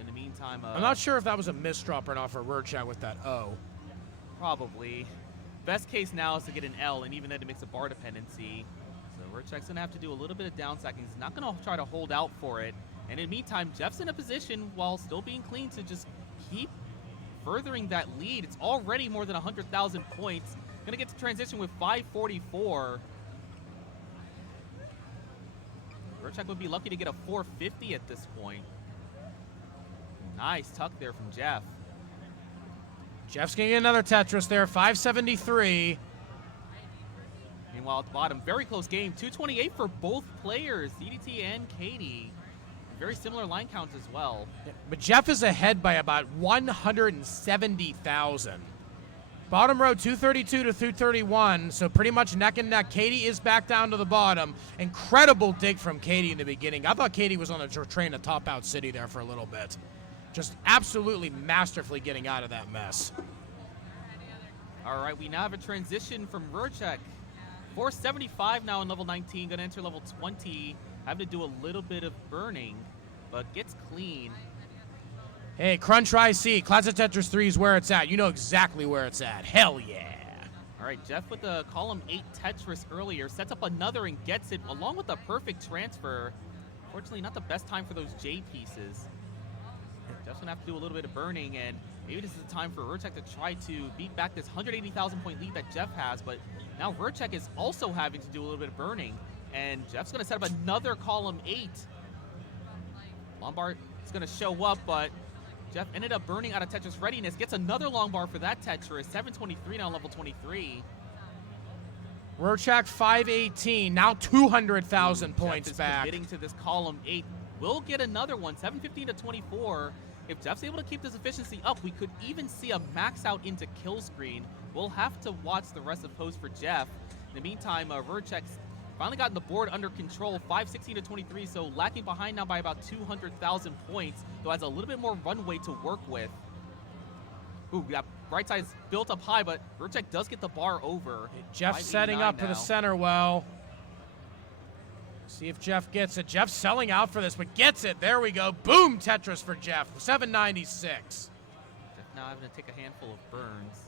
In the meantime... I'm not sure if that was a misdrop or not for Rurchak with that O. Probably. Best case now is to get an L, and even then it makes a bar dependency. So Rurchak's going to have to do a little bit of down stacking. He's not going to try to hold out for it. And in the meantime, Jeff's in a position, while still being clean, to just keep furthering that lead. It's already more than 100,000 points. Going to get to transition with 544. Rurchak would be lucky to get a 450 at this point. Nice tuck there from Jeff. Jeff's going to get another Tetris there, 573. Meanwhile, at the bottom, very close game. 228 for both players, DDT and Katie. Very similar line counts as well. But Jeff is ahead by about 170,000. Bottom row, 232 to 231, so pretty much neck and neck. Katie is back down to the bottom. Incredible dig from Katie in the beginning. I thought Katie was on a train to top out City there for a little bit. Just absolutely masterfully getting out of that mess. All right, we now have a transition from Rurchak. 475 now in level 19, going to enter level 20. Having to do a little bit of burning, but gets clean. Hey, Crunch IC, Classic Tetris 3 is where it's at. You know exactly where it's at. Hell yeah. All right, Jeff with the column 8 Tetris earlier, sets up another and gets it, along with a perfect transfer. Fortunately, not the best time for those J pieces. Jeff's going to have to do a little bit of burning, and maybe this is the time for Rurchak to try to beat back this 180,000 point lead that Jeff has, but now Rurchak is also having to do a little bit of burning. And Jeff's going to set up another column 8. Lombard is going to show up, but Jeff ended up burning out of Tetris readiness. Gets another long bar for that Tetris. 723 now, level 23. Rurchak 518, now 200,000 points Jeff is back. Committing to this column 8. Will get another one, 715 to 24. If Jeff's able to keep this efficiency up, we could even see a max out into Killscreen. We'll have to watch the rest of post for Jeff. In the meantime, Rurchak's finally gotten the board under control, 516 to 23, so lacking behind now by about 200,000 points, though has a little bit more runway to work with. Ooh, that right side's built up high, but Rurchak does get the bar over. Jeff setting up for the center well. See if Jeff gets it. Jeff's selling out for this, but gets it. There we go. Boom, Tetris for Jeff, 796. Jeff now having to take a handful of burns.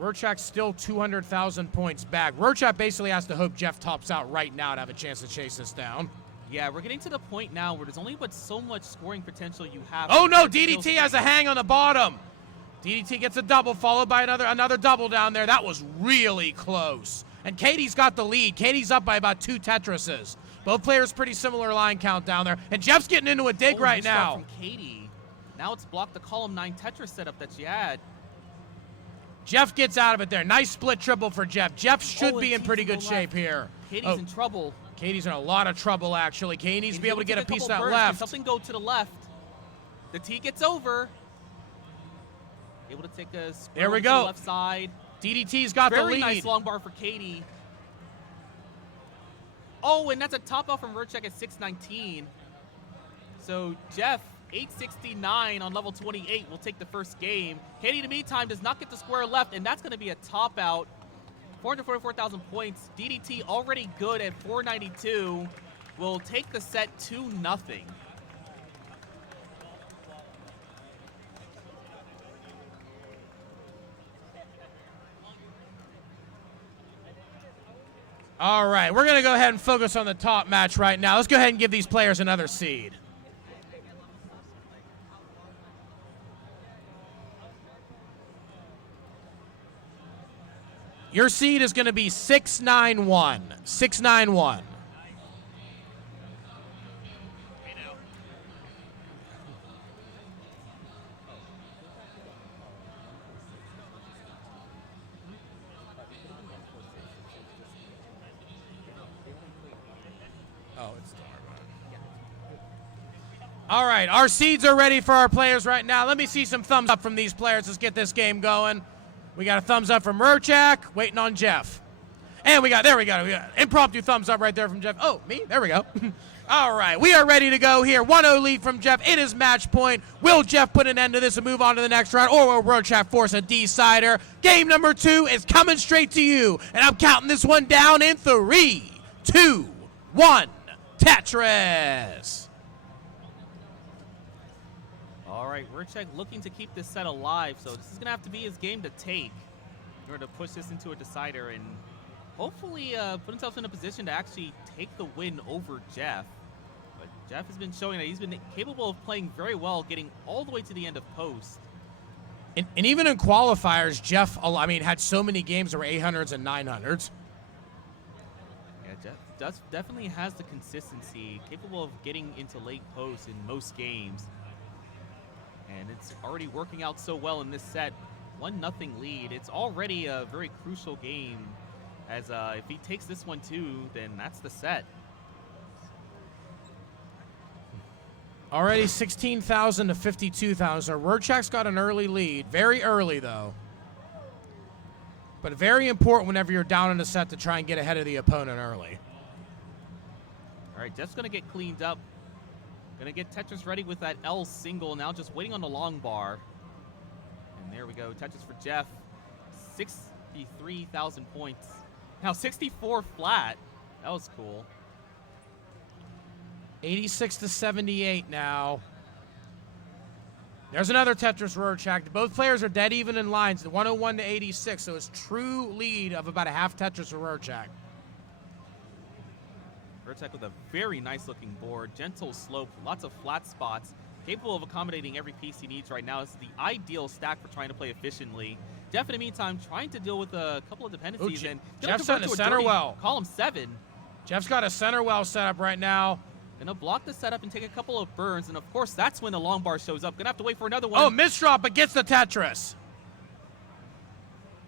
Rurchak's still 200,000 points back. Rurchak basically has to hope Jeff tops out right now to have a chance to chase this down. Yeah, we're getting to the point now where there's only but so much scoring potential you have. Oh no, DDT has a hang on the bottom. DDT gets a double, followed by another double down there. That was really close. And Katie's got the lead. Katie's up by about 2 Tetrises. Both players pretty similar line count down there. And Jeff's getting into a dig right now. From Katie. Now it's blocked the column 9 Tetris setup that she had. Jeff gets out of it there. Nice split triple for Jeff. Jeff should be in pretty good shape here. Katie's in trouble. Katie's in a lot of trouble, actually. Katie needs to be able to get a piece of that bursts. left. Can something go to the left. The T gets over. Able to take a there we to go. The left side. DDT's got the lead. Very nice long bar for Katie. Oh, and that's a top out from Rurchek at 619. So Jeff, 869 on level 28 will take the first game. Katie, in the meantime, does not get the square left, and that's going to be a top out. 444,000 points. DDT already good at 492. Will take the set 2-0. All right, we're going to go ahead and focus on the top match right now. Let's go ahead and give these players another seed. Your seed is going to be 691. 691. All right, our seeds are ready for our players right now. Let me see some thumbs up from these players. Let's get this game going. We got a thumbs up from Rurchak, waiting on Jeff. And we got impromptu thumbs up right there from Jeff. Oh, me? There we go. All right, we are ready to go here. 1-0 lead from Jeff. It is match point. Will Jeff put an end to this and move on to the next round, or will Rurchak force a decider? Game number 2 is coming straight to you, and I'm counting this one down in 3, 2, 1. Tetris. All right, Rurchek looking to keep this set alive, so this is going to have to be his game to take in order to push this into a decider and hopefully put himself in a position to actually take the win over Jeff. But Jeff has been showing that he's been capable of playing very well, getting all the way to the end of post. And even in qualifiers, Jeff, I mean, had so many games that were 800s and 900s. Yeah, Jeff definitely has the consistency, capable of getting into late post in most games. And it's already working out so well in this set. 1-0 lead. It's already a very crucial game, as if he takes this one too, then that's the set. Already 16,000 to 52,000. Rurchak's got an early lead. Very early, though. But very important whenever you're down in a set to try and get ahead of the opponent early. All right, Jeff's going to get cleaned up. Going to get Tetris ready with that L single. Now just waiting on the long bar. And there we go. Tetris for Jeff. 63,000 points. Now 64 flat. That was cool. 86 to 78 now. There's another Tetris Rurchak. Both players are dead even in lines. 101 to 86. So it's true lead of about a half Tetris for Rurchak. Rurchak with a very nice looking board, gentle slope, lots of flat spots, capable of accommodating every piece he needs right now. This is the ideal stack for trying to play efficiently. Jeff, in the meantime, trying to deal with a couple of dependencies. Ooh, and Jeff's on a center well. Column 7. Jeff's got a center well set up right now. Gonna block the setup and take a couple of burns, and of course that's when the long bar shows up. Gonna have to wait for another one. Oh, misdrop, but gets the Tetris.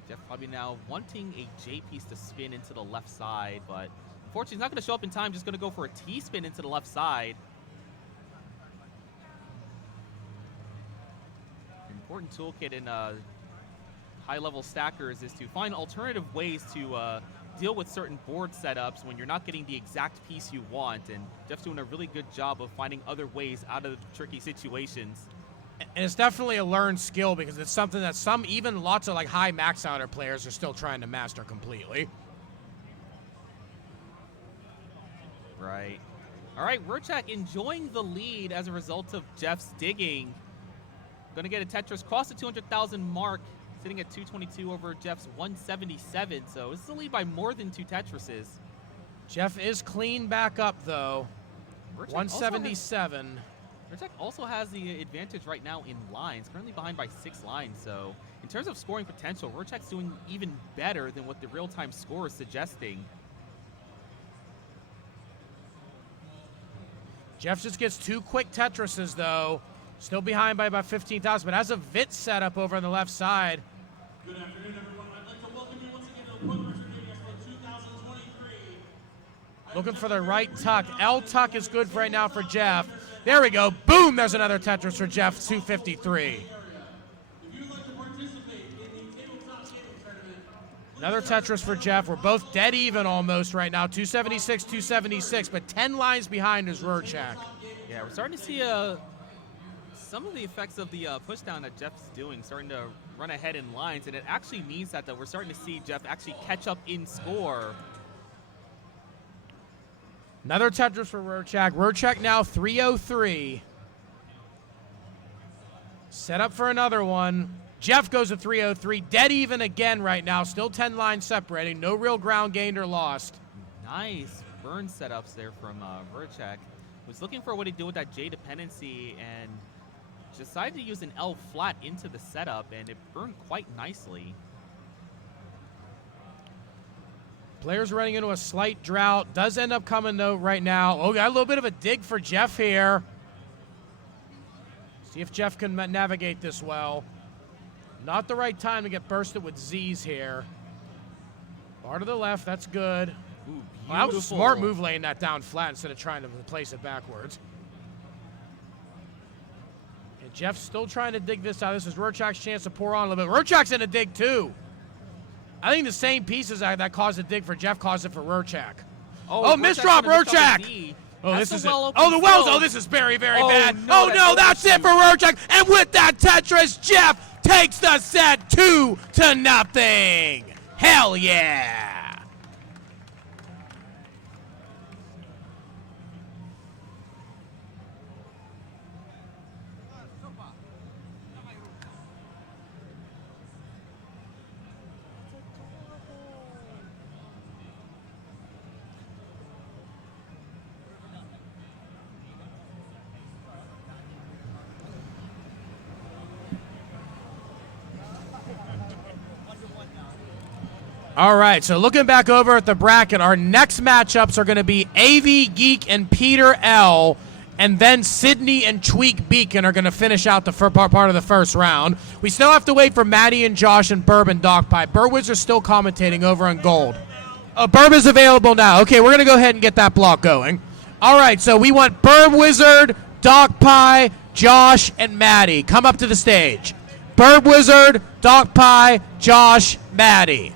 Jeff probably now wanting a J piece to spin into the left side, but unfortunately, he's not going to show up in time. Just going to go for a T-spin into the left side. Important toolkit in high-level stackers is to find alternative ways to deal with certain board setups when you're not getting the exact piece you want. And Jeff's doing a really good job of finding other ways out of tricky situations. And it's definitely a learned skill because it's something that even lots of like high max outer players are still trying to master completely. Right. All right, Rurchak enjoying the lead as a result of Jeff's digging. Going to get a Tetris cross the 200,000 mark, sitting at 222 over Jeff's 177. So this is a lead by more than 2 Tetrises. Jeff is clean back up, though. Rurchak 177. Rurchak also has the advantage right now in lines, currently behind by 6 lines. So in terms of scoring potential, Rurchak's doing even better than what the real-time score is suggesting. Jeff just gets 2 quick Tetrises, though. Still behind by about 15,000, but has a Vit set up over on the left side. Good afternoon, Looking for the right tuck. L tuck is good right now for Jeff. There we go. Boom, there's another Tetris for Jeff, 253. Another Tetris for Jeff. We're both dead even almost right now. 276, 276, but 10 lines behind is Rorschach. Yeah, we're starting to see some of the effects of the pushdown that Jeff's doing, starting to run ahead in lines, and it actually means that we're starting to see Jeff actually catch up in score. Another Tetris for Rorschach. Rorschach now 303. Set up for another one. Jeff goes to 303. Dead even again right now. Still 10 lines separating. No real ground gained or lost. Nice burn setups there from Rorschach. Was looking for what to do with that J dependency and decided to use an L flat into the setup, and it burned quite nicely. Players running into a slight drought. Does end up coming, though, right now. Oh, got a little bit of a dig for Jeff here. See if Jeff can navigate this well. Not the right time to get bursted with Z's here. Bar to the left. That's good. Ooh, well, that was a smart move laying that down flat instead of trying to place it backwards. And Jeff's still trying to dig this out. This is Rorschach's chance to pour on a little bit. Rorschach's in a dig, too. I think the same pieces that caused the dig for Jeff caused it for Rorschach. Oh, misdrop, Rorschach! Oh, this is it. Oh, the wells. Oh, this is very, very bad. Oh, no, that's it for Rorschach. And with that Tetris, Jeff takes the set 2-0. Hell yeah. All right, so looking back over at the bracket, our next matchups are going to be AV Geek and Peter L, and then Sydney and Tweak Beacon are going to finish out the part of the first round. We still have to wait for Maddie and Josh and Burb and Dogpie. Burwiz are still commentating over on Gold. Burb is available now. Okay, we're going to go ahead and get that block going. All right, so we want Burb Wizard, Dogpie, Josh, and Maddie. Come up to the stage. Burb Wizard, Dogpie, Josh, Maddie.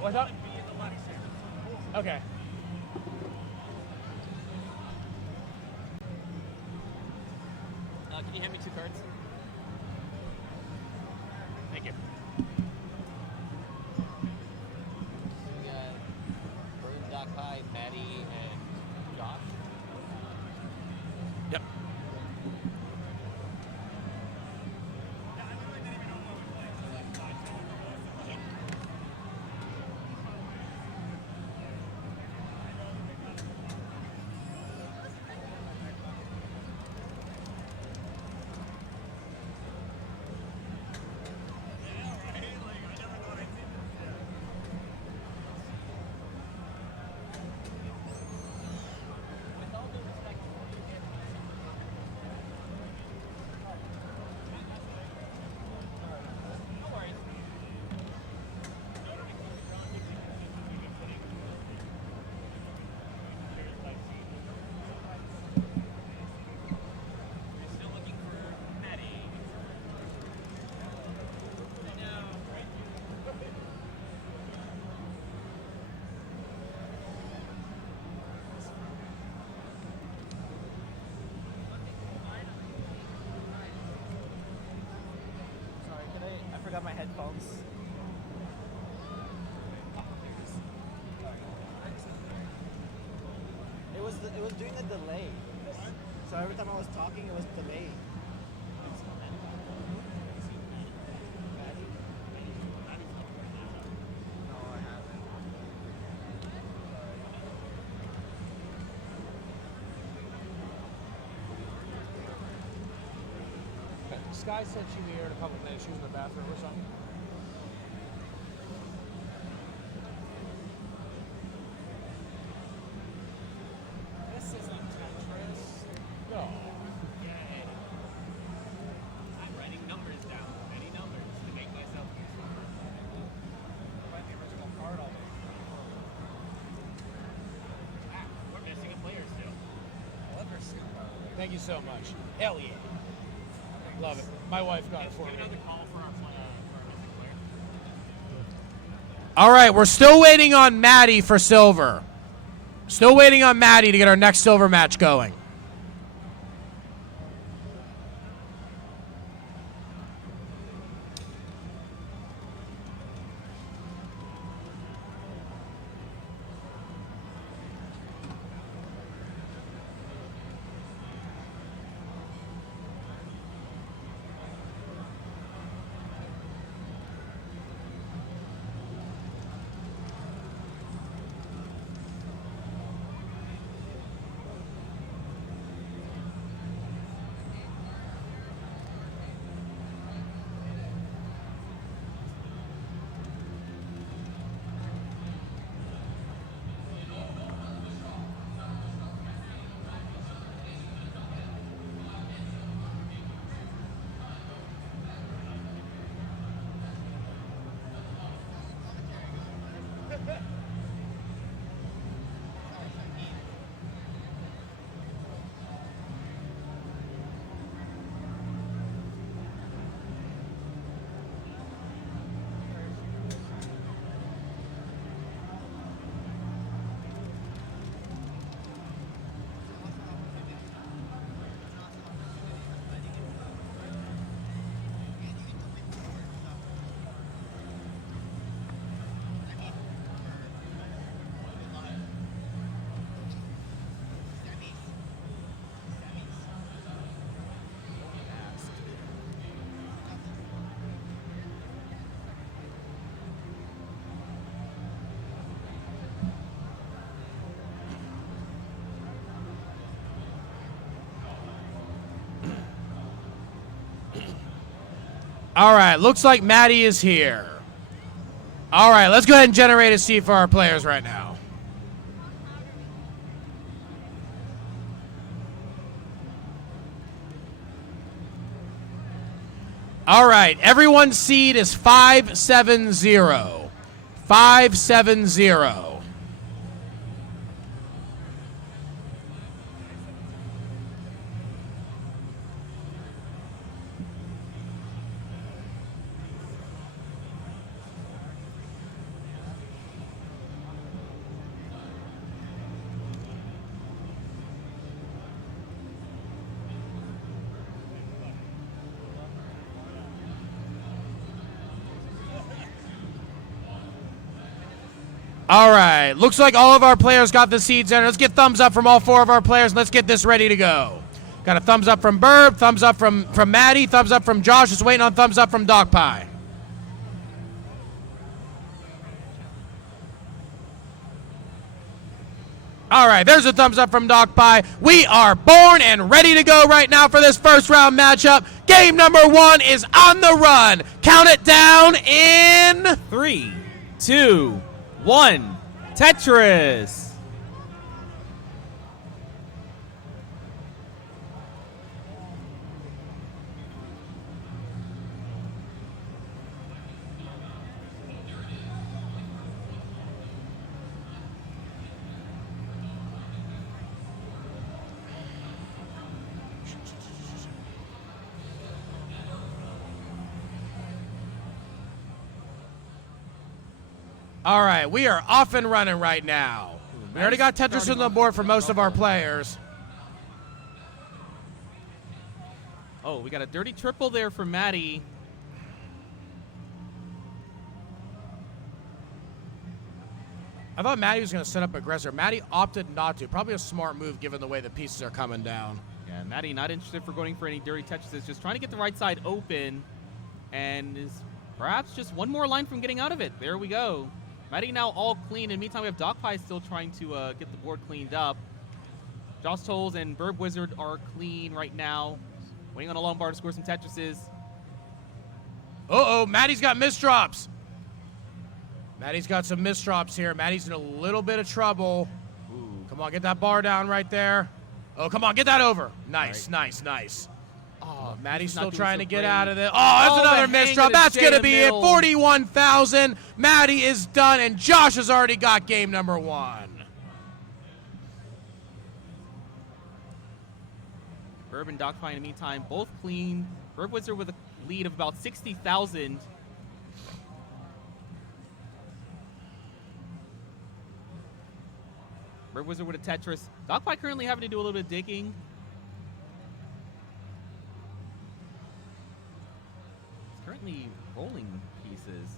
What's up? Okay. Can you hand me 2 cards? Thank you. We got Burn, Dogpie, Maddie, and Josh. Yep. Got my headphones. It was doing a delay. So every time I was talking, it was delayed. No, I haven't. Sky said she'd be here in a couple minutes. She was in the bathroom or something. This isn't Tetris. No. I'm writing numbers down. Many numbers. The Thank you so much. Hell yeah. Love it. My wife got it for me. All right, we're still waiting on Maddie for silver. Still waiting on Maddie to get our next silver match going. All right, looks like Maddie is here. All right, let's go ahead and generate a seat for our players right now. All right, everyone's seed is 570. 570. All right, looks like all of our players got the seeds in. Let's get thumbs up from all 4 of our players. Let's get this ready to go. Got a thumbs up from Burb, thumbs up from Maddie, thumbs up from Josh. Just waiting on thumbs up from Dog Pie. All right, there's a thumbs up from Dog Pie. We are born and ready to go right now for this first round matchup. Game number 1 is on the run. Count it down in 3, 2, 1. Tetris. All right, we are off and running right now. We already got Tetris on the board for most of our players. Oh, we got a dirty triple there for Maddie. I thought Maddie was going to set up aggressor. Maddie opted not to. Probably a smart move given the way the pieces are coming down. Yeah, Maddie not interested for going for any dirty Tetris. Just trying to get the right side open and is perhaps just one more line from getting out of it. There we go. Maddie now all clean. In the meantime, we have Dog Pie still trying to get the board cleaned up. Joss Tolls and Burb Wizard are clean right now. Waiting on a long bar to score some Tetrises. Uh-oh, Maddie's got misdrops. Maddie's got some misdrops here. Maddie's in a little bit of trouble. Ooh. Come on, get that bar down right there. Oh, come on, get that over. Nice, nice, nice. Oh, Maddie's still trying to get out of this. Oh, that's another misdrop. That's going to be it. 41,000. Maddie is done, and Josh has already got game number 1. Burb and Dogpie in the meantime, both clean. Burb Wizard with a lead of about 60,000. Burb Wizard with a Tetris. Dogpie currently having to do a little bit of digging. It's currently rolling pieces.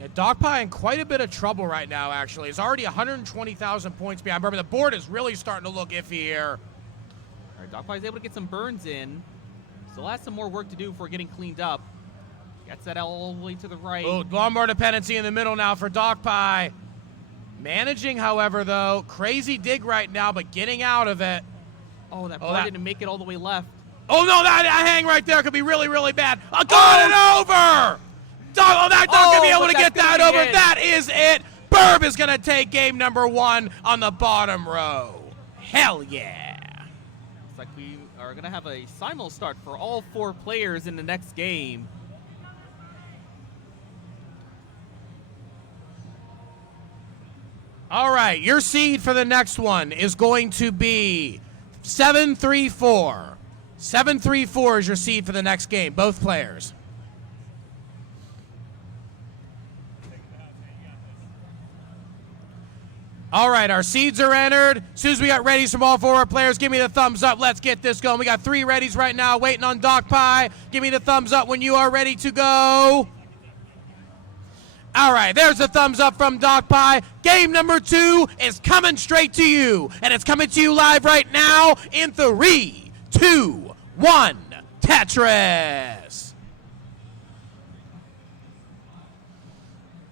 Yeah, Dogpie in quite a bit of trouble right now, actually. It's already 120,000 points behind. Remember, the board is really starting to look iffy here. All right, Dogpie's able to get some burns in. Still has some more work to do before getting cleaned up. Gets that all the way to the right. Oh, Lombard dependency in the middle now for Dogpie. Managing, however, though. Crazy dig right now, but getting out of it. Oh, that board didn't make it all the way left. Oh, no, that hang right there could be really, really bad. Got it over! That dog gonna be able to get that over. It. That is it. Burb is gonna take game number 1 on the bottom row. Hell yeah. Looks like we are gonna have a simul start for all 4 players in the next game. All right, your seed for the next one is going to be 7-3-4. 7-3-4 is your seed for the next game, both players. All right, our seeds are entered. As soon as we got readies from all 4 of our players, give me the thumbs up. Let's get this going. We got 3 readies right now waiting on Dogpie. Give me the thumbs up when you are ready to go. All right, there's the thumbs up from Dogpie. Game number 2 is coming straight to you, and it's coming to you live right now in 3, 2, 1, Tetris.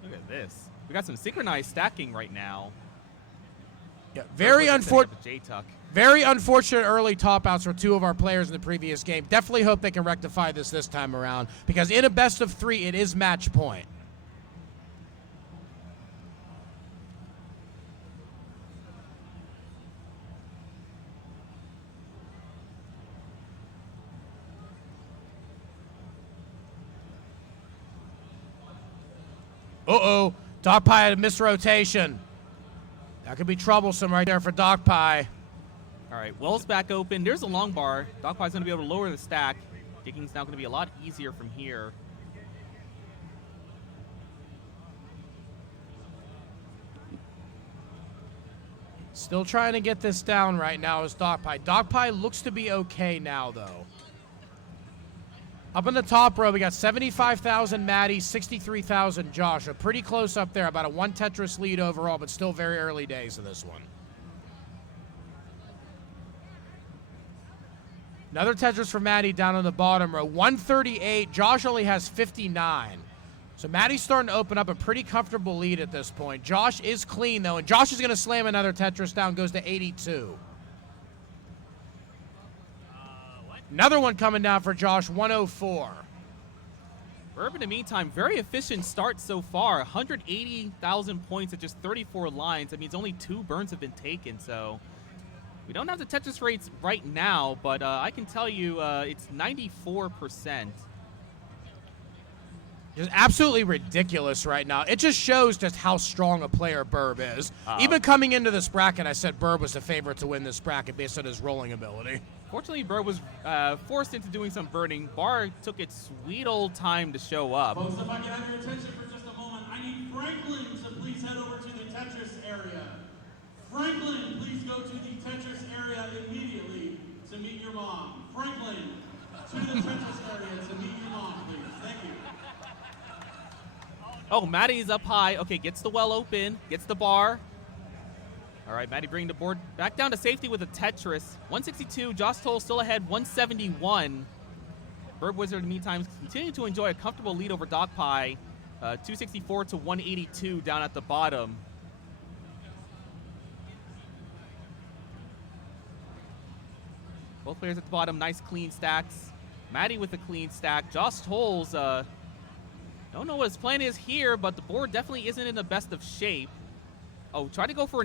Look at this. We got some synchronized stacking right now. Yeah, very unfortunate. J-Tuck. Very unfortunate early top outs for 2 of our players in the previous game. Definitely hope they can rectify this time around, because in a best of 3, it is match point. Uh-oh, Dogpie had a misrotation. That could be troublesome right there for Dogpie. All right, Wells back open. There's a long bar. Dogpie's going to be able to lower the stack. Digging's now going to be a lot easier from here. Still trying to get this down right now is Dogpie. Dogpie looks to be okay now, though. Up in the top row, we got 75,000 Maddie, 63,000 Josh. Pretty close up there, about a 1 Tetris lead overall, but still very early days of this one. Another Tetris for Maddie down on the bottom row. 138. Josh only has 59. So Maddie's starting to open up a pretty comfortable lead at this point. Josh is clean, though, and Josh is going to slam another Tetris down, goes to 82. Another one coming down for Josh, 104. Burb, in the meantime, very efficient start so far. 180,000 points at just 34 lines. That means only 2 burns have been taken, so we don't have the Tetris rates right now, but I can tell you it's 94%. Just absolutely ridiculous right now. It just shows just how strong a player Burb is. Even coming into this bracket, I said Burb was the favorite to win this bracket based on his rolling ability. Fortunately, Burb was forced into doing some burning. Bar took its sweet old time to show up. Folks, if I can have your attention for just a moment, I need Franklin to please head over to the Tetris area. Franklin, please go to the Tetris area immediately to meet your mom. Franklin, to the Tetris area to meet your mom, please. Thank you. Oh, Maddie's up high. Okay, gets the well open, gets the bar. All right, Maddie bringing the board back down to safety with a Tetris. 162, Josh Toll still ahead, 171. Burb Wizard, in the meantime, continuing to enjoy a comfortable lead over Dogpie. 264 to 182 down at the bottom. Both players at the bottom, nice clean stacks. Maddie with a clean stack. Josh Tolls, don't know what his plan is here, but the board definitely isn't in the best of shape. Oh, try to go for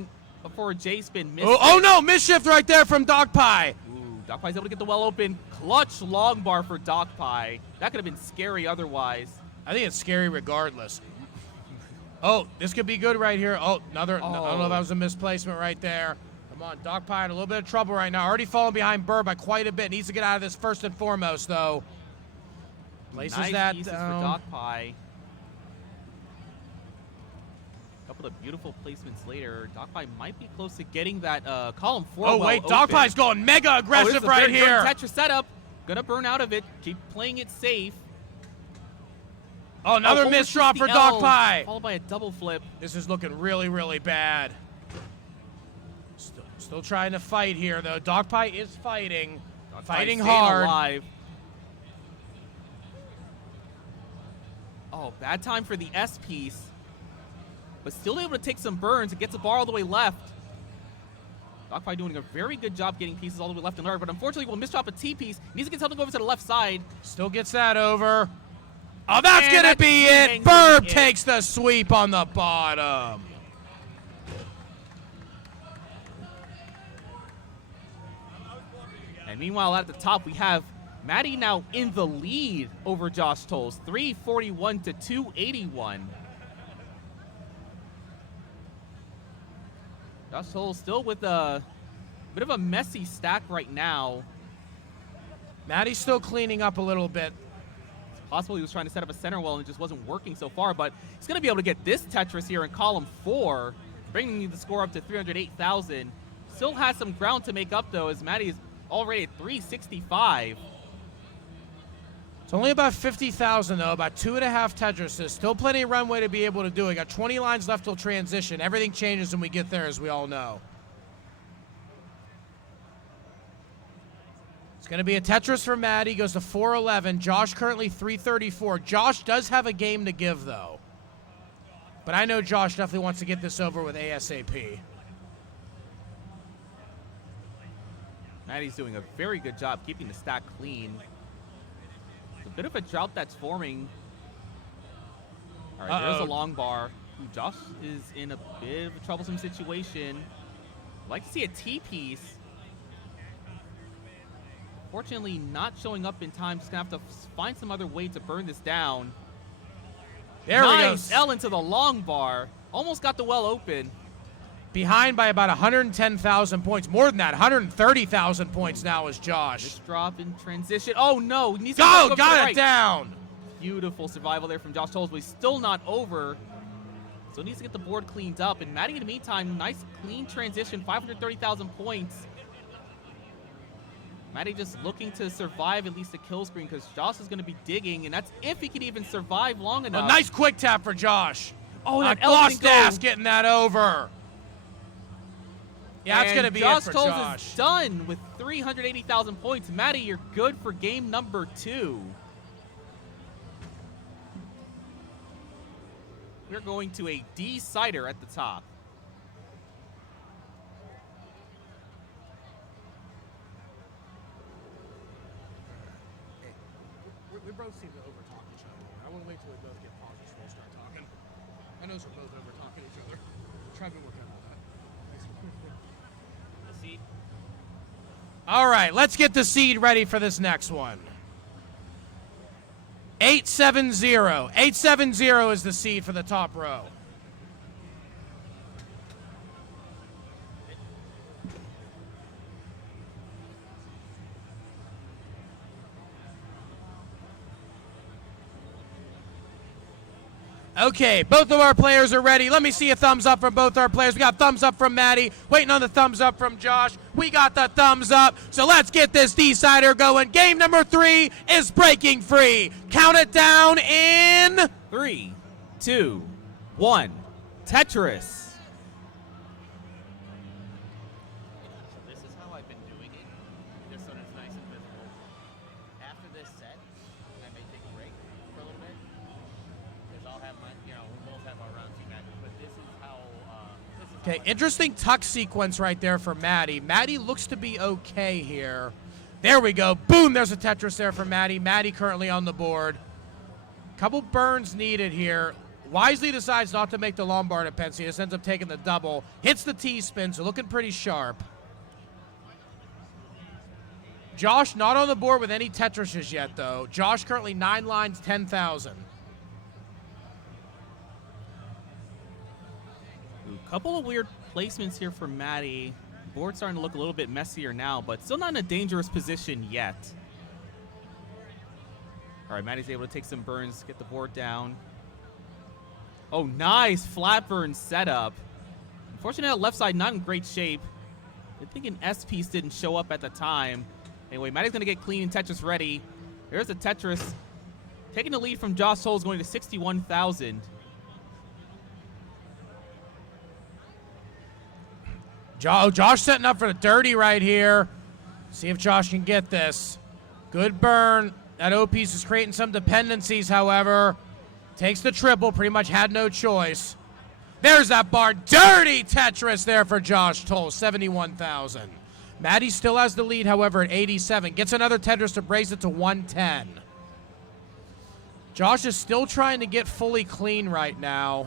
a J-spin. Oh, no, misshift right there from Dogpie. Ooh, Dogpie's able to get the well open. Clutch long bar for Dogpie. That could have been scary otherwise. I think it's scary regardless. Oh, this could be good right here. Oh, another, I don't know if that was a misplacement right there. Come on, Dogpie in a little bit of trouble right now. Already falling behind Burr by quite a bit. Needs to get out of this first and foremost, though. Places nice that pieces down. for Dogpie. A couple of beautiful placements later. Dogpie might be close to getting that column 4. Oh, wait, Dogpie's going mega aggressive right here. Tetris setup. Gonna burn out of it. Keep playing it safe. Oh, another miss drop for Dogpie. Followed by a double flip. This is looking really, really bad. Still trying to fight here, though. Dogpie is fighting. Fighting hard. Alive. Oh, bad time for the S piece. But still able to take some burns. It gets the bar all the way left. Dogpie doing a very good job getting pieces all the way left and right, but unfortunately will misdrop a T piece. Needs to get something over to the left side. Still gets that over. Oh, that's going to be it. Burb takes the sweep on the bottom. And meanwhile, at the top, we have Maddie now in the lead over Josh Tolles, 341 to 281. Josh Tolles still with a bit of a messy stack right now. Maddie's still cleaning up a little bit. It's possible he was trying to set up a center well and it just wasn't working so far, but he's going to be able to get this Tetris here in column 4, bringing the score up to 308,000. Still has some ground to make up, though, as Maddie is already at 365. It's only about 50,000, though, about 2.5 Tetrises. Still plenty of runway to be able to do it. Got 20 lines left till transition. Everything changes when we get there, as we all know. It's going to be a Tetris for Maddie. Goes to 411. Josh currently 334. Josh does have a game to give, though. But I know Josh definitely wants to get this over with ASAP. Maddie's doing a very good job keeping the stack clean. It's a bit of a drought that's forming. All right, there's a long bar. Ooh, Josh is in a bit of a troublesome situation. I'd like to see a T-piece. Fortunately, not showing up in time. Just going to have to find some other way to burn this down. There we go. L into the long bar. Almost got the well open. Behind by about 110,000 points. More than that, 130,000 points now is Josh. This drop in transition. Oh, no. Needs to go got it down. Beautiful survival there from Josh Tolles, but he's still not over. So he needs to get the board cleaned up. And Maddie, in the meantime, nice clean transition, 530,000 points. Maddie just looking to survive at least a kill screen because Josh is going to be digging, and that's if he can even survive long enough. A nice quick tap for Josh. Oh, that lost ass getting that over. Yeah, that's going to be Josh it for Tolles Josh. is done with 380,000 points. Maddie, you're good for game number 2. We're going to a decider at the top. We both seem to over-talk each other. I want to wait till we both get paused before we start talking. I know we're both over-talking each other. Try to work on that. The seed. All right, let's get the seed ready for this next one. 870. 870 is the seed for the top row. Okay, both of our players are ready. Let me see a thumbs up from both our players. We got thumbs up from Maddie, waiting on the thumbs up from Josh. We got the thumbs up, so let's get this decider going. Game number 3 is breaking free. Count it down in 3, 2, 1. Tetris. So this is how I've been doing it, just so it's nice and visible. After this set, I may take a break for a little bit. Because I'll have my, we'll both have our round 2 matches, but this is how, Okay, interesting tuck sequence right there for Maddie. Maddie looks to be okay here. There we go. Boom, there's a Tetris there for Maddie. Maddie currently on the board. Couple burns needed here. Wisely decides not to make the Lombard to Pensy. Just ends up taking the double. Hits the T-spin, so looking pretty sharp. Josh not on the board with any Tetrises yet, though. Josh currently 9 lines, 10,000. A couple of weird placements here for Maddie. Board's starting to look a little bit messier now, but still not in a dangerous position yet. All right, Maddie's able to take some burns, get the board down. Oh, nice flat burn setup. Unfortunately, left side not in great shape. I think an S piece didn't show up at the time. Anyway, Maddie's going to get clean and Tetris ready. There's a Tetris. Taking the lead from Josh Tolles, going to 61,000. Josh setting up for the dirty right here. See if Josh can get this. Good burn. That O piece is creating some dependencies, however. Takes the triple, pretty much had no choice. There's that bar. Dirty Tetris there for Josh Tolles, 71,000. Maddie still has the lead, however, at 87. Gets another Tetris to brace it to 110. Josh is still trying to get fully clean right now.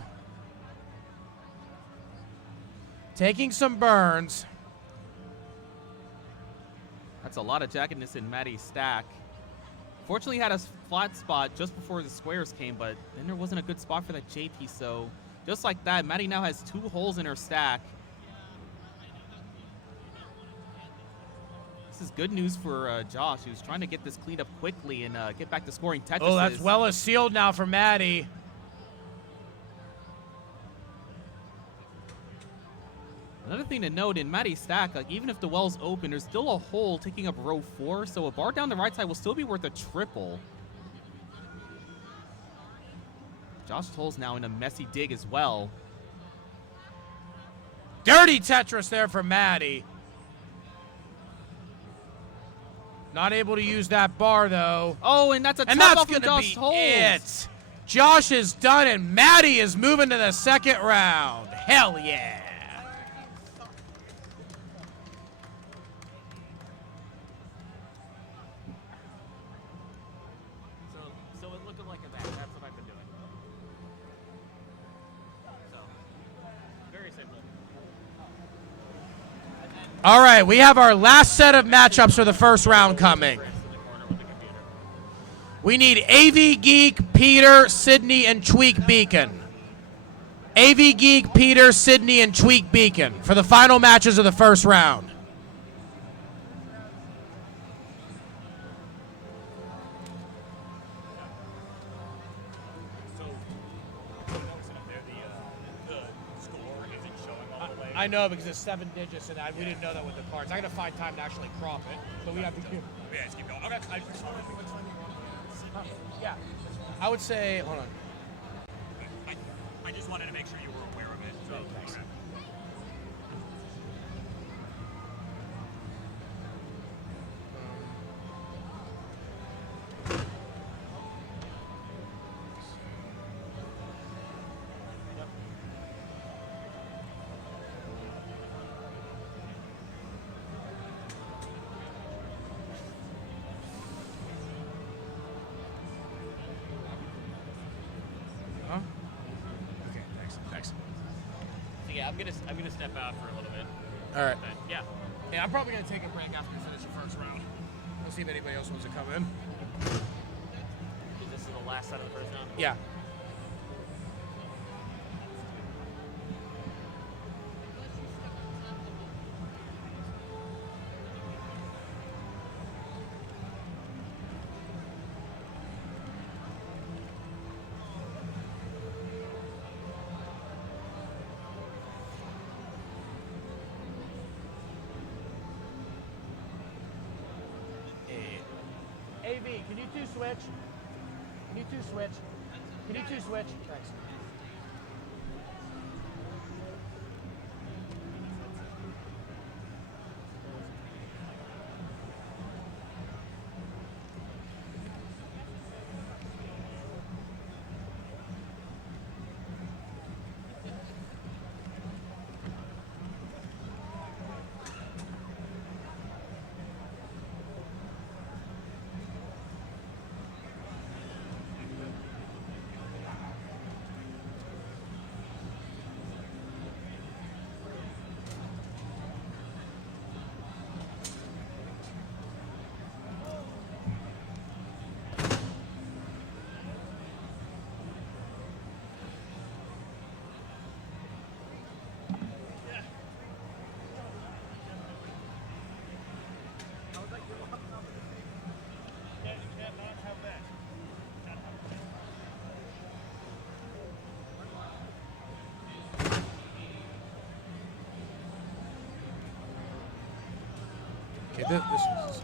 Taking some burns. That's a lot of jaggedness in Maddie's stack. Fortunately, he had a flat spot just before the squares came, but then there wasn't a good spot for that J piece. So just like that, Maddie now has 2 holes in her stack. This is good news for Josh, who's trying to get this cleaned up quickly and get back to scoring Tetrises. Oh, that's well as sealed now for Maddie. Another thing to note in Maddie's stack, like even if the well's open, there's still a hole taking up row 4, so a bar down the right side will still be worth a triple. Josh Tolles now in a messy dig as well. Dirty Tetris there for Maddie. Not able to use that bar, though. Oh, and that's a and top that's off going from to Josh be Tolles. it. Josh is done, and Maddie is moving to the second round. Hell yeah. So it looking like that. That's what I've been doing. So, very simple. All right, we have our last set of matchups for the first round coming. We need AV Geek, Peter, Sydney, and Tweak Beacon. AV Geek, Peter, Sydney, and Tweak Beacon for the final matches of the first round. I know because it's 7 digits and we didn't know that with the cards. I gotta find time to actually crop it, but we have to do. Yeah, just keep going. Okay. Yeah, I would say. Hold on. I just wanted to make sure you were aware of it. So, thanks. Yeah, I'm gonna step out for a little bit. All right. But, yeah. Yeah, I'm probably gonna take a break after we finish the first round. We'll see if anybody else wants to come in. Is this the last set of the first round? Yeah. AV, can you two switch? Can you two switch? Can you two switch? Thanks. Okay, this was.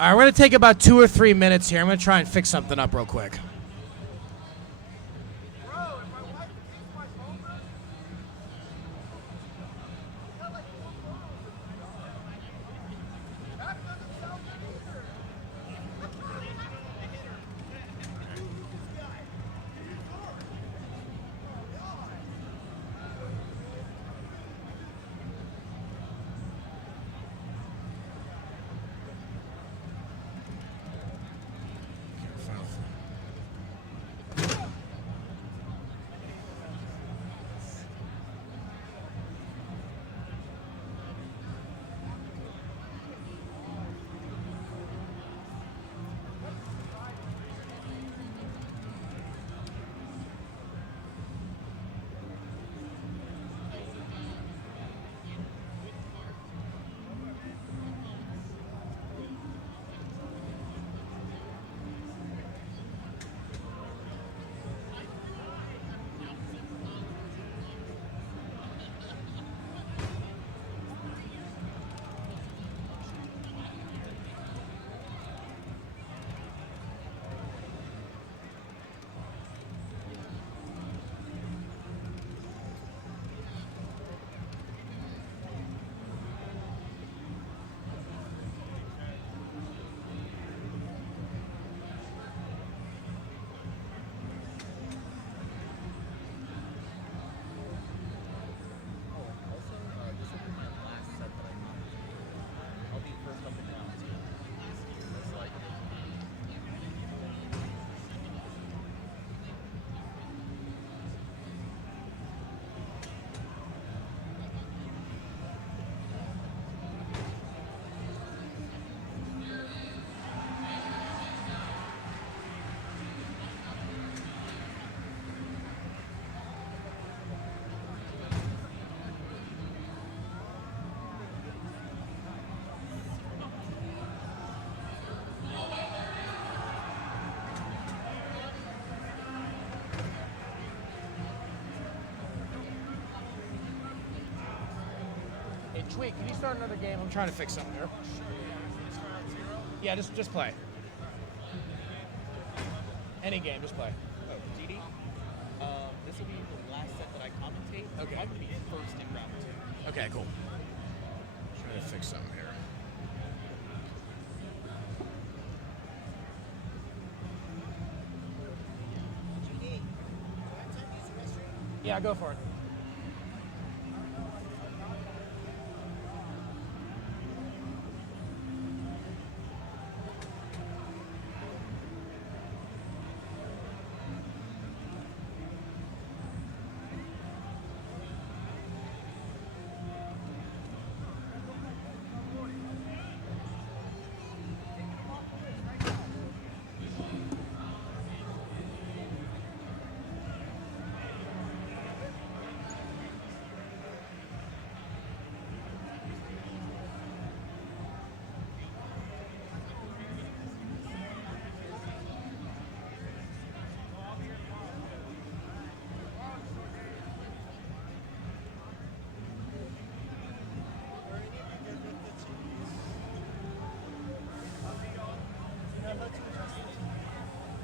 All right, we're going to take about 2 or 3 minutes here. I'm going to try and fix something up real quick. Hey, Tweak, can you start another game? I'm trying to fix something here. Yeah, just play. Any game, just play. Oh, GD? This will be the last set that I commentate. Okay. I'm going to be first in round 2. Okay, cool. Trying to fix something here. Yeah, go for it.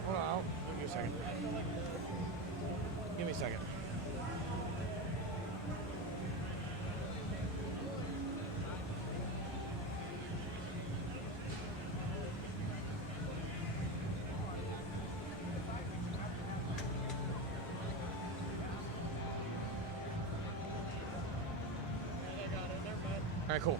Hold on, give me a second. Give me a second. right, cool.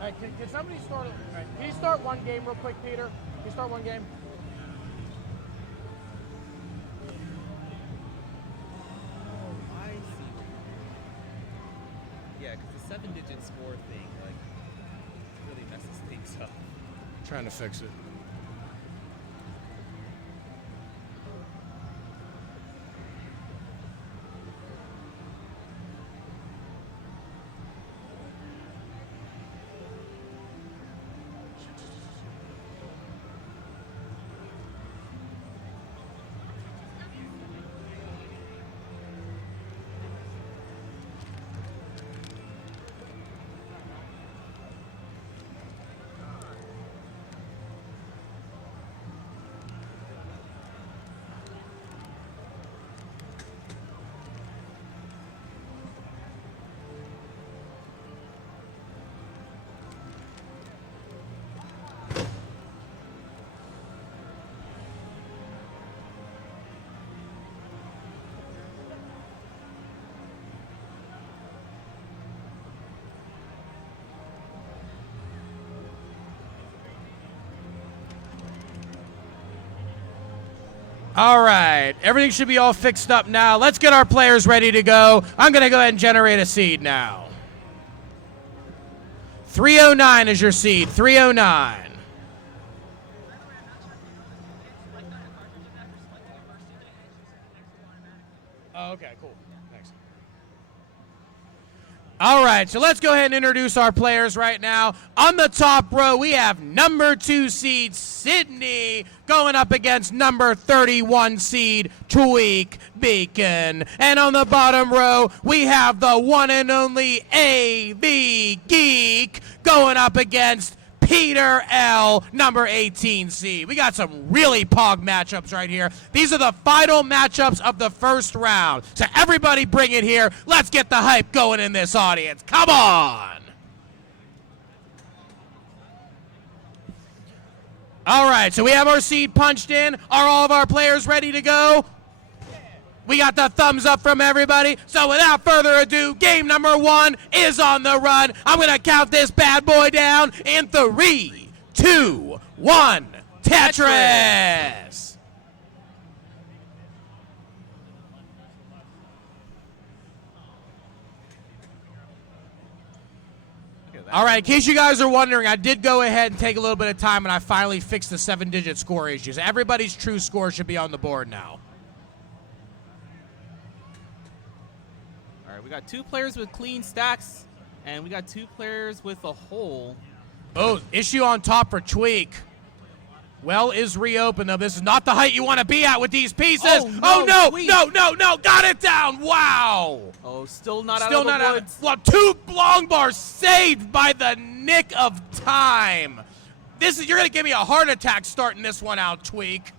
All right, can somebody start? All right, can you start one game real quick, Peter? Can you start one game? Oh, I see. Yeah, because the 7-digit score thing, like, really messes things up. Trying to fix it. All right, everything should be all fixed up now. Let's get our players ready to go. I'm going to go ahead and generate a seed now. 309 is your seed, 309. Oh, okay, cool. Thanks. All right, so let's go ahead and introduce our players right now. On the top row, we have number 2 seed Sydney going up against number 31 seed Tweak Beacon. And on the bottom row, we have the one and only AV Geek going up against Peter L, number 18 seed. We got some really pog matchups right here. These are the final matchups of the first round. So everybody bring it here. Let's get the hype going in this audience. Come on. All right, so we have our seed punched in. Are all of our players ready to go? We got the thumbs up from everybody. So without further ado, game number 1 is on the run. I'm going to count this bad boy down in 3, 2, 1. Tetris. All right, in case you guys are wondering, I did go ahead and take a little bit of time, and I finally fixed the 7-digit score issues. Everybody's true score should be on the board now. We got 2 players with clean stacks, and we got 2 players with a hole. Oh, issue on top for Tweak. Well is reopened, though. This is not the height you want to be at with these pieces. Oh, no, no. Got it down. Wow. Oh, still not out of the woods. Well, 2 long bars saved by the nick of time. You're going to give me a heart attack starting this one out, Tweak.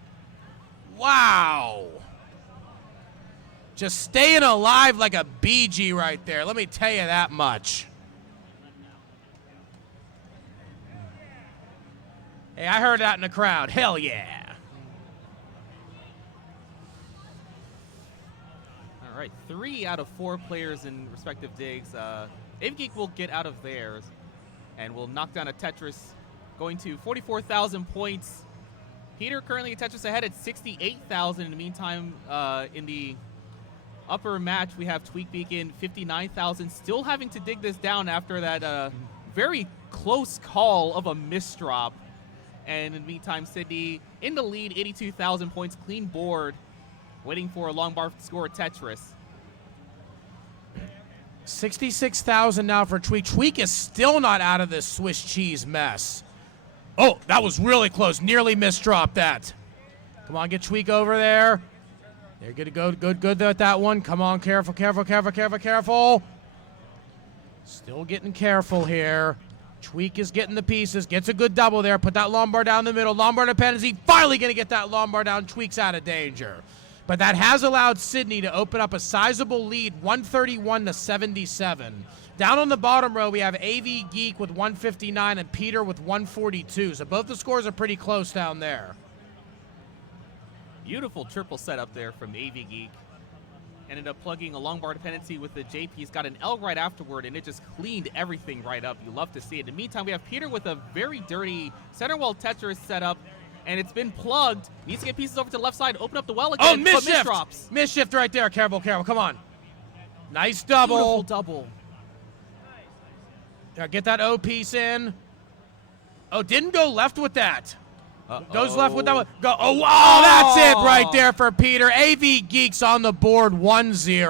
Wow. Just staying alive like a BG right there. Let me tell you that much. Hey, I heard that in the crowd. Hell yeah. All right, 3 out of 4 players in respective digs. AveGeek will get out of theirs and will knock down a Tetris, going to 44,000 points. Peter currently at Tetris ahead at 68,000. In the meantime, in the upper match, we have Tweak Beacon, 59,000, still having to dig this down after that very close call of a misdrop. And in the meantime, Sydney in the lead, 82,000 points, clean board, waiting for a long bar score Tetris. 66,000 now for Tweak. Tweak is still not out of this Swiss cheese mess. Oh, that was really close. Nearly misdropped that. Come on, get Tweak over there. They're going to go good at that one. Come on, careful. Still getting careful here. Tweak is getting the pieces. Gets a good double there. Put that long bar down the middle. Long bar dependency. Finally going to get that long bar down. Tweak's out of danger. But that has allowed Sydney to open up a sizable lead, 131 to 77. Down on the bottom row, we have AV Geek with 159 and Peter with 142. So both the scores are pretty close down there. Beautiful triple setup there from AV Geek. Ended up plugging a long bar dependency with the JP's, got an L right afterward, and it just cleaned everything right up. You love to see it. In the meantime, we have Peter with a very dirty center wall Tetris setup, and it's been plugged. Needs to get pieces over to the left side, open up the well again. Oh, misshift! Drops. Misshift right there. Careful. Come on. Nice double. Beautiful double. Get that O piece in. Oh, didn't go left with that. Goes left with that one. Go. Oh, that's it right there for Peter. AV Geeks on the board, 1-0.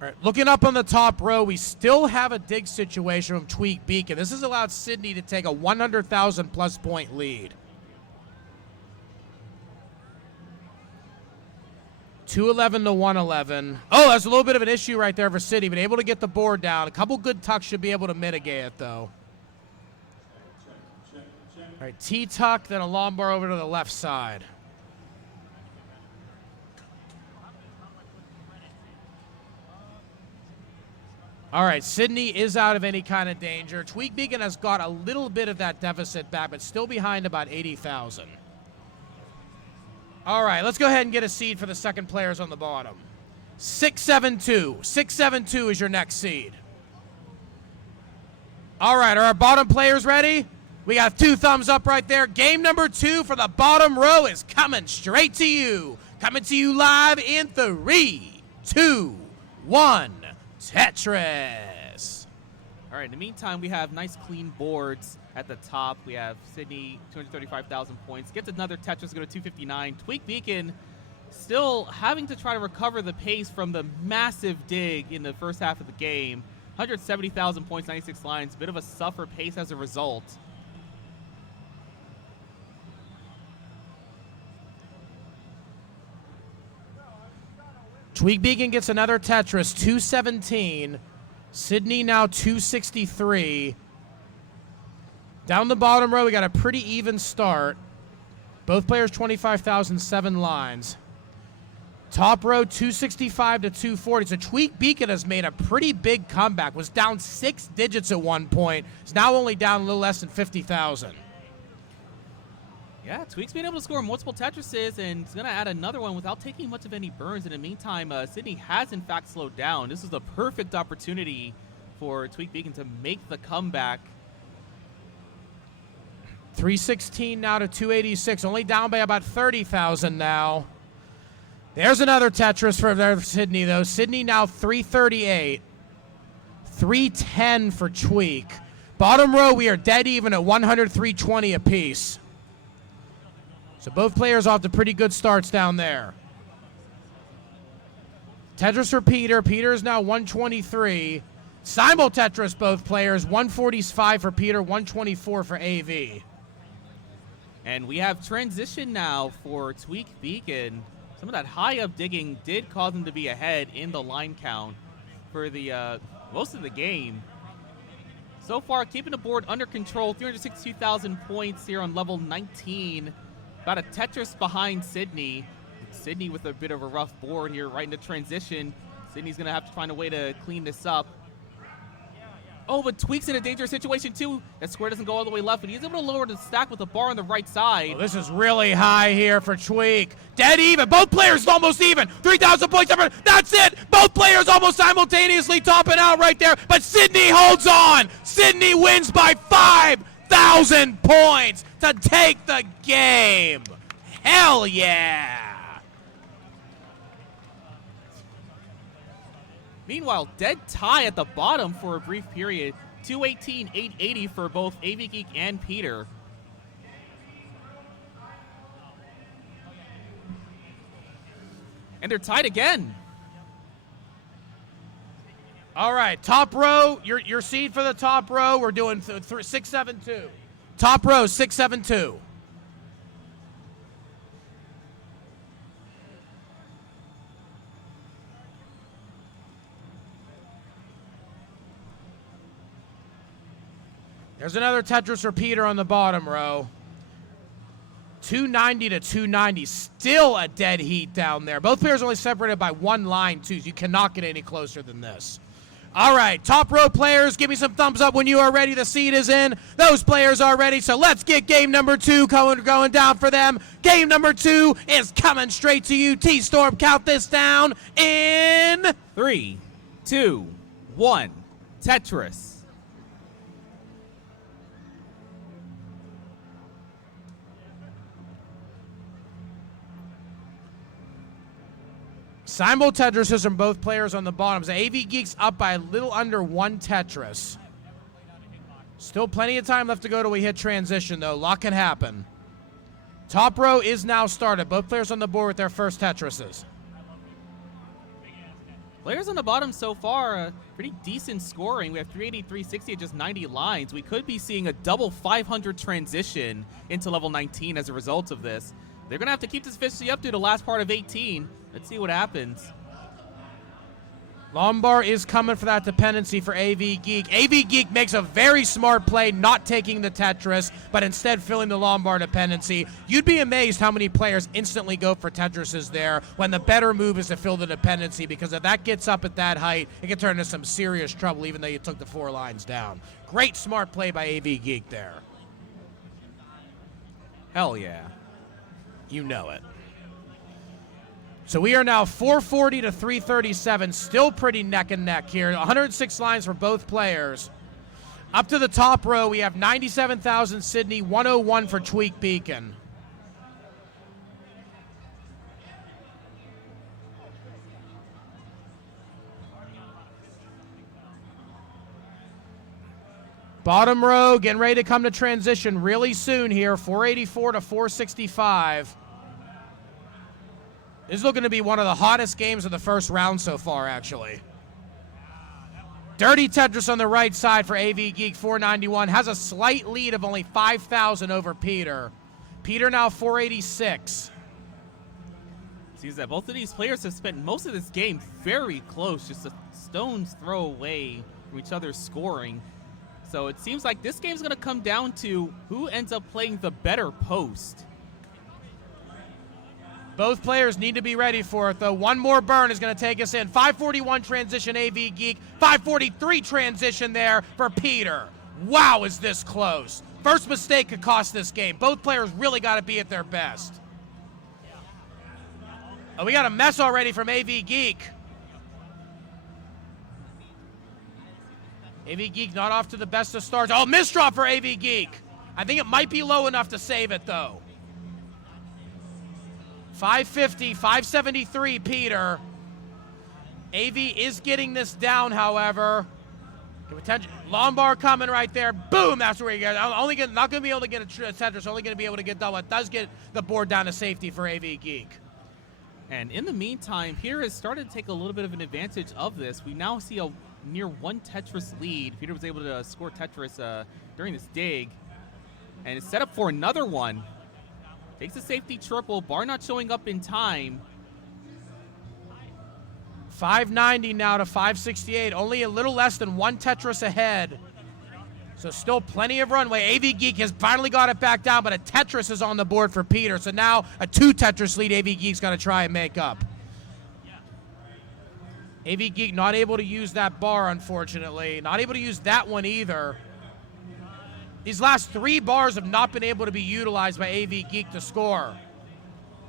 All right, looking up on the top row, we still have a dig situation from Tweak Beacon. This has allowed Sydney to take a 100,000-plus point lead. 211 to 111. Oh, that's a little bit of an issue right there for City, but able to get the board down. A couple good tucks should be able to mitigate it, though. All right, T-tuck, then a long bar over to the left side. All right, Sydney is out of any kind of danger. Tweak Beacon has got a little bit of that deficit back, but still behind about 80,000. All right, let's go ahead and get a seed for the second players on the bottom. 672. 672 is your next seed. All right, are our bottom players ready? We got 2 thumbs up right there. Game number 2 for the bottom row is coming straight to you. Coming to you live in 3, 2, 1. Tetris. All right, in the meantime, we have nice clean boards at the top. We have Sydney, 235,000 points. Gets another Tetris, go to 259. Tweak Beacon still having to try to recover the pace from the massive dig in the first half of the game. 170,000 points, 96 lines. Bit of a suffer pace as a result. Tweak Beacon gets another Tetris, 217. Sydney now 263. Down the bottom row, we got a pretty even start. Both players 25,007 lines. Top row 265 to 240. So Tweak Beacon has made a pretty big comeback. Was down 6 digits at one point. It's now only down a little less than 50,000. Yeah, Tweak's been able to score multiple Tetrises, and he's going to add another one without taking much of any burns. In the meantime, Sydney has, in fact, slowed down. This is the perfect opportunity for Tweak Beacon to make the comeback. 316 now to 286, only down by about 30,000 now. There's another Tetris for Sydney, though. Sydney now 338. 310 for Tweak. Bottom row, we are dead even at 100, 320 apiece. So both players off to pretty good starts down there. Tetris for Peter. Peter is now 123. Simul Tetris, both players. 145 for Peter, 124 for AV. And we have transition now for Tweak Beacon. Some of that high up digging did cause him to be ahead in the line count for the most of the game. So far, keeping the board under control. 362,000 points here on level 19. About a Tetris behind Sydney. Sydney with a bit of a rough board here right into transition. Sydney's going to have to find a way to clean this up. Oh, but Tweak's in a dangerous situation, too. That square doesn't go all the way left, but he's able to lower the stack with the bar on the right side. Oh, this is really high here for Tweak. Dead even. Both players almost even. 3,000 points. That's it. Both players almost simultaneously topping out right there, but Sydney holds on. Sydney wins by 5,000 points to take the game. Hell yeah. Meanwhile, dead tie at the bottom for a brief period. 218, 880 for both AV Geek and Peter. And they're tied again. All right, top row, your seed for the top row, we're doing 6-7-2. Top row, 6-7-2. There's another Tetris repeater on the bottom row. 290 to 290, still a dead heat down there. Both players only separated by one line, too, so you cannot get any closer than this. All right, top row players, give me some thumbs up when you are ready. The seed is in. Those players are ready, so let's get game number 2 going down for them. Game number 2 is coming straight to you. T-Storm, count this down in 3, 2, 1, Tetris. Simul Tetrises from both players on the bottom. So AV Geeks up by a little under 1 Tetris. Still plenty of time left to go till we hit transition, though. A lot can happen. Top row is now started. Both players on the board with their first Tetrises. Players on the bottom so far, pretty decent scoring. We have 380, 360 at just 90 lines. We could be seeing a double 500 transition into level 19 as a result of this. They're going to have to keep this efficiency up to the last part of 18. Let's see what happens. Lombard is coming for that dependency for AV Geek. AV Geek makes a very smart play not taking the Tetris, but instead filling the Lombard dependency. You'd be amazed how many players instantly go for Tetrises there when the better move is to fill the dependency, because if that gets up at that height, it can turn into some serious trouble even though you took the 4 lines down. Great smart play by AV Geek there. Hell yeah. You know it. So we are now 440 to 337, still pretty neck and neck here. 106 lines for both players. Up to the top row, we have 97,000 Sydney, 101 for Tweak Beacon. Bottom row, getting ready to come to transition really soon here, 484 to 465. This is looking to be one of the hottest games of the first round so far, actually. Dirty Tetris on the right side for AV Geek, 491. Has a slight lead of only 5,000 over Peter. Peter now 486. Seems that both of these players have spent most of this game very close, just a stone's throw away from each other's scoring. So it seems like this game's going to come down to who ends up playing the better post. Both players need to be ready for it, though. One more burn is going to take us in. 541 transition AV Geek. 543 transition there for Peter. Wow, is this close. First mistake could cost this game. Both players really got to be at their best. Oh, we got a mess already from AV Geek. AV Geek not off to the best of starts. Oh, misdrop for AV Geek. I think it might be low enough to save it, though. 550, 573, Peter. AV is getting this down, however. Give attention. Lombard coming right there. Boom, that's where you get. Not going to be able to get a Tetris, only going to be able to get double. It does get the board down to safety for AV Geek. And in the meantime, Peter has started to take a little bit of an advantage of this. We now see a near 1 Tetris lead. Peter was able to score Tetris during this dig. And it's set up for another one. Takes a safety triple. Bar not showing up in time. 590 now to 568. Only a little less than 1 Tetris ahead. So still plenty of runway. AV Geek has finally got it back down, but a Tetris is on the board for Peter. So now a 2 Tetris lead AV Geek's got to try and make up. AV Geek not able to use that bar, unfortunately. Not able to use that one either. These last 3 bars have not been able to be utilized by AV Geek to score.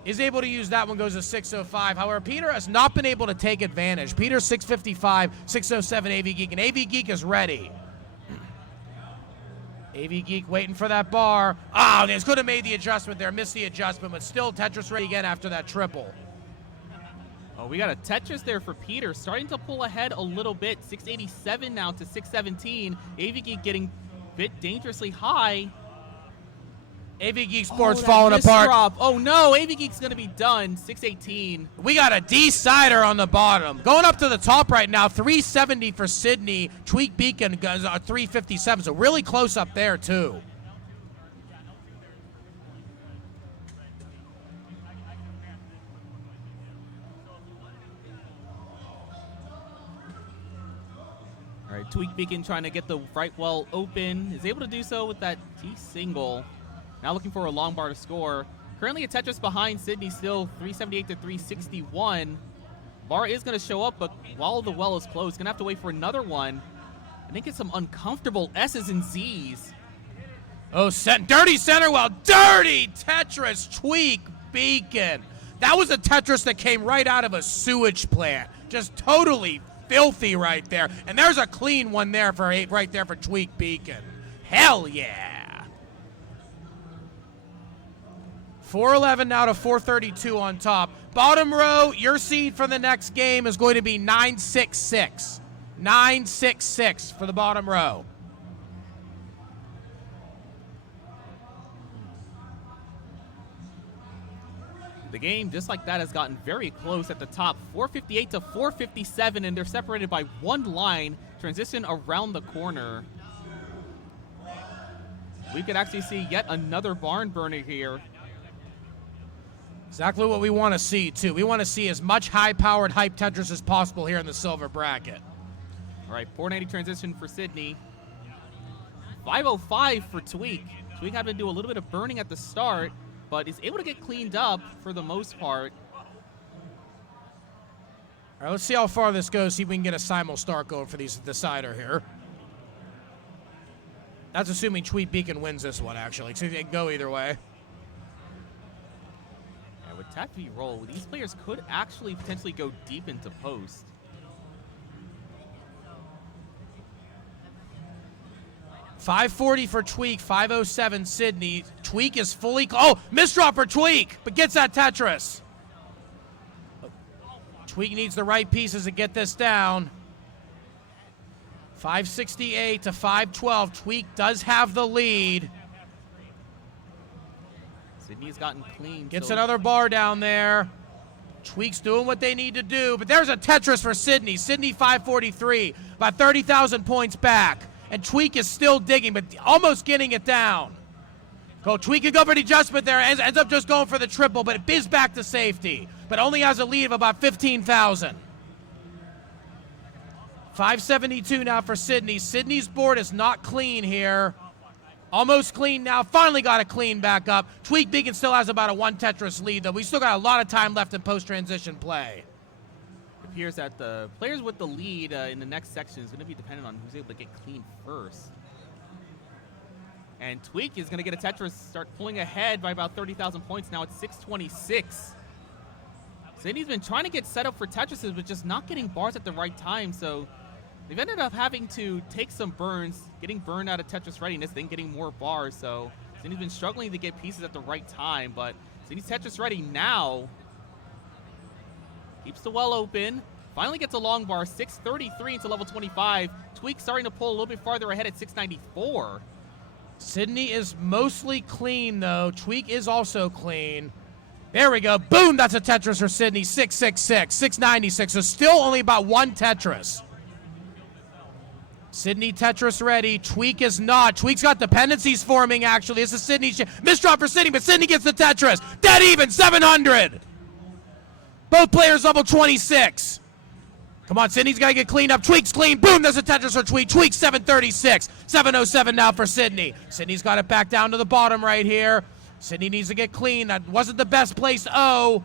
Is able to use that one, goes to 605. However, Peter has not been able to take advantage. Peter 655, 607 AV Geek, and AV Geek is ready. AV Geek waiting for that bar. Oh, they could have made the adjustment there, missed the adjustment, but still Tetris ready again after that triple. Oh, we got a Tetris there for Peter, starting to pull ahead a little bit. 687 now to 617. AV Geek getting a bit dangerously high. AV Geek Sports that falling miss apart. Drop. Oh no, AV Geek's gonna be done. 618. We got a decider on the bottom. Going up to the top right now, 370 for Sydney. Tweak Beacon goes 357, so really close up there too. All right, Tweak Beacon trying to get the right well open. Is able to do so with that T single. Now looking for a long bar to score. Currently a Tetris behind Sydney still, 378 to 361. Bar is going to show up, but while the well is closed, going to have to wait for another one. I think it's some uncomfortable S's and Z's. Oh, dirty center well. Dirty Tetris, Tweak Beacon. That was a Tetris that came right out of a sewage plant. Just totally filthy right there. And there's a clean one there for right there for Tweak Beacon. Hell yeah. 411 now to 432 on top. Bottom row, your seed for the next game is going to be 966. 966 for the bottom row. The game, just like that, has gotten very close at the top. 458 to 457, and they're separated by one line. Transition around the corner. We could actually see yet another barn burner here. Exactly what we want to see, too. We want to see as much high-powered hype Tetris as possible here in the silver bracket. All right, 490 transition for Sydney. 505 for Tweak. Tweak had to do a little bit of burning at the start, but is able to get cleaned up for the most part. All right, let's see how far this goes, see if we can get a simul start going for these decider here. That's assuming Tweak Beacon wins this one, actually, so it can go either way. Yeah, with tap V roll, these players could actually potentially go deep into post. $540 for Tweak, 507 Sydney. Tweak is fully... Oh, misdrop for Tweak, but gets that Tetris. Tweak needs the right pieces to get this down. 568 to 512. Tweak does have the lead. Sydney's gotten clean. Gets another bar down there. Tweak's doing what they need to do, but there's a Tetris for Sydney. Sydney 543, about 30,000 points back. And Tweak is still digging, but almost getting it down. Tweak can go for the adjustment there, ends up just going for the triple, but it biz back to safety. But only has a lead of about 15,000. 572 now for Sydney. Sydney's board is not clean here. Almost clean now. Finally got it clean back up. Tweak Beacon still has about a one Tetris lead, though. We still got a lot of time left in post-transition play. It appears that the players with the lead in the next section is going to be dependent on who's able to get clean first. And Tweak is going to get a Tetris, start pulling ahead by about 30,000 points. Now it's 626. Sydney's been trying to get set up for Tetrises, but just not getting bars at the right time. So they've ended up having to take some burns, getting burned out of Tetris readiness, then getting more bars. So Sydney's been struggling to get pieces at the right time, but Sydney's Tetris ready now. Keeps the well open. Finally gets a long bar, 633 into level 25. Tweak starting to pull a little bit farther ahead at 694. Sydney is mostly clean, though. Tweak is also clean. There we go. Boom, that's a Tetris for Sydney. 666, 696. So still only about one Tetris. Sydney Tetris ready. Tweak is not. Tweak's got dependencies forming, actually. This is Sydney's misdrop for Sydney, but Sydney gets the Tetris. Dead even, 700. Both players level 26. Come on, Sydney's got to get cleaned up. Tweak's clean. Boom, there's a Tetris for Tweak. Tweak 736. 707 now for Sydney. Sydney's got it back down to the bottom right here. Sydney needs to get clean. That wasn't the best place. Oh.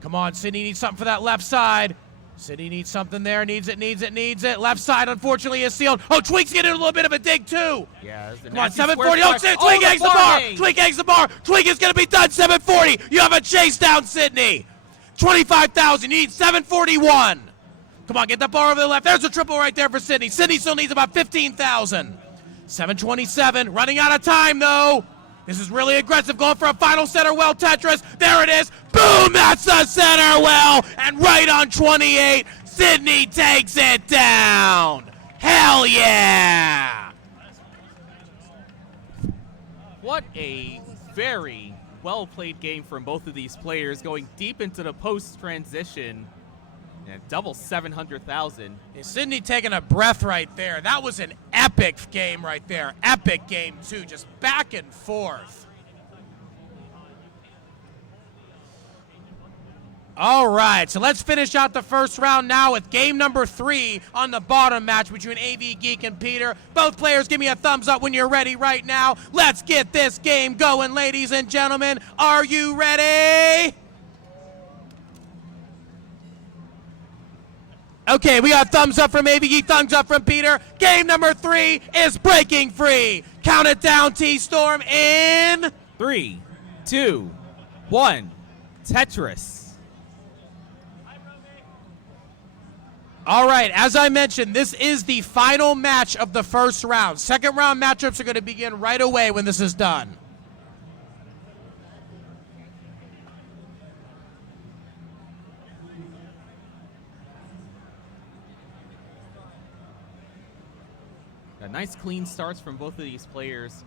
Come on, Sydney needs something for that left side. Sydney needs something there. Needs it, needs it, needs it. Left side, unfortunately, is sealed. Oh, Tweak's getting a little bit of a dig, too. Yeah, come on, 740. Oh, Tweak eggs the bar. Tweak eggs the bar. Tweak is going to be done. 740. You have a chase down, Sydney. 25,000. You need 741. Come on, get that bar over the left. There's a triple right there for Sydney. Sydney still needs about 15,000. 727. Running out of time, though. This is really aggressive, going for a final center well Tetris. There it is. Boom, that's the center well. And right on 28, Sydney takes it down. Hell yeah. What a very well-played game from both of these players, going deep into the post-transition. And double 700,000. Hey, Sydney taking a breath right there. That was an epic game right there. Epic game, too. Just back and forth. All right, so let's finish out the first round now with game number 3 on the bottom match between AV Geek and Peter. Both players, give me a thumbs up when you're ready right now. Let's get this game going, ladies and gentlemen. Are you ready? Okay, we got thumbs up from AV Geek, thumbs up from Peter. Game number 3 is breaking free. Count it down, T-Storm, in 3, 2, 1, Tetris. All right, as I mentioned, this is the final match of the first round. Second round matchups are going to begin right away when this is done. A nice clean starts from both of these players.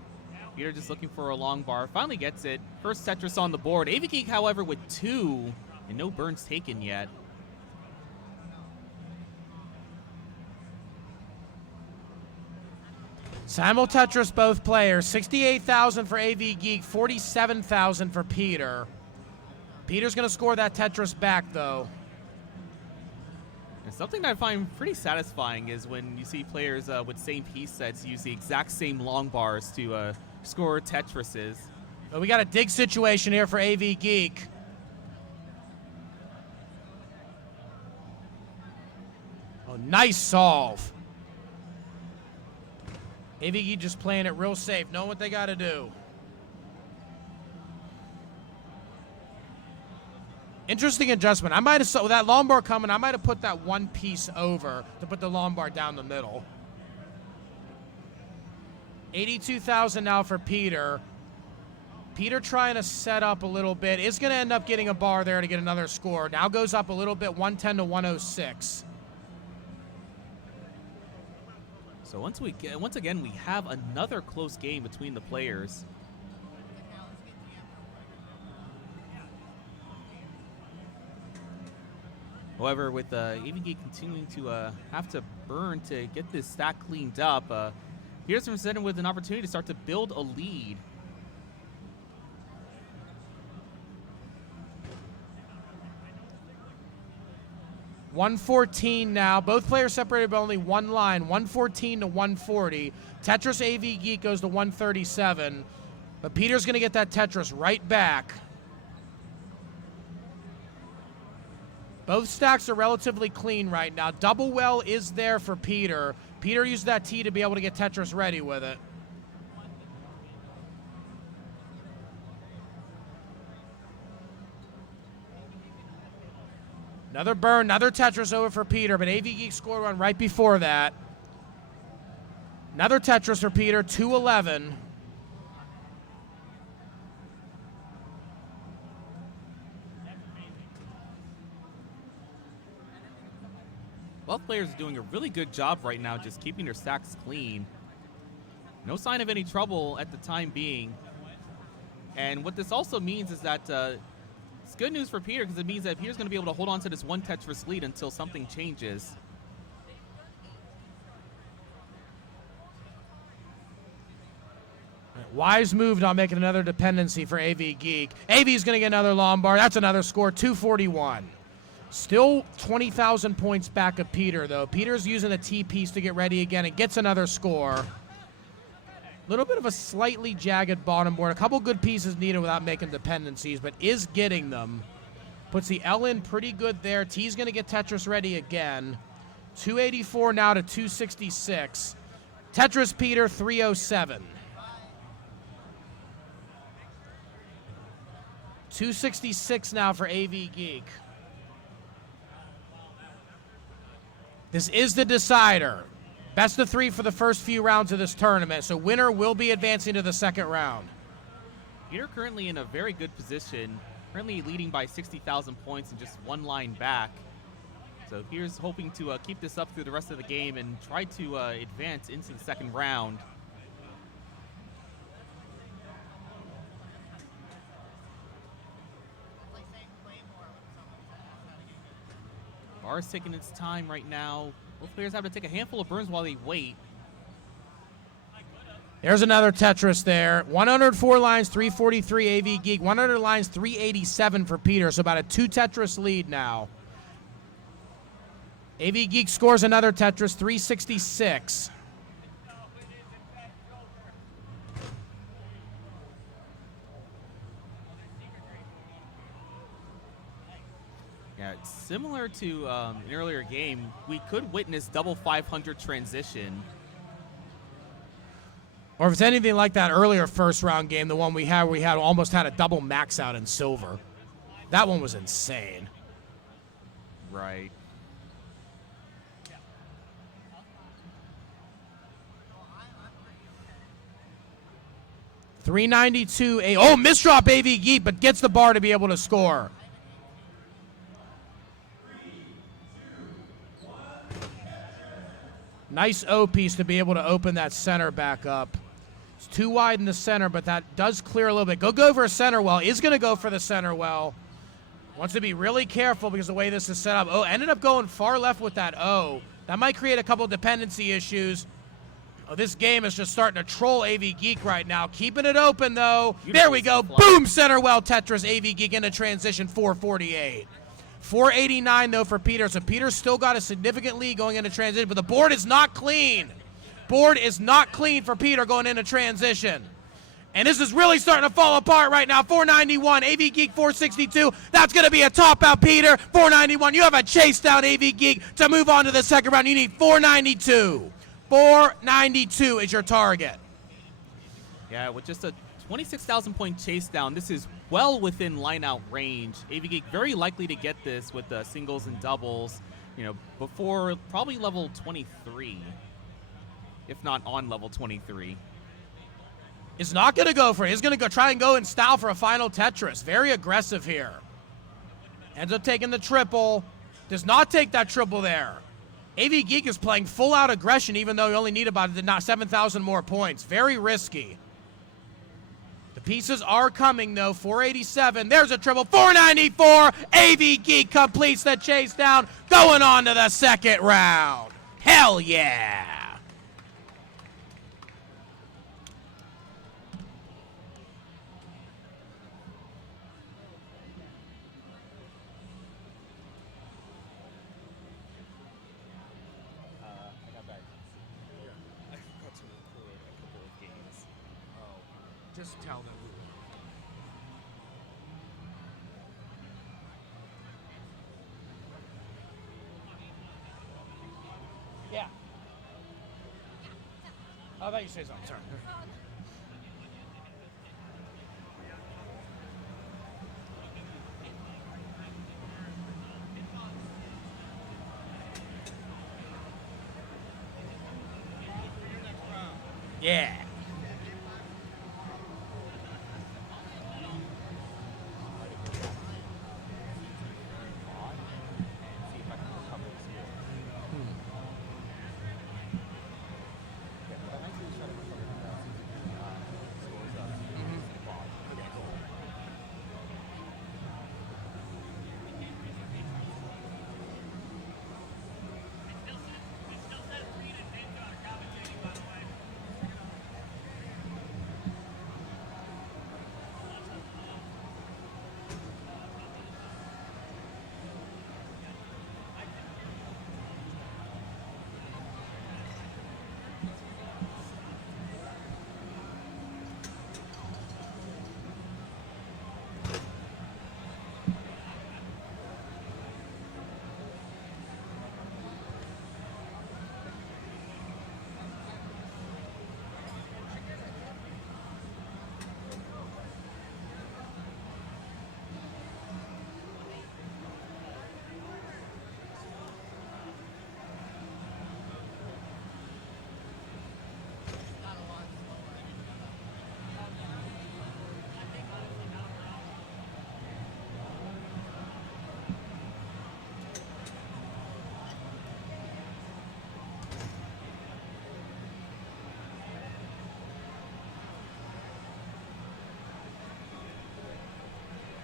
Peter just looking for a long bar. Finally gets it. First Tetris on the board. AV Geek, however, with 2 and no burns taken yet. Simul Tetris both players. 68,000 for AV Geek, 47,000 for Peter. Peter's going to score that Tetris back, though. And something that I find pretty satisfying is when you see players with same piece sets use the exact same long bars to score Tetrises. But we got a dig situation here for AV Geek. Oh, nice solve. AV Geek just playing it real safe, knowing what they got to do. Interesting adjustment. I might have, with that long bar coming, I might have put that one piece over to put the long bar down the middle. 82,000 now for Peter. Peter trying to set up a little bit. Is going to end up getting a bar there to get another score. Now goes up a little bit, 110 to 106. So once again, we have another close game between the players. However, with AV Geek continuing to have to burn to get this stack cleaned up, here's presented with an opportunity to start to build a lead. $114 now. Both players separated by only one line. 114 to 140. Tetris AV Geek goes to 137. But Peter's going to get that Tetris right back. Both stacks are relatively clean right now. Double well is there for Peter. Peter used that T to be able to get Tetris ready with it. Another burn, another Tetris over for Peter, but AV Geek scored one right before that. Another Tetris for Peter, 211. Both players are doing a really good job right now just keeping their stacks clean. No sign of any trouble at the time being. And what this also means is that it's good news for Peter, because it means that Peter's going to be able to hold on to this one Tetris lead until something changes. Wise move, not making another dependency for AV Geek. AV's going to get another long bar. That's another score, 241. Still 20,000 points back of Peter, though. Peter's using a T piece to get ready again and gets another score. A little bit of a slightly jagged bottom board. A couple good pieces needed without making dependencies, but is getting them. Puts the L in pretty good there. T's going to get Tetris ready again. 284 now to 266. Tetris Peter, 307. 266 now for AV Geek. This is the decider. Best of 3 for the first few rounds of this tournament, so winner will be advancing to the second round. Peter currently in a very good position, currently leading by 60,000 points and just one line back. So Peter's hoping to keep this up through the rest of the game and try to advance into the second round. bar is taking its time right now. Both players have to take a handful of burns while they wait. There's another Tetris there. 104 lines, 343 AV Geek. 100 lines, 387 for Peter. So about a 2 Tetris lead now. AV Geek scores another Tetris, 366. Yeah, it's similar to an earlier game. We could witness double 500 transition. Or if it's anything like that earlier first round game, the one we had almost had a double max out in silver. That one was insane. Right. .392. Oh, misdrop AV Geek, but gets the bar to be able to score. Nice O piece to be able to open that center back up. It's too wide in the center, but that does clear a little bit. Go for a center well. Is going to go for the center well. Wants to be really careful because the way this is set up. Oh, ended up going far left with that O. That might create a couple dependency issues. Oh, this game is just starting to troll AV Geek right now. Keeping it open, though. There we go. Boom, center well, Tetris. AV Geek into transition, 448. 489, though, for Peter. So Peter's still got a significant lead going into transition, but the board is not clean. Board is not clean for Peter going into transition. And this is really starting to fall apart right now. 491, AV Geek 462. That's going to be a top out, Peter. 491. You have a chase down, AV Geek, to move on to the second round. You need 492. 492 is your target. Yeah, with just a 26,000 point chase down, this is well within line out range. AV Geek very likely to get this with the singles and doubles, you know, before probably level 23, if not on level 23. Is not going to go for it. He's going to go try and go in style for a final Tetris. Very aggressive here. Ends up taking the triple. Does not take that triple there. AV Geek is playing full out aggression even though he only need about 7,000 more points. Very risky. The pieces are coming though. 487. There's a triple. 494. AV Geek completes the chase down. Going on to the second round. Hell yeah. Just tell them. Yeah. How about you say something? Sorry. Yeah.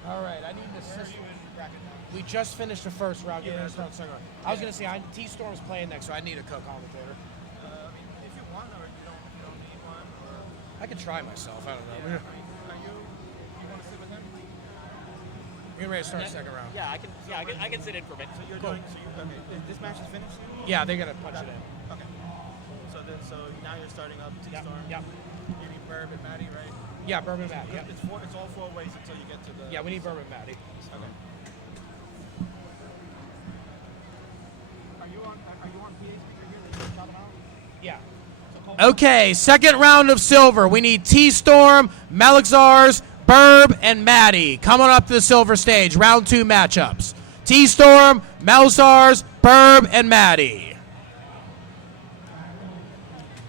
All right, I need the system. We just finished the first round. Yeah, Getting ready to start the second round. I was gonna say T-Storm's playing next, so I need a co-commentator. I mean, if you want, or you don't need one, or I could try myself. I don't know. you want to sit with him? We're getting ready to start the second round. Yeah, I can. Yeah, I can sit in for a bit. So you're Cool. doing. So you okay? This match is finished. Yeah, they're gonna punch it in. Okay. So now you're starting up T-Storm. Yep. You need Burb and Maddie, right? Yeah, Bourbon Maddie. Yeah. It's all 4 ways until you get to the. Yeah, we need Bourbon Maddie. Okay. Are you on PA speaker here? That you shout them out? Yeah. Okay, second round of silver. We need T-Storm, Melixars, Burb, and Maddie coming up to the silver stage. Round 2 matchups. T-Storm, Melixars, Burb, and Maddie.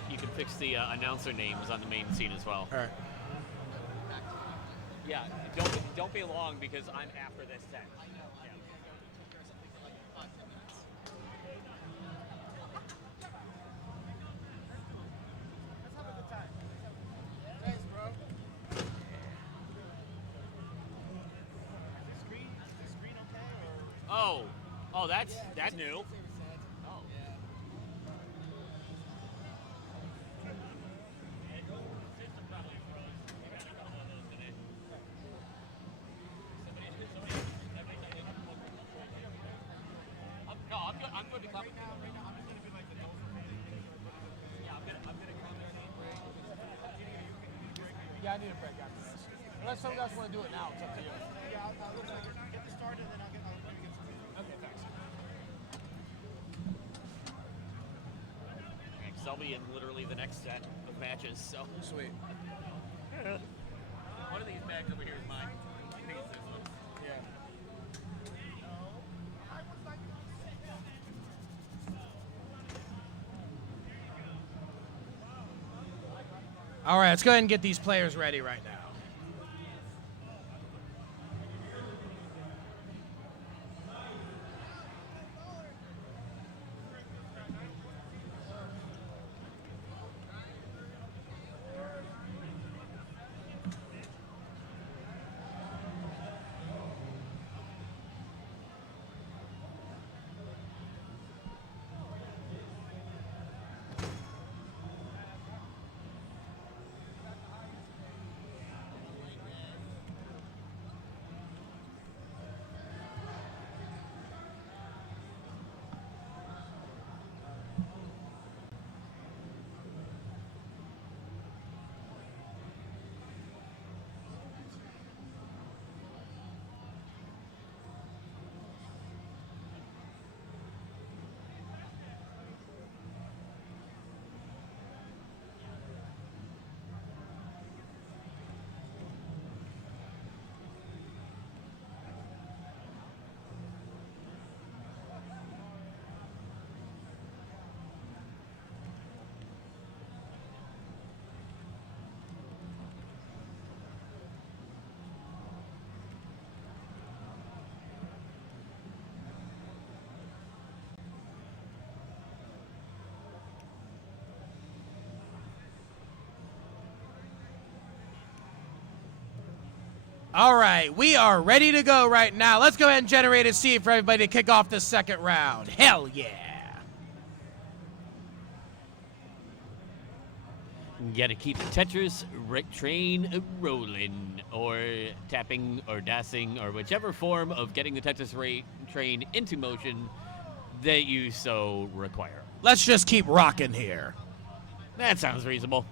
You can fix the announcer names on the main scene as well. All right. Yeah, don't be long because I'm after this set. Oh, that's new. Oh. I'm good to come. Yeah, I need a break after this. Unless some guys want to do it now, it's up to you. Yeah, I'll get this started, and then I'll get some. Okay, thanks. Because I'll be in literally the next set of matches, so. Sweet. One of these bags over here is mine. I think it's this one. Yeah. All right, let's go ahead and get these players ready right now. All right, we are ready to go right now. Let's go ahead and generate a seed for everybody to kick off the second round. Hell yeah. Gotta keep the Tetris train rolling, or tapping, or dancing, or whichever form of getting the Tetris train into motion that you so require. Let's just keep rocking here. That sounds reasonable.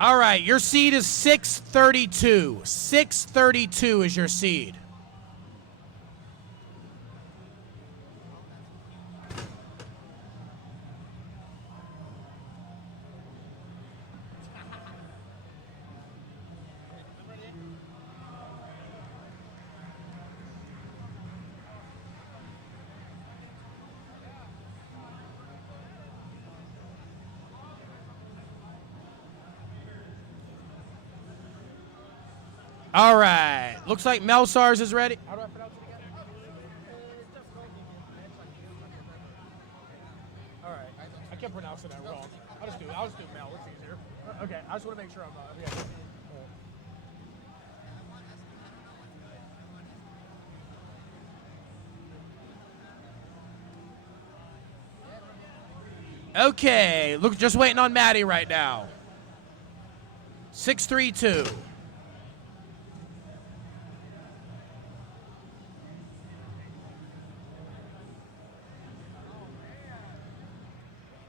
All right, your seed is 632. 632 is your seed. All right. Looks like Melsars is ready. How do I pronounce it again? All right. I kept pronouncing that wrong. I'll just do Mel. It's easier. I just want to make sure I'm not. Okay, look, just waiting on Maddie right now. 6-3-2.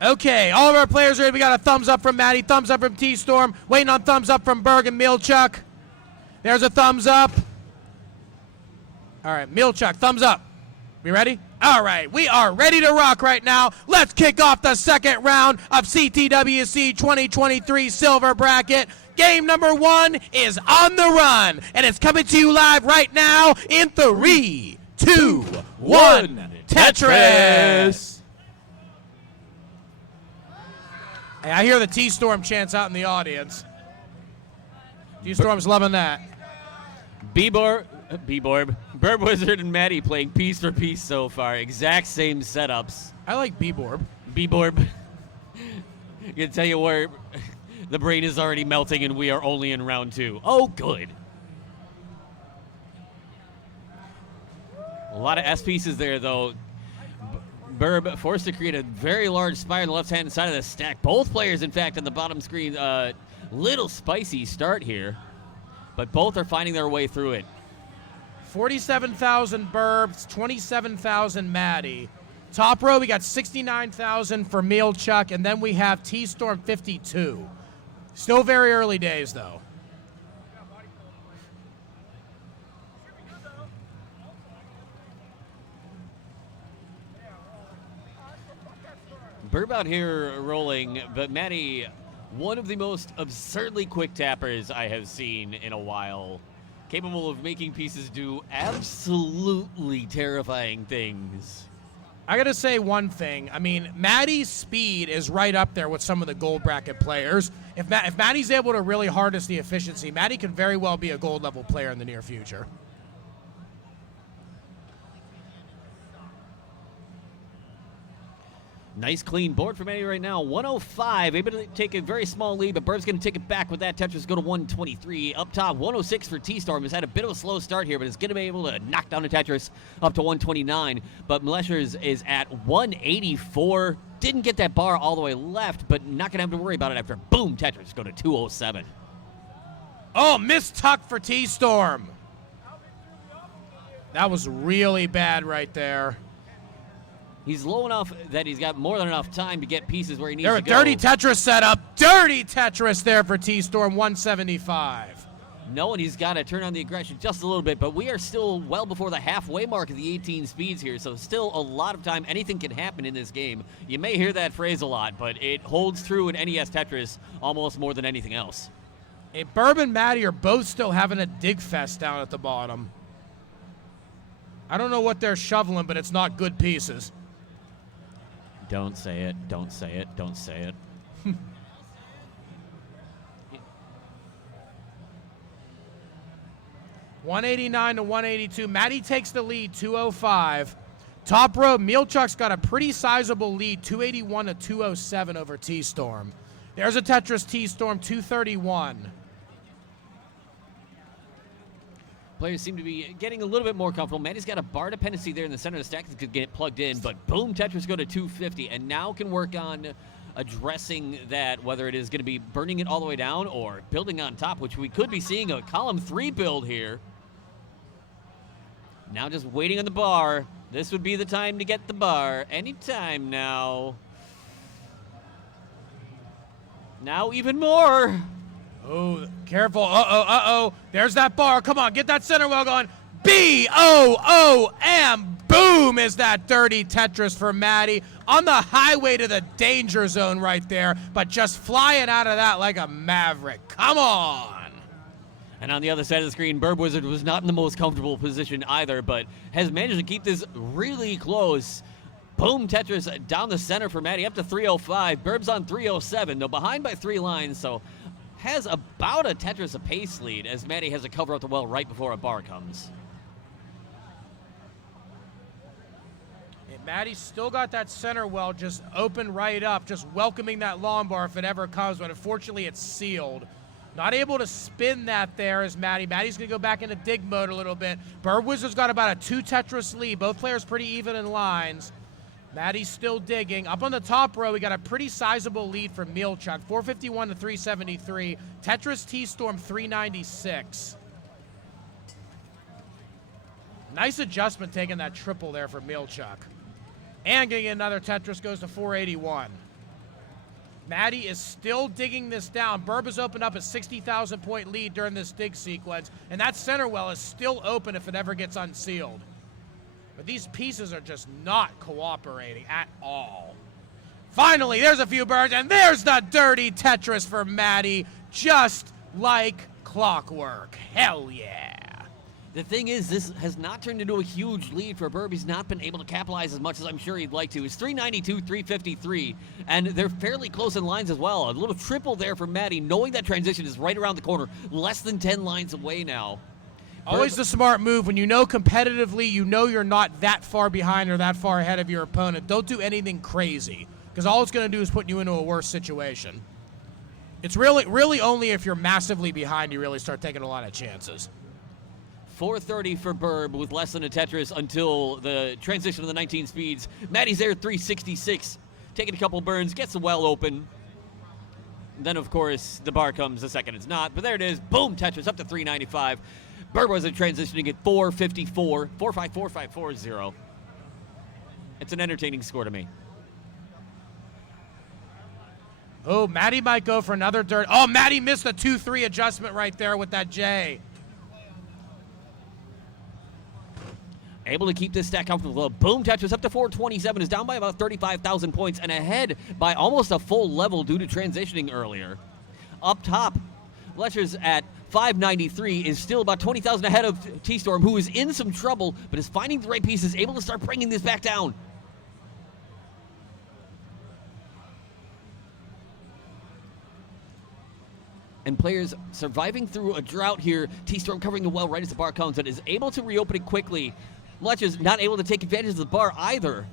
Okay, all of our players are ready. We got a thumbs up from Maddie, thumbs up from T-Storm, waiting on thumbs up from Berg and Milchuk. There's a thumbs up. All right, Milchuk, thumbs up. We ready? All right, we are ready to rock right now. Let's kick off the second round of CTWC 2023 Silver Bracket. Game number 1 is on the run, and it's coming to you live right now in 3, 2, 1, Tetris! Hey, I hear the T-Storm chants out in the audience. T-Storm's loving that. B-Borb, Burb Wizard and Maddie playing piece for piece so far. Exact same setups. I like B-Borb. B-Borb. I can tell you where the brain is already melting and we are only in round 2. Oh, good. A lot of S pieces there, though. Burb forced to create a very large spire on the left-hand side of the stack. Both players, in fact, on the bottom screen, little spicy start here, but both are finding their way through it. 47,000 Burbs, 27,000 Maddie. Top row, we got 69,000 for Milchuk, and then we have T-Storm 52. Still very early days, though. Burb out here rolling, but Maddie, one of the most absurdly quick tappers I have seen in a while. Capable of making pieces do absolutely terrifying things. I gotta say one thing. I mean, Maddie's speed is right up there with some of the gold bracket players. If Maddie's able to really harness the efficiency, Maddie can very well be a gold level player in the near future. Nice clean board for Maddie right now. 105, able to take a very small lead, but Burb's going to take it back with that. Tetris go to 123. Up top, 106 for T-Storm. Has had a bit of a slow start here, but is going to be able to knock down the Tetris up to 129. But Maleshers is at 184. Didn't get that bar all the way left, but not going to have to worry about it after boom, Tetris go to 207. Oh, missed tuck for T-Storm. That was really bad right there. He's low enough that he's got more than enough time to get pieces where he needs There, to a go. dirty Tetris setup. Dirty Tetris there for T-Storm, 175. No, and he's got to turn on the aggression just a little bit, but we are still well before the halfway mark of the 18 speeds here, so still a lot of time. Anything can happen in this game. You may hear that phrase a lot, but it holds true in NES Tetris almost more than anything else. Hey, Burb and Maddie are both still having a dig fest down at the bottom. I don't know what they're shoveling, but it's not good pieces. Don't say it, don't say it, don't say it. 189 to 182. Maddie takes the lead, 205. Top row, Milchuk's got a pretty sizable lead, 281 to 207 over T-Storm. There's a Tetris T-Storm, 231. Players seem to be getting a little bit more comfortable. Maddie's got a bar dependency there in the center of the stack that could get plugged in, but boom, Tetris go to 250, and now can work on addressing that, whether it is going to be burning it all the way down or building on top, which we could be seeing a column 3 build here. Now just waiting on the bar. This would be the time to get the bar. Anytime now. Now even more. Oh, careful. Uh-oh. There's that bar. Come on, get that center well going. B-O-O-M. Boom is that dirty Tetris for Maddie. On the highway to the danger zone right there, but just flying out of that like a maverick. Come on. And on the other side of the screen, Burb Wizard was not in the most comfortable position either, but has managed to keep this really close. Boom, Tetris down the center for Maddie, up to 305. Burb's on 307, though behind by 3 lines, so has about a Tetris apace lead as Maddie has to cover up the well right before a bar comes. Maddie's still got that center well just open right up, just welcoming that long bar if it ever comes, but unfortunately it's sealed. Not able to spin that there is Maddie. Maddie's going to go back into dig mode a little bit. Bird Wizard's got about a 2 Tetris lead. Both players pretty even in lines. Maddie's still digging. Up on the top row, we got a pretty sizable lead from Mielchuk, 451 to 373. Tetris T-Storm 396. Nice adjustment taking that triple there for Mielchuk. And getting another Tetris goes to 481. Maddie is still digging this down. Burb has opened up a 60,000 point lead during this dig sequence, and that center well is still open if it ever gets unsealed. But these pieces are just not cooperating at all. Finally, there's a few birds, and there's the dirty Tetris for Maddie, just like clockwork. Hell yeah. The thing is, this has not turned into a huge lead for Burb. He's not been able to capitalize as much as I'm sure he'd like to. It's 392, 353, and they're fairly close in lines as well. A little triple there for Maddie, knowing that transition is right around the corner, less than 10 lines away now. Always the smart move. When you know competitively, you know you're not that far behind or that far ahead of your opponent. Don't do anything crazy, because all it's going to do is put you into a worse situation. It's really only if you're massively behind you really start taking a lot of chances. 430 for Burb with less than a Tetris until the transition of the 19 speeds. Maddie's there at 366, taking a couple burns, gets the well open. Then, of course, the bar comes the second it's not. But there it is. Boom, Tetris up to 395. Burb wasn't transitioning at 454, 454540. It's an entertaining score to me. Oh, Maddie might go for another dirt. Oh, Maddie missed a 2-3 adjustment right there with that J. Able to keep this stack comfortable. Boom, Tetris up to 427 is down by about 35,000 points and ahead by almost a full level due to transitioning earlier. Up top, Fletcher's at 593 is still about 20,000 ahead of T-Storm, who is in some trouble, but is finding the right pieces, able to start bringing this back down. And players surviving through a drought here. T-Storm covering the well right as the bar comes and is able to reopen it quickly. Fletcher's not able to take advantage of the bar either.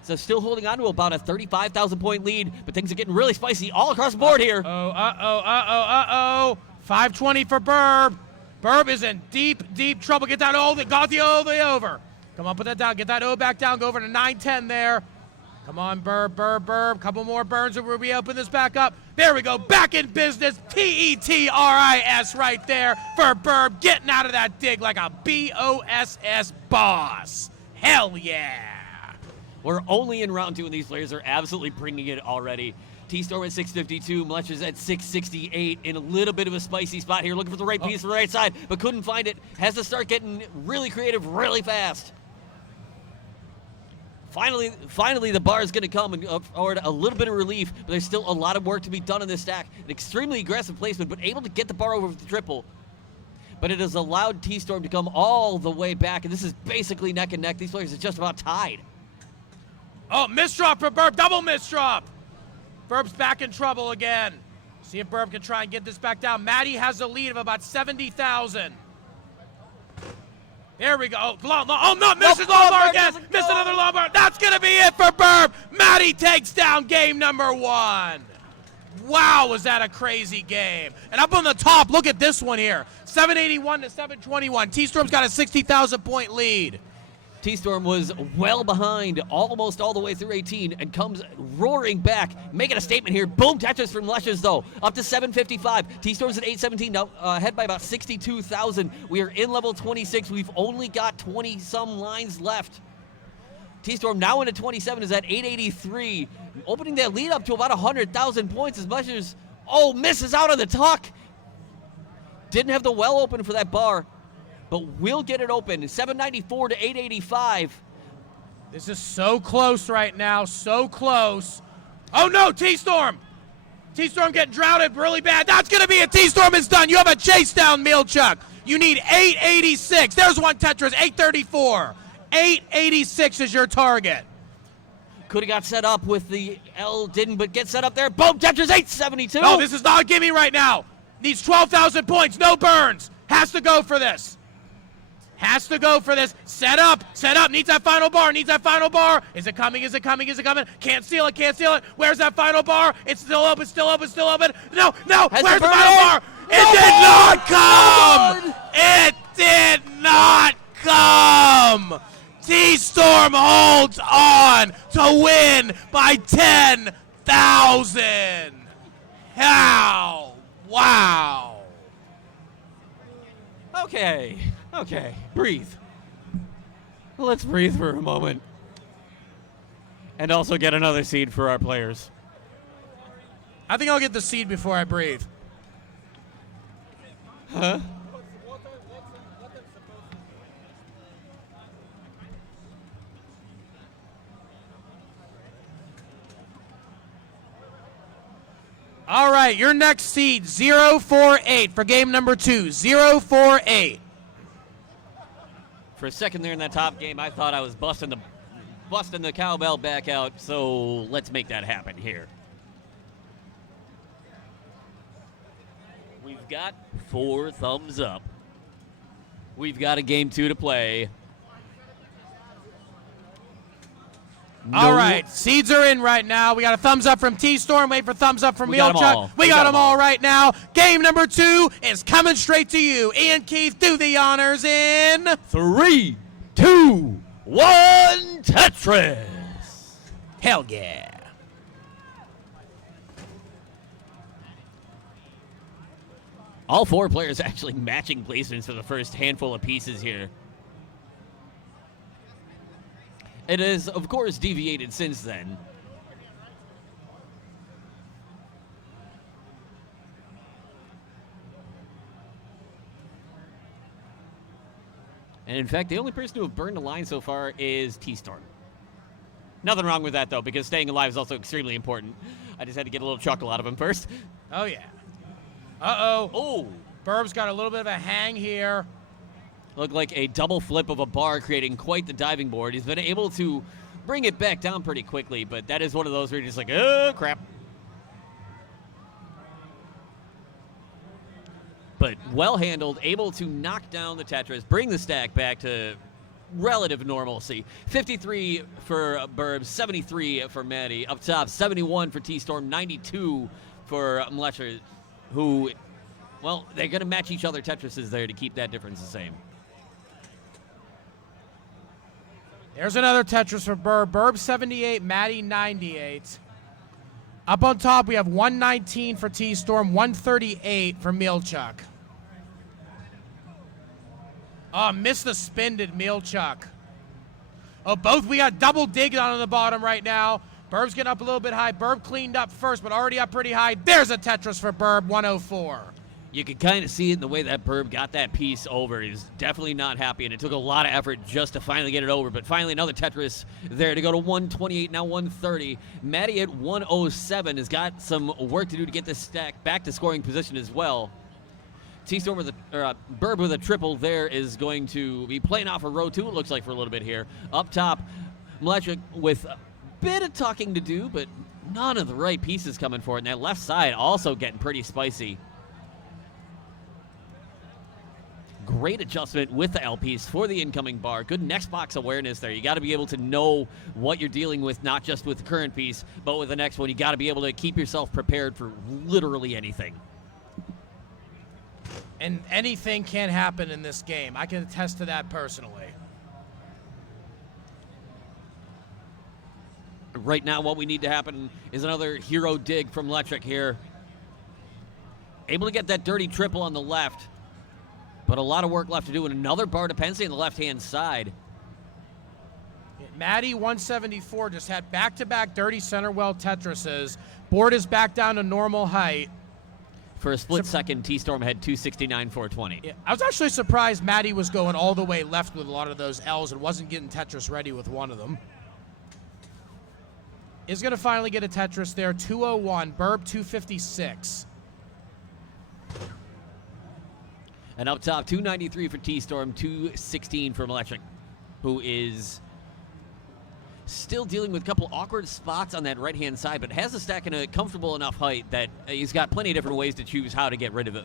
So still holding on to about a 35,000 point lead, but things are getting really spicy all across the board here. 520 for Burb. Burb is in deep trouble. Get that O, got the over. Come on, put that down. Get that O back down. Go over to 910 there. Come on, Burb. Couple more burns and we'll reopen this back up. There we go. Back in business. Tetris right there for Burb. Getting out of that dig like a BOSS boss. Hell yeah. We're only in round 2 and these players are absolutely bringing it already. T-Storm at 652, Mletcher's at 668 in a little bit of a spicy spot here. Looking for the right piece for the right side, but couldn't find it. Has to start getting really creative really fast. Finally, the bar is going to come and afford a little bit of relief, but there's still a lot of work to be done in this stack. An extremely aggressive placement, but able to get the bar over with the triple. But it has allowed T-Storm to come all the way back, and this is basically neck and neck. These players are just about tied. Oh, misdrop for Burb, double misdrop. Burb's back in trouble again. See if Burb can try and get this back down. Maddie has a lead of about 70,000. There we go. Oh, no, misses long bar again. Missed another long bar. That's going to be it for Burb. Maddie takes down game number 1. Wow, was that a crazy game. And up on the top, look at this one here. 781 to 721. T-Storm's got a 60,000 point lead. T-Storm was well behind almost all the way through 18 and comes roaring back, making a statement here. Boom, Tetris from Lushes, though, up to 755. T-Storm's at 817, now ahead by about 62,000. We are in level 26. We've only got 20-some lines left. T-Storm now into 27 is at 883, opening that lead up to about 100,000 points as Lushes, misses out on the tuck. Didn't have the well open for that bar, but we'll get it open. 794 to 885. This is so close right now, so close. Oh no, T-Storm! T-Storm getting droughted really bad. That's gonna be it. T-Storm is done. You have a chase down, Mielchuk. You need 886. There's one Tetris, 834. 886 is your target. Could have got set up with the L, didn't, but get set up there. Boom, Tetris 872. No, this is not a gimme right now. Needs 12,000 points, no burns. Has to go for this. Has to go for this. Set up, needs that final bar, Is it coming, is it coming? Can't steal it. Where's that final bar? It's still open. No, where's the final bar? It did not come! It did not come! T-Storm holds on to win by 10,000. How? Wow. Okay, breathe. Let's breathe for a moment. And also get another seed for our players. I think I'll get the seed before I breathe. Huh? All right, your next seed, 048 for game number 2, 048. For a second there in that top game, I thought I was busting the cowbell back out, so let's make that happen here. We've got 4 thumbs up. We've got a game 2 to play. All right, seeds are in right now. We got a thumbs up from T-Storm. Wait for thumbs up from Mealchuck. We got them all right now. Game number 2 is coming straight to you. Ian Keith, do the honors in 3, 2, 1, Tetris. Hell yeah. All 4 players actually matching placements for the first handful of pieces here. It has, of course, deviated since then. And in fact, the only person to have burned a line so far is T-Storm. Nothing wrong with that, though, because staying alive is also extremely important. I just had to get a little chuckle out of him first. Oh, yeah. Uh-oh. Oh. Burb's got a little bit of a hang here. Looked like a double flip of a bar, creating quite the diving board. He's been able to bring it back down pretty quickly, but that is one of those where you're just like, oh, crap. But well handled, able to knock down the Tetris, bring the stack back to relative normalcy. 53 for Burb, 73 for Maddie. Up top, 71 for T-Storm, 92 for Mletcher, who, well, they're going to match each other Tetrises there to keep that difference the same. There's another Tetris for Burb. Burb 78, Maddie 98. Up on top, we have 119 for T-Storm, 138 for Mealchuck. Oh, missed the spin, did Mealchuck. Oh, both, we got double dig on the bottom right now. Burb's getting up a little bit high. Burb cleaned up first, but already up pretty high. There's a Tetris for Burb, 104. You could kind of see it in the way that Burb got that piece over. He's definitely not happy, and it took a lot of effort just to finally get it over. But finally, another Tetris there to go to 128, now 130. Maddie at 107 has got some work to do to get this stack back to scoring position as well. T-Storm with Burb with a triple there is going to be playing off a row 2, it looks like, for a little bit here. Up top, Mletcher with a bit of talking to do, but none of the right pieces coming for it. And that left side also getting pretty spicy. Great adjustment with the LPs for the incoming bar. Good next box awareness there. You got to be able to know what you're dealing with, not just with the current piece, but with the next one. You got to be able to keep yourself prepared for literally anything. And anything can happen in this game. I can attest to that personally. Right now, what we need to happen is another hero dig from Electric here. Able to get that dirty triple on the left. But a lot of work left to do, and another bar dependency on the left-hand side. Maddie 174 just had back-to-back dirty center well Tetrises. Board is back down to normal height. For a split second, T-Storm had 269, 420. Yeah, I was actually surprised Maddie was going all the way left with a lot of those L's and wasn't getting Tetris ready with one of them. Is going to finally get a Tetris there, 201, Burb 256. And up top, 293 for T-Storm, 216 for Electric, who is still dealing with a couple awkward spots on that right-hand side, but has the stack in a comfortable enough height that he's got plenty of different ways to choose how to get rid of it.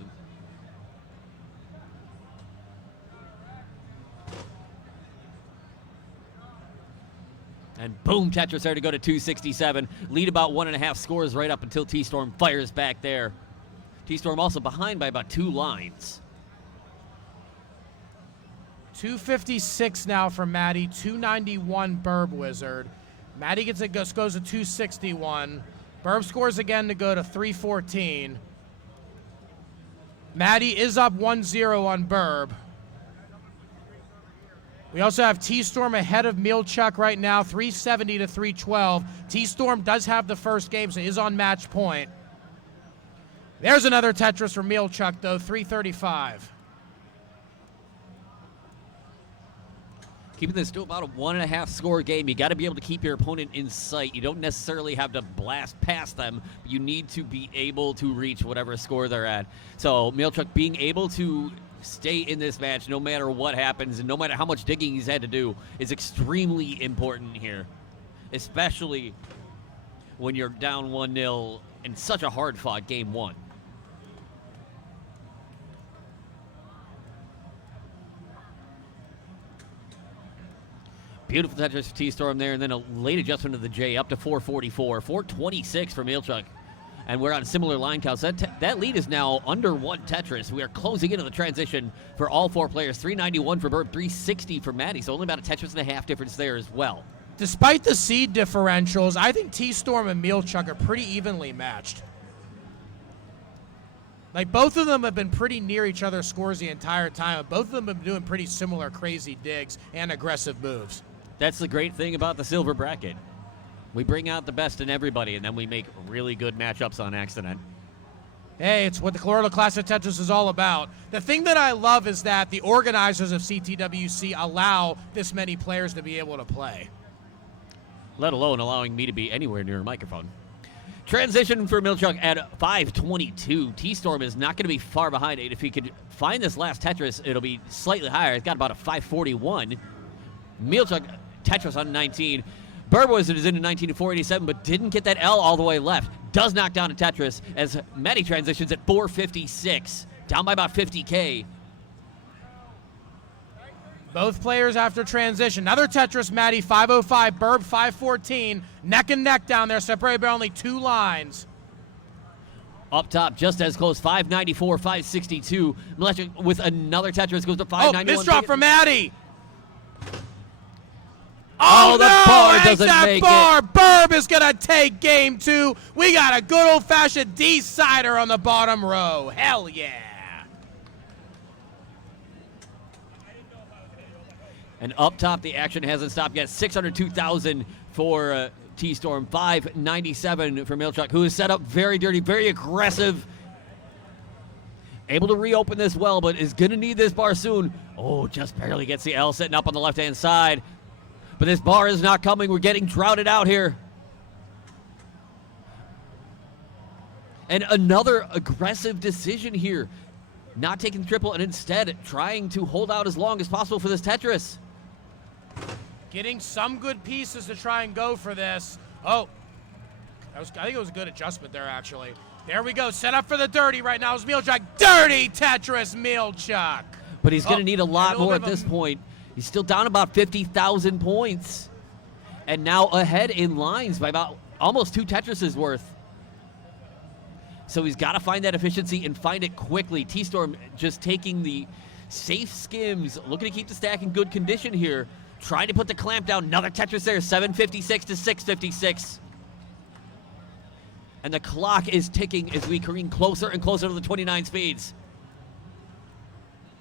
And boom, Tetris there to go to 267. Lead about 1.5 scores right up until T-Storm fires back there. T-Storm also behind by about 2 lines. 256 now for Maddie, 291 Burb Wizard. Maddie goes to 261. Burb scores again to go to 314. Maddie is up 1-0 on Burb. We also have T-Storm ahead of Mealchuck right now, 370 to 312. T-Storm does have the first game, so is on match point. There's another Tetris for Mealchuck, though, 335. Keeping this to about a 1.5 score game. You got to be able to keep your opponent in sight. You don't necessarily have to blast past them. But you need to be able to reach whatever score they're at. So Mealchuck being able to stay in this match no matter what happens and no matter how much digging he's had to do is extremely important here. Especially when you're down 1-0 in such a hard-fought game 1. Beautiful Tetris for T-Storm there, and then a late adjustment of the J up to 444. 426 for Mealchuck. And we're on similar line counts. That lead is now under 1 Tetris. We are closing into the transition for all 4 players. 391 for Burb, 360 for Maddie, so only about a Tetris and a half difference there as well. Despite the seed differentials, I think T-Storm and Mealchuck are pretty evenly matched. Like, both of them have been pretty near each other's scores the entire time. Both of them have been doing pretty similar crazy digs and aggressive moves. That's the great thing about the silver bracket. We bring out the best in everybody, and then we make really good matchups on accident. Hey, it's what the Colorado Classic Tetris is all about. The thing that I love is that the organizers of CTWC allow this many players to be able to play. Let alone allowing me to be anywhere near a microphone. Transition for Mealchuck at 522. T-Storm is not going to be far behind it. If he could find this last Tetris, it'll be slightly higher. It's got about a 541. Mealchuck, Tetris on 19. Burb Wizard is into 19 to 487, but didn't get that L all the way left. Does knock down a Tetris as Maddie transitions at 456. Down by about 50K. Both players after transition. Another Tetris, Maddie, 505. Burb, 514. Neck and neck down there, separated by only 2 lines. Up top, just as close, 594, 562. Mealchuck with another Tetris goes to 591. Oh, misdrop from Maddie. Oh, the bar doesn't that make bar. it. Burb is going to take game 2. We got a good old-fashioned decider on the bottom row. Hell yeah. And up top, the action hasn't stopped yet. 602,000 for T-Storm. 597 for Mealchuck, who is set up very dirty, very aggressive. Able to reopen this well, but is going to need this bar soon. Oh, just barely gets the L sitting up on the left-hand side. But this bar is not coming. We're getting droughted out here. And another aggressive decision here. Not taking the triple and instead trying to hold out as long as possible for this Tetris. Getting some good pieces to try and go for this. Oh, I think it was a good adjustment there, actually. There we go. Set up for the dirty right now is Mealchuck. Dirty Tetris Mealchuck. But he's going to need a lot more at this point. He's still down about 50,000 points. And now ahead in lines by about almost 2 Tetrises worth. So he's got to find that efficiency and find it quickly. T-Storm just taking the safe skims, looking to keep the stack in good condition here. Trying to put the clamp down. Another Tetris there, 756 to 656. And the clock is ticking as we careen closer and closer to the 29 speeds.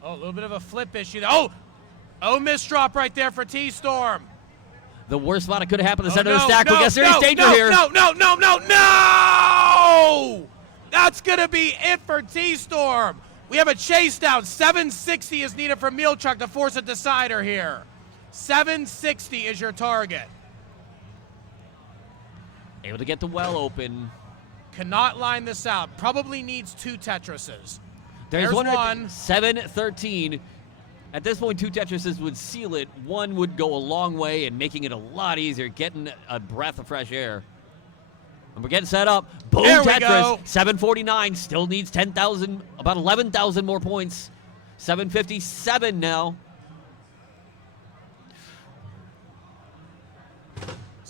Oh, a little bit of a flip issue there. Oh, misdrop right there for T-Storm. The worst spot it could have happened in the center of the stack. We got serious danger here. No! That's going to be it for T-Storm. We have a chase down. 760 is needed for Mealchuck to force a decider here. 760 is your target. Able to get the well open. Cannot line this out. Probably needs 2 Tetrises. There's one. One. 713. At this point, 2 Tetrises would seal it. One would go a long way and making it a lot easier, getting a breath of fresh air. And we're getting set up. Boom, there we Tetris. go. 749. Still needs 10,000, about 11,000 more points. 757 now.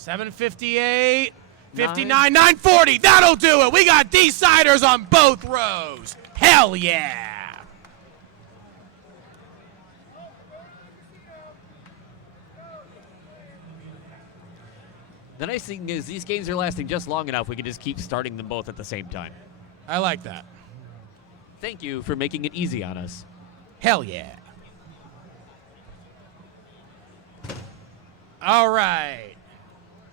758, 59, 940. That'll do it. We got deciders on both rows. Hell yeah. The nice thing is these games are lasting just long enough we can just keep starting them both at the same time. I like that. Thank you for making it easy on us. Hell yeah. All right.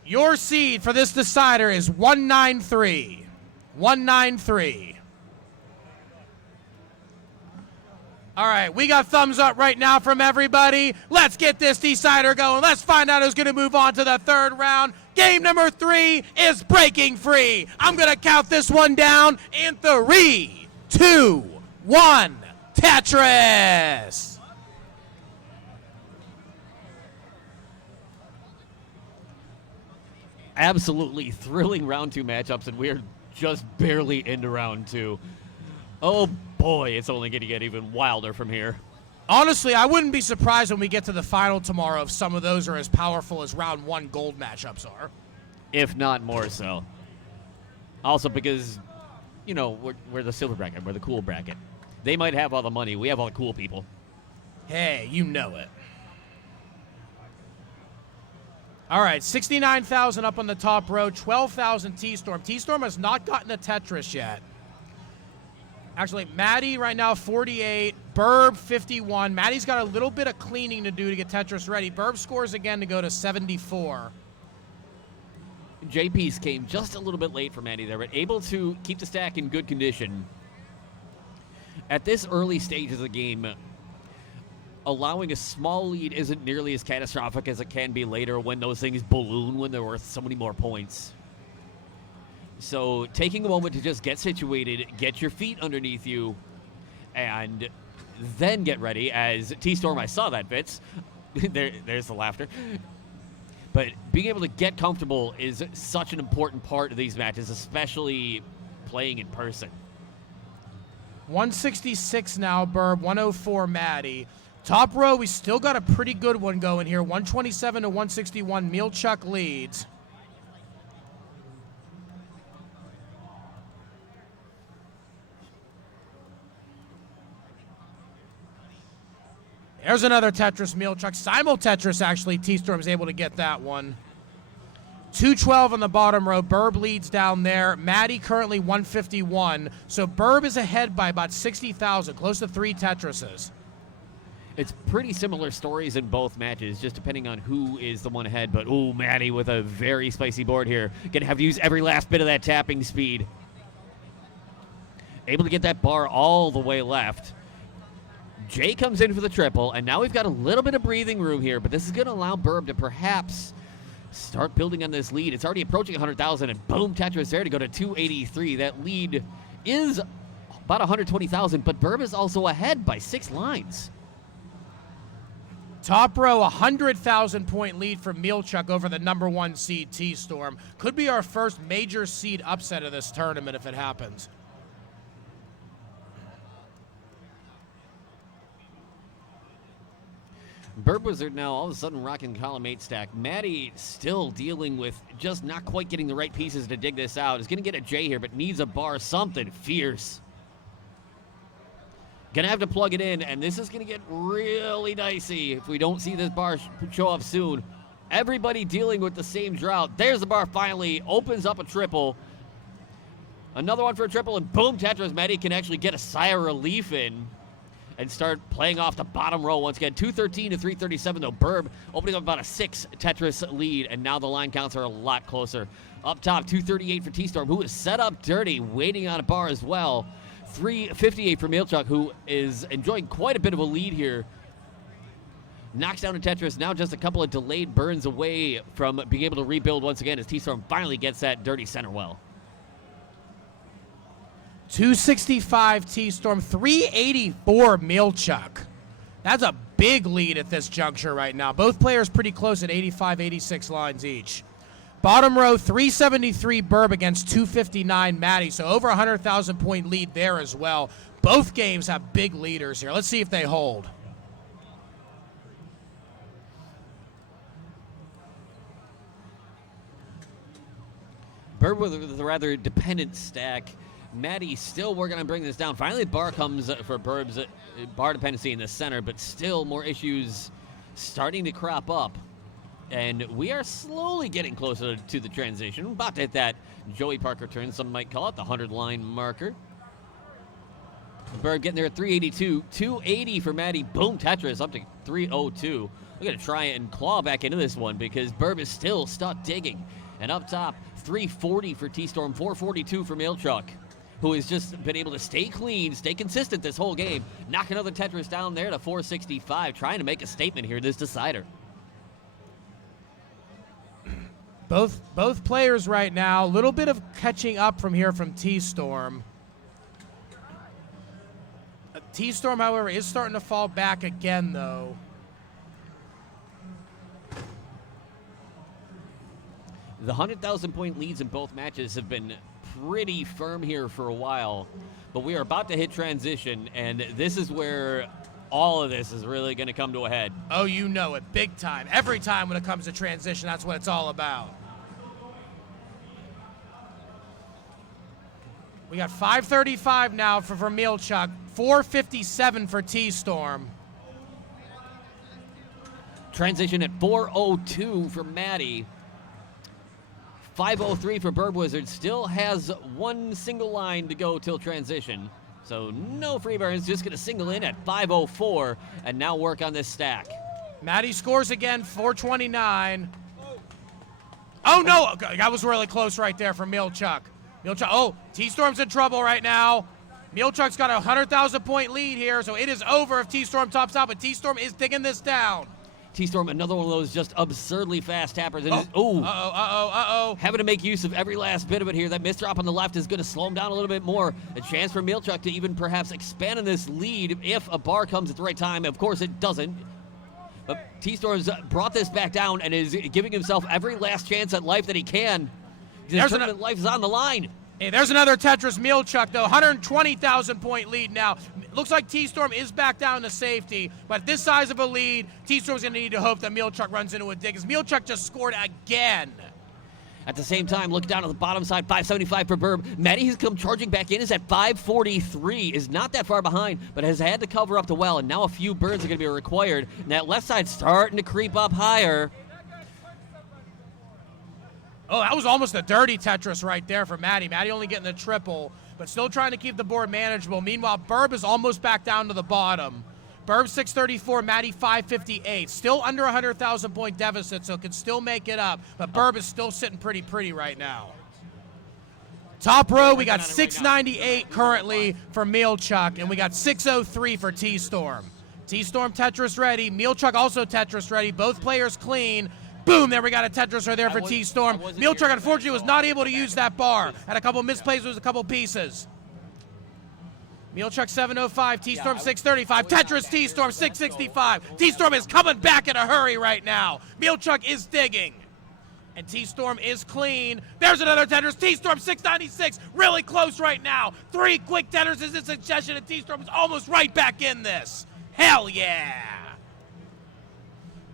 Your seed for this decider is 193. 193. All right, we got thumbs up right now from everybody. Let's get this decider going. Let's find out who's going to move on to the third round. Game number 3 is breaking free. I'm going to count this one down in 3, 2, 1. Tetris. Absolutely thrilling round 2 matchups, and we're just barely into round 2. Oh boy, it's only going to get even wilder from here. Honestly, I wouldn't be surprised when we get to the final tomorrow if some of those are as powerful as round 1 gold matchups are. If not more so. Also because, you know, we're the silver bracket. We're the cool bracket. They might have all the money. We have all the cool people. Hey, you know it. All right, 69,000 up on the top row, 12,000 T-Storm. T-Storm has not gotten a Tetris yet. Actually, Maddie right now 48, Burb 51. Maddie's got a little bit of cleaning to do to get Tetris ready. Burb scores again to go to 74. JP's came just a little bit late for Maddie there, but able to keep the stack in good condition. At this early stage of the game, allowing a small lead isn't nearly as catastrophic as it can be later when those things balloon when they're worth so many more points. So taking a moment to just get situated, get your feet underneath you, and then get ready. As T-Storm, I saw that, Fitz. There's the laughter. But being able to get comfortable is such an important part of these matches, especially playing in person. 166 now, Burb, 104 Maddie. Top row, we still got a pretty good one going here. 127 to 161, Mielchuk leads. There's another Tetris Mielchuk. Simul Tetris, actually. T-Storm's able to get that one. 212 on the bottom row. Burb leads down there. Maddie currently 151. So Burb is ahead by about 60,000, close to 3 Tetrises. It's pretty similar stories in both matches, just depending on who is the one ahead. But, ooh, Maddie with a very spicy board here. Gonna have to use every last bit of that tapping speed. Able to get that bar all the way left. Jay comes in for the triple, and now we've got a little bit of breathing room here, but this is going to allow Burb to perhaps start building on this lead. It's already approaching 100,000, and boom, Tetris there to go to 283. That lead is about 120,000, but Burb is also ahead by 6 lines. Top row, 100,000 point lead for Mielchuk over the number 1 seed T-Storm. Could be our first major seed upset of this tournament if it happens. Burb Wizard now all of a sudden rocking column 8 stack. Maddie still dealing with just not quite getting the right pieces to dig this out. Is going to get a J here, but needs a bar, something fierce. Going to have to plug it in, and this is going to get really dicey if we don't see this bar show up soon. Everybody dealing with the same drought. There's the bar finally, opens up a triple. Another one for a triple, and boom, Tetris. Maddie can actually get a sigh of relief in and start playing off the bottom row once again. 213 to 337, though. Burb opening up about a 6 Tetris lead, and now the line counts are a lot closer. Up top, 238 for T-Storm, who is set up dirty, waiting on a bar as well. 358 for Mielchuk, who is enjoying quite a bit of a lead here. Knocks down a Tetris, now just a couple of delayed burns away from being able to rebuild once again as T-Storm finally gets that dirty center well. 265 T-Storm, 384 Mielchuk. That's a big lead at this juncture right now. Both players pretty close at 85, 86 lines each. Bottom row, 373 Burb against 259 Maddie, so over 100,000 point lead there as well. Both games have big leaders here. Let's see if they hold. Burb with a rather dependent stack. Maddie still working on bringing this down. Finally, bar comes for Burb's bar dependency in the center, but still more issues starting to crop up. And we are slowly getting closer to the transition. About to hit that Joey Parker turn, some might call it the 100-line marker. Burb getting there at 382. 280 for Maddie. Boom, Tetris up to 302. We're going to try and claw back into this one because Burb is still stuck digging. And up top, 340 for T-Storm, 442 for Mailchuck, who has just been able to stay clean, stay consistent this whole game. Knock another Tetris down there to 465, trying to make a statement here, this decider. Both players right now, a little bit of catching up from here from T-Storm. T-Storm, however, is starting to fall back again, though. The 100,000-point leads in both matches have been pretty firm here for a while, but we are about to hit transition, and this is where all of this is really going to come to a head. Oh, you know it, big time. Every time when it comes to transition, that's what it's all about. We got 535 now for Vermeilchuck, 457 for T-Storm. Transition at 402 for Maddie. 503 for Burb Wizard. Still has one single line to go till transition. So no free burns, just going to single in at 504 and now work on this stack. Maddie scores again, 429. Oh, no! That was really close right there for Mailchuck. Oh, T-Storm's in trouble right now. Mailchuck's got a 100,000-point lead here, so it is over if T-Storm tops out, but T-Storm is digging this down. T-Storm, another one of those just absurdly fast tappers. And having to make use of every last bit of it here. That misdrop on the left is going to slow him down a little bit more. A chance for Mailchuck to even perhaps expand on this lead if a bar comes at the right time. Of course, it doesn't. But T-Storm's brought this back down and is giving himself every last chance at life that he can. His tournament life is on the line. Hey, there's another Tetris Mailchuck, though. 120,000-point lead now. Looks like T-Storm is back down to safety, but this size of a lead, T-Storm's going to need to hope that Mailchuck runs into a dig, because Mailchuck just scored again. At the same time, look down at the bottom side, 575 for Burb. Maddie has come charging back in, is at 543, is not that far behind, but has had to cover up the well, and now a few burns are going to be required. And that left side's starting to creep up higher. Oh, that was almost a dirty Tetris right there for Maddie. Maddie only getting the triple, but still trying to keep the board manageable. Meanwhile, Burb is almost back down to the bottom. Burb 634, Maddie 558. Still under 100,000-point deficit, so can still make it up. But Burb is still sitting pretty right now. Top row, we got 698 currently for Mailchuck, and we got 603 for T-Storm. T-Storm Tetris ready. Mailchuck also Tetris ready. Both players clean. Boom, there we got a Tetris right there for T-Storm. Mailchuck, unfortunately, was not able to use that bar. Had a couple misplays with a couple pieces. Mailchuck 705, T-Storm 635, Tetris T-Storm 665. T-Storm is coming back in a hurry right now. Mailchuck is digging. And T-Storm is clean. There's another Tetris, T-Storm 696, really close right now. 3 quick Tetrises in succession, and T-Storm is almost right back in this. Hell yeah.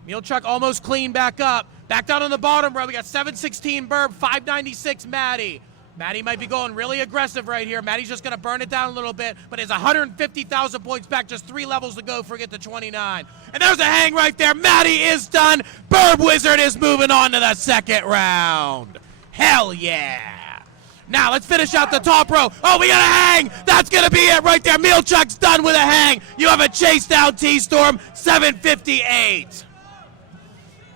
Mailchuck almost clean back up. Back down on the bottom row, we got 716 Burb, 596 Maddie. Maddie might be going really aggressive right here. Maddie's just going to burn it down a little bit, but it's 150,000 points back, just 3 levels to go, forget the 29. And there's a hang right there. Maddie is done. Burb Wizard is moving on to the second round. Hell yeah. Now let's finish out the top row. Oh, we got a hang. That's going to be it right there. Mailchuck's done with a hang. You have a chase down T-Storm, 758.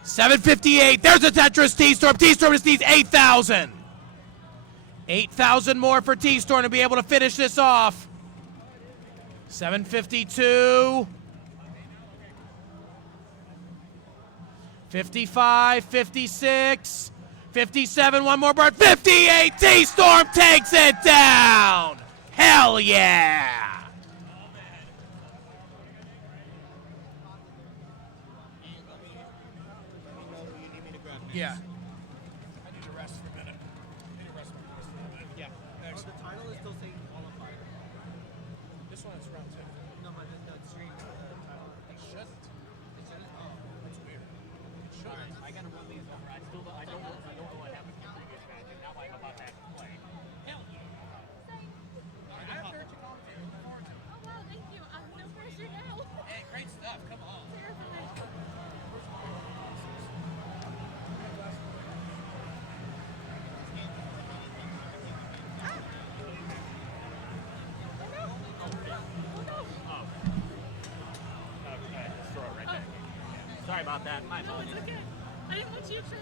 758. There's a Tetris T-Storm. T-Storm just needs 8,000. 8,000 more for T-Storm to be able to finish this off. 752. 55, 56, 57, one more bird. 58, T-Storm takes it down. Hell yeah. Yeah. I need to rest for a minute. Yeah. Thanks. The title is still saying qualifier. This one is round 2. No, but the screen title. It shouldn't. It shouldn't? Oh, That's weird. It shouldn't. I gotta run these over. I don't know what happened in the previous match, and now I'm about to Sorry about that. My No, it's apologies. okay. I didn't want you to trip.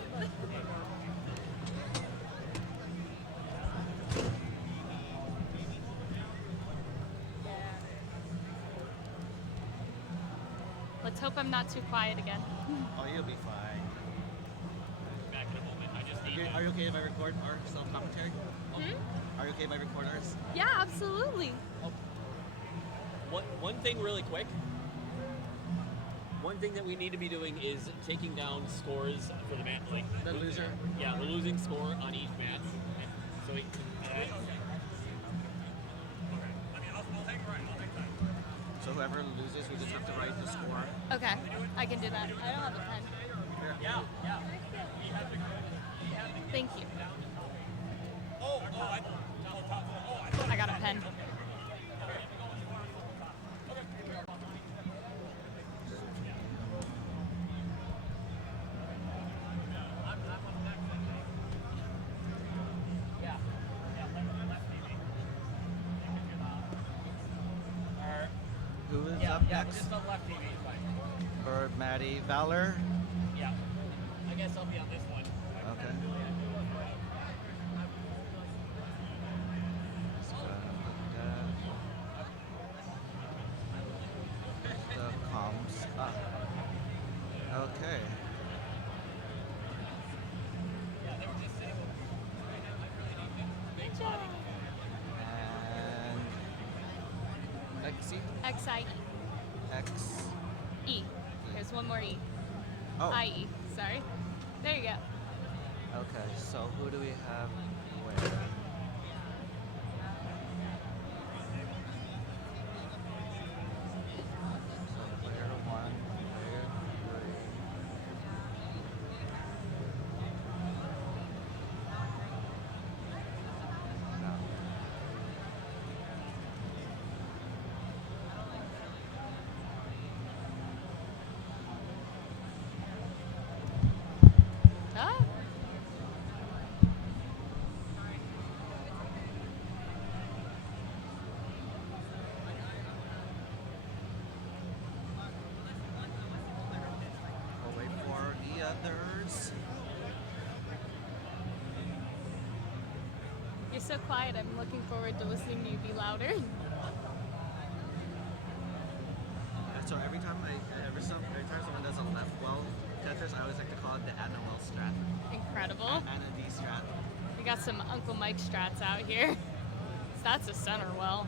Let's hope I'm not too quiet again. Oh, you'll be fine. Back in a moment. I just need. Are you okay if I record our self-commentary? Hmm? Are you okay if I record ours? Yeah, absolutely. One thing really quick. One thing that we need to be doing is taking down scores for the match. Like The loser? Yeah, the losing score on each match. So we. So whoever loses, we just have to write the score. Okay, I can do that. I don't have a pen. Yeah. Thank you. I got a pen. Who is up next? Just on left TV. Bird, Maddie, Valor. Yeah. I guess I'll be on this one. Okay. Just gonna put the comms up. Okay. And XE? XIE. X. E. There's one more E. Oh. IE. Sorry. There you go. Okay, so who do we have where? So player 1, player 3. No. Ah. We'll wait for the others. You're so quiet. I'm looking forward to listening to you be louder. So every time someone does a left well Tetris, I always like to call it the Anna Well strat. Incredible. Anna D strat. We got some Uncle Mike strats out here. That's a center well.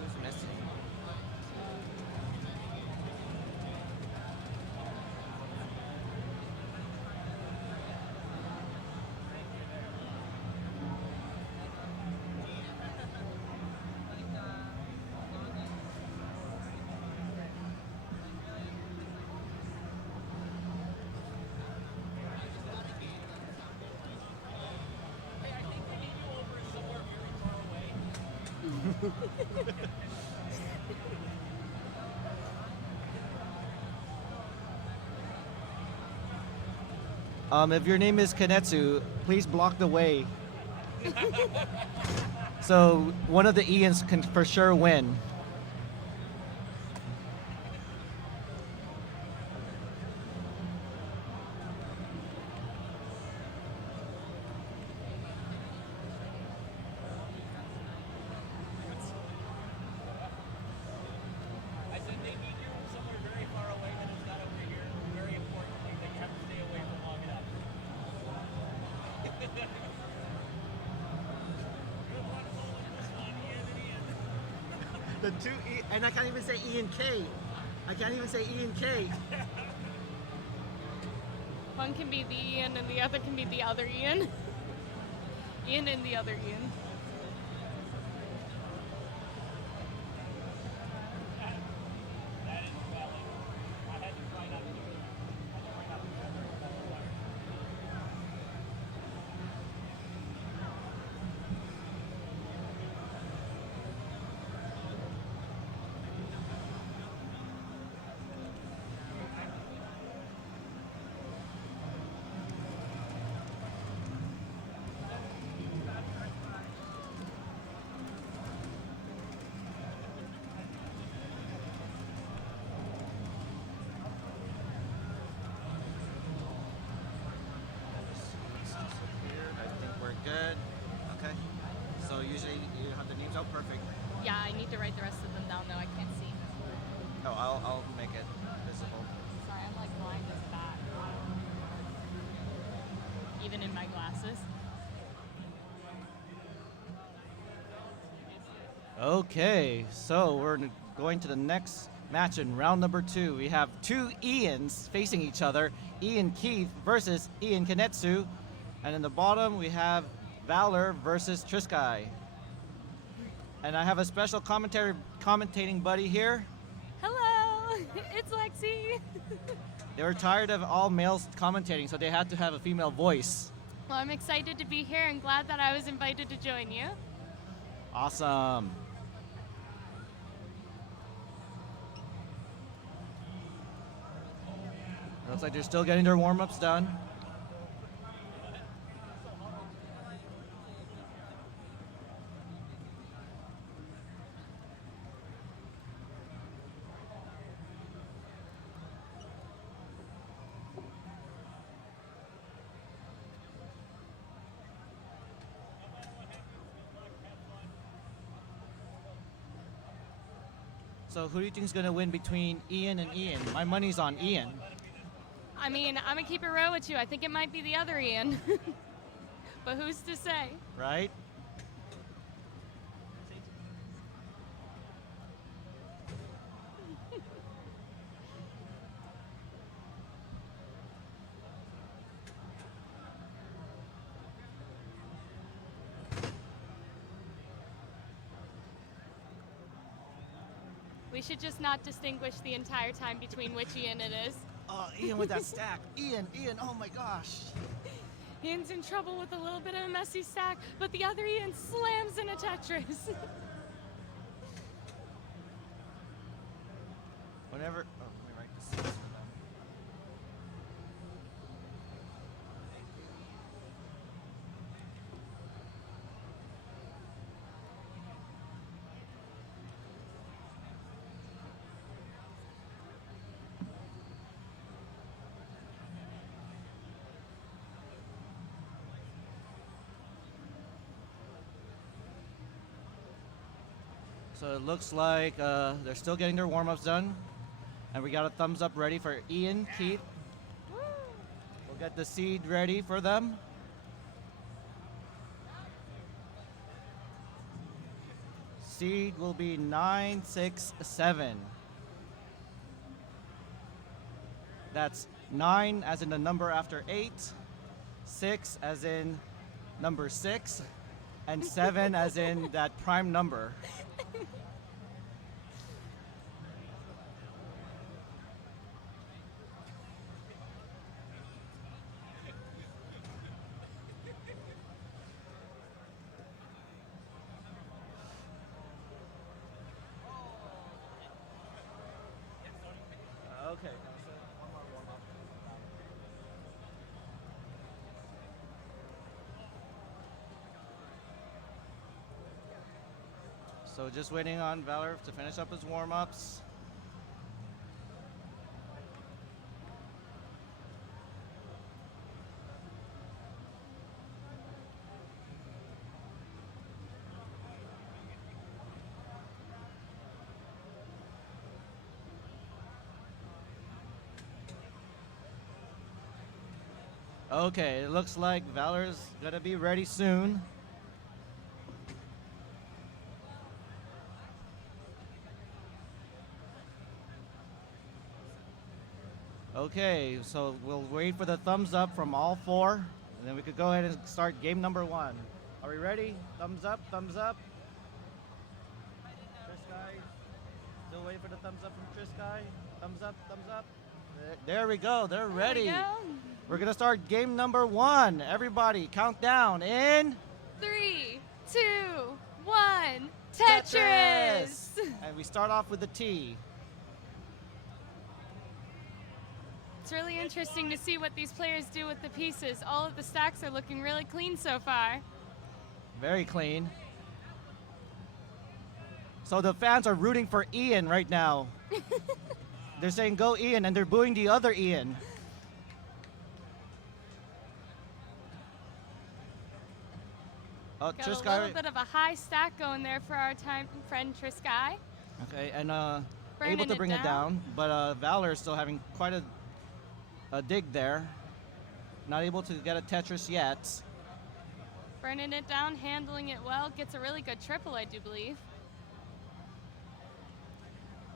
Who's missing? If your name is Kanetsu, please block the way. So one of the Ians can for sure win. I said they need you somewhere very far away that is not over here. Very importantly, that you have to stay away for long enough. The two E, and I can't even say E and K. I can't even say E and K. One can be the Ian and the other can be the other Ian. Ian and the other Ian. Good. Okay. So usually you have the names out perfect. Yeah, I need to write the rest of them down though. I can't see. Oh, I'll make it visible. Sorry, I'm like blind as bat. Even in my glasses. Okay, so we're going to the next match in round number 2. We have two Ians facing each other. Ian Keith versus Ian Kanetsu. And in the bottom, we have Valor versus Triskai. And I have a special commentating buddy here. Hello, it's Lexi. They were tired of all males commentating, so they had to have a female voice. Well, I'm excited to be here and glad that I was invited to join you. Awesome. Looks like they're still getting their warm-ups done. So who do you think is going to win between Ian and Ian? My money's on Ian. I mean, I'm gonna keep it real with you. I think it might be the other Ian. But who's to say? Right? We should just not distinguish the entire time between which Ian it is. Oh, Ian with that stack. Ian, oh my gosh. Ian's in trouble with a little bit of a messy stack, but the other Ian slams in a Tetris. Whenever, oh, let me write this for them. So it looks like they're still getting their warm-ups done. And we got a thumbs up ready for Ian, Keith. We'll get the seed ready for them. Seed will be 967. That's 9 as in the number after 8, 6 as in number 6, and 7 as in that prime number. Okay. So just waiting on Valor to finish up his warm-ups. Okay, it looks like Valor's gonna be ready soon. Okay, so we'll wait for the thumbs up from all four, and then we could go ahead and start game number 1. Are we ready? Thumbs up, thumbs up. Triskai, still waiting for the thumbs up from Triskai. Thumbs up, thumbs up. There we go, they're ready. We're gonna start game number 1. Everybody, count down in 3, 2, 1, Tetris! And we start off with the T. It's really interesting to see what these players do with the pieces. All of the stacks are looking really clean so far. Very clean. So the fans are rooting for Ian right now. They're saying go Ian, and they're booing the other Ian. Oh, Got a Trisky. little bit of a high stack going there for our time friend Trisky. Okay, and Burning able to it bring it down, but Valor is still having quite a dig there. Not able to get a Tetris yet. Burning it down, handling it well, gets a really good triple, I do believe.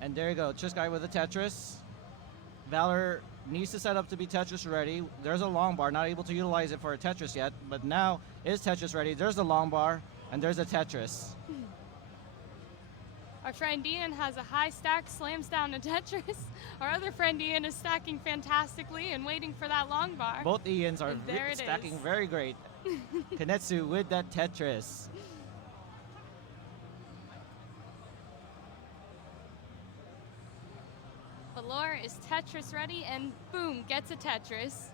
And there you go, Trisky with a Tetris. Valor needs to set up to be Tetris ready. There's a long bar, not able to utilize it for a Tetris yet, but now is Tetris ready. There's the long bar, and there's a Tetris. Our friend Ian has a high stack, slams down a Tetris. Our other friend Ian is stacking fantastically and waiting for that long bar. Both Ians are And there it stacking is. very great. Kanetsu with that Tetris. Valor is Tetris ready and boom, gets a Tetris.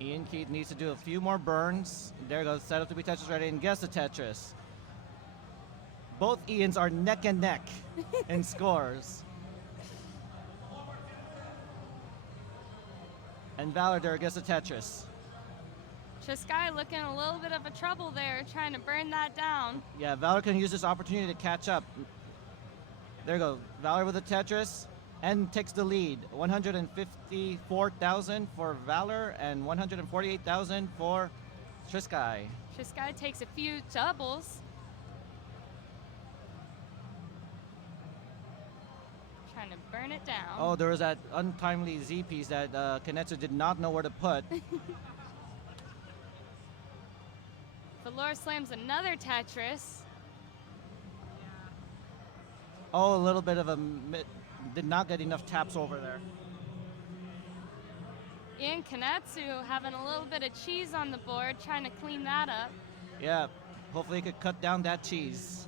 Ian Keith needs to do a few more burns. There goes, set up to be Tetris ready and gets a Tetris. Both Ians are neck and neck in scores. And Valor there gets a Tetris. Trisky looking a little bit of a trouble there, trying to burn that down. Yeah, Valor can use this opportunity to catch up. There you go, Valor with a Tetris and takes the lead. 154,000 for Valor and 148,000 for Trisky. Trisky takes a few doubles. Trying to burn it down. Oh, there was that untimely Z piece that Kanetsu did not know where to put. Valor slams another Tetris. Oh, a little bit of a did not get enough taps over there. Ian Kanetsu having a little bit of cheese on the board, trying to clean that up. Yeah, hopefully he could cut down that cheese.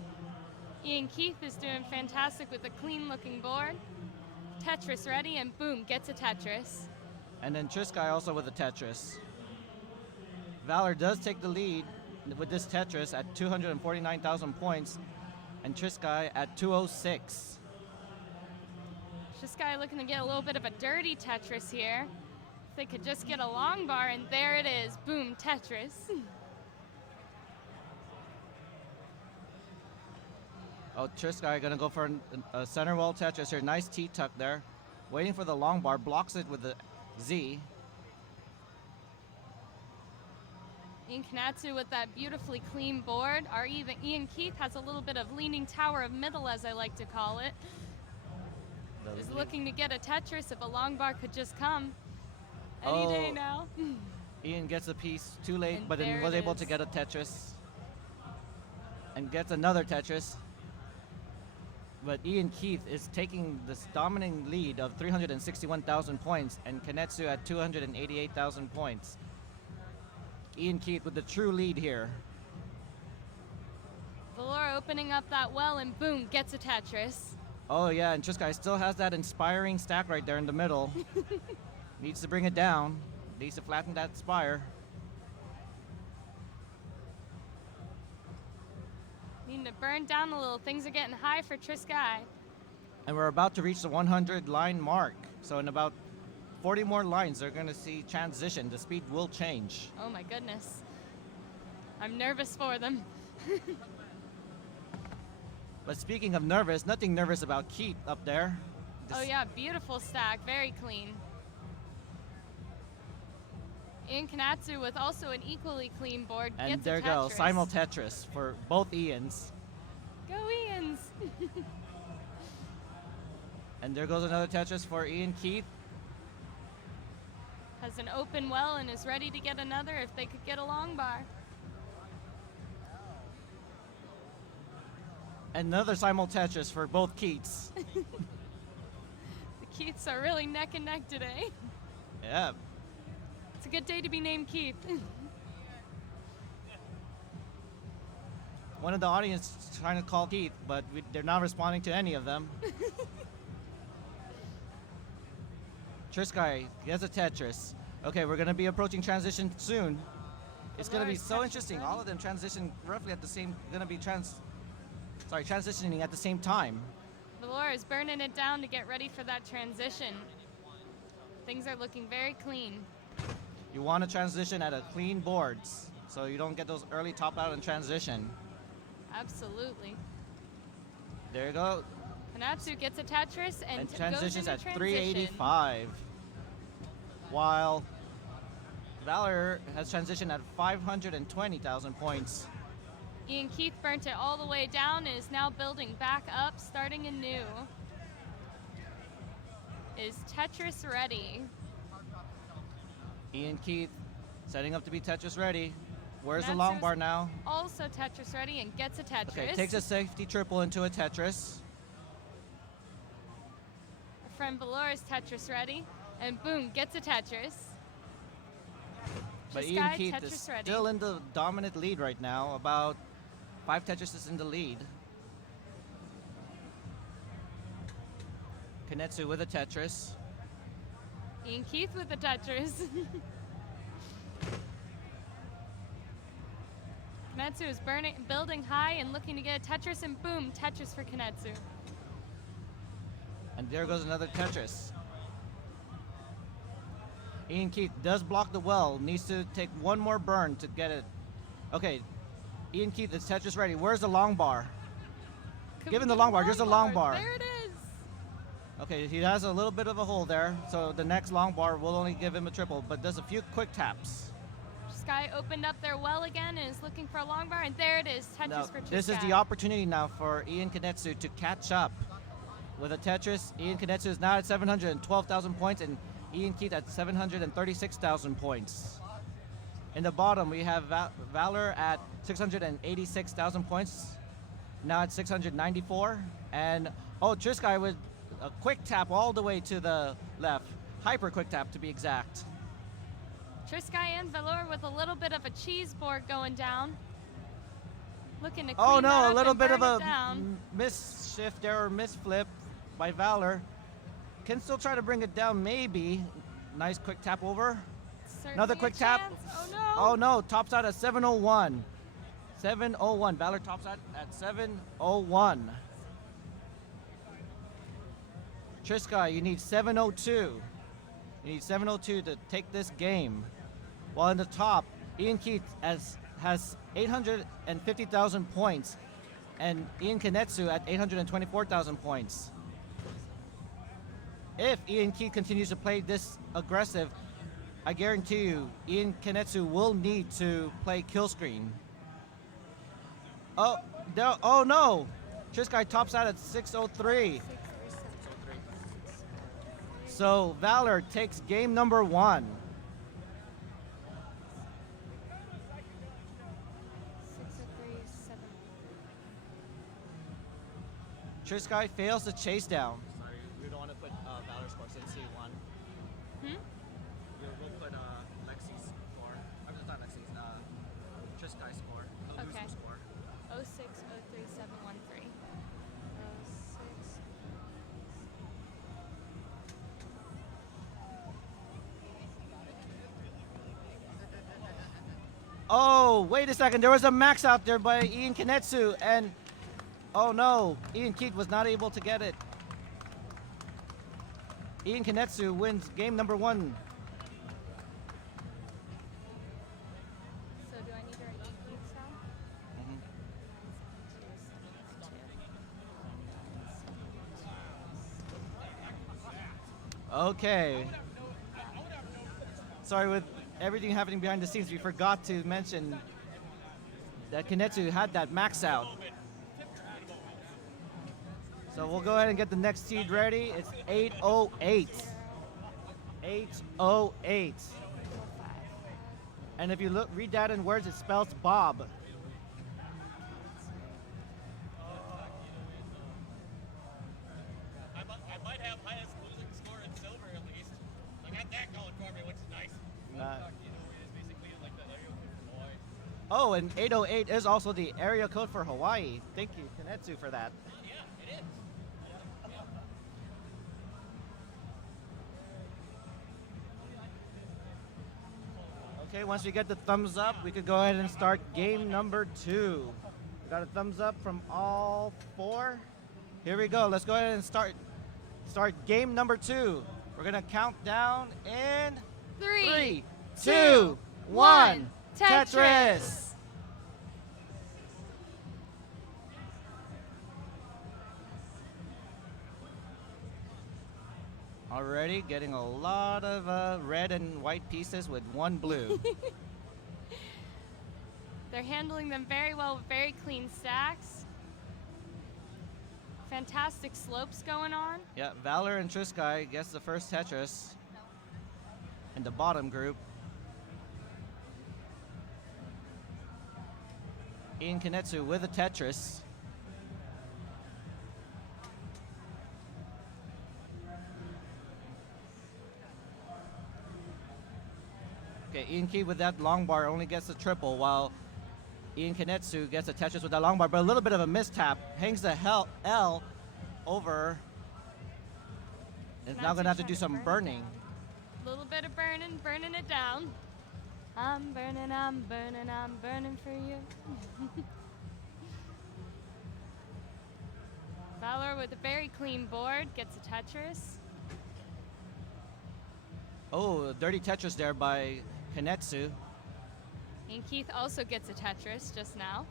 Ian Keith is doing fantastic with a clean looking board. Tetris ready and boom, gets a Tetris. And then Trisky also with a Tetris. Valor does take the lead with this Tetris at 249,000 points and Trisky at 206. Trisky looking to get a little bit of a dirty Tetris here. If they could just get a long bar, and there it is. Boom, Tetris. Oh, Trisky gonna go for a center wall Tetris here. Nice T-tuck there. Waiting for the long bar, blocks it with the Z. Ian Kanetsu with that beautifully clean board. Our Ian Keith has a little bit of leaning tower of middle, as I like to call it. Is looking to get a Tetris if a long bar could just come. Any day now. Ian gets a piece too late, And but then there was it able is. to get a Tetris. And gets another Tetris. But Ian Keith is taking this dominating lead of 361,000 points and Kanetsu at 288,000 points. Ian Keith with the true lead here. Valor opening up that well and boom, gets a Tetris. Oh yeah, and Trisky still has that inspiring stack right there in the middle. Needs to bring it down. Needs to flatten that spire. Needing to burn down a little. Things are getting high for Trisky. And we're about to reach the 100 line mark. So in about 40 more lines, they're gonna see transition. The speed will change. Oh my goodness. I'm nervous for them. But speaking of nervous, nothing nervous about Keith up there. Oh yeah, beautiful stack, very clean. Ian Kanetsu with also an equally clean board And gets there a you go, Tetris. simul Tetris for both Ians. Go Ians! And there goes another Tetris for Ian Keith. Has an open well and is ready to get another if they could get a long bar. Another simul Tetris for both Keiths. The Keiths are really neck and neck today. Yeah. It's a good day to be named Keith. One of the audience is trying to call Keith, but they're not responding to any of them. Trisky gets a Tetris. Okay, we're gonna be approaching transition soon. It's gonna be so interesting. All of them transition roughly at the same, transitioning at the same time. Valor is burning it down to get ready for that transition. Things are looking very clean. You want to transition at a clean boards. so you don't get those early top out in transition. Absolutely. There you go. Konatsu gets a Tetris and, transitions goes at into transition. 385. While Valor has transitioned at 520,000 points. Ian Keith burnt it all the way down and is now building back up, starting anew. Is Tetris ready? Ian Keith setting up to be Tetris ready. Where's the long bar now? Also Tetris ready and gets a Tetris. Okay, takes a safety triple into a Tetris. Our friend Valor is Tetris ready, and boom, gets a Tetris. But This Ian guy, Keith Tetris is ready. still in the dominant lead right now, about 5 Tetrises in the lead. Konetsu with a Tetris. Ian Keith with the Tetris. Konetsu is building high and looking to get a Tetris, and boom, Tetris for Konetsu. And there goes another Tetris. Ian Keith does block the well, needs to take one more burn to get it. Okay, Ian Keith is Tetris ready. Where's the long bar? Give him the long bar, here's the long bar. There it is. Okay, he has a little bit of a hole there, so the next long bar will only give him a triple, but does a few quick taps. Sky opened up their well again and is looking for a long bar, and there it is, Tetris Now, for Trisky. this is the opportunity now for Ian Konetsu to catch up with a Tetris. Ian Konetsu is now at 712,000 points, and Ian Keith at 736,000 points. In the bottom, we have Valor at 686,000 points, now at 694. And, oh, Trisky with a quick tap all the way to the left. Hyper quick tap, to be exact. Trisky and Valor with a little bit of a cheese board going down. Looking to clean Oh, that no, up a little and bit of burn a it down. misshift there, or misflip by Valor. Can still try to bring it down, maybe. Nice quick tap over. Certainly Another a quick tap. chance. Oh no. Oh no, tops out at 701. 701. Valor tops out at 701. Trisky, you need 702. You need 702 to take this game. While in the top, Ian Keith has 850,000 points, and Ian Konetsu at 824,000 points. If Ian Keith continues to play this aggressive, I guarantee you, Ian Konetsu will need to play Killscreen. Oh no! Trisky tops out at 603. So Valor takes game number 1. Trisky fails the chase down. Sorry, we don't want to put Valor scores in C1. We'll put Lexi's score. I'm just not Lexi's, Trisky's score. The Okay. loser score. 0603713. 06. Oh, wait a second. There was a max out there by Ian Konetsu, and oh no, Ian Keith was not able to get it. Ian Konetsu wins game number 1. So do I need to write Ian Keith down? Okay. Sorry, with everything happening behind the scenes, we forgot to mention that Konetsu had that max out. So we'll go ahead and get the next seed ready. It's 808. 808. And if you read that in words, it spells Bob. I might have highest losing score in silver at least. I got that going for me, which is nice. Oh, and 808 is also the area code for Hawaii. Thank you, Konetsu, for that. Yeah, it is. Okay, once we get the thumbs up, we could go ahead and start game number 2. We got a thumbs up from all 4. Here we go. Let's go ahead and start game number 2. We're gonna count down in 3, 2, 1, Tetris. Already getting a lot of red and white pieces with one blue. They're handling them very well with very clean stacks. Fantastic slopes going on. Yeah, Valor and Triskai gets the first Tetris in the bottom group. Ian Kinetsu with a Tetris. Okay, Ian Key with that long bar only gets a triple, while Ian Kinetsu gets a Tetris with that long bar, but a little bit of a mistap. Hangs the L over. And is now going to have to do some burning. A little bit of burning it down. I'm burning for you. Valor with a very clean board gets a Tetris. Oh, a dirty Tetris there by Kinetsu. And Keith also gets a Tetris just now.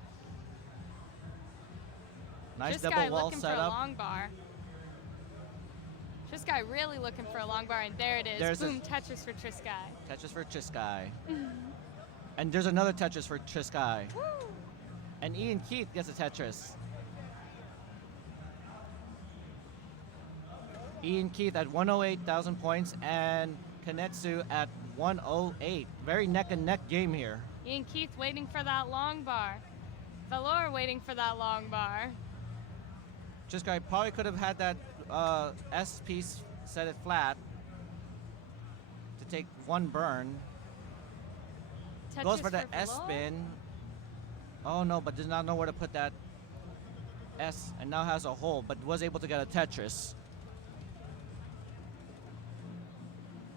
Nice This double guy wall looking for a setup. long bar. This guy really looking for a long bar, and there it is. There's Boom, Tetris for Triskai. Tetris for Triskai. And there's another Tetris for Triskai. And Ian Keith gets a Tetris. Ian Keith at 108,000 points and Kinetsu at 108. Very neck and neck game here. Ian Keith waiting for that long bar. Valor waiting for that long bar. Triskai probably could have had that S piece, set it flat to take one burn. Goes for the S spin. Oh no, but did not know where to put that S and now has a hole, but was able to get a Tetris.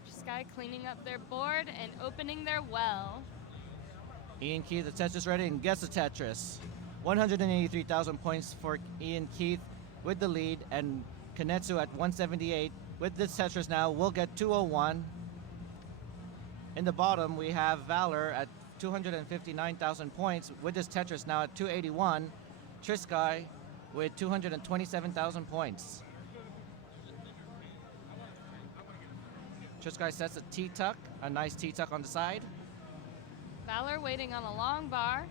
Triskai cleaning up their board and opening their well. Ian Keith, the Tetris ready and gets a Tetris. 183,000 points for Ian Keith with the lead, and Kinetsu at 178. With this Tetris now, we'll get 201. In the bottom, we have Valor at 259,000 points. With this Tetris now at 281. Triskai with 227,000 points. Triskai sets a T-tuck, a nice T-tuck on the side. Valor waiting on a long bar.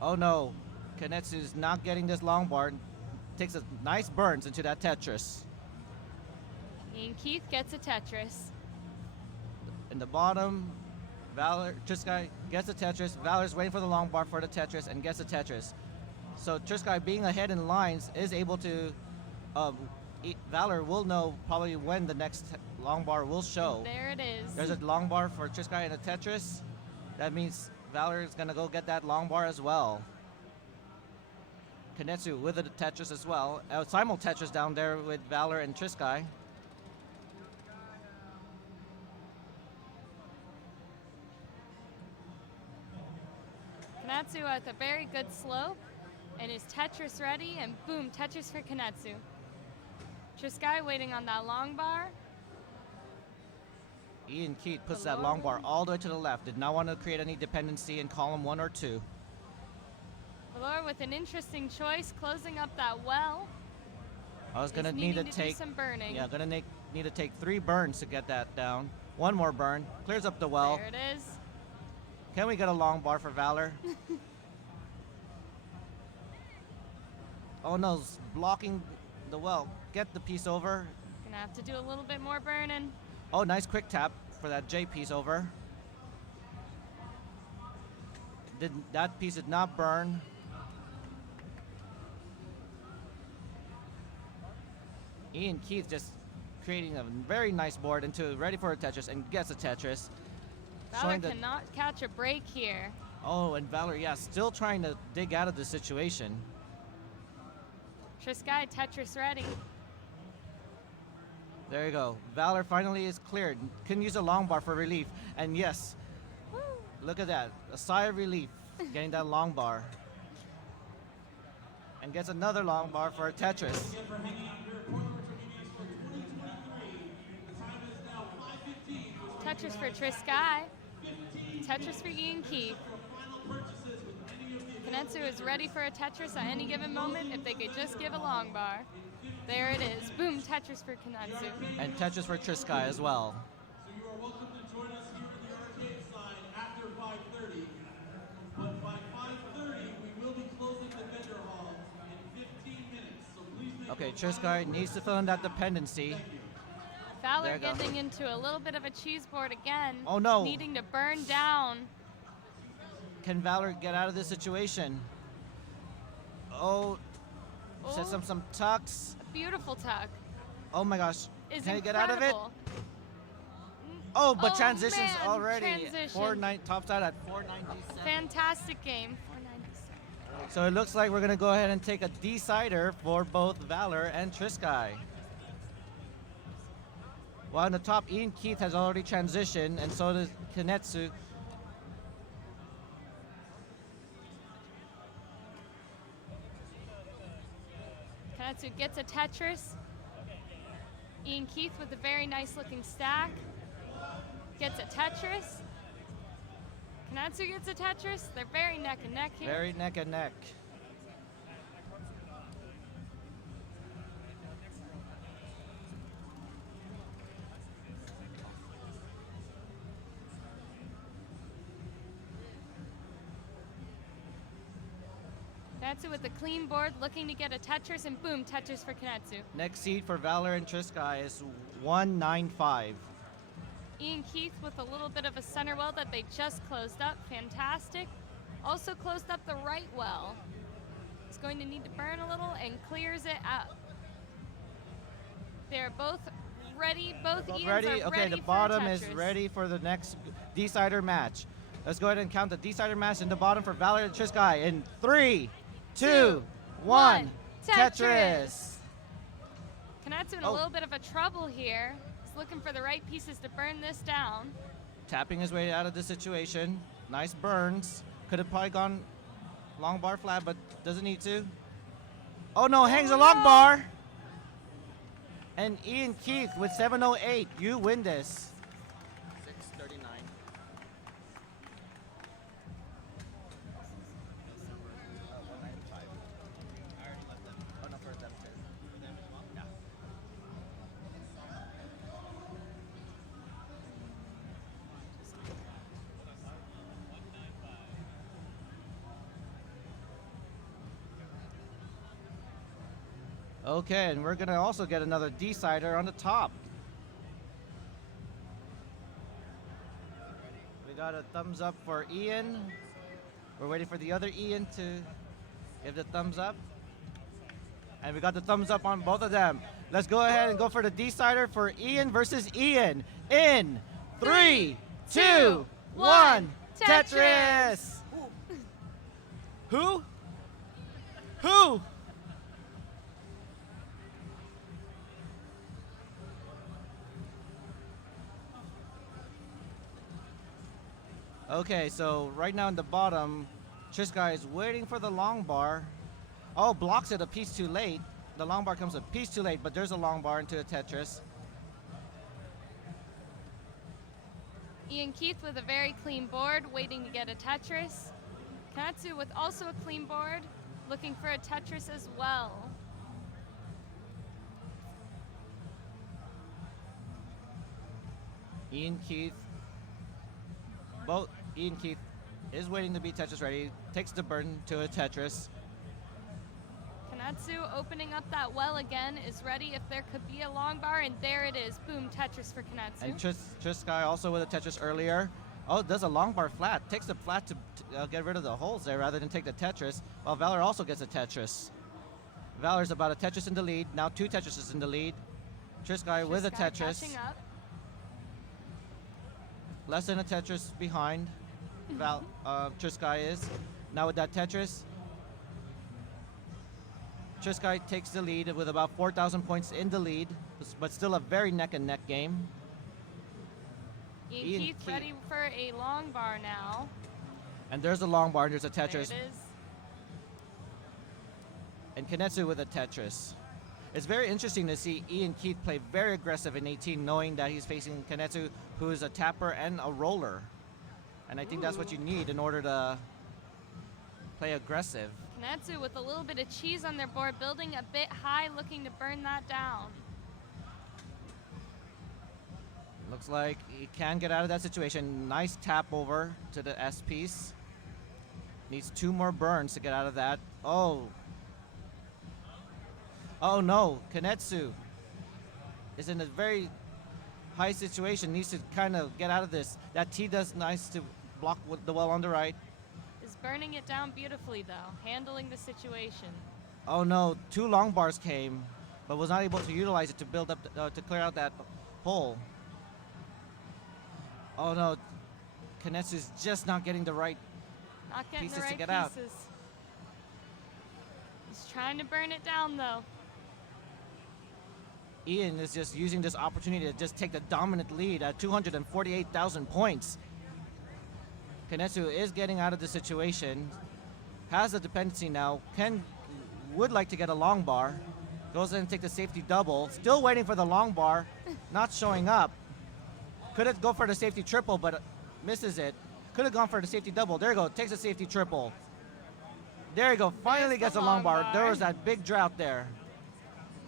Oh no, Kinetsu's not getting this long bar. Takes a nice burns into that Tetris. Ian Keith gets a Tetris. In the bottom, Valor, Triskai gets a Tetris. Valor's waiting for the long bar for the Tetris and gets a Tetris. So Triskai being ahead in lines is able to, Valor will know probably when the next long bar will show. There it is. There's a long bar for Triskai and a Tetris. That means Valor is gonna go get that long bar as well. Kinetsu with a Tetris as well. Simul Tetris down there with Valor and Triskai. Kinetsu at a very good slope and is Tetris ready, and boom, Tetris for Kinetsu. Triskai waiting on that long bar. Ian Keith puts that long bar all the way to the left. Did not want to create any dependency in column 1 or 2. Valor with an interesting choice, closing up that well. I was gonna need to take some burning. Yeah, gonna need to take 3 burns to get that down. One more burn clears up the well. There it is. Can we get a long bar for Valor? Oh no, it's blocking the well. Get the piece over. Gonna have to do a little bit more burning. Oh, nice quick tap for that J piece over. That piece did not burn. Ian Keith just creating a very nice board into ready for a Tetris and gets a Tetris. Valor cannot catch a break here. Oh, and Valor, yeah, still trying to dig out of the situation. Triskai, Tetris ready. There you go. Valor finally is cleared. Can use a long bar for relief. And yes, look at that. A sigh of relief getting that long bar. And gets another long bar for a Tetris. Tetris for Triskai. Tetris for Ian Keith. Kanetsu is ready for a Tetris at any given moment if they could just give a long bar. There it is. Boom, Tetris for Kanetsu. And Tetris for Triskai as well. So you are welcome to join us here in the arcade side after 5:30. But by 5:30, we will be closing the vendor hall in 15 minutes. So please make Okay, Triskai needs to fill in that dependency. Valor There you go. getting into a little bit of a cheese board again. Oh, no. Needing to burn down. Can Valor get out of this situation? Oh, sets up some tucks. A beautiful tuck. Oh my gosh. Is Can he get out of it? incredible. Oh, but Oh, transitions man, already. transition. 490 tops out at 497. Fantastic game. 497. So it looks like we're gonna go ahead and take a decider for both Valor and Triskai. While in the top, Ian Keith has already transitioned, and so does Kanetsu. Kanetsu gets a Tetris. Ian Keith with a very nice looking stack. Gets a Tetris. Kanetsu gets a Tetris. They're very neck and neck here. Very neck and neck. Kanetsu with a clean board, looking to get a Tetris, and boom, Tetris for Kanetsu. Next seed for Valor and Triskai is 195. Ian Keith with a little bit of a center well that they just closed up. Fantastic. Also closed up the right well. He's going to need to burn a little and clears it out. They're both ready. Both Ians Ready? are Okay, ready the for bottom a is Tetris. ready for the next decider match. Let's go ahead and count the decider match in the bottom for Valor and Triskai in 3, 2, 1. Tetris. Kanetsu in Oh. a little bit of a trouble here. He's looking for the right pieces to burn this down. Tapping his way out of the situation. Nice burns. Could have probably gone long bar flat, but doesn't need to. Oh no, hangs a long bar. And Ian Keith with 708. You win this. 639. Okay, and we're gonna also get another decider on the top. We got a thumbs up for Ian. We're waiting for the other Ian to give the thumbs up. And we got the thumbs up on both of them. Let's go ahead and go for the decider for Ian versus Ian in 3, 2, 1. Tetris! Who? Who? Okay, so right now in the bottom, Triskai is waiting for the long bar. Oh, blocks it a piece too late. The long bar comes a piece too late, but there's a long bar into a Tetris. Ian Keith with a very clean board, waiting to get a Tetris. Kanetsu with also a clean board, looking for a Tetris as well. Ian Keith is waiting to be Tetris ready. Takes the burn to a Tetris. Kanetsu opening up that well again, is ready if there could be a long bar, and there it is. Boom, Tetris for Kanetsu. And Triskai also with a Tetris earlier. Oh, does a long bar flat. Takes the flat to get rid of the holes there rather than take the Tetris. While Valor also gets a Tetris. Valor's about a Tetris in the lead. Now 2 Tetrises in the lead. Triskai with a Triskai Tetris. catching up. Less than a Tetris behind. Triskai is. Now with that Tetris, Triskai takes the lead with about 4,000 points in the lead, but still a very neck and neck game. Ian Keith ready for a long bar now. And there's a long bar, and there's a There Tetris. it is. And Kanetsu with a Tetris. It's very interesting to see Ian Keith play very aggressive in 18, knowing that he's facing Kanetsu, who is a tapper and a roller. And I think that's what you need in order to play aggressive. Kanatsu with a little bit of cheese on their board, building a bit high, looking to burn that down. Looks like he can get out of that situation. Nice tap over to the S piece. Needs 2 more burns to get out of that. Oh. Oh no, Kanetsu is in a very high situation. Needs to kind of get out of this. That T does nice to block with the well on the right. Is burning it down beautifully though, handling the situation. Oh no, 2 long bars came, but was not able to utilize it to build up, to clear out that hole. Oh no, Kanetsu's just not getting the right Not getting pieces the right to get out. pieces. He's trying to burn it down though. Ian is just using this opportunity to just take the dominant lead at 248,000 points. Kanetsu is getting out of the situation, has a dependency now, would like to get a long bar, goes in and take the safety double, still waiting for the long bar, not showing up. Could have go for the safety triple, but misses it. Could have gone for the safety double. There you go, takes a safety triple. There you go, finally gets a long bar. There was that big drought there.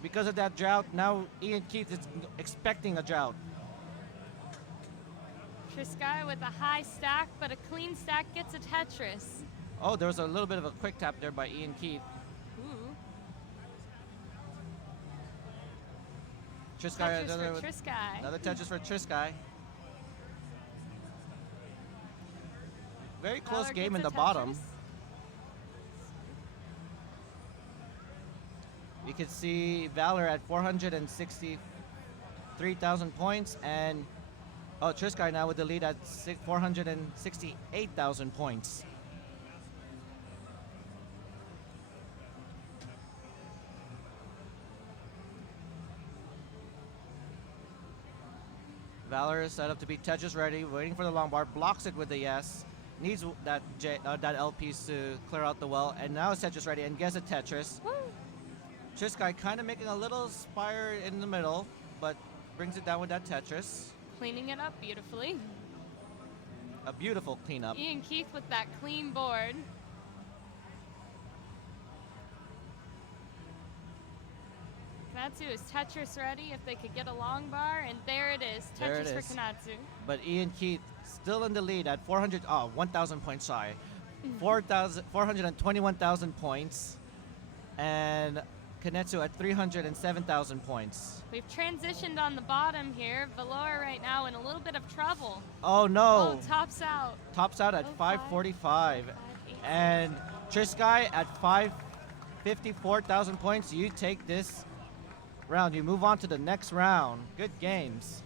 Because of that drought, now Ian Keith is expecting a drought. Triskai with a high stack, but a clean stack gets a Tetris. Oh, there was a little bit of a quick tap there by Ian Keith. Ooh. Triskai, Tetris for Triskai. Another Tetris for Triskai. Very close Valor game in gets the a bottom. Tetris. You can see Valor at 463,000 points, and Triskai now with the lead at 468,000 points. Valor is set up to be Tetris ready, waiting for the long bar, blocks it with the yes, needs that L piece to clear out the well, and now it's Tetris ready and gets a Tetris. Woo. Triskai kind of making a little spire in the middle, but brings it down with that Tetris. Cleaning it up beautifully. A beautiful cleanup. Ian Keith with that clean board. Kanatsu is Tetris ready if they could get a long bar, and there it is. There it Tetris is. for Kanatsu. But Ian Keith still in the lead at 1,000 points shy. 421,000 points. And Kanetsu at 307,000 points. We've transitioned on the bottom here. Valor right now in a little bit of trouble. Oh no. Oh, tops out. Tops out at 545. And Triskai at 554,000 points. You take this round. You move on to the next round. Good games.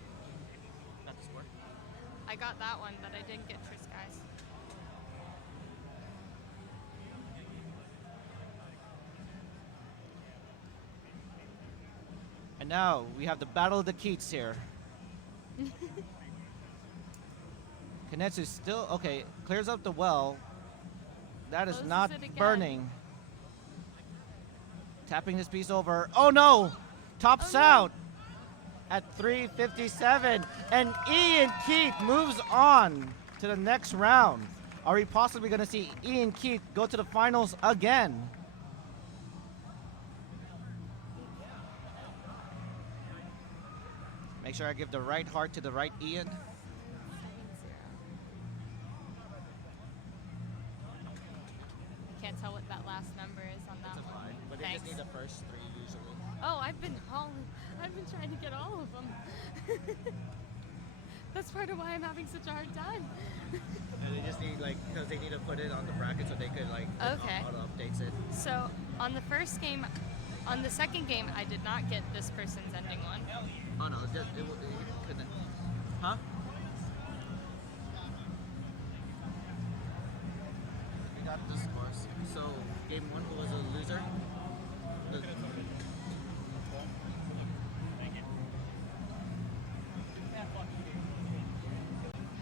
That's the score. I got that one, but I didn't get Triskai's. And now we have the Battle of the Keats here. Kanetsu still, okay, clears up the well. That is Closes not it again. burning. Tapping this piece over. Oh no! Tops Oh, no. out at 357. And Ian Keith moves on to the next round. Are we possibly going to see Ian Keith go to the finals again? Make sure I give the right heart to the right Ian. Can't tell what that last number is on that one. But they Thanks. just need the first 3 usually. Oh, I've been trying to get all of them. That's part of why I'm having such a hard time. And they just need because they need to put it on the bracket so they could Okay. auto updates it. So on the first game, on the second game, I did not get this person's ending one. Oh no, it couldn't. Huh? We got the scores. So game 1 who was a loser?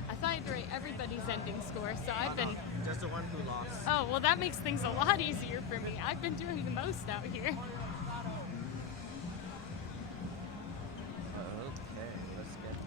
I thought I'd rate everybody's ending score, so I've been. Just the one who lost. Oh, well, that makes things a lot easier for me. I've been doing the most out here. Okay, let's get these.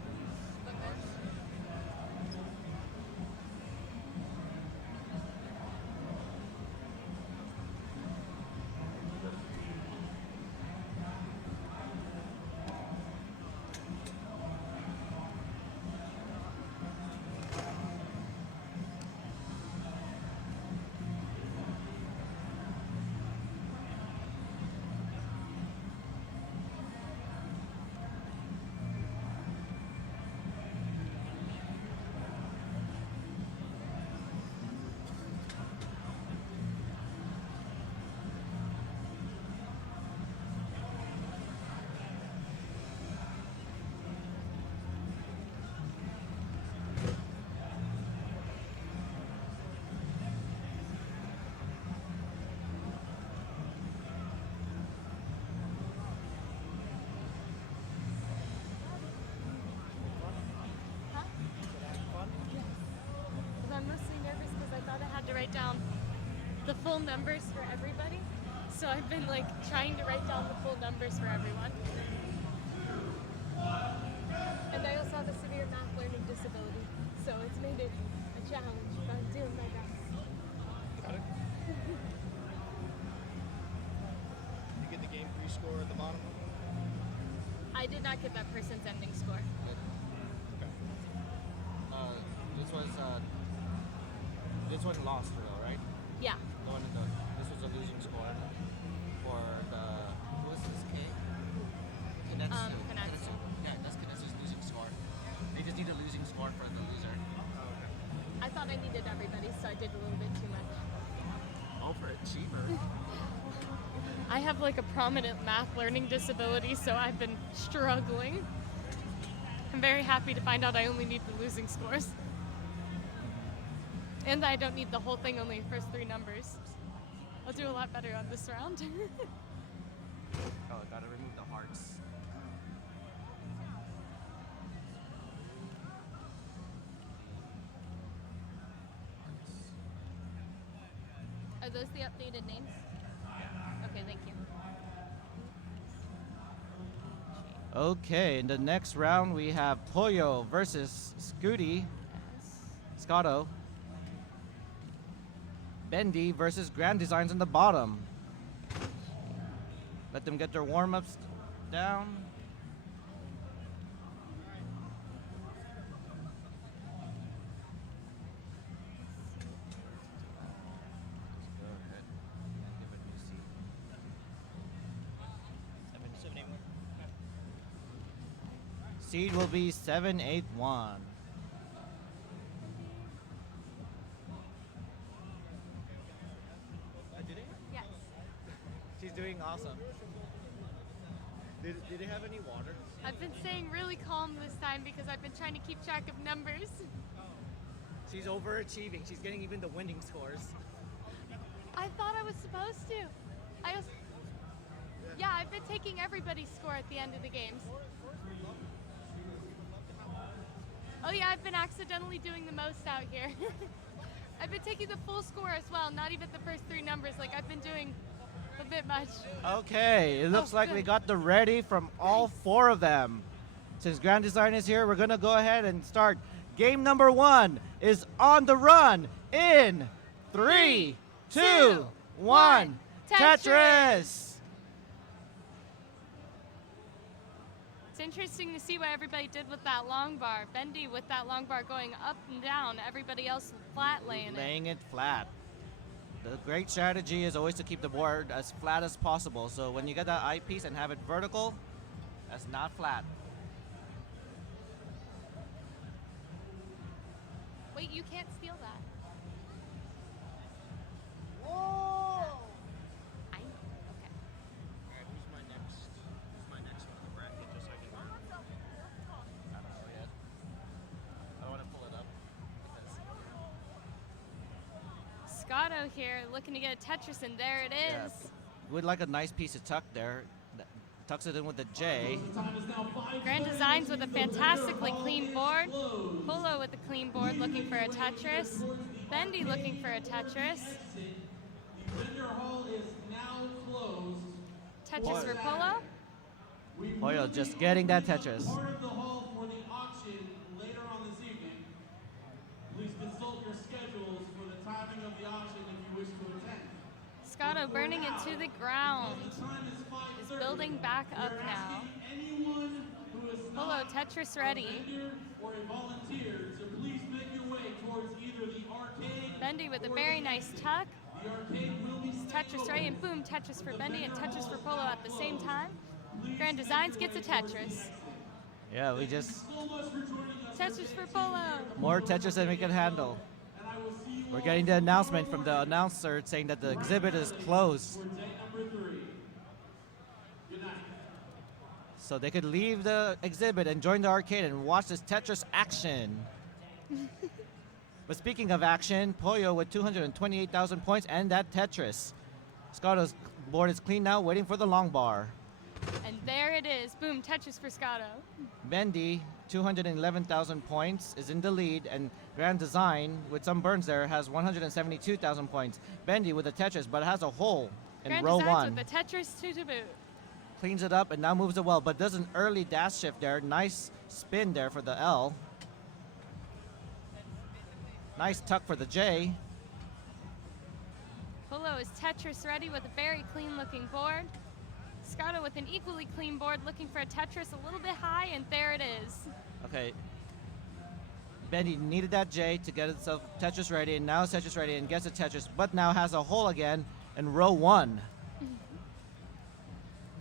the full numbers for everybody. So I've been like trying to write down the full numbers for everyone. And I also have a severe math learning disability, so it's made it a challenge, but I'm doing my best. Got it. You get the game 3 score at the bottom? I did not get that person's ending score. Okay. This one lost though, right? Yeah. The one this was a losing score for the who was this K? Kanetsu. Yeah, that's Kanetsu's losing score. They just need a losing score for the loser. Oh, okay. I thought I needed everybody, so I did a little bit too much. Oh, for achiever. I have like a prominent math learning disability, so I've been struggling. I'm very happy to find out I only need the losing scores. And I don't need the whole thing, only the first 3 numbers. I'll do a lot better on this round. Oh, gotta remove the hearts. Are those the updated names? Okay, thank you. Okay, in the next round we have Pollo versus Scooty. Scotto. Bendy versus Grand Designs on the bottom. Let them get their warm-ups down. Seed will be 781. Yes. She's doing awesome. Did they have any water? I've been staying really calm this time because I've been trying to keep track of numbers. She's overachieving. She's getting even the winning scores. I thought I was supposed to. Yeah, I've been taking everybody's score at the end of the games. Oh yeah, I've been accidentally doing the most out here. I've been taking the full score as well, not even the first 3 numbers. Like, I've been doing a bit much. Okay, it looks like we good. got the ready from all 4 of them. Since Grand Design is here, we're gonna go ahead and start. Game number 1 is on the run in 3, 2, 1. Tetris! It's interesting to see what everybody did with that long bar. Bendy with that long bar going up and down. Everybody else flat laying it. Laying it flat. The great strategy is always to keep the board as flat as possible. So when you get that eyepiece and have it vertical, that's not flat. Wait, you can't steal that. I know. Okay. Alright, who's my next one on the bracket, just so I can learn? I don't know yet. I don't want to pull it up because Scotto here looking to get a Tetris, and there it is. We'd like a nice piece of tuck there. Tucks it in with the J. Grand Designs with a fantastically clean board. Polo with a clean board looking for a Tetris. Bendy looking for a Tetris. Tetris for Polo. Pollo just getting that Tetris. Part of the hall for the auction later on this evening. Please consult your schedules for the timing of the auction if you wish to attend. Scotto burning it to the ground. Is building back up now. Anyone who is Polo Tetris ready. or a volunteer to please make your way towards either the arcade. Bendy with a very nice tuck. The arcade will be Tetris ready, and boom, Tetris for Bendy and Tetris for Polo at the same time. Grand Designs gets a Tetris. Yeah, we just Tetris for Polo. more Tetris than we can handle. We're getting the announcement from the announcer saying that the exhibit is closed. So they could leave the exhibit and join the arcade and watch this Tetris action. But speaking of action, Pollo with 228,000 points and that Tetris. Scotto's board is clean now, waiting for the long bar. And there it is. Boom, Tetris for Scotto. Bendy 211,000 points, is in the lead, and Grand Design, with some burns there, has 172,000 points. Bendy with the Tetris, but has a hole in Grand row Designs 1. with the Tetris 2 to boot. Cleans it up and now moves it well, but does an early dash shift there. Nice spin there for the L. Nice tuck for the J. Polo is Tetris ready with a very clean looking board. Scotto with an equally clean board looking for a Tetris a little bit high, and there it is. Okay. Bendy needed that J to get itself Tetris ready, and now it's Tetris ready and gets a Tetris, but now has a hole again in row 1.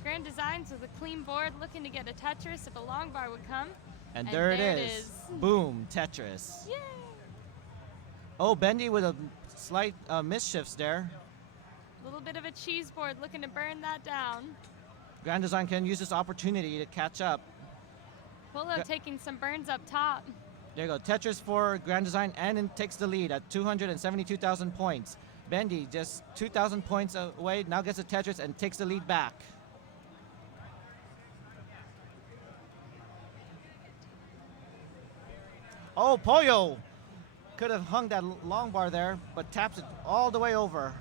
Grand Designs with a clean board looking to get a Tetris if a long bar would come. And there it is. Boom, Tetris. Yay! Oh, Bendy with a slight misshifts there. A little bit of a cheese board looking to burn that down. Grand Design can use this opportunity to catch up. Polo taking some burns up top. There you go. Tetris for Grand Design, and it takes the lead at 272,000 points. Bendy just 2,000 points away, now gets a Tetris and takes the lead back. Oh, Pollo could have hung that long bar there, but taps it all the way over.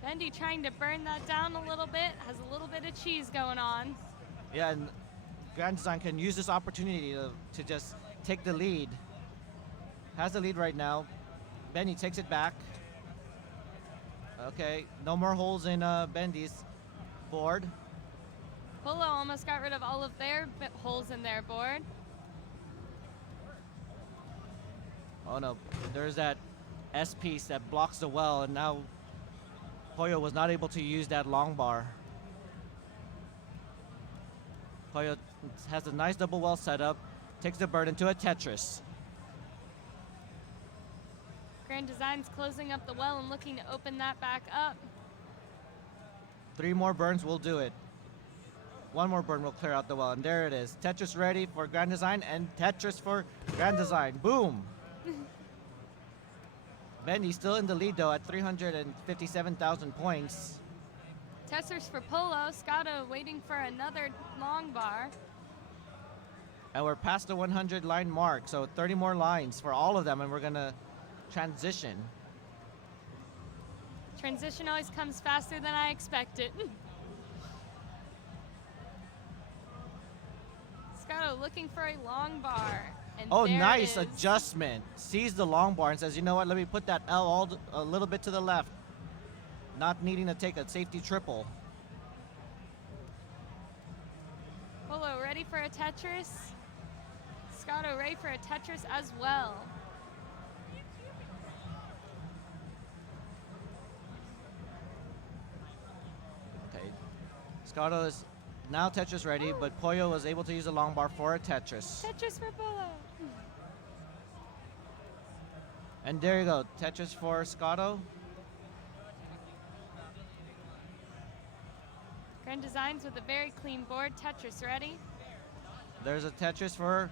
Bendy trying to burn that down a little bit, has a little bit of cheese going on. Yeah, and Grand Design can use this opportunity to just take the lead. Has the lead right now. Bendy takes it back. Okay, no more holes in Bendy's board. Polo almost got rid of all of their holes in their board. Oh no, there's that S piece that blocks the well, and now Pollo was not able to use that long bar. Pollo has a nice double well set up, takes the bird into a Tetris. Grand Design's closing up the well and looking to open that back up. 3 more burns will do it. 1 more burn will clear out the well, and there it is. Tetris ready for Grand Design, and Tetris for Grand Design. Boom! Bendy still in the lead though at 357,000 points. Tetris for Polo. Scotto waiting for another long bar. And we're past the 100 line mark, so 30 more lines for all of them, and we're gonna transition. Transition always comes faster than I expected. Scotto looking for a long bar. And Oh, there nice it is. adjustment. Sees the long bar and says, you know what, let me put that L a little bit to the left. Not needing to take a safety triple. Polo ready for a Tetris. Scotto ready for a Tetris as well. Okay. Scotto is now Tetris ready, but Pollo was able to use a long bar for a Tetris. Tetris for Polo. And there you go, Tetris for Scotto. Grand Designs with a very clean board. Tetris ready. There's a Tetris for,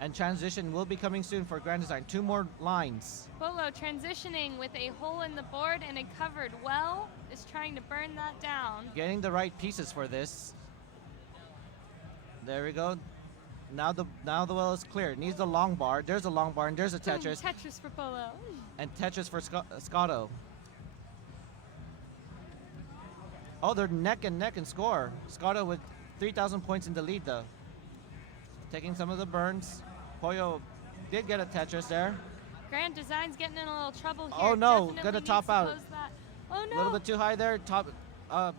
and transition will be coming soon for Grand Design. 2 more lines. Polo transitioning with a hole in the board and a covered well, is trying to burn that down. Getting the right pieces for this. There we go. Now the well is clear. Needs a long bar. There's a long bar, and there's a Tetris. Tetris for Polo. And Tetris for Scotto. Oh, they're neck and neck in score. Scotto with 3,000 points in the lead, though. Taking some of the burns. Pollo did get a Tetris there. Grand Design's getting in a little trouble here. Oh no, Definitely gonna needs top to out. close that. Oh A no. little bit too high there.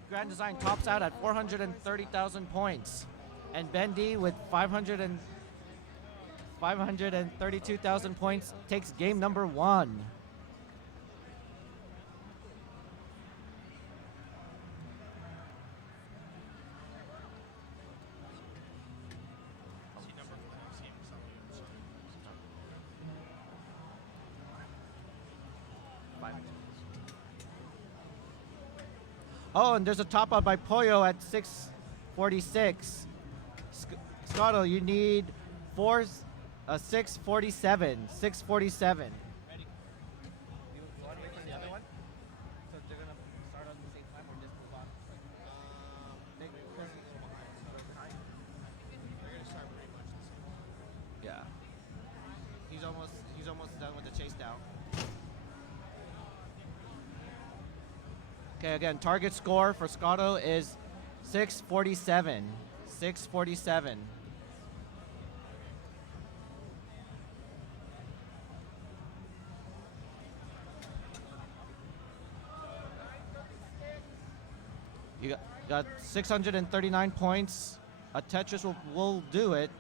Grand Design tops out at 430,000 points. And Bendy with 532,000 points takes game number 1. Oh, and there's a top out by Pollo at 646. Scotto, you need 647. 647. Ready. You want to wait for the other one? So they're going to start on the same time or just move on? They're going to start pretty much he's almost done with the chase down. Okay, again, target score for Scotto is 647. 647. You got 639 points. A Tetris will do it.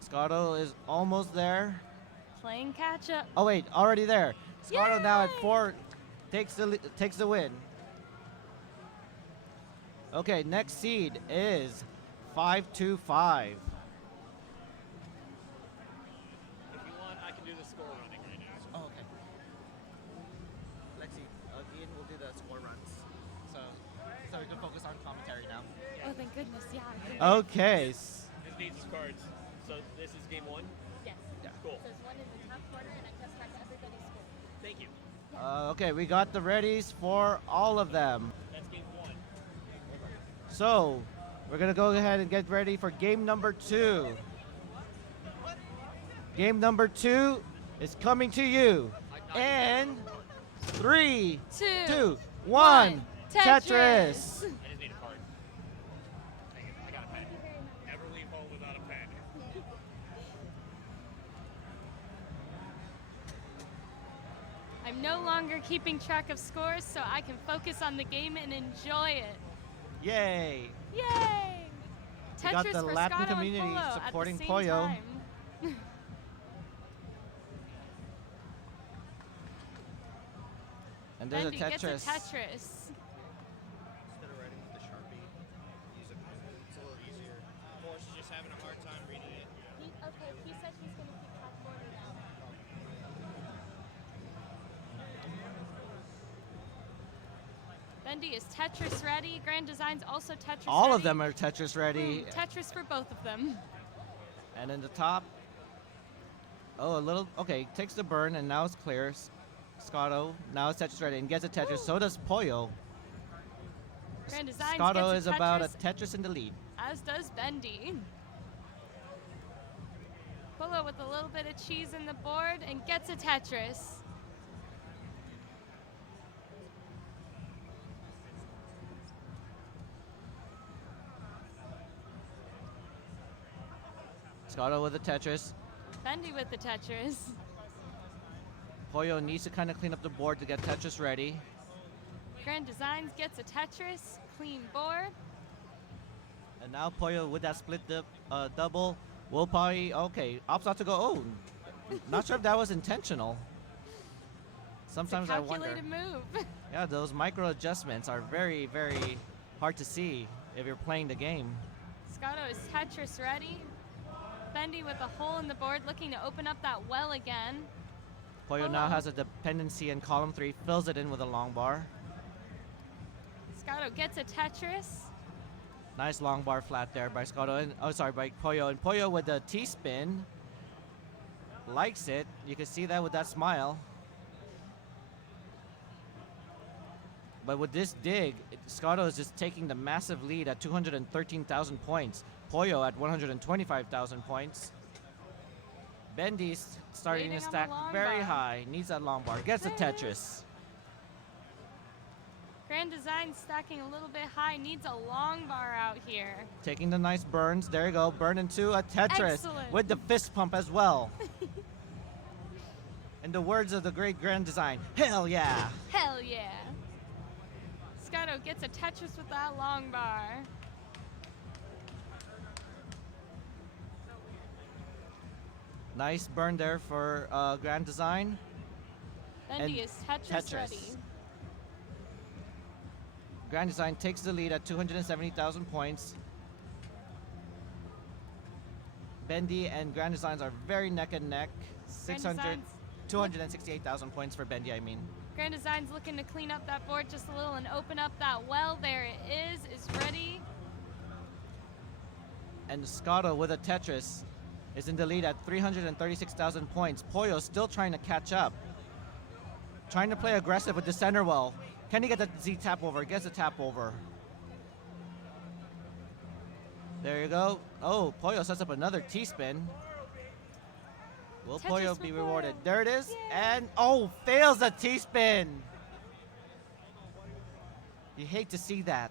Scotto is almost there. Playing catch up. Oh wait, already there. Scotto now at 4 takes the win. Okay, next seed is 525. If you want, I can do the score running right now. Oh, okay. Let's see. Ian will do the score runs. So we can focus on commentary now. Oh, thank goodness, yeah. Okay. This needs his cards. So this is game 1? Yes. Yeah. Cool. There's one in the top corner, and I just tracked everybody's score. Thank you. Okay, we got the readies for all of them. That's game 1. So, we're going to go ahead and get ready for game number 2. Game number 2 is coming to you in 3, 2, 1, Tetris. I just need a card. I got a pen. Never leave home without a pen. I'm no longer keeping track of scores, so I can focus on the game and enjoy it. Yay! Yay! We got Tetris the for Latin Scotto community and Polo supporting at the same Pollo. time. And there's Bendy a gets Tetris. a Tetris. Instead of writing with the Sharpie, use a pen. It's a little easier. Or she's just having a hard time reading it. Okay, he said he's going to keep track of order now. Bendy is Tetris ready. Grand Design's also Tetris All ready. of them are Tetris ready. Tetris for both of them. And in the top, oh, a little, okay, takes the burn, and now it's clear. Scotto, now it's Tetris ready, and gets a Tetris. So does Pollo. Grand Designs Scotto gets is about a Tetris, Tetris in the lead. as does Bendy. Polo with a little bit of cheese in the board and gets a Tetris. Scotto with a Tetris. Bendy with the Tetris. Pollo needs to kind of clean up the board to get Tetris ready. Grand Designs gets a Tetris, clean board. And now Pollo with that split double will probably, okay, opts out to go. Oh, not sure if that was intentional. Sometimes I wonder. Calculated move. Yeah, those micro adjustments are very, very hard to see if you're playing the game. Scotto is Tetris ready. Bendy with a hole in the board looking to open up that well again. Pollo now has a dependency in column 3, fills it in with a long bar. Scotto gets a Tetris. Nice long bar flat there by Scotto, and by Pollo. And Pollo with the T-spin likes it. You can see that with that smile. But with this dig, Scotto is just taking the massive lead at 213,000 points. Pollo at 125,000 points. Bendy's starting Waiting to on stack the long very bar. high. Needs that long bar. Gets a Tetris. Grand Design stacking a little bit high, needs a long bar out here. Taking the nice burns. There you go. Burn into a Tetris. Excellent. With the fist pump as well. In the words of the great Grand Design, hell yeah. Hell yeah. Scotto gets a Tetris with that long bar. Nice burn there for Grand Design. Bendy And is Tetris ready. Grand Design takes the lead at 270,000 points. Bendy and Grand Designs are very neck and neck. 268,000 points for Bendy, I mean. Grand Design's looking to clean up that board just a little and open up that well. There it is ready. And Scotto with a Tetris is in the lead at 336,000 points. Pollo still trying to catch up. Trying to play aggressive with the center well. Can he get the Z tap over? Gets a tap over. There you go. Oh, Pollo sets up another T-spin. Will Tetris Pollo for be Pollo. rewarded? There it is. And, oh, fails a T-spin. You hate to see that.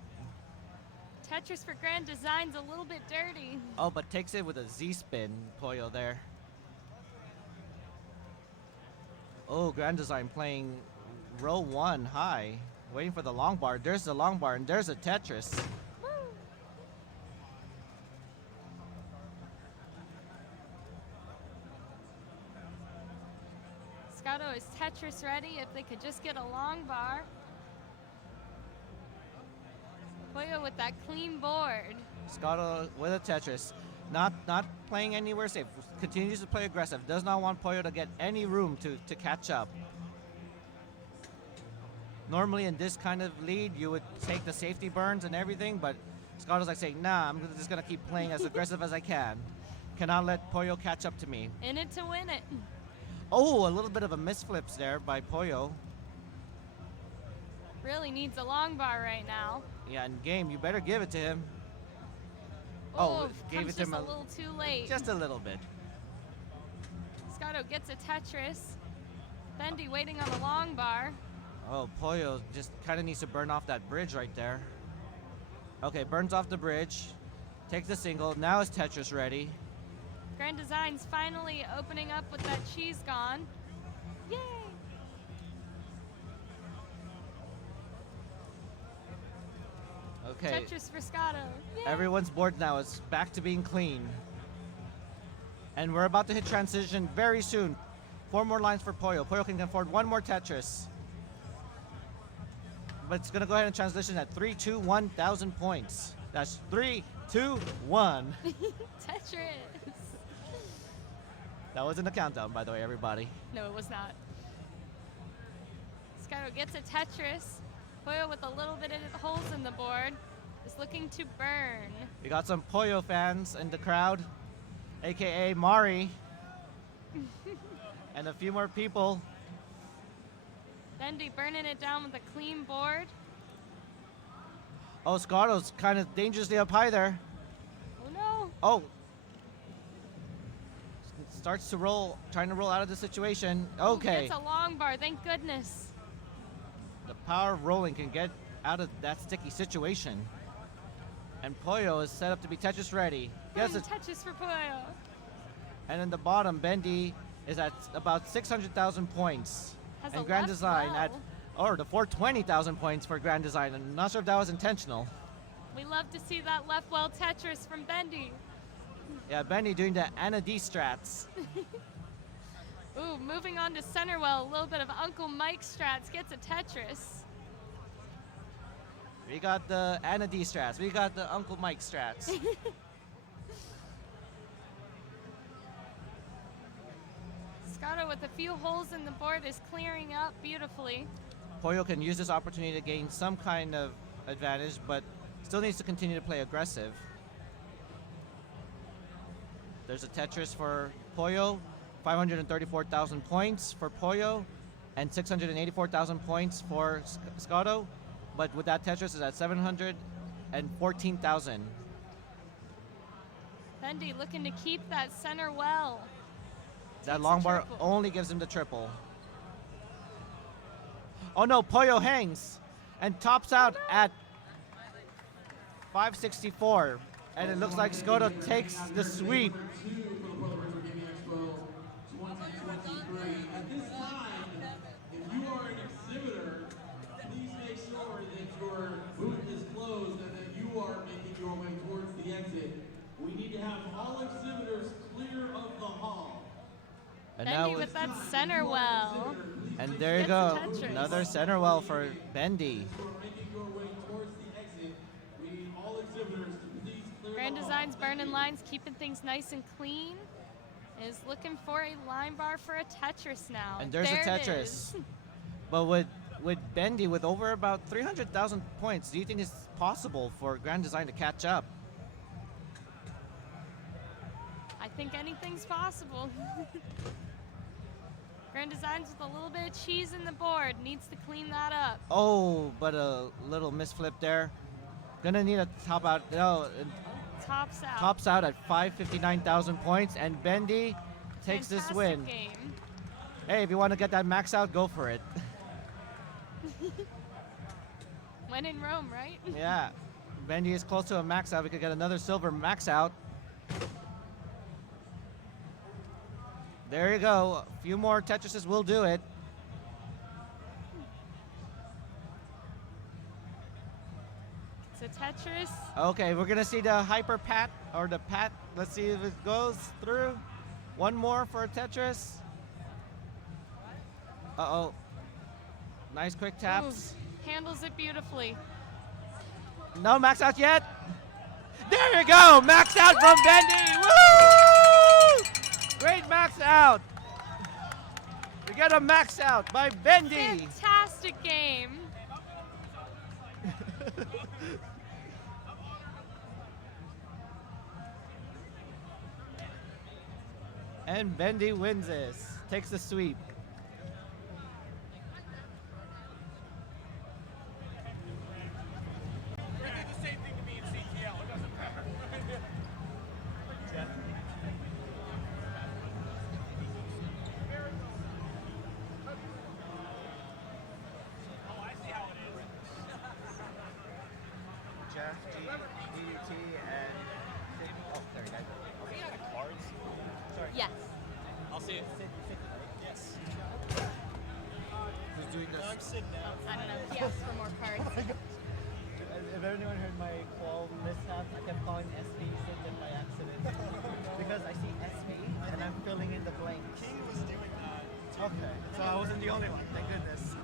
Tetris for Grand Design's a little bit dirty. Oh, but takes it with a Z-spin, Pollo there. Oh, Grand Design playing row 1 high. Waiting for the long bar. There's the long bar, and there's a Tetris. Scotto is Tetris ready if they could just get a long bar. Pollo with that clean board. Scotto with a Tetris. Not playing anywhere safe. Continues to play aggressive. Does not want Pollo to get any room to catch up. Normally in this kind of lead, you would take the safety burns and everything, but Scotto's like saying, nah, I'm just going to keep playing as aggressive as I can. Cannot let Pollo catch up to me. In it to win it. Oh, a little bit of a misflips there by Pollo. Really needs a long bar right now. Yeah, in game, you better give it to him. Oh, gave comes it to him just a little too late. Just a little bit. Scotto gets a Tetris. Bendy waiting on a long bar. Oh, Pollo just kind of needs to burn off that bridge right there. Okay, burns off the bridge. Takes the single. Now is Tetris ready. Grand Design's finally opening up with that cheese gone. Yay! Okay. Tetris for Scotto. Yay! Everyone's board now is back to being clean. And we're about to hit transition very soon. 4 more lines for Pollo. Pollo can afford 1 more Tetris. But it's going to go ahead and transition at 3, 2, 1,000 points. That's 3, 2, 1. Tetris. That wasn't a countdown, by the way, everybody. No, it was not. Scotto gets a Tetris. Pollo with a little bit of holes in the board is looking to burn. We got some Pollo fans in the crowd, aka Mari, and a few more people. Bendy burning it down with a clean board. Oh, Scotto's kind of dangerously up high there. Oh no. Oh. Starts to roll, trying to roll out of the situation. Okay. Gets a long bar, thank goodness. The power of rolling can get out of that sticky situation. And Pollo is set up to be Tetris ready. Yes, it's Tetris for Pollo. And in the bottom, Bendy is at about 600,000 points. Has and a Grand left Design well. at, or the 420,000 points for Grand Design. I'm not sure if that was intentional. We love to see that left well Tetris from Bendy. Yeah, Bendy doing the Anna D strats. Ooh, moving on to center well, a little bit of Uncle Mike strats, gets a Tetris. We got the Anna D strats. We got the Uncle Mike strats. Scotto with a few holes in the board is clearing up beautifully. Pollo can use this opportunity to gain some kind of advantage, but still needs to continue to play aggressive. There's a Tetris for Pollo, 534,000 points for Pollo, and 684,000 points for Scotto. But with that Tetris is at 714,000. Bendy looking to keep that center well. That Takes long a bar triple. only gives him the triple. Oh no, Pollo hangs and tops out at 564. And it looks like Scotto takes the sweep. At this time, if you are an exhibitor, please make sure that your booth is closed and that you are making your way towards the exit. We need to have all exhibitors clear of the hall. And Bendy now with that center well. and there you Gets go, the Tetris. another center well for Bendy. Making your way towards the exit. We need all exhibitors to please clear Grand the hall. Design's burning lines, keeping things nice and clean. Is looking for a line bar for a Tetris now. And there's there a it Tetris. is. But with Bendy with over about 300,000 points, do you think it's possible for Grand Design to catch up? I think anything's possible. Grand Designs with a little bit of cheese in the board. Needs to clean that up. Oh, but a little misflip there. Gonna need a top out. No, tops out. Tops out at 559,000 points, and Bendy takes this Fantastic win. game. Hey, if you want to get that max out, go for it. When in Rome, right? Yeah. Bendy is close to a max out. We could get another silver max out. There you go. A few more Tetrises will do it. It's a Tetris. Okay, we're going to see the hyper pat or the pat. Let's see if it goes through. One more for Tetris. Uh-oh. Nice quick taps. Ooh, handles it beautifully. No max out yet. There you go. Max out from Bendy. Woo! Great max out. We got a max out by Bendy. Fantastic game. And Bendy wins this. Takes the sweep. They did the same thing to me in CTL. It doesn't matter. Jeff. Oh, I see how it is. Jeff, DUT, and oh, there you go. Are we out of cards? Sorry. Yes. I'll see you. Yes. Who's doing this? I'm sitting down. I don't know. He asked for more cards. If anyone heard my qual mishap, I kept calling SV Signet by accident. Because I see SV and I'm filling in the blanks. King was doing that. Okay, so I wasn't the only one, thank goodness.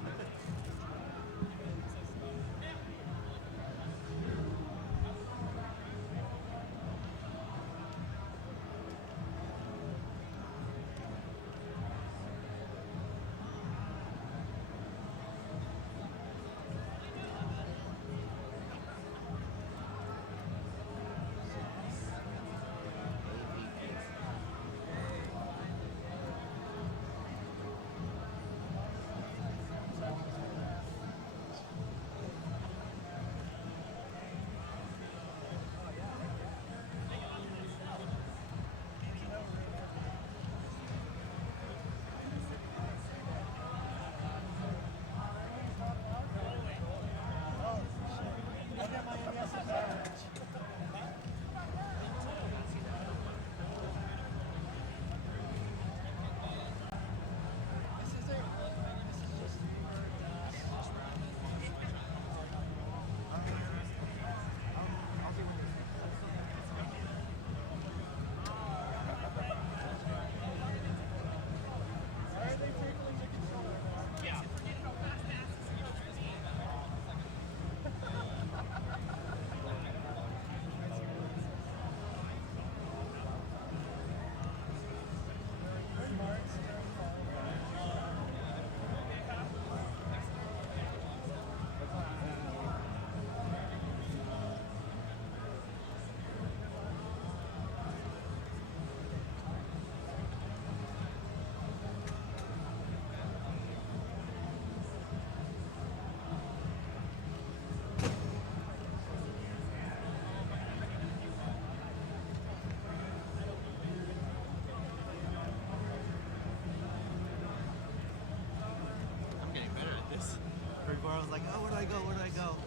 Before I was like, oh, where do I go? Where do I go?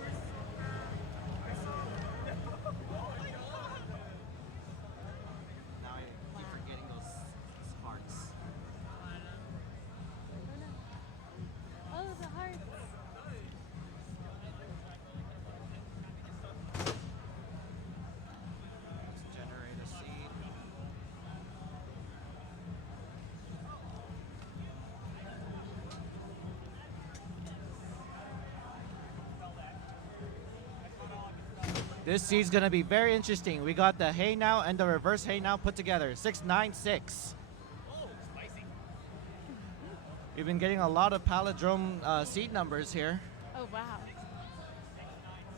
Now I keep forgetting those sparks. Oh, the hearts. Let's generate a seed. This seed's going to be very interesting. We got the Hey Now and the reverse Hey Now put together. 696. Oh, spicy. We've been getting a lot of palindrome seed numbers here. Oh, wow.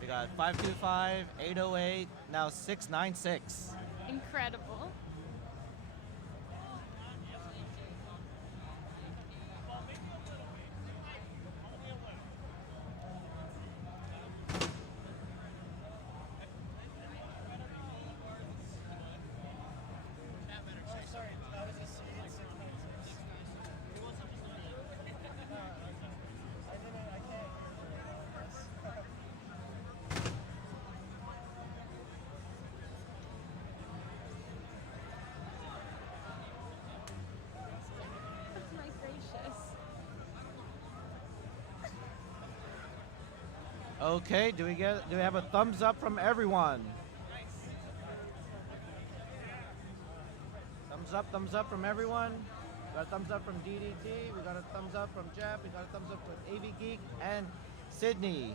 We got 525, 808, now 696. Incredible. Okay, do we have a thumbs up from everyone? Thumbs up from everyone. We got a thumbs up from DDT. We got a thumbs up from Jeff. We got a thumbs up from AV Geek and Sydney.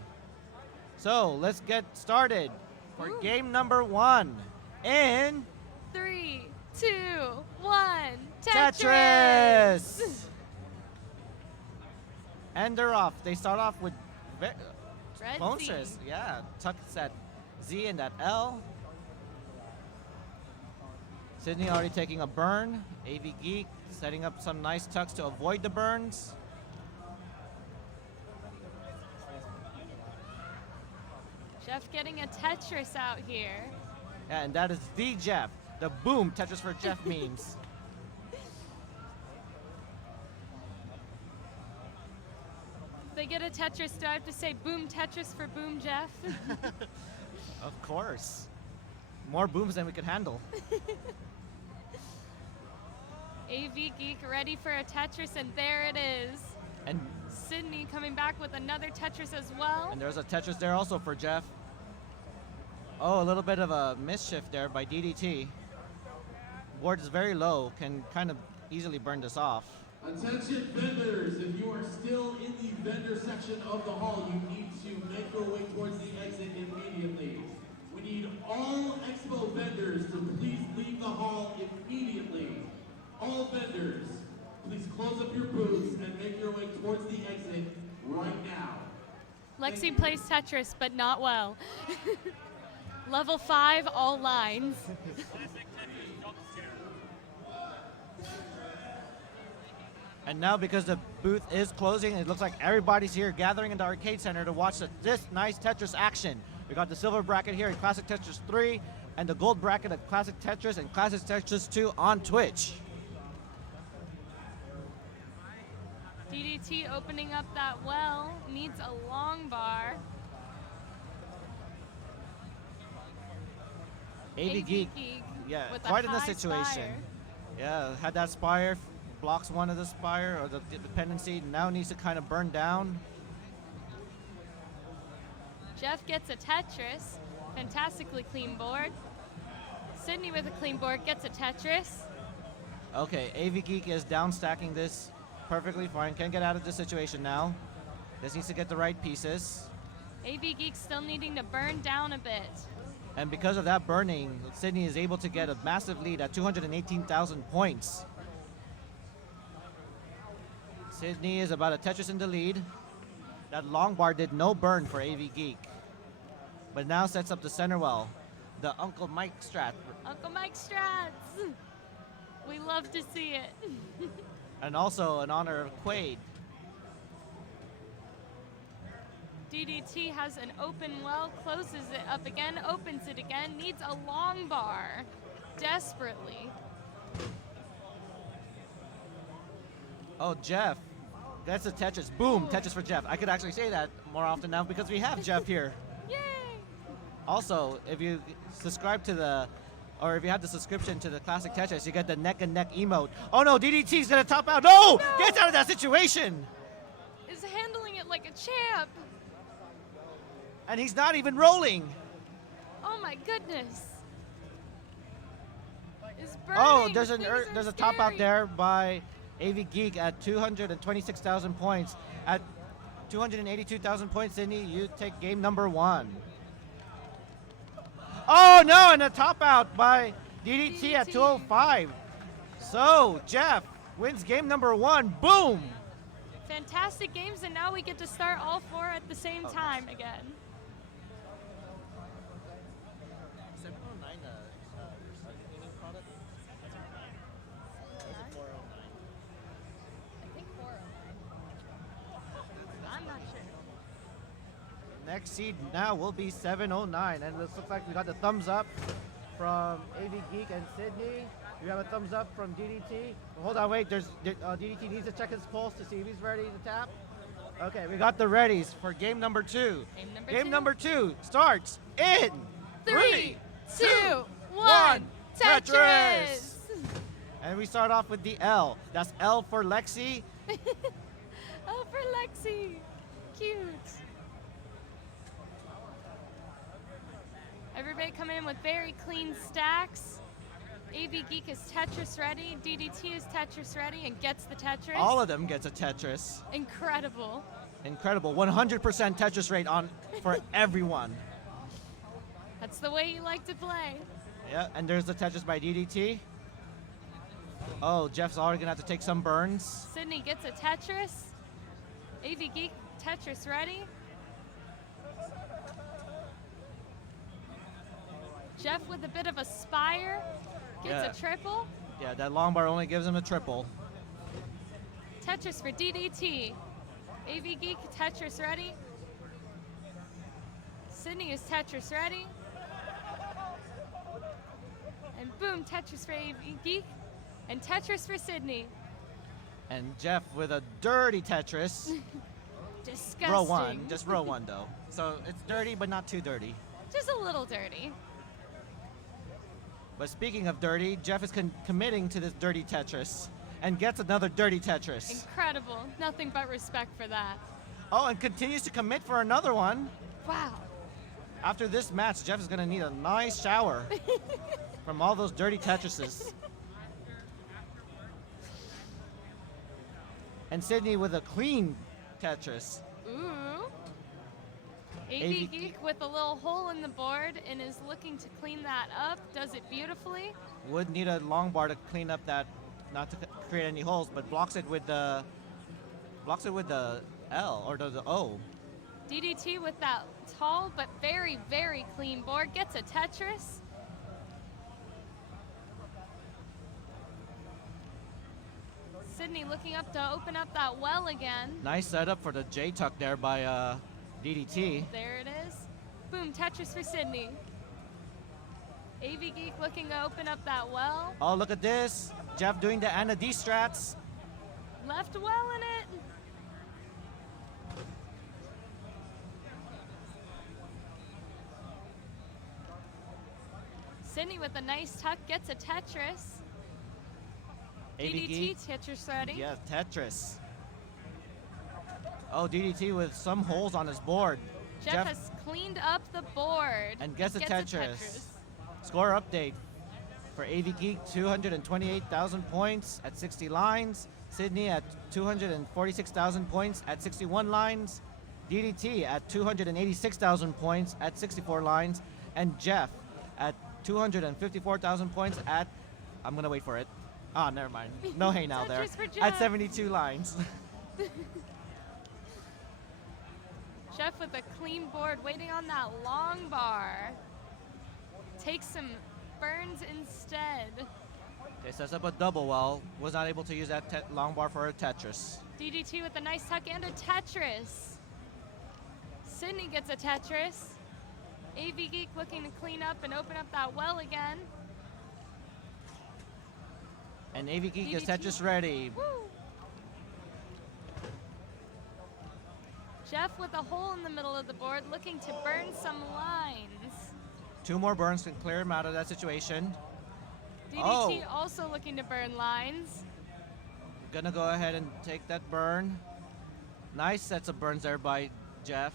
So let's get started for game number 1 in 3, 2, 1. Tetris. And they're off. They start off with Red Bonus. Z. Yeah, tucks at Z and that L. Sydney already taking a burn. AV Geek setting up some nice tucks to avoid the burns. Jeff getting a Tetris out here. Yeah, and that is the Jeff. The boom Tetris for Jeff memes. If they get a Tetris, do I have to say boom Tetris for boom Jeff? Of course. More booms than we can handle. AV Geek ready for a Tetris, and there it is. And Sydney coming back with another Tetris as well. there's a Tetris there also for Jeff. Oh, a little bit of a mischief there by DDT. Board is very low, can kind of easily burn this off. Attention vendors, if you are still in the vendor section of the hall, you need to make your way towards the exit immediately. We need all Expo vendors to please leave the hall immediately. All vendors, please close up your booths and make your way towards the exit right now. Lexi plays Tetris, but not well. Level 5, all lines. And now because the booth is closing, it looks like everybody's here gathering in the arcade center to watch this nice Tetris action. We got the silver bracket here in Classic Tetris 3 and the gold bracket of Classic Tetris and Classic Tetris 2 on Twitch. DDT opening up that well, needs a long bar. AV Geek, yeah, with quite a in the high situation. spire. Yeah, had that spire, blocks one of the spire or the dependency, now needs to kind of burn down. Jeff gets a Tetris, fantastically clean board. Sydney with a clean board gets a Tetris. Okay, AV Geek is down stacking this perfectly fine, can get out of this situation now. This needs to get the right pieces. AV Geek still needing to burn down a bit. And because of that burning, Sydney is able to get a massive lead at 218,000 points. Sydney is about a Tetris in the lead. That long bar did no burn for AV Geek. But now sets up the center well. The Uncle Mike strat. Uncle Mike strats. We love to see it. And also in honor of Quaid. DDT has an open well, closes it up again, opens it again, needs a long bar, desperately. Oh, Jeff. That's a Tetris. Boom, Tetris for Jeff. I could actually say that more often now because we have Jeff here. Yay! Also, if you subscribe to the, or if you have the subscription to the Classic Tetris, you get the neck and neck emote. Oh no, DDT's gonna top out. No! Get out of that situation! Is handling it like a champ. And he's not even rolling. Oh my goodness. Is burning. Oh, there's a top out scary. there by AV Geek at 226,000 points. At 282,000 points, Sydney, you take game number 1. Oh no, and a top out by DDT at 205. So, Jeff wins game number 1. Boom! Fantastic games, and now we get to start all 4 at the same time again. 709 your cleaning product? Or is it 409? I think 409. I'm not sure. Next seed now will be 709, and it looks like we got the thumbs up from AV Geek and Sydney. We have a thumbs up from DDT. Hold on, wait. DDT needs to check his pulse to see if he's ready to tap. Okay, we got the readies for game number 2. Game number 2 starts in 3, 2, 1, Tetris! And we start off with the L. That's L for Lexi. Oh, for Lexi. Cute. Everybody coming in with very clean stacks. AV Geek is Tetris ready. DDT is Tetris ready and gets the Tetris. All of them gets a Tetris. Incredible. Incredible. 100% Tetris rate on for everyone. That's the way you like to play. Yeah, and there's the Tetris by DDT. Oh, Jeff's already gonna have to take some burns. Sydney gets a Tetris. AV Geek Tetris ready. Jeff with a bit of a spire gets a triple. Yeah, that long bar only gives him a triple. Tetris for DDT. AV Geek Tetris ready. Sydney is Tetris ready. And boom, Tetris for AV Geek. And Tetris for Sydney. And Jeff with a dirty Tetris. Disgusting. Row one, just row one though. So it's dirty, but not too dirty. Just a little dirty. But speaking of dirty, Jeff is committing to this dirty Tetris and gets another dirty Tetris. Incredible. Nothing but respect for that. Oh, and continues to commit for another one. Wow. After this match, Jeff is going to need a nice shower from all those dirty Tetrises. And Sydney with a clean Tetris. Ooh. AV Geek with a little hole in the board and is looking to clean that up. Does it beautifully. Would need a long bar to clean up that, not to create any holes, but blocks it with the L or the O. DDT with that tall but very, very clean board gets a Tetris. Sydney looking up to open up that well again. Nice setup for the J tuck there by DDT. There it is. Boom, Tetris for Sydney. AV Geek looking to open up that well. Oh, look at this. Jeff doing the Anna D strats. Left well in it. Sydney with a nice tuck gets a Tetris. DDT Tetris ready. Yeah, Tetris. Oh, DDT with some holes on his board. Jeff has cleaned up the board. And gets a Tetris. Score update for AV Geek, 228,000 points at 60 lines. Sydney at 246,000 points at 61 lines. DDT at 286,000 points at 64 lines. And Jeff at 254,000 points at, I'm going to wait for it. Ah, never mind. No hey now there. At 72 lines. Jeff with a clean board waiting on that long bar. Takes some burns instead. It sets up a double well. Was not able to use that long bar for a Tetris. DDT with a nice tuck and a Tetris. Sydney gets a Tetris. AV Geek looking to clean up and open up that well again. And AV Geek DDT. is Tetris ready. Woo. Jeff with a hole in the middle of the board looking to burn some lines. 2 more burns can clear him out of that situation. DDT also looking to burn lines. Gonna go ahead and take that burn. Nice sets of burns there by Jeff.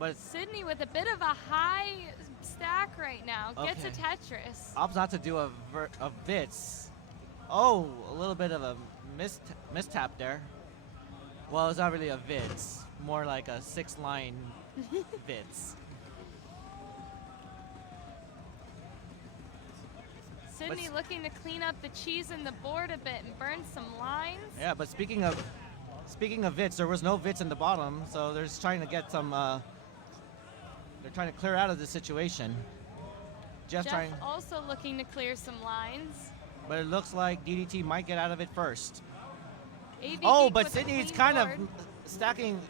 But Sydney with a bit of a high stack right now. Gets a Tetris. opts not to do a Vitz. Oh, a little bit of a mistap there. Well, it's not really a Vitz. More like a 6-line Vitz. Sydney looking to clean up the cheese in the board a bit and burn some lines. Yeah, but speaking of Vitz, there was no Vitz in the bottom, so they're just trying to get some. They're trying to clear out of this situation. Jeff also looking to clear some lines. But it looks like DDT might get out of it first. AV Oh, Geek but with a Sydney's clean kind board. of stacking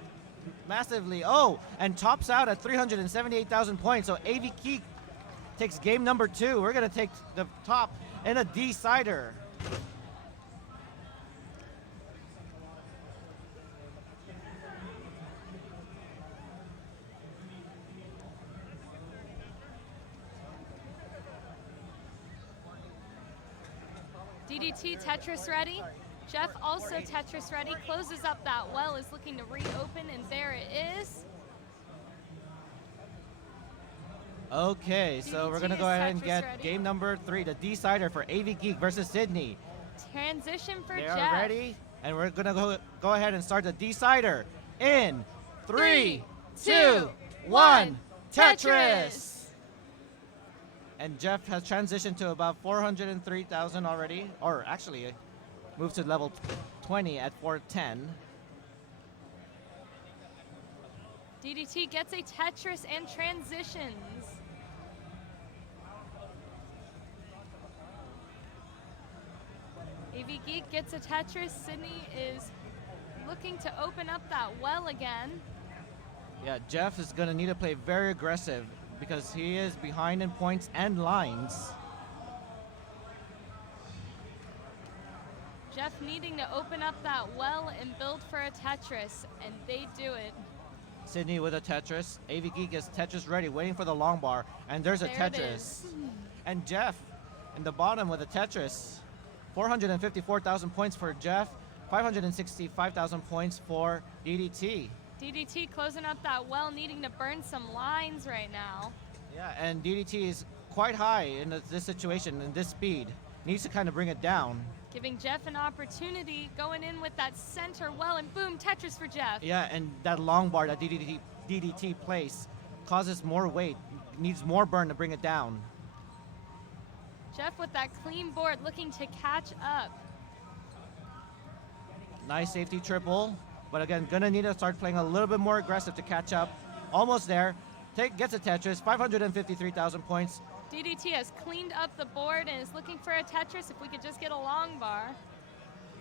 massively. Oh, and tops out at 378,000 points. So AV Geek takes game number 2. We're going to take the top in a decider. DDT Tetris ready. Jeff also Tetris ready. Closes up that well, is looking to reopen, and there it is. Okay, so we're going to DDT go is ahead and Tetris get ready. game number 3, the decider for AV Geek versus Sydney. Transition for They Jeff. are ready, and we're going to go ahead and start the decider in 3, 2, 1, Tetris! And Jeff has transitioned to about 403,000 already, or actually moved to level 20 at 410. DDT gets a Tetris and transitions. AV Geek gets a Tetris. Sydney is looking to open up that well again. Yeah, Jeff is going to need to play very aggressive because he is behind in points and lines. Jeff needing to open up that well and build for a Tetris, and they do it. Sydney with a Tetris. AV Geek is Tetris ready, waiting for the long bar, and there's a There it Tetris. is. And Jeff in the bottom with a Tetris. 454,000 points for Jeff, 565,000 points for DDT. DDT closing up that well, needing to burn some lines right now. Yeah, and DDT is quite high in this situation, in this speed. Needs to kind of bring it down. Giving Jeff an opportunity, going in with that center well, and boom, Tetris for Jeff. Yeah, and that long bar that DDT plays causes more weight, needs more burn to bring it down. Jeff with that clean board looking to catch up. Nice safety triple, but again, gonna need to start playing a little bit more aggressive to catch up. Almost there. Gets a Tetris, 553,000 points. DDT has cleaned up the board and is looking for a Tetris if we could just get a long bar.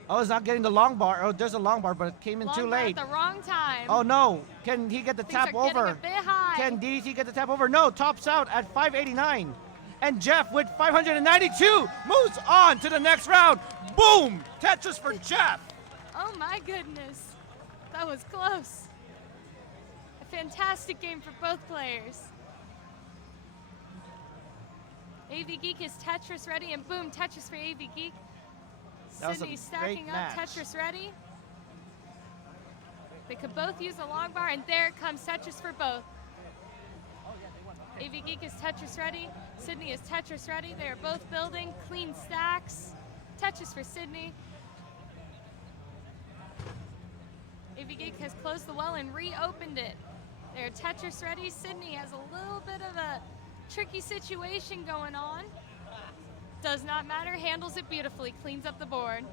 Oh, it's not getting the long bar. Oh, there's a long bar, but it came in Long too bar late. at the wrong time. Oh no, can he get the Things tap are getting over? a bit high. Can DDT get the tap over? No, tops out at 589. And Jeff with 592 moves on to the next round. Boom! Tetris for Jeff. Oh my goodness. That was close. A fantastic game for both players. AV Geek is Tetris ready, and boom, Tetris for AV Geek. That was a Sydney stacking great up, match. Tetris ready. They could both use a long bar, and there it comes, Tetris for both. AV Geek is Tetris ready. Sydney is Tetris ready. They are both building clean stacks. Tetris for Sydney. AV Geek has closed the well and reopened it. They're Tetris ready. Sydney has a little bit of a tricky situation going on. Does not matter, handles it beautifully, cleans up the board.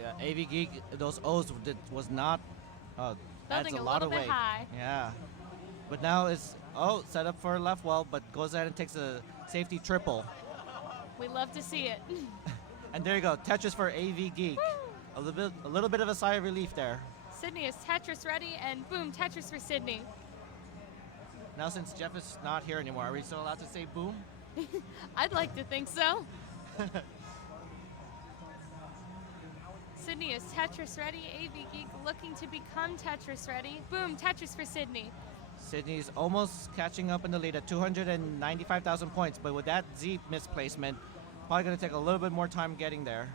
Yeah, AV Geek, those O's was not, adds Building a a lot little of bit weight. high. Yeah. But now it's, set up for left well, but goes ahead and takes a safety triple. We love to see it. And there you go, Tetris for AV Geek. A little bit of a sigh of relief there. Sydney is Tetris ready, and boom, Tetris for Sydney. Now since Jeff is not here anymore, are we still allowed to say boom? I'd like to think so. Sydney is Tetris ready. AV Geek looking to become Tetris ready. Boom, Tetris for Sydney. Sydney's almost catching up in the lead at 295,000 points, but with that Z misplacement, probably going to take a little bit more time getting there.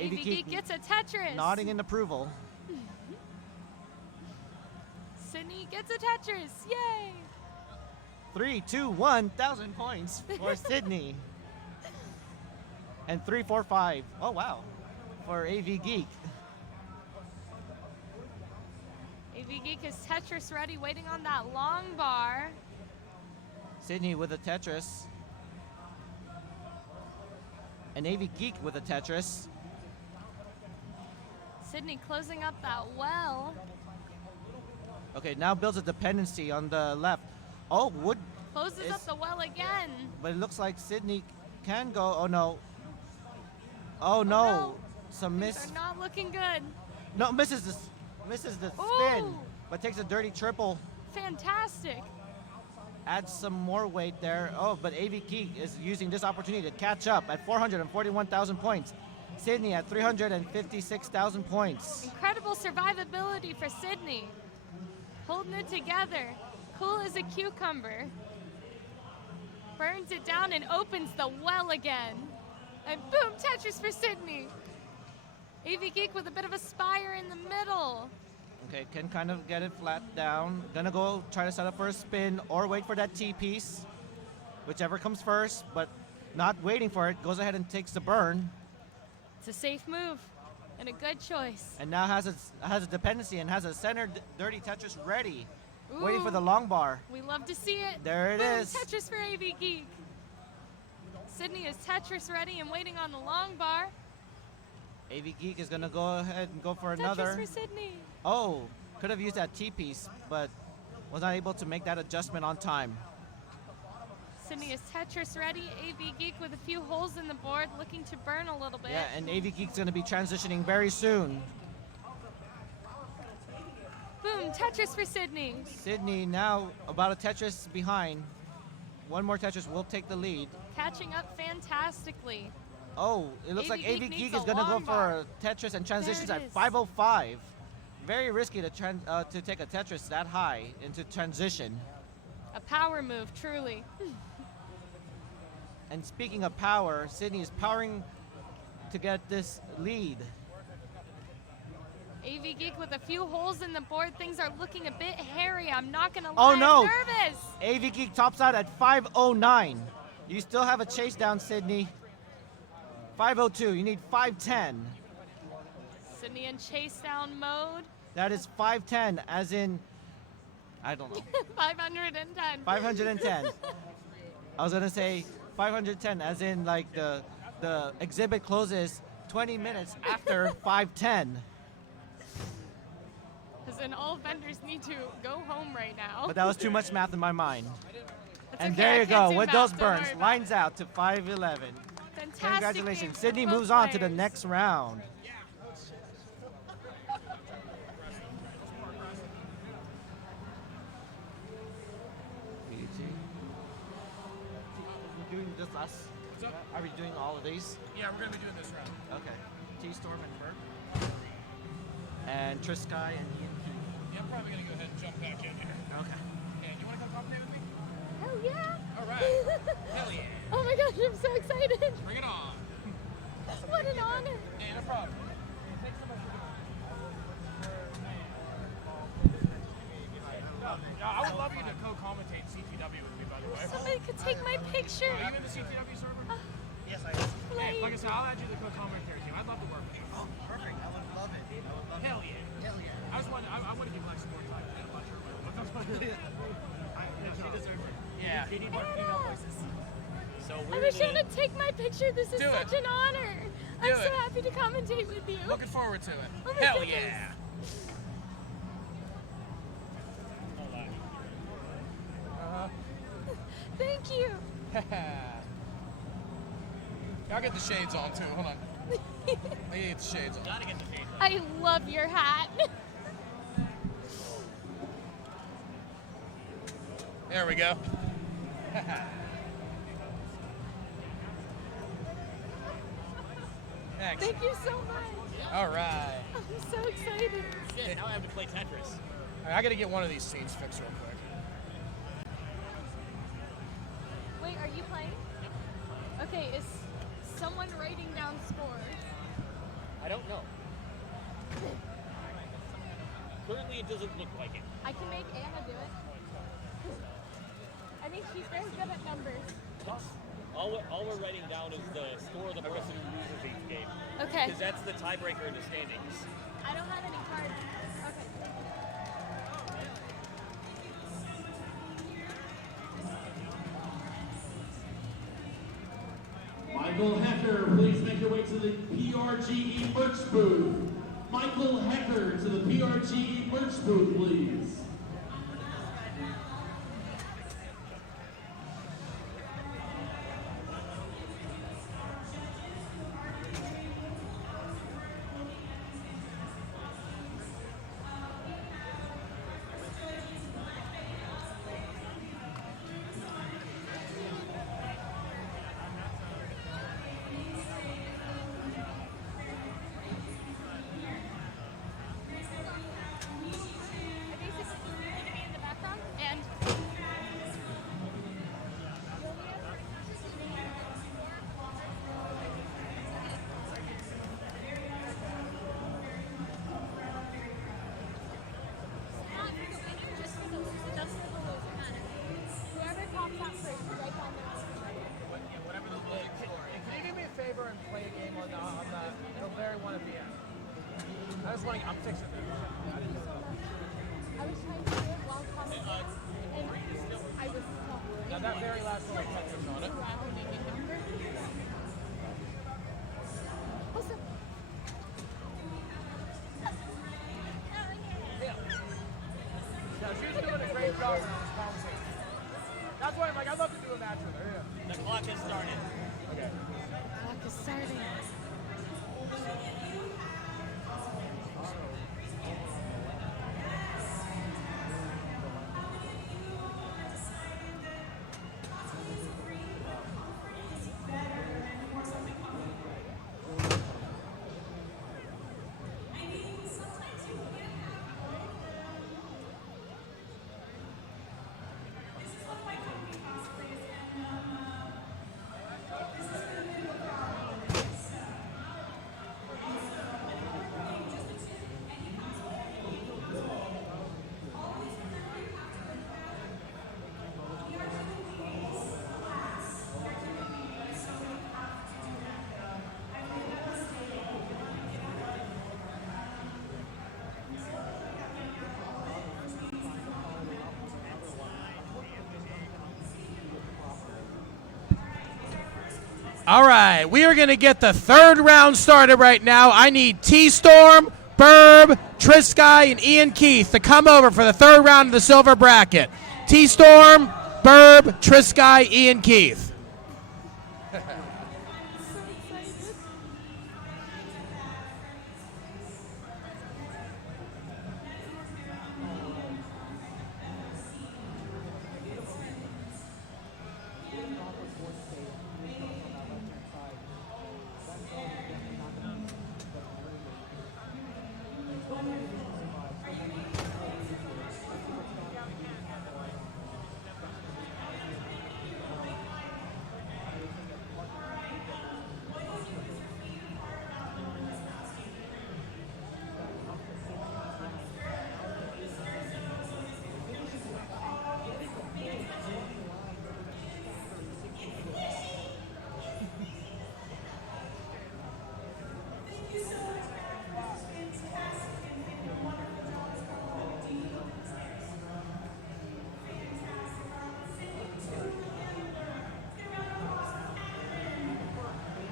AV Geek gets a Tetris. Nodding in approval. Sydney gets a Tetris. Yay! 3, 2, 1, 1,000 points for Sydney. And 3, 4, 5. Oh, wow. For AV Geek. AV Geek is Tetris ready, waiting on that long bar. Sydney with a Tetris. And AV Geek with a Tetris. Sydney closing up that well. Okay, now builds a dependency on the left. Oh, wood. Closes up the well again. But it looks like Sydney can go. Oh, no. Oh, no. Some miss. They're not looking good. No, misses the spin, Ooh. but takes a dirty triple. Fantastic. Adds some more weight there. Oh, but AV Geek is using this opportunity to catch up at 441,000 points. Sydney at 356,000 points. Incredible survivability for Sydney. Holding it together. Cool as a cucumber. Burns it down and opens the well again. And boom, Tetris for Sydney. AV Geek with a bit of a spire in the middle. Okay, can kind of get it flat down. Gonna go try to set up for a spin or wait for that T piece. Whichever comes first, but not waiting for it. Goes ahead and takes the burn. It's a safe move and a good choice. And now has a dependency and has a center dirty Tetris ready. Ooh, Waiting for the long bar. We love to see it. There it Boom, is. Tetris for AV Geek. Sydney is Tetris ready and waiting on the long bar. AV Geek is gonna go ahead and go for another. Tetris for Sydney. Oh, could have used that T piece, but was not able to make that adjustment on time. Sydney is Tetris ready. AV Geek with a few holes in the board, looking to burn a little bit. Yeah, and AV Geek's gonna be transitioning very soon. Boom, Tetris for Sydney. Sydney now about a Tetris behind. One more Tetris will take the lead. Catching up fantastically. Oh, it looks AV like Geek AV needs Geek a is gonna go long for bar. a Tetris and transitions There at it is. 5:05. Very risky to take a Tetris that high into transition. A power move, truly. And speaking of power, Sydney is powering to get this lead. AV Geek with a few holes in the board. Things are looking a bit hairy. I'm not gonna Oh lie. no! I'm nervous. AV Geek tops out at 5:09. You still have a chase down, Sydney. 5:02. You need 5:10. Sydney in chase down mode. That is 5:10, as in, I don't know, 510. 510. I was gonna say 510, as in like the exhibit closes 20 minutes after 5:10. As in, all vendors need to go home right now. But that was too much math in my mind. That's And okay, there I you can't go, do with math, those don't burns, worry about lines out to 5:11. Fantastic Congratulations. game for Sydney both moves on to the players. next round. We're doing this last. Are we doing all of these? Yeah, we're gonna be doing this round. Okay. T-Storm and Bert. And Trisky and Ian Key. Yeah, I'm probably gonna go ahead and jump back in here. Okay. And you wanna come commentate with me? Hell yeah! All right. Hell yeah. Oh my gosh, I'm so excited. Bring it on. What an honor. Yeah, no problem. I would love you to co-commentate CTW with me, by the way. Somebody could take my picture. Are you in the CTW server? Yes, I am. Hey, like I said, I'll add you to the co-commentary team. I'd love to work with you. Oh, perfect. I would love it. Hell yeah. Hell yeah. I want to give Lex more time. I'm not sure what she deserves it. Yeah. They need more female voices. So I we're wish you gonna would take my picture. This is Do such it. an honor. Do I'm so it. happy to commentate with you. Looking forward to it. Oh my Hell goodness. yeah. Thank you. I'll get the shades on too. Hold on. I get the shades on. gotta get the shades on. I love your hat. There we go. Thanks. Thank you so much. All right. I'm so excited. Shit, now I have to play Tetris. All right, I got to get one of these scenes fixed real quick. Wait, are you playing? Okay, is someone writing down scores? I don't know. Currently, it doesn't look like it. I can make Anna do it. I think she's very good at numbers. All we're writing down is the score of the person who loses each game. Okay. Because that's the tiebreaker in the standings. I don't have any cards. Okay. Michael Hecker, please make your way to the PRGE merch booth. Michael Hecker to the PRGE merch booth, please. I basically just want to. I'm fixing it. I was trying to do it while coming down, and I was Now that very last one, Tetris on it. rounding a number. What's up? Yeah, she's doing a great job on this conversation. That's why I'm like, I'd love to do a match with her. Yeah. The clock has started. Okay. Clock is starting. All right, we are going to get the third round started right now. I need T-Storm, Burb, Trisky, and Ian Keith to come over for the third round of the silver bracket. T-Storm, Burb, Trisky, Ian Keith.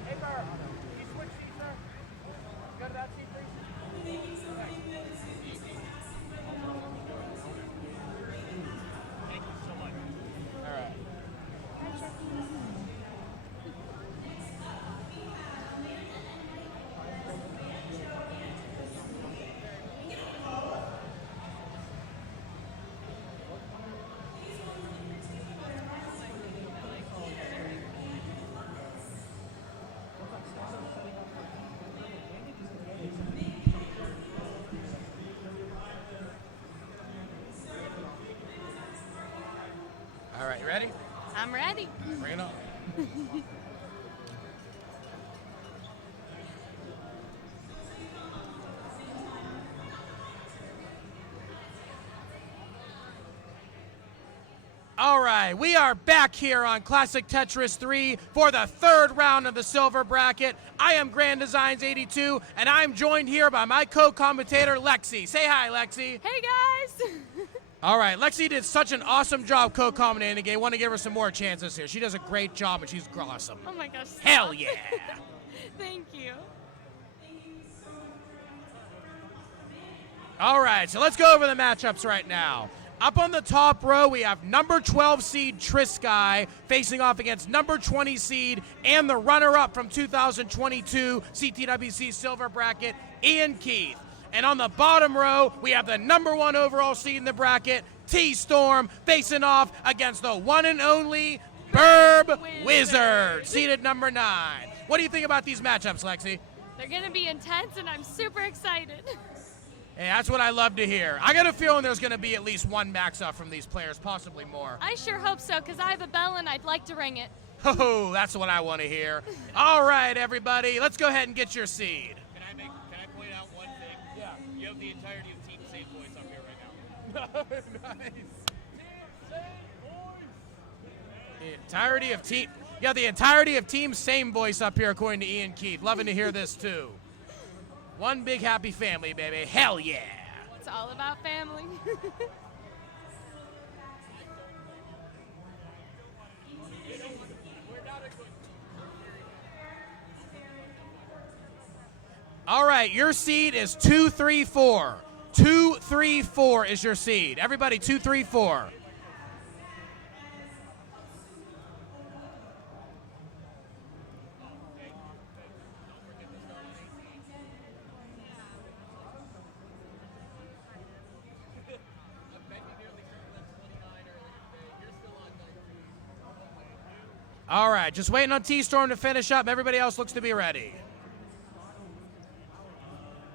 Hey, Bar, can you switch seats, sir? Go to that seat, please. Thank you so much. All right. All right, you ready? I'm ready. Bring it on. All right, we are back here on Classic Tetris 3 for the third round of the silver bracket. I am Grand Designs 82, and I'm joined here by my co-commentator, Lexi. Say hi, Lexi. Hey guys! All right, Lexi did such an awesome job co-commentating the game. Want to give her some more chances here. She does a great job, and she's awesome. Oh my gosh. Stop. Hell yeah. Thank you. All right, so let's go over the matchups right now. Up on the top row, we have number 12 seed Trisky facing off against number 20 seed and the runner-up from 2022 CTWC silver bracket, Ian Keith. And on the bottom row, we have the number 1 overall seed in the bracket, T-Storm, facing off against the one and only Burb Wizard, seeded number 9. What do you think about these matchups, Lexi? They're going to be intense, and I'm super excited. Hey, that's what I love to hear. I got a feeling there's going to be at least one max-up from these players, possibly more. I sure hope so, because I have a bell and I'd like to ring it. Oh, that's what I want to hear. All right, everybody, let's go ahead and get your seed. Can I point out one thing? Yeah. You have the entirety of Team Same Voice up here right now. Nice. The entirety of Team Same Voice up here, according to Ian Keith. Loving to hear this, too. One big happy family, baby. Hell yeah. It's all about family. All right, your seed is 2-3-4. 2-3-4 is your seed. Everybody, 2-3-4. All right, just waiting on T-Storm to finish up. Everybody else looks to be ready.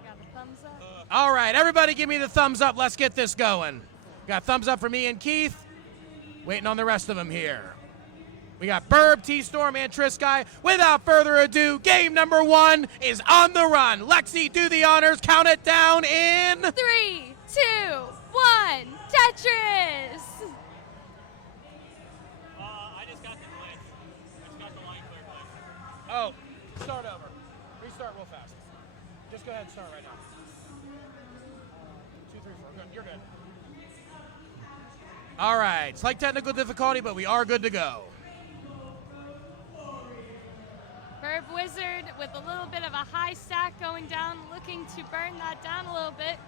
Got a thumbs up. All right, everybody give me the thumbs up. Let's get this going. Got thumbs up for me and Keith. Waiting on the rest of them here. We got Burb, T-Storm, and Trisky. Without further ado, game number 1 is on the run. Lexi, do the honors. Count it down in 3, 2, 1, Tetris! Oh, start over. Restart real fast. Just go ahead and start right now. 2, 3, 4. Good. You're good. All right. Slight technical difficulty, but we are good to go. Burb Wizard with a little bit of a high stack going down, looking to burn that down a little bit.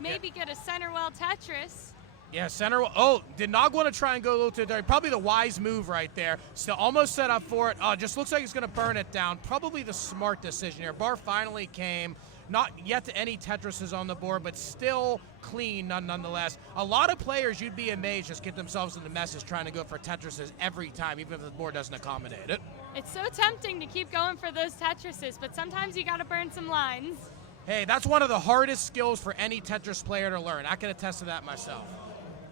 Maybe get a center well Tetris. Yeah, center. Oh, did Nog want to try and go a little too there? Probably the wise move right there. Still almost set up for it. Just looks like he's going to burn it down. Probably the smart decision here. Bar finally came. Not yet to any Tetrises on the board, but still clean nonetheless. A lot of players, you'd be amazed, just get themselves in the messes trying to go for Tetrises every time, even if the board doesn't accommodate it. It's so tempting to keep going for those Tetrises, but sometimes you got to burn some lines. Hey, that's one of the hardest skills for any Tetris player to learn. I can attest to that myself.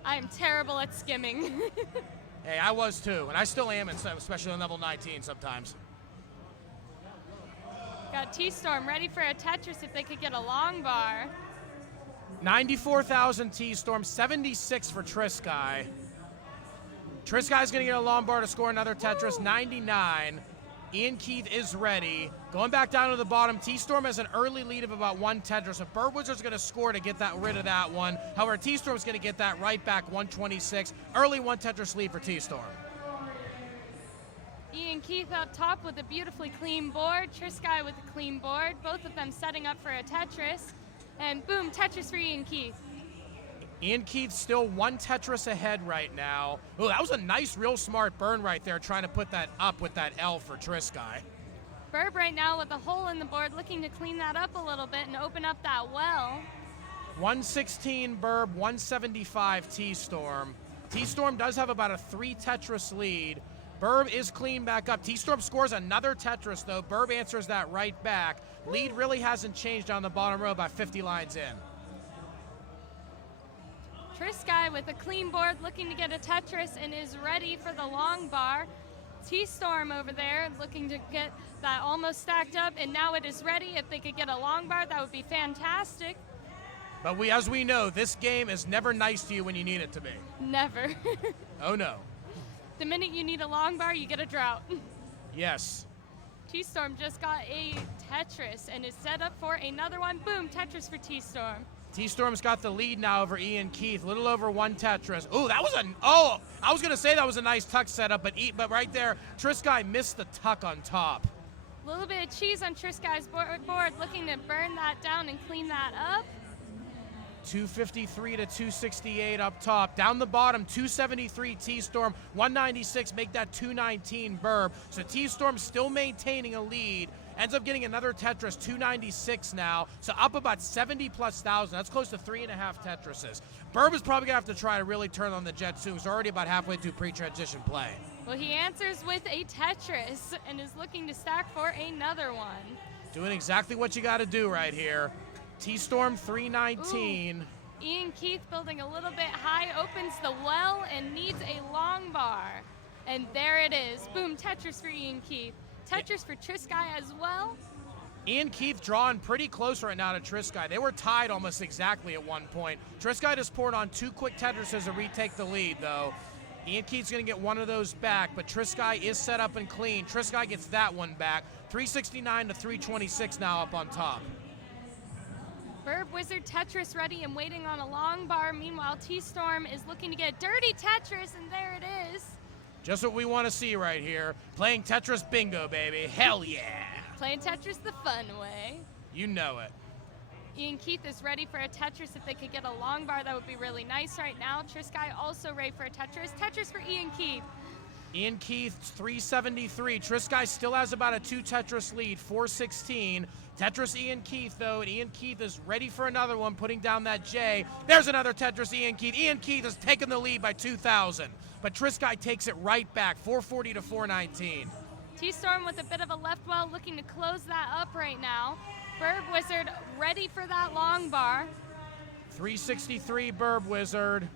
I am terrible at skimming. Hey, I was too, and I still am, especially on level 19 sometimes. Got T-Storm ready for a Tetris if they could get a long bar. 94,000 T-Storm, 76 for Trisky. Trisky's going to get a long bar to score another Tetris, 99. Ian Keith is ready. Going back down to the bottom, T-Storm has an early lead of about 1 Tetris. So Burb Wizard's going to score to get rid of that one. However, T-Storm's going to get that right back, 126. Early 1 Tetris lead for T-Storm. Ian Keith up top with a beautifully clean board. Trisky with a clean board. Both of them setting up for a Tetris. And boom, Tetris for Ian Keith. Ian Keith still 1 Tetris ahead right now. Oh, that was a nice, real smart burn right there, trying to put that up with that L for Trisky. Burb right now with a hole in the board, looking to clean that up a little bit and open up that well. 116 Burb, 175 T-Storm. T-Storm does have about a 3 Tetris lead. Burb is clean back up. T-Storm scores another Tetris, though. Burb answers that right back. Lead really hasn't changed on the bottom row, about 50 lines in. Trisky with a clean board looking to get a Tetris and is ready for the long bar. T-Storm over there looking to get that almost stacked up, and now it is ready. If they could get a long bar, that would be fantastic. But as we know, this game is never nice to you when you need it to be. Never. Oh, no. The minute you need a long bar, you get a drought. Yes. T-Storm just got a Tetris and is set up for another one. Boom, Tetris for T-Storm. T-Storm's got the lead now over Ian Keith, a little over 1 Tetris. Ooh, that was I was going to say that was a nice tuck setup, but right there, Trisky missed the tuck on top. A little bit of cheese on Trisky's board, looking to burn that down and clean that up. 253 to 268 up top. Down the bottom, 273 T-Storm, 196, make that 219 Burb. So T-Storm still maintaining a lead. Ends up getting another Tetris, 296 now. So up about 70 plus thousand. That's close to 3.5 Tetrises. Burb is probably going to have to try to really turn on the jet soon. He's already about halfway through pre-transition play. Well, he answers with a Tetris and is looking to stack for another one. Doing exactly what you got to do right here. T-Storm 319. Ooh. Ian Keith building a little bit high, opens the well and needs a long bar. And there it is. Boom, Tetris for Ian Keith. Tetris for Trisky as well. Ian Keith drawing pretty close right now to Trisky. They were tied almost exactly at one point. Trisky just poured on 2 quick Tetrises to retake the lead, though. Ian Keith's going to get one of those back, but Trisky is set up and clean. Trisky gets that one back. 369 to 326 now up on top. Burb Wizard Tetris ready and waiting on a long bar. Meanwhile, T-Storm is looking to get dirty Tetris, and there it is. Just what we want to see right here. Playing Tetris bingo, baby. Hell yeah. Playing Tetris the fun way. You know it. Ian Keith is ready for a Tetris. If they could get a long bar, that would be really nice right now. Triskai also ready for a Tetris. Tetris for Ian Keith. Ian Keith, 373. Triskai still has about a 2 Tetris lead, 416. Tetris Ian Keith, though, and Ian Keith is ready for another one, putting down that J. There's another Tetris Ian Keith. Ian Keith has taken the lead by 2,000, but Triskai takes it right back, 440 to 419. T-Storm with a bit of a left well, looking to close that up right now. Burb Wizard ready for that long bar. 363 Burb Wizard.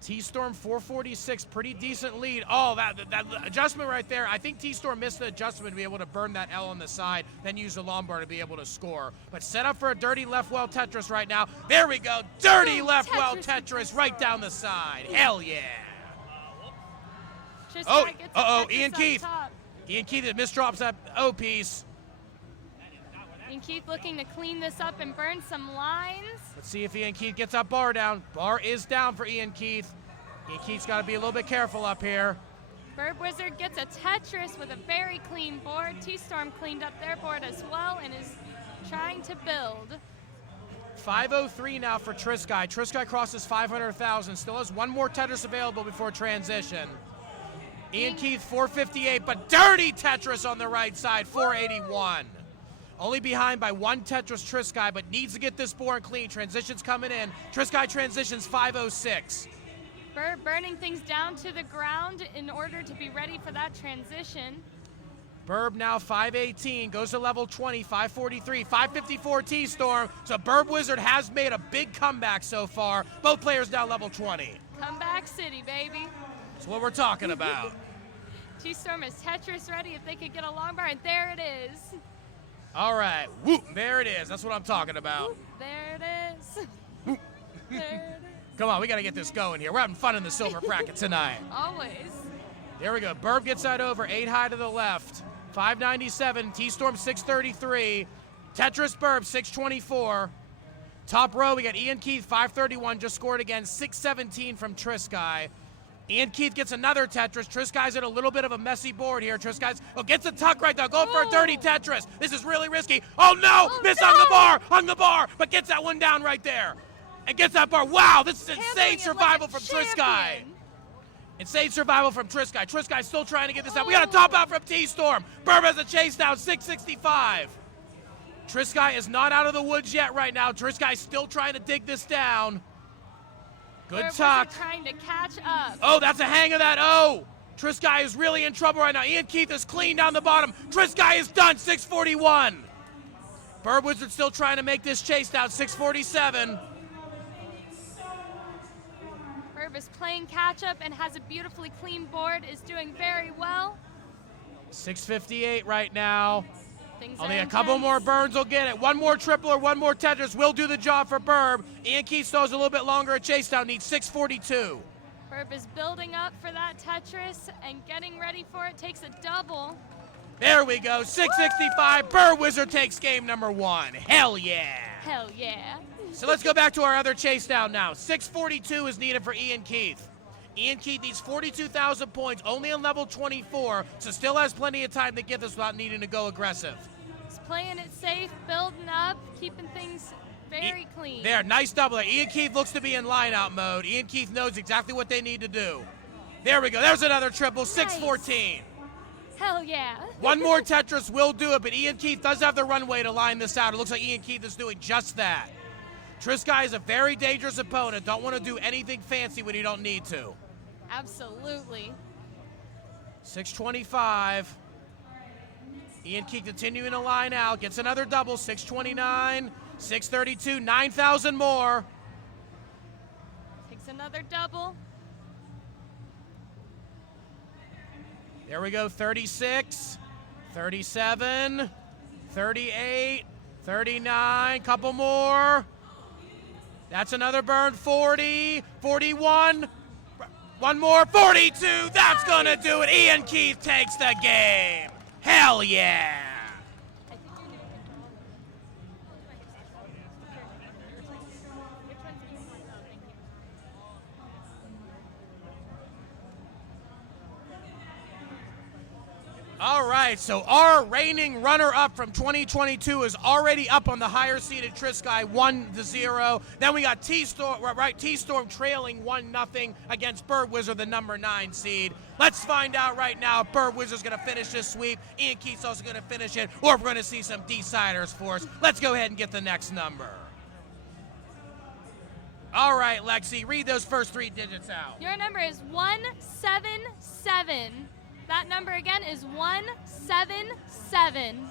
T-Storm 446, pretty decent lead. Oh, that adjustment right there. I think T-Storm missed the adjustment to be able to burn that L on the side, then use the long bar to be able to score. But set up for a dirty left well Tetris right now. There we go, dirty left well Tetris right down the side. Hell yeah. Ian Keith. Ian Keith misdrops that O piece. Ian Keith looking to clean this up and burn some lines. Let's see if Ian Keith gets that bar down. Bar is down for Ian Keith. Ian Keith's got to be a little bit careful up here. Burb Wizard gets a Tetris with a very clean board. T-Storm cleaned up their board as well and is trying to build. 503 now for Triskai. Triskai crosses 500,000. Still has one more Tetris available before transition. Ian Keith 458, but dirty Tetris on the right side, 481. Only behind by 1 Tetris Triskai, but needs to get this board clean. Transition's coming in. Triskai transitions 506. Burb burning things down to the ground in order to be ready for that transition. Burb now 518, goes to level 20, 543, 554 T-Storm. So Burb Wizard has made a big comeback so far. Both players now level 20. Comeback City, baby. That's what we're talking about. T-Storm is Tetris ready if they could get a long bar, and there it is. All right, whoop, there it is. That's what I'm talking about. Whoop, there it is. There it is. Come on, we got to get this going here. We're having fun in the silver bracket tonight. Always. There we go. Burb gets that over. 8 high to the left. 597. T-Storm 633. Tetris Burb 624. Top row, we got Ian Keith 531. Just scored again. 617 from Triskai. Ian Keith gets another Tetris. Triskai's at a little bit of a messy board here. Triskai's gets a tuck right there. Going for a dirty Tetris. This is really risky. Oh no! Miss on the bar, but gets that one down right there. And gets that bar. Wow, this is insane survival from Triskai. Insane survival from Triskai. Triskai's still trying to get this out. We got a top out from T-Storm. Burb has a chase down, 665. Triskai is not out of the woods yet right now. Triskai's still trying to dig this down. Good tuck. Trying to catch up. Oh, that's a hang of that. Oh, Triskai is really in trouble right now. Ian Keith is clean down the bottom. Triskai is done, 641. Burb Wizard still trying to make this chase down, 647. Burb is playing catch up and has a beautifully clean board, is doing very well. 658 right now. Things Only are a couple intense. more burns will get it. One more triple or one more Tetris will do the job for Burb. Ian Keith throws a little bit longer a chase down, needs 642. Burb is building up for that Tetris and getting ready for it, takes a double. There we go, 665. Burb Wizard takes game number 1. Hell yeah. Hell yeah. So let's go back to our other chase down now. 642 is needed for Ian Keith. Ian Keith needs 42,000 points, only on level 24, so still has plenty of time to get this without needing to go aggressive. He's playing it safe, building up, keeping things very clean. There, nice double there. Ian Keith looks to be in line-out mode. Ian Keith knows exactly what they need to do. There we go. There's another triple, 614. Hell yeah. One more Tetris will do it, but Ian Keith does have the runway to line this out. It looks like Ian Keith is doing just that. Triskai is a very dangerous opponent. Don't want to do anything fancy when you don't need to. Absolutely. 625. Ian Keith continuing to line out. Gets another double. 629. 632. 9,000 more. Takes another double. There we go. 36. 37. 38. 39. Couple more. That's another burn. 40. 41. One more, 42, that's gonna do it. Ian Keith takes the game. Hell yeah. All right, so our reigning runner-up from 2022 is already up on the higher-seeded Trisky 1-0. Then we got T-Storm, right? T-Storm trailing 1-0 against Bird Wizard, the number 9 seed. Let's find out right now if Bird Wizard's going to finish this sweep, Ian Keith's also going to finish it, or if we're going to see some deciders for us. Let's go ahead and get the next number. All right, Lexi, read those first 3 digits out. Your number is 177. That number again is 177.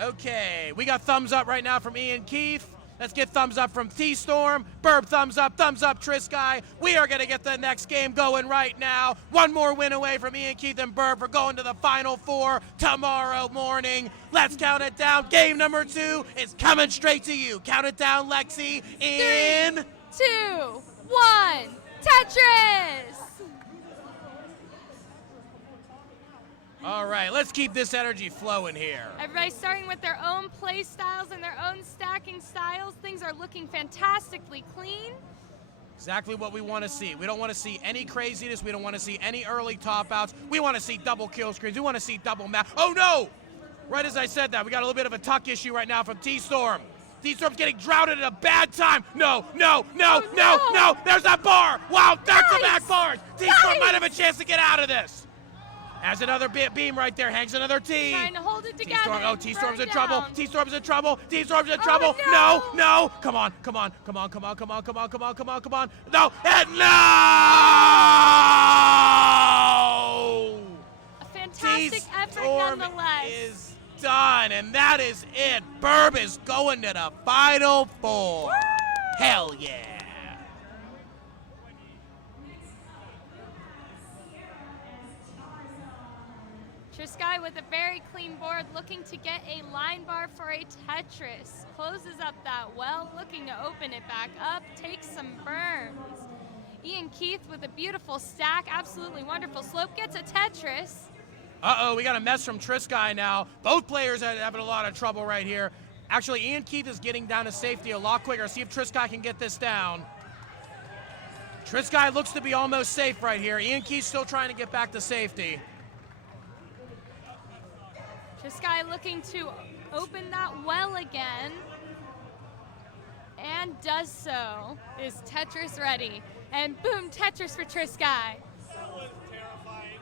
Okay, we got thumbs up right now from Ian Keith. Let's get thumbs up from T-Storm. Burb, thumbs up, Trisky. We are going to get the next game going right now. One more win away from Ian Keith and Burb for going to the Final Four tomorrow morning. Let's count it down. Game number 2 is coming straight to you. Count it down, Lexi, in 3, 2, 1. Tetris! All right, let's keep this energy flowing here. Everybody's starting with their own play styles and their own stacking styles. Things are looking fantastically clean. Exactly what we want to see. We don't want to see any craziness. We don't want to see any early top outs. We want to see double kill screens. We want to see double map. Oh no! Right as I said that, we got a little bit of a tuck issue right now from T-Storm. T-Storm's getting droughted at a bad time. No. There's that bar. Wow, back-to-back bars. T-Storm might have a chance to get out of this. Has another beam right there. Hangs another T. Trying to hold it together. T-Storm's in trouble. T-Storm's in trouble. T-Storm's in trouble. No. Come on. No. And no! A fantastic effort nonetheless. Is done, and that is it. Burb is going to the Final Four. Woo! Hell yeah. Trisky with a very clean board, looking to get a line bar for a Tetris. Closes up that well, looking to open it back up, takes some burns. Ian Keith with a beautiful stack, absolutely wonderful slope, gets a Tetris. Uh-oh, we got a mess from Trisky now. Both players are having a lot of trouble right here. Actually, Ian Keith is getting down to safety a lot quicker. See if Trisky can get this down. Trisky looks to be almost safe right here. Ian Keith's still trying to get back to safety. Trisky looking to open that well again. And does so. Is Tetris ready? And boom, Tetris for Trisky. That was terrifying.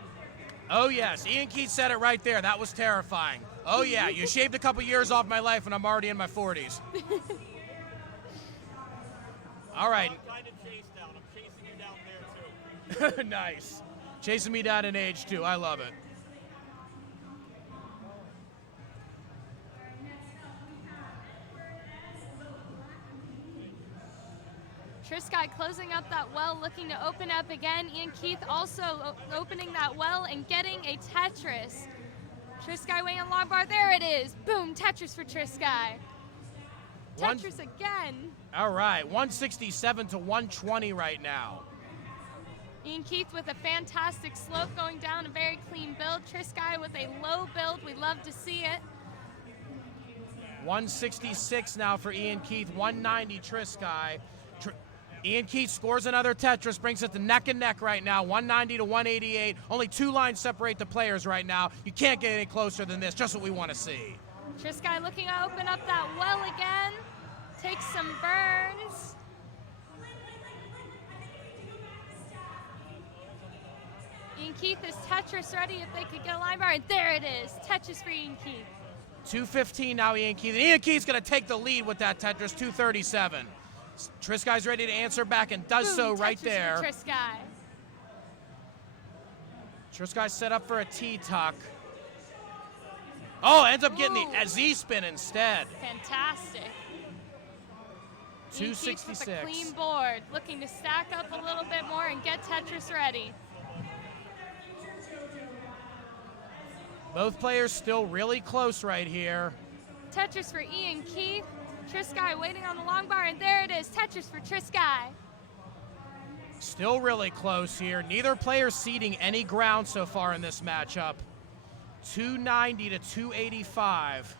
Oh yes, Ian Keith said it right there. That was terrifying. Oh yeah, you shaved a couple years off my life and I'm already in my 40s. All right. I'm kind of chased down. I'm chasing you down there too. Nice. Chasing me down in age too. I love it. Trisky closing up that well, looking to open up again. Ian Keith also opening that well and getting a Tetris. Trisky weighing on long bar. There it is. Boom, Tetris for Trisky. Tetris again. All right, 167 to 120 right now. Ian Keith with a fantastic slope going down, a very clean build. Trisky with a low build. We love to see it. 166 now for Ian Keith, 190 Trisky. Ian Keith scores another Tetris, brings it to neck and neck right now, 190 to 188. Only 2 lines separate the players right now. You can't get any closer than this, just what we want to see. Trisky looking to open up that well again. Takes some burns. Ian Keith is Tetris ready if they could get a line bar. And there it is, Tetris for Ian Keith. 215 now, Ian Keith. And Ian Keith's going to take the lead with that Tetris, 237. Trisky's ready to answer back and does Boom, so right Tetris there. for Trisky. Trisky's set up for a T-tuck. Oh, ends up getting the Z-spin instead. Fantastic. 266. With a clean board, looking to stack up a little bit more and get Tetris ready. Both players still really close right here. Tetris for Ian Keith. Trisky waiting on the long bar, and there it is, Tetris for Trisky. Still really close here. Neither player ceding any ground so far in this matchup. 290 to 285.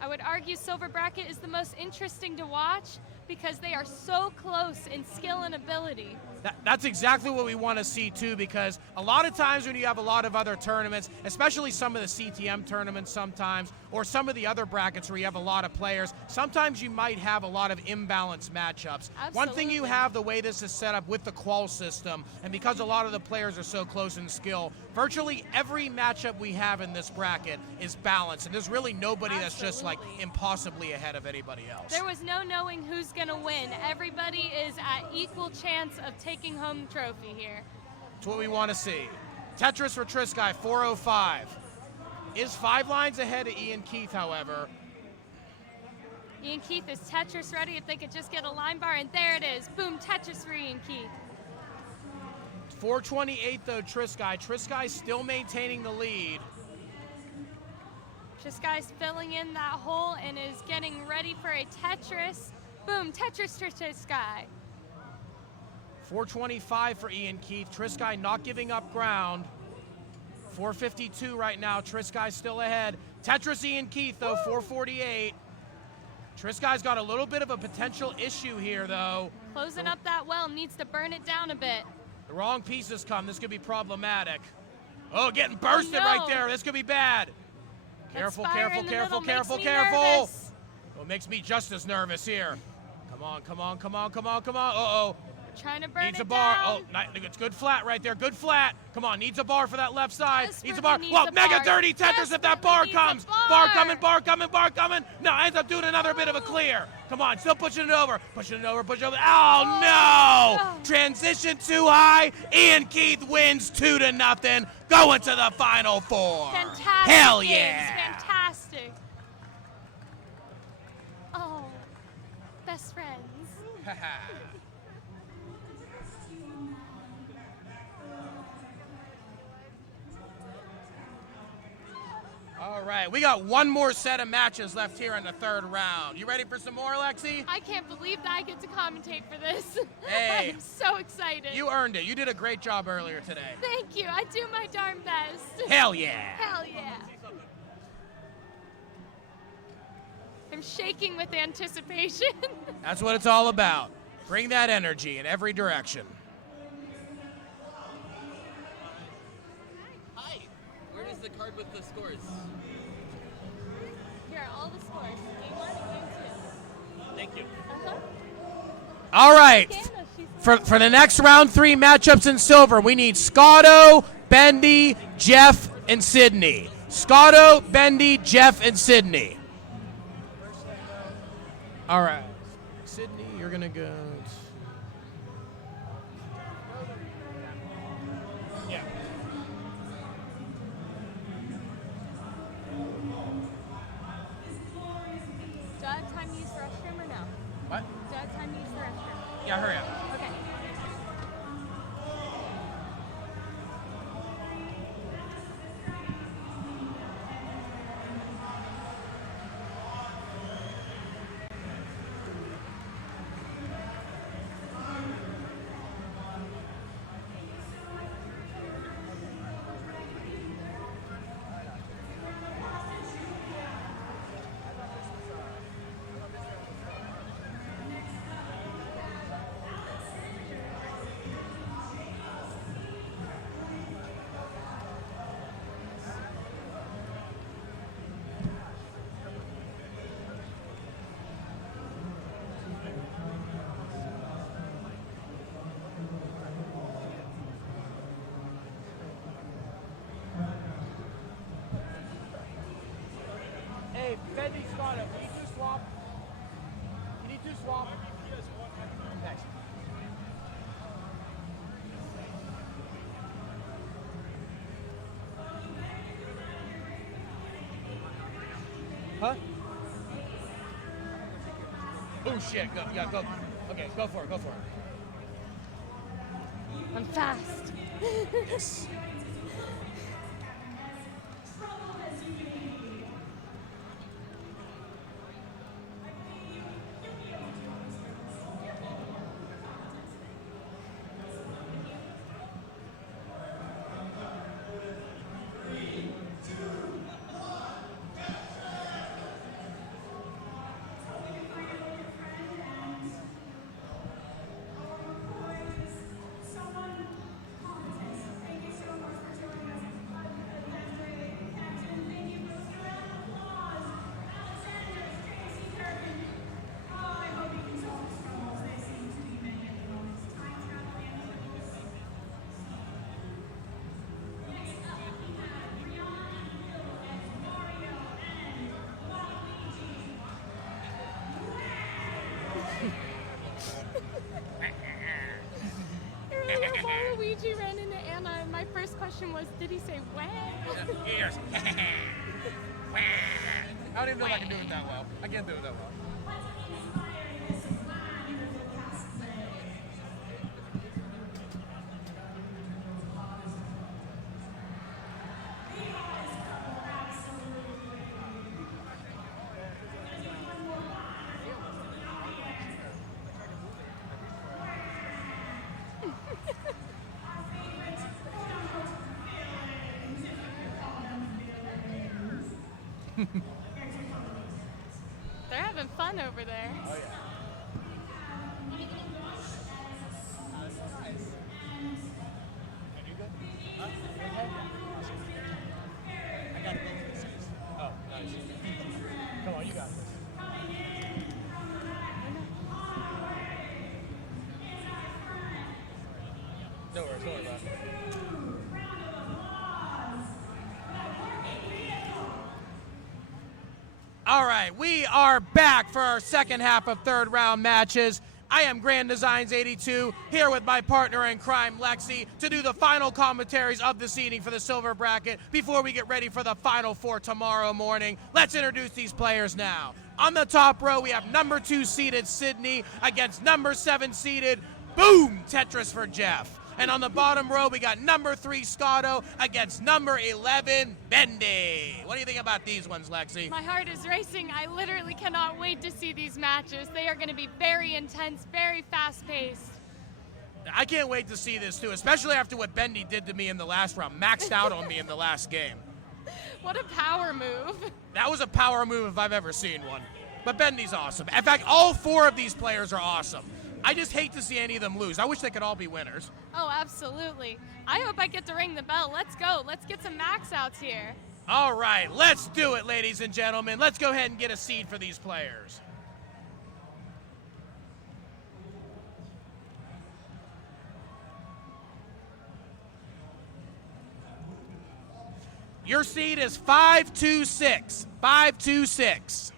I would argue Silver Bracket is the most interesting to watch because they are so close in skill and ability. That's exactly what we want to see too, because a lot of times when you have a lot of other tournaments, especially some of the CTM tournaments sometimes, or some of the other brackets where you have a lot of players, sometimes you might have a lot of imbalanced matchups. One thing you have, the way this is set up with the qual system, and because a lot of the players are so close in skill, virtually every matchup we have in this bracket is balanced, and there's really nobody that's just like impossibly ahead of anybody else. There was no knowing who's going to win. Everybody is at equal chance of taking home the trophy here. That's what we want to see. Tetris for Trisky, 405. Is 5 lines ahead of Ian Keith, however. Ian Keith is Tetris ready if they could just get a line bar, and there it is. Boom, Tetris for Ian Keith. 428 though, Trisky. Trisky's still maintaining the lead. Trisky's filling in that hole and is getting ready for a Tetris. Boom, Tetris for Trisky. 425 for Ian Keith. Trisky not giving up ground. 452 right now. Trisky's still ahead. Tetris Ian Keith though, 448. Trisky's got a little bit of a potential issue here though. Closing up that well, needs to burn it down a bit. The wrong pieces come. This could be problematic. Oh, getting bursted right there. This could be bad. Careful, careful, careful, careful, careful. Oh, it makes me just as nervous here. Come on, come on, come on, come on, come on. Uh-oh. Trying to burn needs it a bar. down. Oh, it's good flat right there. Good flat. Come on, needs a bar for that left side. Needs a bar. Needs Well, a mega bar. dirty Tetris if that bar comes. Bar coming, bar coming, bar coming. No, ends up doing another bit of a clear. Come on, still pushing it over. Pushing it over, pushing it over. Oh, no. Transition too high. Ian Keith wins 2-0. Going to the Final Four. Fantastic. Hell Kids. yeah. Fantastic. Oh, best friends. All right, we got one more set of matches left here in the third round. You ready for some more, Lexi? I can't believe that I get to commentate for this. Hey. I'm so excited. You earned it. You did a great job earlier today. Thank you. I do my darn best. Hell yeah. Hell yeah. I'm shaking with anticipation. That's what it's all about. Bring that energy in every direction. Hi. Where is the card with the scores? Here are all the scores. Game 1 and Game 2. Thank you. All right. For the next round 3 matchups in silver, we need Scotto, Bendy, Jeff, and Sydney. Scotto, Bendy, Jeff, and Sydney. All right. Sydney, you're going to go. Yeah. Do I have time to use the restroom or no? What? Do I have time to use the restroom? Yeah, hurry up. Okay. Hey, Bendy, Scotto, can you two swap? Can you two swap? Thanks. Huh? Oh shit, go, yeah, go. Okay, go for it, go for it. I'm fast. Yes. Luigi ran into Anna, and my first question was, did he say wah? Yes. I don't even know if I can do it that well. I can't do it that well. They're having fun over there. Oh, yeah. I got to go for the C's. Oh, nice. Come on, you got this. No worries, don't worry about it. All right, we are back for our second half of third round matches. I am Grand Designs 82 here with my partner in crime, Lexi, to do the final commentaries of the seeding for the silver bracket before we get ready for the final four tomorrow morning. Let's introduce these players now. On the top row, we have number 2 seeded Sydney against number 7 seeded, boom, Tetris for Jeff. And on the bottom row, we got number 3 Scotto against number 11 Bendy. What do you think about these ones, Lexi? My heart is racing. I literally cannot wait to see these matches. They are going to be very intense, very fast-paced. I can't wait to see this too, especially after what Bendy did to me in the last round. Maxed out on me in the last game. What a power move. That was a power move if I've ever seen one. But Bendy's awesome. In fact, all 4 of these players are awesome. I just hate to see any of them lose. I wish they could all be winners. Oh, absolutely. I hope I get to ring the bell. Let's go. Let's get some max outs here. All right, let's do it, ladies and gentlemen. Let's go ahead and get a seed for these players. Your seed is 526. 526.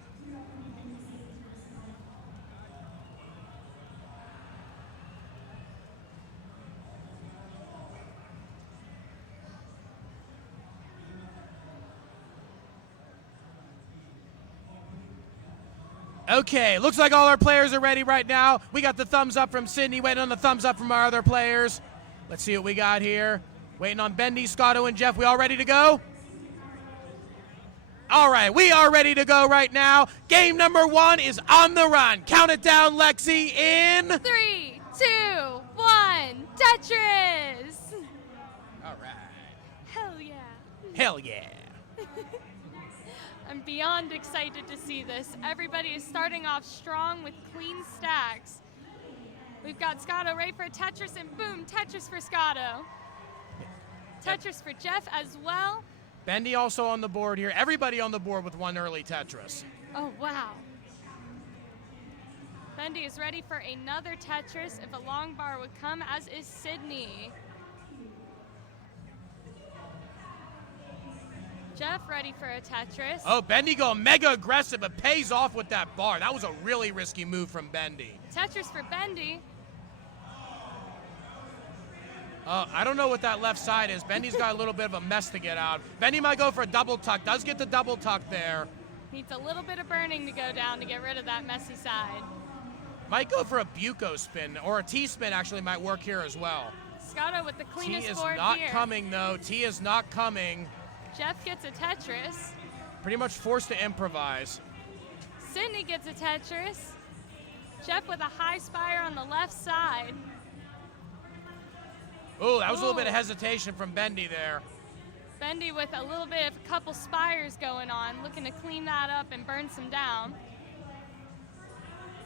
Okay, looks like all our players are ready right now. We got the thumbs up from Sydney, waiting on the thumbs up from our other players. Let's see what we got here. Waiting on Bendy, Scotto, and Jeff. We all ready to go? All right, we are ready to go right now. Game number 1 is on the run. Count it down, Lexi, in 3, 2, 1, Tetris! All right. Hell yeah. Hell yeah. I'm beyond excited to see this. Everybody is starting off strong with clean stacks. We've got Scotto ready for a Tetris, and boom, Tetris for Scotto. Tetris for Jeff as well. Bendy also on the board here. Everybody on the board with one early Tetris. Oh, wow. Bendy is ready for another Tetris if a long bar would come, as is Sydney. Jeff ready for a Tetris. Oh, Bendy going mega aggressive, but pays off with that bar. That was a really risky move from Bendy. Tetris for Bendy. I don't know what that left side is. Bendy's got a little bit of a mess to get out. Bendy might go for a double tuck. Does get the double tuck there. Needs a little bit of burning to go down to get rid of that messy side. Might go for a Buco spin, or a T-spin actually might work here as well. Scotto with the cleanest T is board not here. coming, though. T is not coming. Jeff gets a Tetris. Pretty much forced to improvise. Sydney gets a Tetris. Jeff with a high spire on the left side. Ooh, that was a little bit of hesitation from Bendy there. Bendy with a little bit of a couple spires going on, looking to clean that up and burn some down.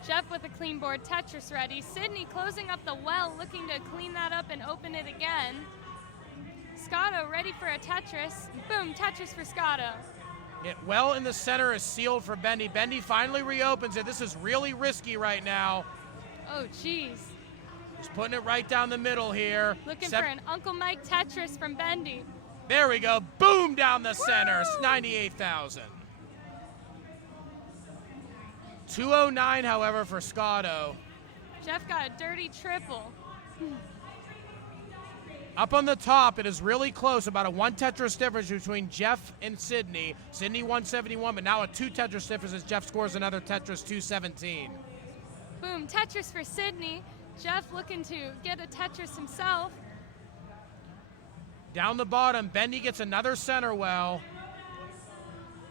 Jeff with a clean board Tetris ready. Sydney closing up the well, looking to clean that up and open it again. Scotto ready for a Tetris. Boom, Tetris for Scotto. Yeah, well in the center is sealed for Bendy. Bendy finally reopens it. This is really risky right now. Oh, jeez. He's putting it right down the middle here. Looking for an Uncle Mike Tetris from Bendy. There we go. Boom down the center. It's 98,000. 209, however, for Scotto. Jeff got a dirty triple. Up on the top, it is really close, about a 1 Tetris difference between Jeff and Sydney. Sydney 171, but now a 2 Tetris difference as Jeff scores another Tetris 217. Boom, Tetris for Sydney. Jeff looking to get a Tetris himself. Down the bottom, Bendy gets another center well.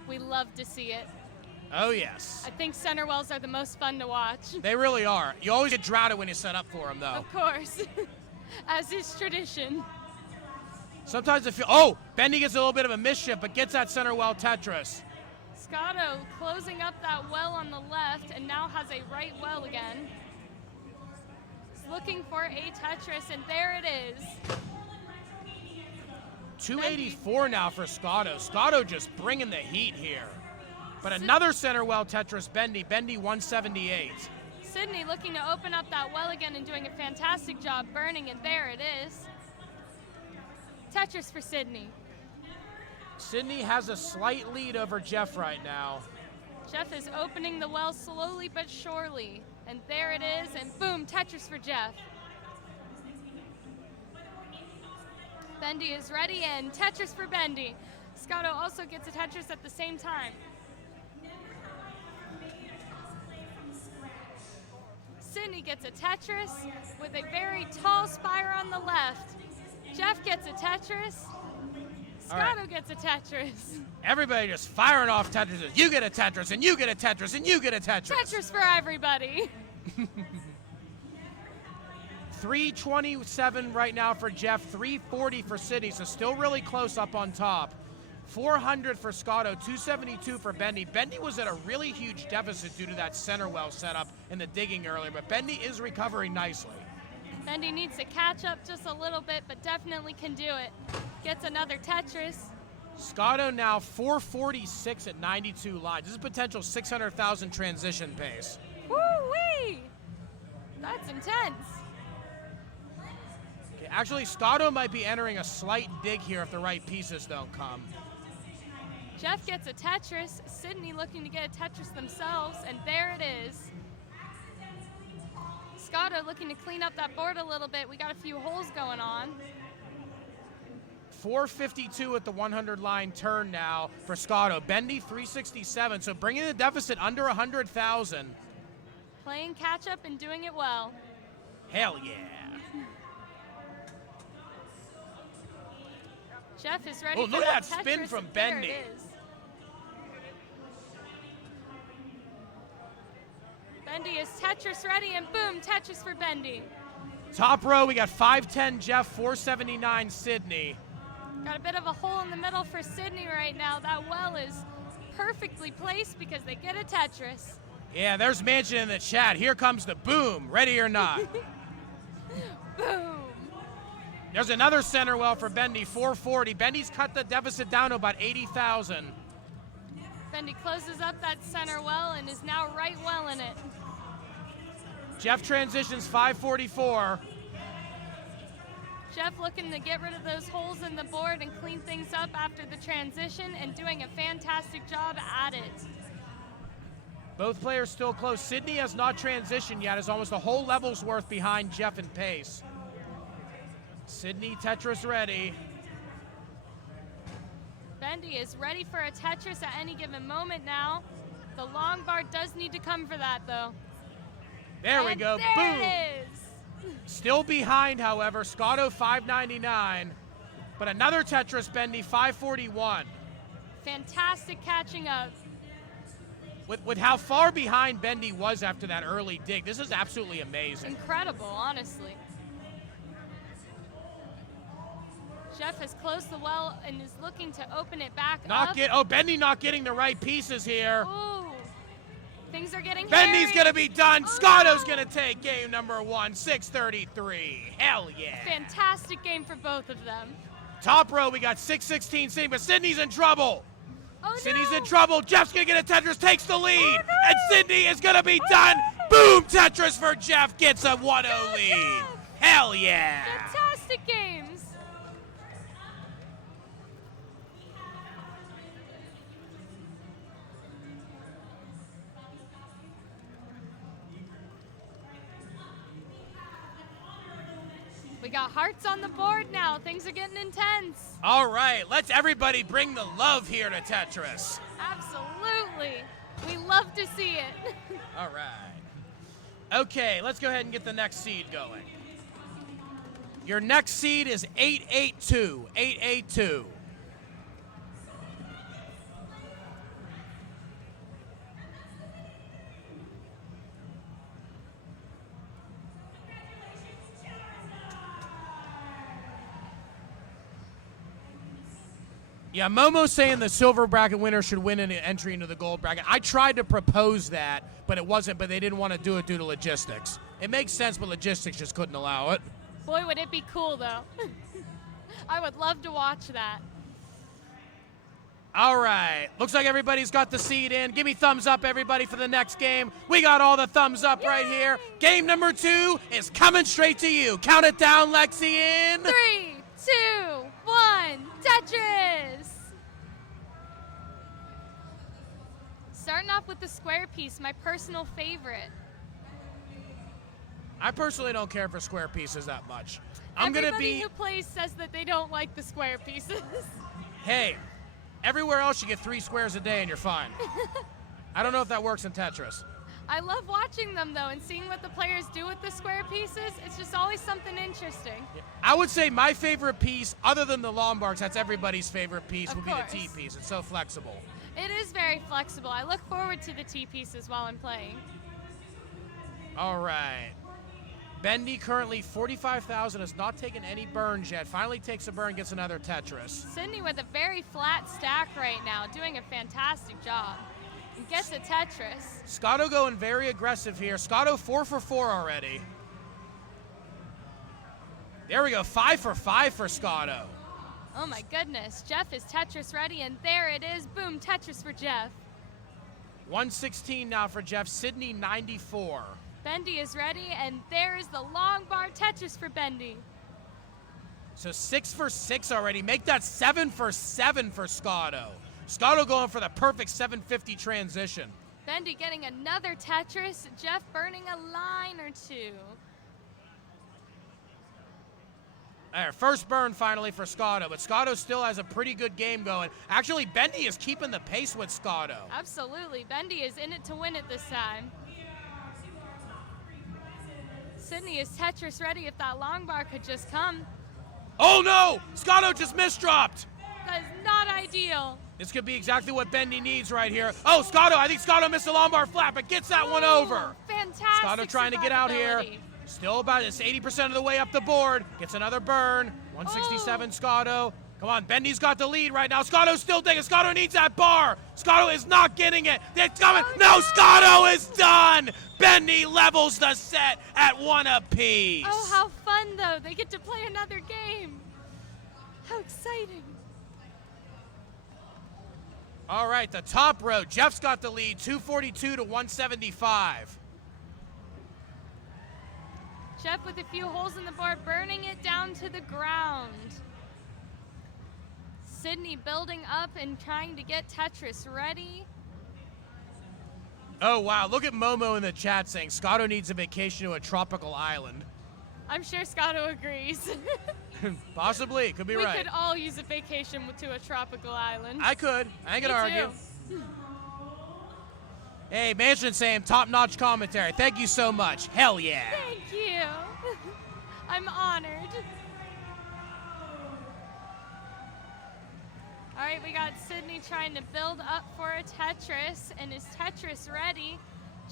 We love to see it. Oh, yes. I think center wells are the most fun to watch. They really are. You always get droughted when you set up for them, though. Of course. As is tradition. Sometimes it feels, oh, Bendy gets a little bit of a mischief, but gets that center well Tetris. Scotto closing up that well on the left and now has a right well again. He's looking for a Tetris, and there it is. 284 now for Scotto. Scotto just bringing the heat here. But another center well Tetris, Bendy 178. Sydney looking to open up that well again and doing a fantastic job burning, and there it is. Tetris for Sydney. Sydney has a slight lead over Jeff right now. Jeff is opening the well slowly but surely, and there it is, and boom, Tetris for Jeff. Bendy is ready, and Tetris for Bendy. Scotto also gets a Tetris at the same time. Sydney gets a Tetris with a very tall spire on the left. Jeff gets a Tetris. Scotto gets a Tetris. Everybody just firing off Tetrises. You get a Tetris, and you get a Tetris, and you get a Tetris. Tetris for everybody. 327 right now for Jeff, 340 for Sydney, so still really close up on top. 400 for Scotto, 272 for Bendy. Bendy was at a really huge deficit due to that center well setup in the digging earlier, but Bendy is recovering nicely. Bendy needs to catch up just a little bit, but definitely can do it. Gets another Tetris. Scotto now 446 at 92 lines. This is potential 600,000 transition pace. Woo-wee! That's intense. Okay, actually, Scotto might be entering a slight dig here if the right pieces don't come. Jeff gets a Tetris. Sydney looking to get a Tetris themselves, and there it is. Scotto looking to clean up that board a little bit. We got a few holes going on. 452 at the 100 line turn now for Scotto. Bendy 367, so bringing the deficit under 100,000. Playing catch up and doing it well. Hell yeah. Jeff is ready. Oh, look at that spin from Bendy. There it is. Bendy is Tetris ready, and boom, Tetris for Bendy. Top row, we got 510 Jeff, 479 Sydney. Got a bit of a hole in the middle for Sydney right now. That well is perfectly placed because they get a Tetris. Yeah, there's Mansion in the chat. Here comes the boom, ready or not. Boom. There's another center well for Bendy, 440. Bendy's cut the deficit down to about 80,000. Bendy closes up that center well and is now right well in it. Jeff transitions 544. Jeff looking to get rid of those holes in the board and clean things up after the transition and doing a fantastic job at it. Both players still close. Sydney has not transitioned yet, is almost a whole level's worth behind Jeff in pace. Sydney Tetris ready. Bendy is ready for a Tetris at any given moment now. The long bar does need to come for that, though. There we go. There Boom. it is. Still behind, however. Scotto 599. But another Tetris, Bendy 541. Fantastic catching up. With how far behind Bendy was after that early dig, this is absolutely amazing. Incredible, honestly. Jeff has closed the well and is looking to open it back up. Bendy not getting the right pieces here. Ooh. Things are getting Bendy's hairy. gonna be done. Oh, Scotto's no. gonna take game number 1, 633. Hell yeah. Fantastic game for both of them. Top row, we got 616 Sydney, but Sydney's in trouble. Oh, Sydney's no. in trouble. Jeff's gonna get a Tetris, takes the lead. Oh, no. And Sydney is gonna be done. Boom, Tetris for Jeff, gets a 1-0 lead. Jeff. Hell yeah. Fantastic games. We got hearts on the board now. Things are getting intense. All right, let's everybody bring the love here to Tetris. Absolutely. We love to see it. All right. Okay, let's go ahead and get the next seed going. Your next seed is 882. 882. Yeah, Momo's saying the silver bracket winner should win an entry into the gold bracket. I tried to propose that, but but they didn't want to do it due to logistics. It makes sense, but logistics just couldn't allow it. Boy, would it be cool, though. I would love to watch that. All right. Looks like everybody's got the seed in. Give me thumbs up, everybody, for the next game. We got all the thumbs up right here. Game number 2 is coming straight to you. Count it down, Lexi, in 3, 2, 1, Tetris! Starting off with the square piece, my personal favorite. I personally don't care for square pieces that much. Everybody who plays says that they don't like the square pieces. Hey, everywhere else you get 3 squares a day and you're fine. I don't know if that works in Tetris. I love watching them, though, and seeing what the players do with the square pieces. It's just always something interesting. I would say my favorite piece, other than the Lombards, that's everybody's favorite piece, would be the course. T-piece. It's so flexible. It is very flexible. I look forward to the T-pieces while I'm playing. All right. Bendy currently 45,000, has not taken any burns yet. Finally takes a burn, gets another Tetris. Sydney with a very flat stack right now, doing a fantastic job. And gets a Tetris. Scotto going very aggressive here. Scotto 4 for 4 already. There we go, 5 for 5 for Scotto. Oh my goodness, Jeff is Tetris ready, and there it is. Boom, Tetris for Jeff. 116 now for Jeff, Sydney 94. Bendy is ready, and there is the long bar Tetris for Bendy. So 6 for 6 already. Make that 7 for 7 for Scotto. Scotto going for the perfect 750 transition. Bendy getting another Tetris. Jeff burning a line or two. All right, first burn finally for Scotto, but Scotto still has a pretty good game going. Actually, Bendy is keeping the pace with Scotto. Absolutely. Bendy is in it to win it this time. Sydney is Tetris ready if that long bar could just come. Oh no! Scotto just misdropped! That is not ideal. This could be exactly what Bendy needs right here. Oh, Scotto, I think Scotto missed the long bar flat, but gets that one over. Fantastic. Scotto trying to get out here. Still about 80% of the way up the board. Gets another burn. 167 Scotto. Come on, Bendy's got the lead right now. Scotto's still taking. Scotto needs that bar. Scotto is not getting it. It's coming. No, Scotto is done. Bendy levels the set at 1 apiece. Oh, how fun, though. They get to play another game. How exciting. All right, the top row. Jeff's got the lead, 242 to 175. Jeff with a few holes in the board, burning it down to the ground. Sydney building up and trying to get Tetris ready. Oh, wow. Look at Momo in the chat saying Scotto needs a vacation to a tropical island. I'm sure Scotto agrees. Possibly. Could be right. We could all use a vacation to a tropical island. I could. I ain't gonna argue. Too. Hey, Mansion saying top-notch commentary. Thank you so much. Hell yeah. Thank you. I'm honored. All right, we got Sydney trying to build up for a Tetris, and is Tetris ready?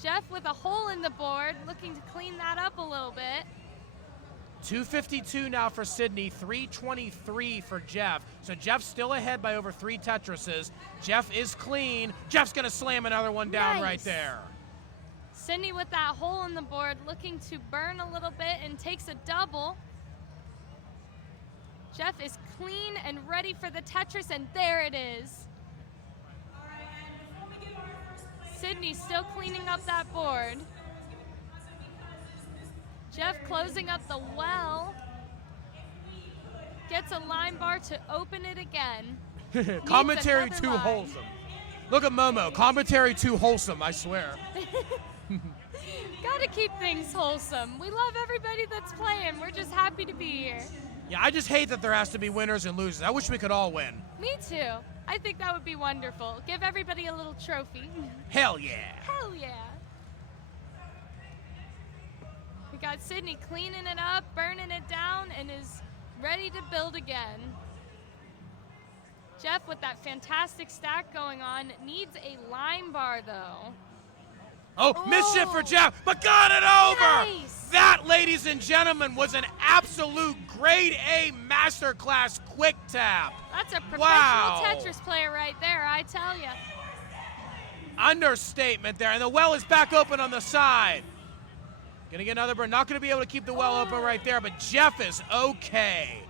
Jeff with a hole in the board, looking to clean that up a little bit. 252 now for Sydney, 323 for Jeff. So Jeff's still ahead by over 3 Tetrises. Jeff is clean. Jeff's gonna slam another one down right there. Sydney with that hole in the board, looking to burn a little bit and takes a double. Jeff is clean and ready for the Tetris, and there it is. Sydney still cleaning up that board. Jeff closing up the well. Gets a line bar to open it again. Commentary too wholesome. Look at Momo. Commentary too wholesome, I swear. Gotta keep things wholesome. We love everybody that's playing. We're just happy to be here. Yeah, I just hate that there has to be winners and losers. I wish we could all win. Me too. I think that would be wonderful. Give everybody a little trophy. Hell yeah. Hell yeah. We got Sydney cleaning it up, burning it down, and is ready to build again. Jeff, with that fantastic stack going on, needs a line bar, though. Oh, mischief for Jeff, but got it over! Nice. That, ladies and gentlemen, was an absolute grade A masterclass quick tap. That's a professional Wow. Tetris player right there, I tell ya. Understatement there, and the well is back open on the side. Gonna get another burn. Not gonna be able to keep the well open right there, but Jeff is okay.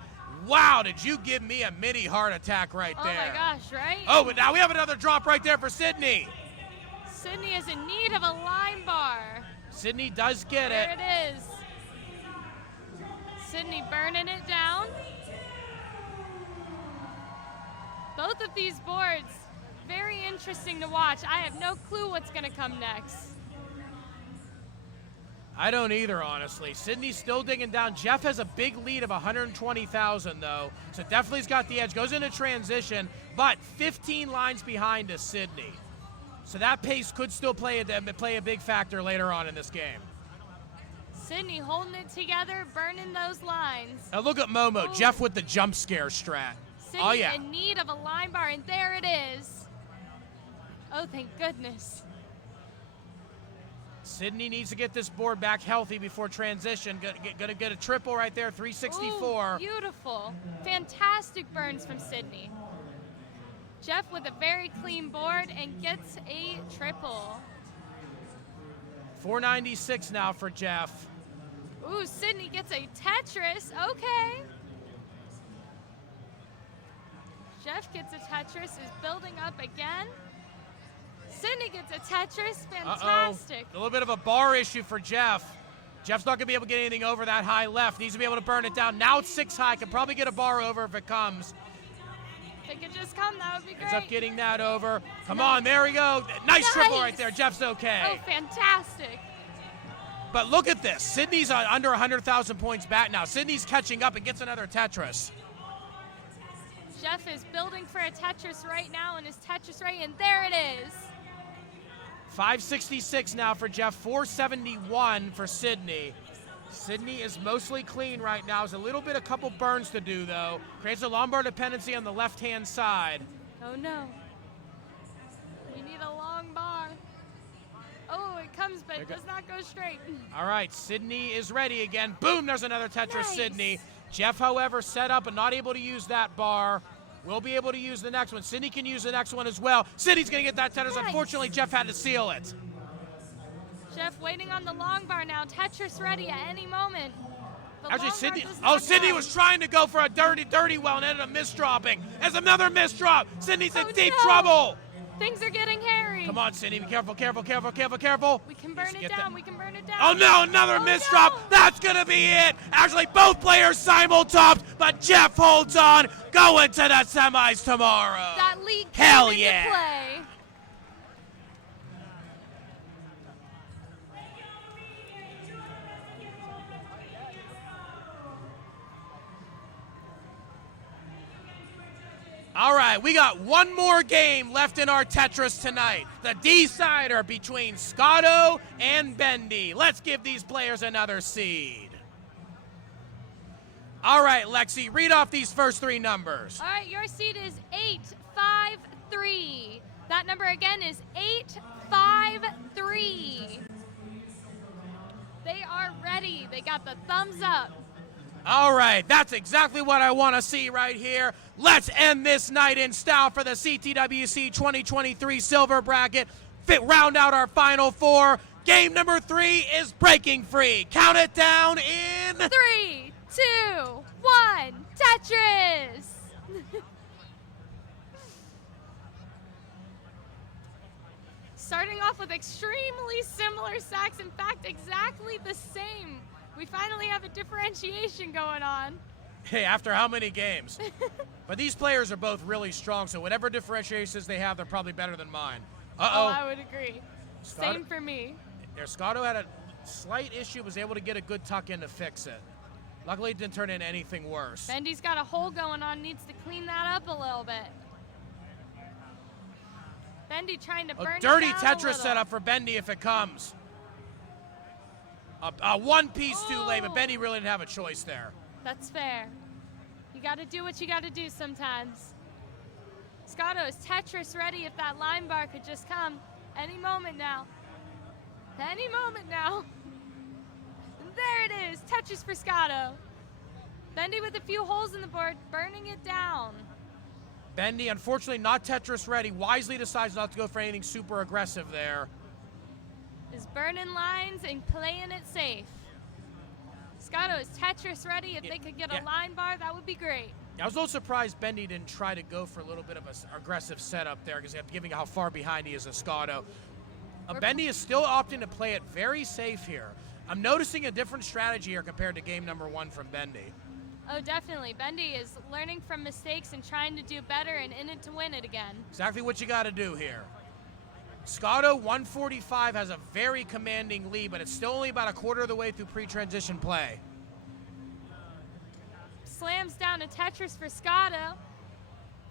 Wow, did you give me a mini heart attack right there? Oh my gosh, right? Oh, but now we have another drop right there for Sydney. Sydney is in need of a line bar. Sydney does get There it. it is. Sydney burning it down. Both of these boards, very interesting to watch. I have no clue what's gonna come next. I don't either, honestly. Sydney's still digging down. Jeff has a big lead of 120,000, though, so definitely's got the edge. Goes into transition, but 15 lines behind is Sydney. So that pace could still play a big factor later on in this game. Sydney holding it together, burning those lines. Now look at Momo. Ooh. Jeff with the jump scare strat. Sydney Oh, yeah. in need of a line bar, and there it is. Oh, thank goodness. Sydney needs to get this board back healthy before transition. Gonna get a triple right there, 364. Ooh, beautiful. Fantastic burns from Sydney. Jeff with a very clean board and gets a triple. 496 now for Jeff. Ooh, Sydney gets a Tetris. Okay. Jeff gets a Tetris, is building up again. Sydney gets a Tetris. Fantastic. A little bit of a bar issue for Jeff. Jeff's not going to be able to get anything over that high left. Needs to be able to burn it down. Now it's 6 high. Can probably get a bar over if it comes. If it could just come, that would be great. Ends up getting that over. Come on, there we go. Nice triple right there. Jeff's okay. Oh, fantastic. But look at this. Sydney's under 100,000 points back now. Sydney's catching up and gets another Tetris. Jeff is building for a Tetris right now in his Tetris right, and there it is. 566 now for Jeff, 471 for Sydney. Sydney is mostly clean right now. There's a couple burns to do, though. Creates a Lombard dependency on the left-hand side. Oh, no. We need a long bar. Oh, it comes, but it does not go straight. All right, Sydney is ready again. Boom, there's another Tetris, Nice. Sydney. Jeff, however, set up and not able to use that bar. Will be able to use the next one. Sydney can use the next one as well. Sydney's going to get that Tetris. Nice. Unfortunately, Jeff had to seal it. Jeff waiting on the long bar now. Tetris ready at any moment. The Actually, long Sydney. bar does Oh, not Sydney go. was trying to go for a dirty well and ended up misdropping. There's another misdrop. Sydney's in deep no. trouble. Things are getting hairy. Come on, Sydney. Be careful, careful, careful, careful, careful. We can burn it get down. that- We can burn it down. Oh no, another Oh, misdrop. no. That's gonna be it. Actually, both players simul-topped, but Jeff holds on. Going to the semis tomorrow. That lead Hell came into yeah. play. All right, we got one more game left in our Tetris tonight. The decider between Scotto and Bendy. Let's give these players another seed. All right, Lexi, read off these first three numbers. All right, your seed is 853. That number again is 853. They are ready. They got the thumbs up. All right, that's exactly what I want to see right here. Let's end this night in style for the CTWC 2023 silver bracket. Round out our final four. Game number 3 is breaking free. Count it down in 3, 2, 1, Tetris. Starting off with extremely similar stacks. In fact, exactly the same. We finally have a differentiation going on. Hey, after how many games? But these players are both really strong, so whatever differentiations they have, they're probably better than mine. Oh, I would agree. Scotto- Same for me. Scotto had a Slight issue, was able to get a good tuck in to fix it. Luckily, it didn't turn into anything worse. Bendy's got a hole going on, needs to clean that up a little bit. Bendy trying to burn A dirty it down a Tetris little. setup for Bendy if it comes. A one piece too late, but Bendy really didn't have a choice there. That's fair. You got to do what you got to do sometimes. Scotto is Tetris ready if that line bar could just come any moment now. Any moment now. There it is, Tetris for Scotto. Bendy with a few holes in the board, burning it down. Bendy, unfortunately not Tetris ready, wisely decides not to go for anything super aggressive there. Is burning lines and playing it safe. Scotto is Tetris ready. If they could get a line bar, that would be great. I was a little surprised Bendy didn't try to go for a little bit of an aggressive setup there because given how far behind he is of Scotto. Bendy is still opting to play it very safe here. I'm noticing a different strategy here compared to game number 1 from Bendy. Oh, definitely. Bendy is learning from mistakes and trying to do better and in it to win it again. Exactly what you got to do here. Scotto, 145, has a very commanding lead, but it's still only about a quarter of the way through pre-transition play. Slams down a Tetris for Scotto.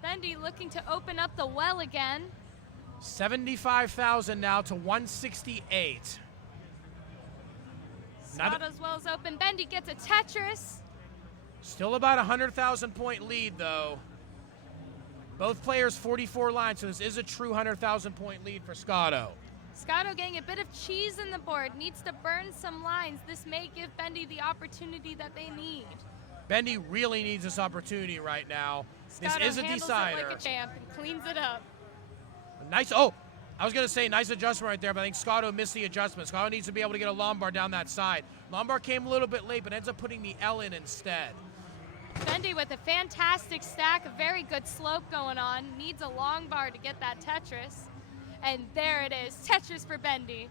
Bendy looking to open up the well again. 75,000 now to 168. Scotto's well's open. Bendy gets a Tetris. Still about a 100,000 point lead, though. Both players 44 lines, so this is a true 100,000 point lead for Scotto. Scotto getting a bit of cheese in the board, needs to burn some lines. This may give Bendy the opportunity that they need. Bendy really needs this opportunity right now. Scotto this is a handles decider. it like a champ and cleans it up. Nice. Oh, I was going to say nice adjustment right there, but I think Scotto missed the adjustment. Scotto needs to be able to get a Lombard down that side. Lombard came a little bit late, but ends up putting the L in instead. Bendy with a fantastic stack, a very good slope going on. Needs a long bar to get that Tetris. And there it is, Tetris for Bendy.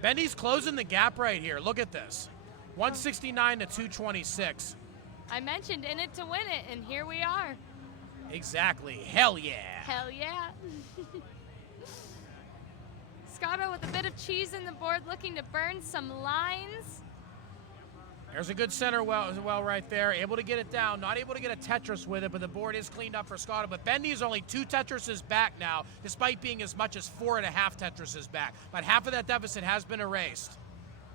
Bendy's closing the gap right here. Look at this. 169 to 226. I mentioned in it to win it, and here we are. Exactly. Hell yeah. Hell yeah. Scotto with a bit of cheese in the board, looking to burn some lines. There's a good center well right there. Able to get it down. Not able to get a Tetris with it, but the board is cleaned up for Scotto. But Bendy is only 2 Tetrises back now, despite being as much as 4.5 Tetrises back. But half of that deficit has been erased.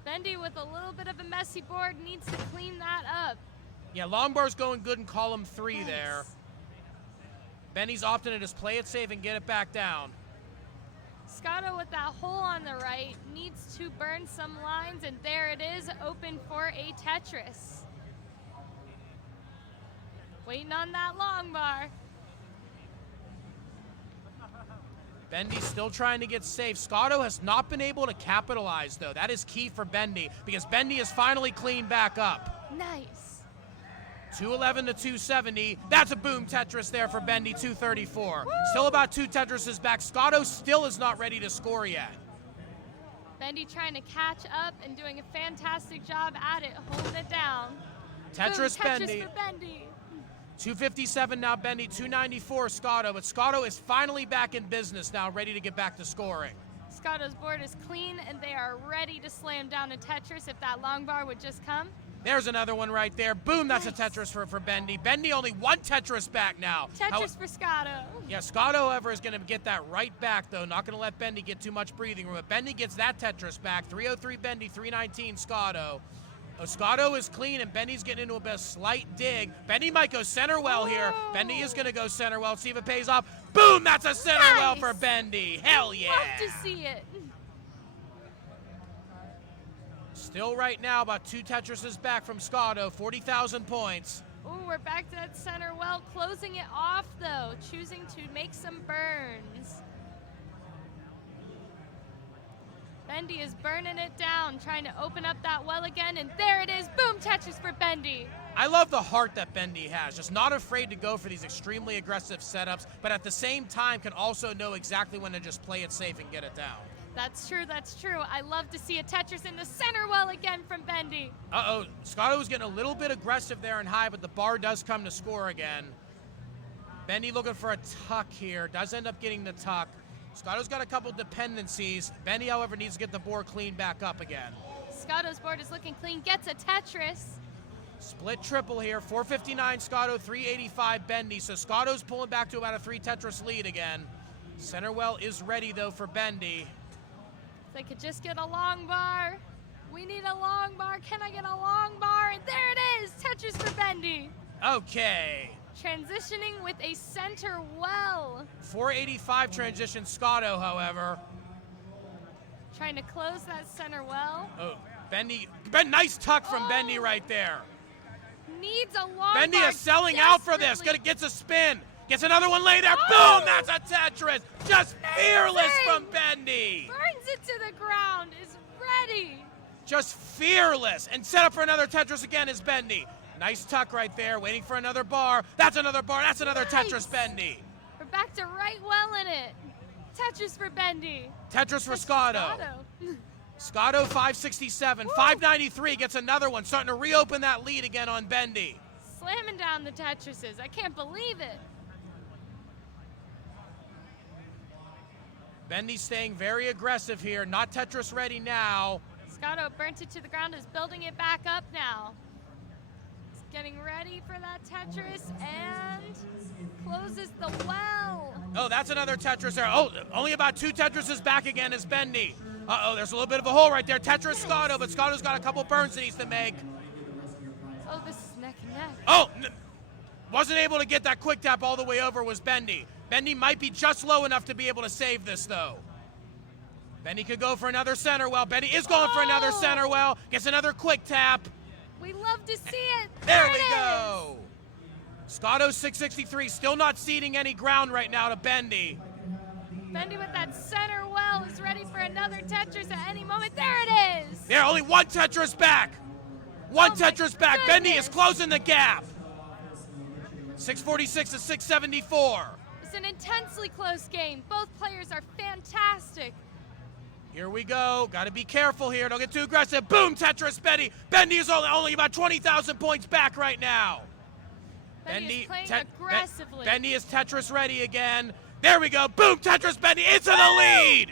Bendy with a little bit of a messy board needs to clean that up. Yeah, long bar's going good in column 3 there. Bendy's opting to just play it safe and get it back down. Scotto with that hole on the right needs to burn some lines, and there it is, open for a Tetris. Waiting on that long bar. Bendy still trying to get safe. Scotto has not been able to capitalize, though. That is key for Bendy, because Bendy is finally cleaned back up. Nice. 211 to 270. That's a boom Tetris there for Bendy, 234. Woo! Still about 2 Tetrises back. Scotto still is not ready to score yet. Bendy trying to catch up and doing a fantastic job at it, holding it down. Tetris, boom, Tetris Bendy. for Bendy. 257 now Bendy, 294 Scotto, but Scotto is finally back in business now, ready to get back to scoring. Scotto's board is clean, and they are ready to slam down a Tetris if that long bar would just come. There's another one right there. Boom, that's a Tetris for Bendy. Bendy only 1 Tetris back now. Tetris for Scotto. Yeah, Scotto, however, is going to get that right back, though. Not going to let Bendy get too much breathing room. But Bendy gets that Tetris back. 303 Bendy, 319 Scotto. Scotto is clean, and Bendy's getting into a bit of slight dig. Bendy might go center well here. Bendy is going to go center well. See if it pays off. Boom, that's a center well for Bendy. Hell yeah. Love to see it. Still right now about 2 Tetrises back from Scotto, 40,000 points. Ooh, we're back to that center well, closing it off though, choosing to make some burns. Bendy is burning it down, trying to open up that well again, and there it is, boom, Tetris for Bendy. I love the heart that Bendy has, just not afraid to go for these extremely aggressive setups, but at the same time can also know exactly when to just play it safe and get it down. That's true, that's true. I love to see a Tetris in the center well again from Bendy. Uh-oh, Scotto was getting a little bit aggressive there and high, but the bar does come to score again. Bendy looking for a tuck here, does end up getting the tuck. Scotto's got a couple dependencies. Bendy, however, needs to get the board clean back up again. Scotto's board is looking clean, gets a Tetris. Split triple here, 459 Scotto, 385 Bendy. So Scotto's pulling back to about a 3 Tetris lead again. Center well is ready though for Bendy. If they could just get a long bar. We need a long bar. Can I get a long bar? And there it is, Tetris for Bendy. Okay. Transitioning with a center well. 485 transition Scotto, however. Trying to close that center well. Oh, Bendy, nice tuck from Bendy right there. Needs a long Bendy bar is selling out for this. Gets a spin. Gets another one later. Boom, that's a Tetris. Just fearless from Bendy. Burns it to the ground, is ready. Just fearless. And set up for another Tetris again is Bendy. Nice tuck right there, waiting for another bar. That's another bar, that's another Tetris Bendy. We're back to right well in it. Tetris for Bendy. Tetris for Scotto. Scotto 567, 593 gets another one, starting to reopen that lead again on Bendy. Slamming down the Tetrises, I can't believe it. Bendy staying very aggressive here, not Tetris ready now. Scotto burnt it to the ground, is building it back up now. He's getting ready for that Tetris and closes the well. Oh, that's another Tetris there. Oh, only about 2 Tetrises back again is Bendy. Uh-oh, there's a little bit of a hole right there. Tetris Scotto, but Scotto's got a couple burns he needs to make. Oh, this is neck and neck. Oh, wasn't able to get that quick tap all the way over was Bendy. Bendy might be just low enough to be able to save this, though. Bendy could go for another center well. Bendy is going for another center well. Gets another quick tap. We love to see it. There we go. Scotto 663, still not ceding any ground right now to Bendy. Bendy with that center well is ready for another Tetris at any moment. There it is. There, only one Tetris back. One Tetris back. Bendy is closing the gap. 646 to 674. It's an intensely close game. Both players are fantastic. Here we go. Got to be careful here. Don't get too aggressive. Boom, Tetris Bendy. Bendy is only about 20,000 points back right now. Bendy is playing aggressively. Bendy is Tetris ready again. There we go. Boom, Tetris Bendy into the lead.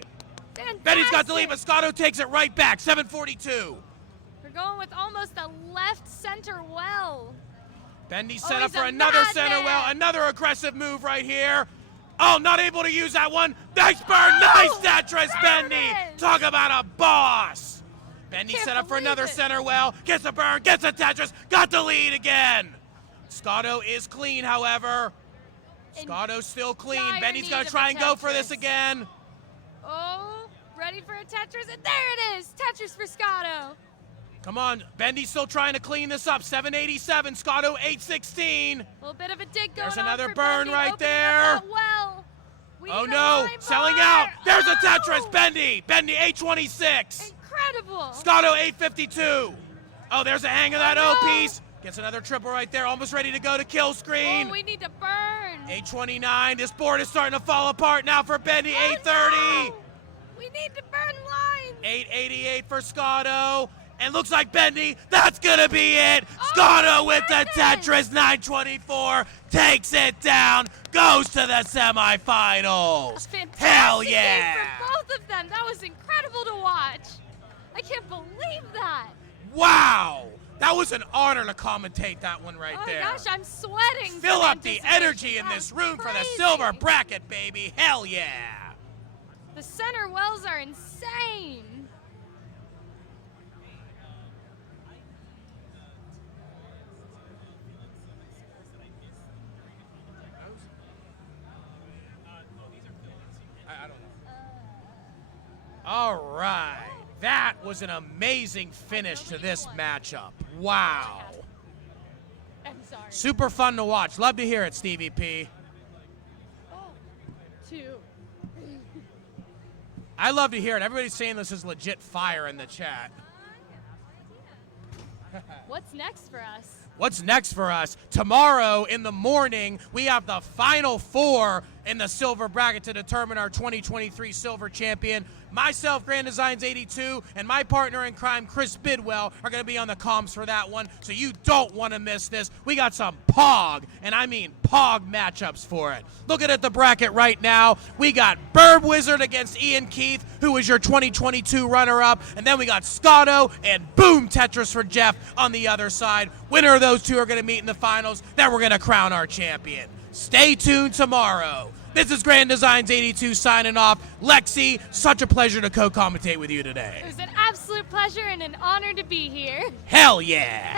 Fantastic. Bendy's got the lead, but Scotto takes it right back. 742. We're going with almost a left center well. Bendy set up for another center well. Another aggressive move right here. Oh, not able to use that one. Nice burn. Nice Tetris, Bendy. Talk about a boss. Bendy set up for another center well. Gets a burn. Gets a Tetris. Got the lead again. Scotto is clean, however. Scotto's still clean. Bendy's going to try and go for this again. Oh, ready for a Tetris. And there it is. Tetris for Scotto. Come on. Bendy's still trying to clean this up. 787. Scotto 816. A little bit of a dig going on. There's another for burn Bendy, right there. Well. Oh no, selling out. There's a Tetris, Bendy. Bendy 826. Incredible. Scotto 852. Oh, there's a hang of that O piece. Gets another triple right there, almost ready to go to Killscreen. Oh, we need to burn. 829. This board is starting to fall apart now for Bendy. 830. No. We need to burn lines. 888 for Scotto. And looks like Bendy, that's gonna be it. Scotto with the Tetris 924 takes it down, goes to the semifinals. Hell yeah! Game for both of them. That was incredible to watch. I can't believe that. Wow! That was an honor to commentate that one right there. Oh my gosh, I'm sweating. Fill up the energy in this room for the silver bracket, baby. Hell yeah! The center wells are insane. All right. That was an amazing finish to this matchup. Wow. I'm sorry. Super fun to watch. Love to hear it, Stevie P. I love to hear it. Everybody's saying this is legit fire in the chat. What's next for us? What's next for us? Tomorrow in the morning, we have the final 4 in the silver bracket to determine our 2023 silver champion. Myself, Grand Designs 82, and my partner in crime, Chris Bidwell, are going to be on the comms for that one, so you don't want to miss this. We got some POG, and I mean POG matchups for it. Looking at the bracket right now, we got Burb Wizard against Ian Keith, who was your 2022 runner-up, and then we got Scotto and Boom Tetris for Jeff on the other side. Winner of those two are going to meet in the finals, then we're going to crown our champion. Stay tuned tomorrow. This is Grand Designs 82 signing off. Lexi, such a pleasure to co-commentate with you today. It was an absolute pleasure and an honor to be here. Hell yeah!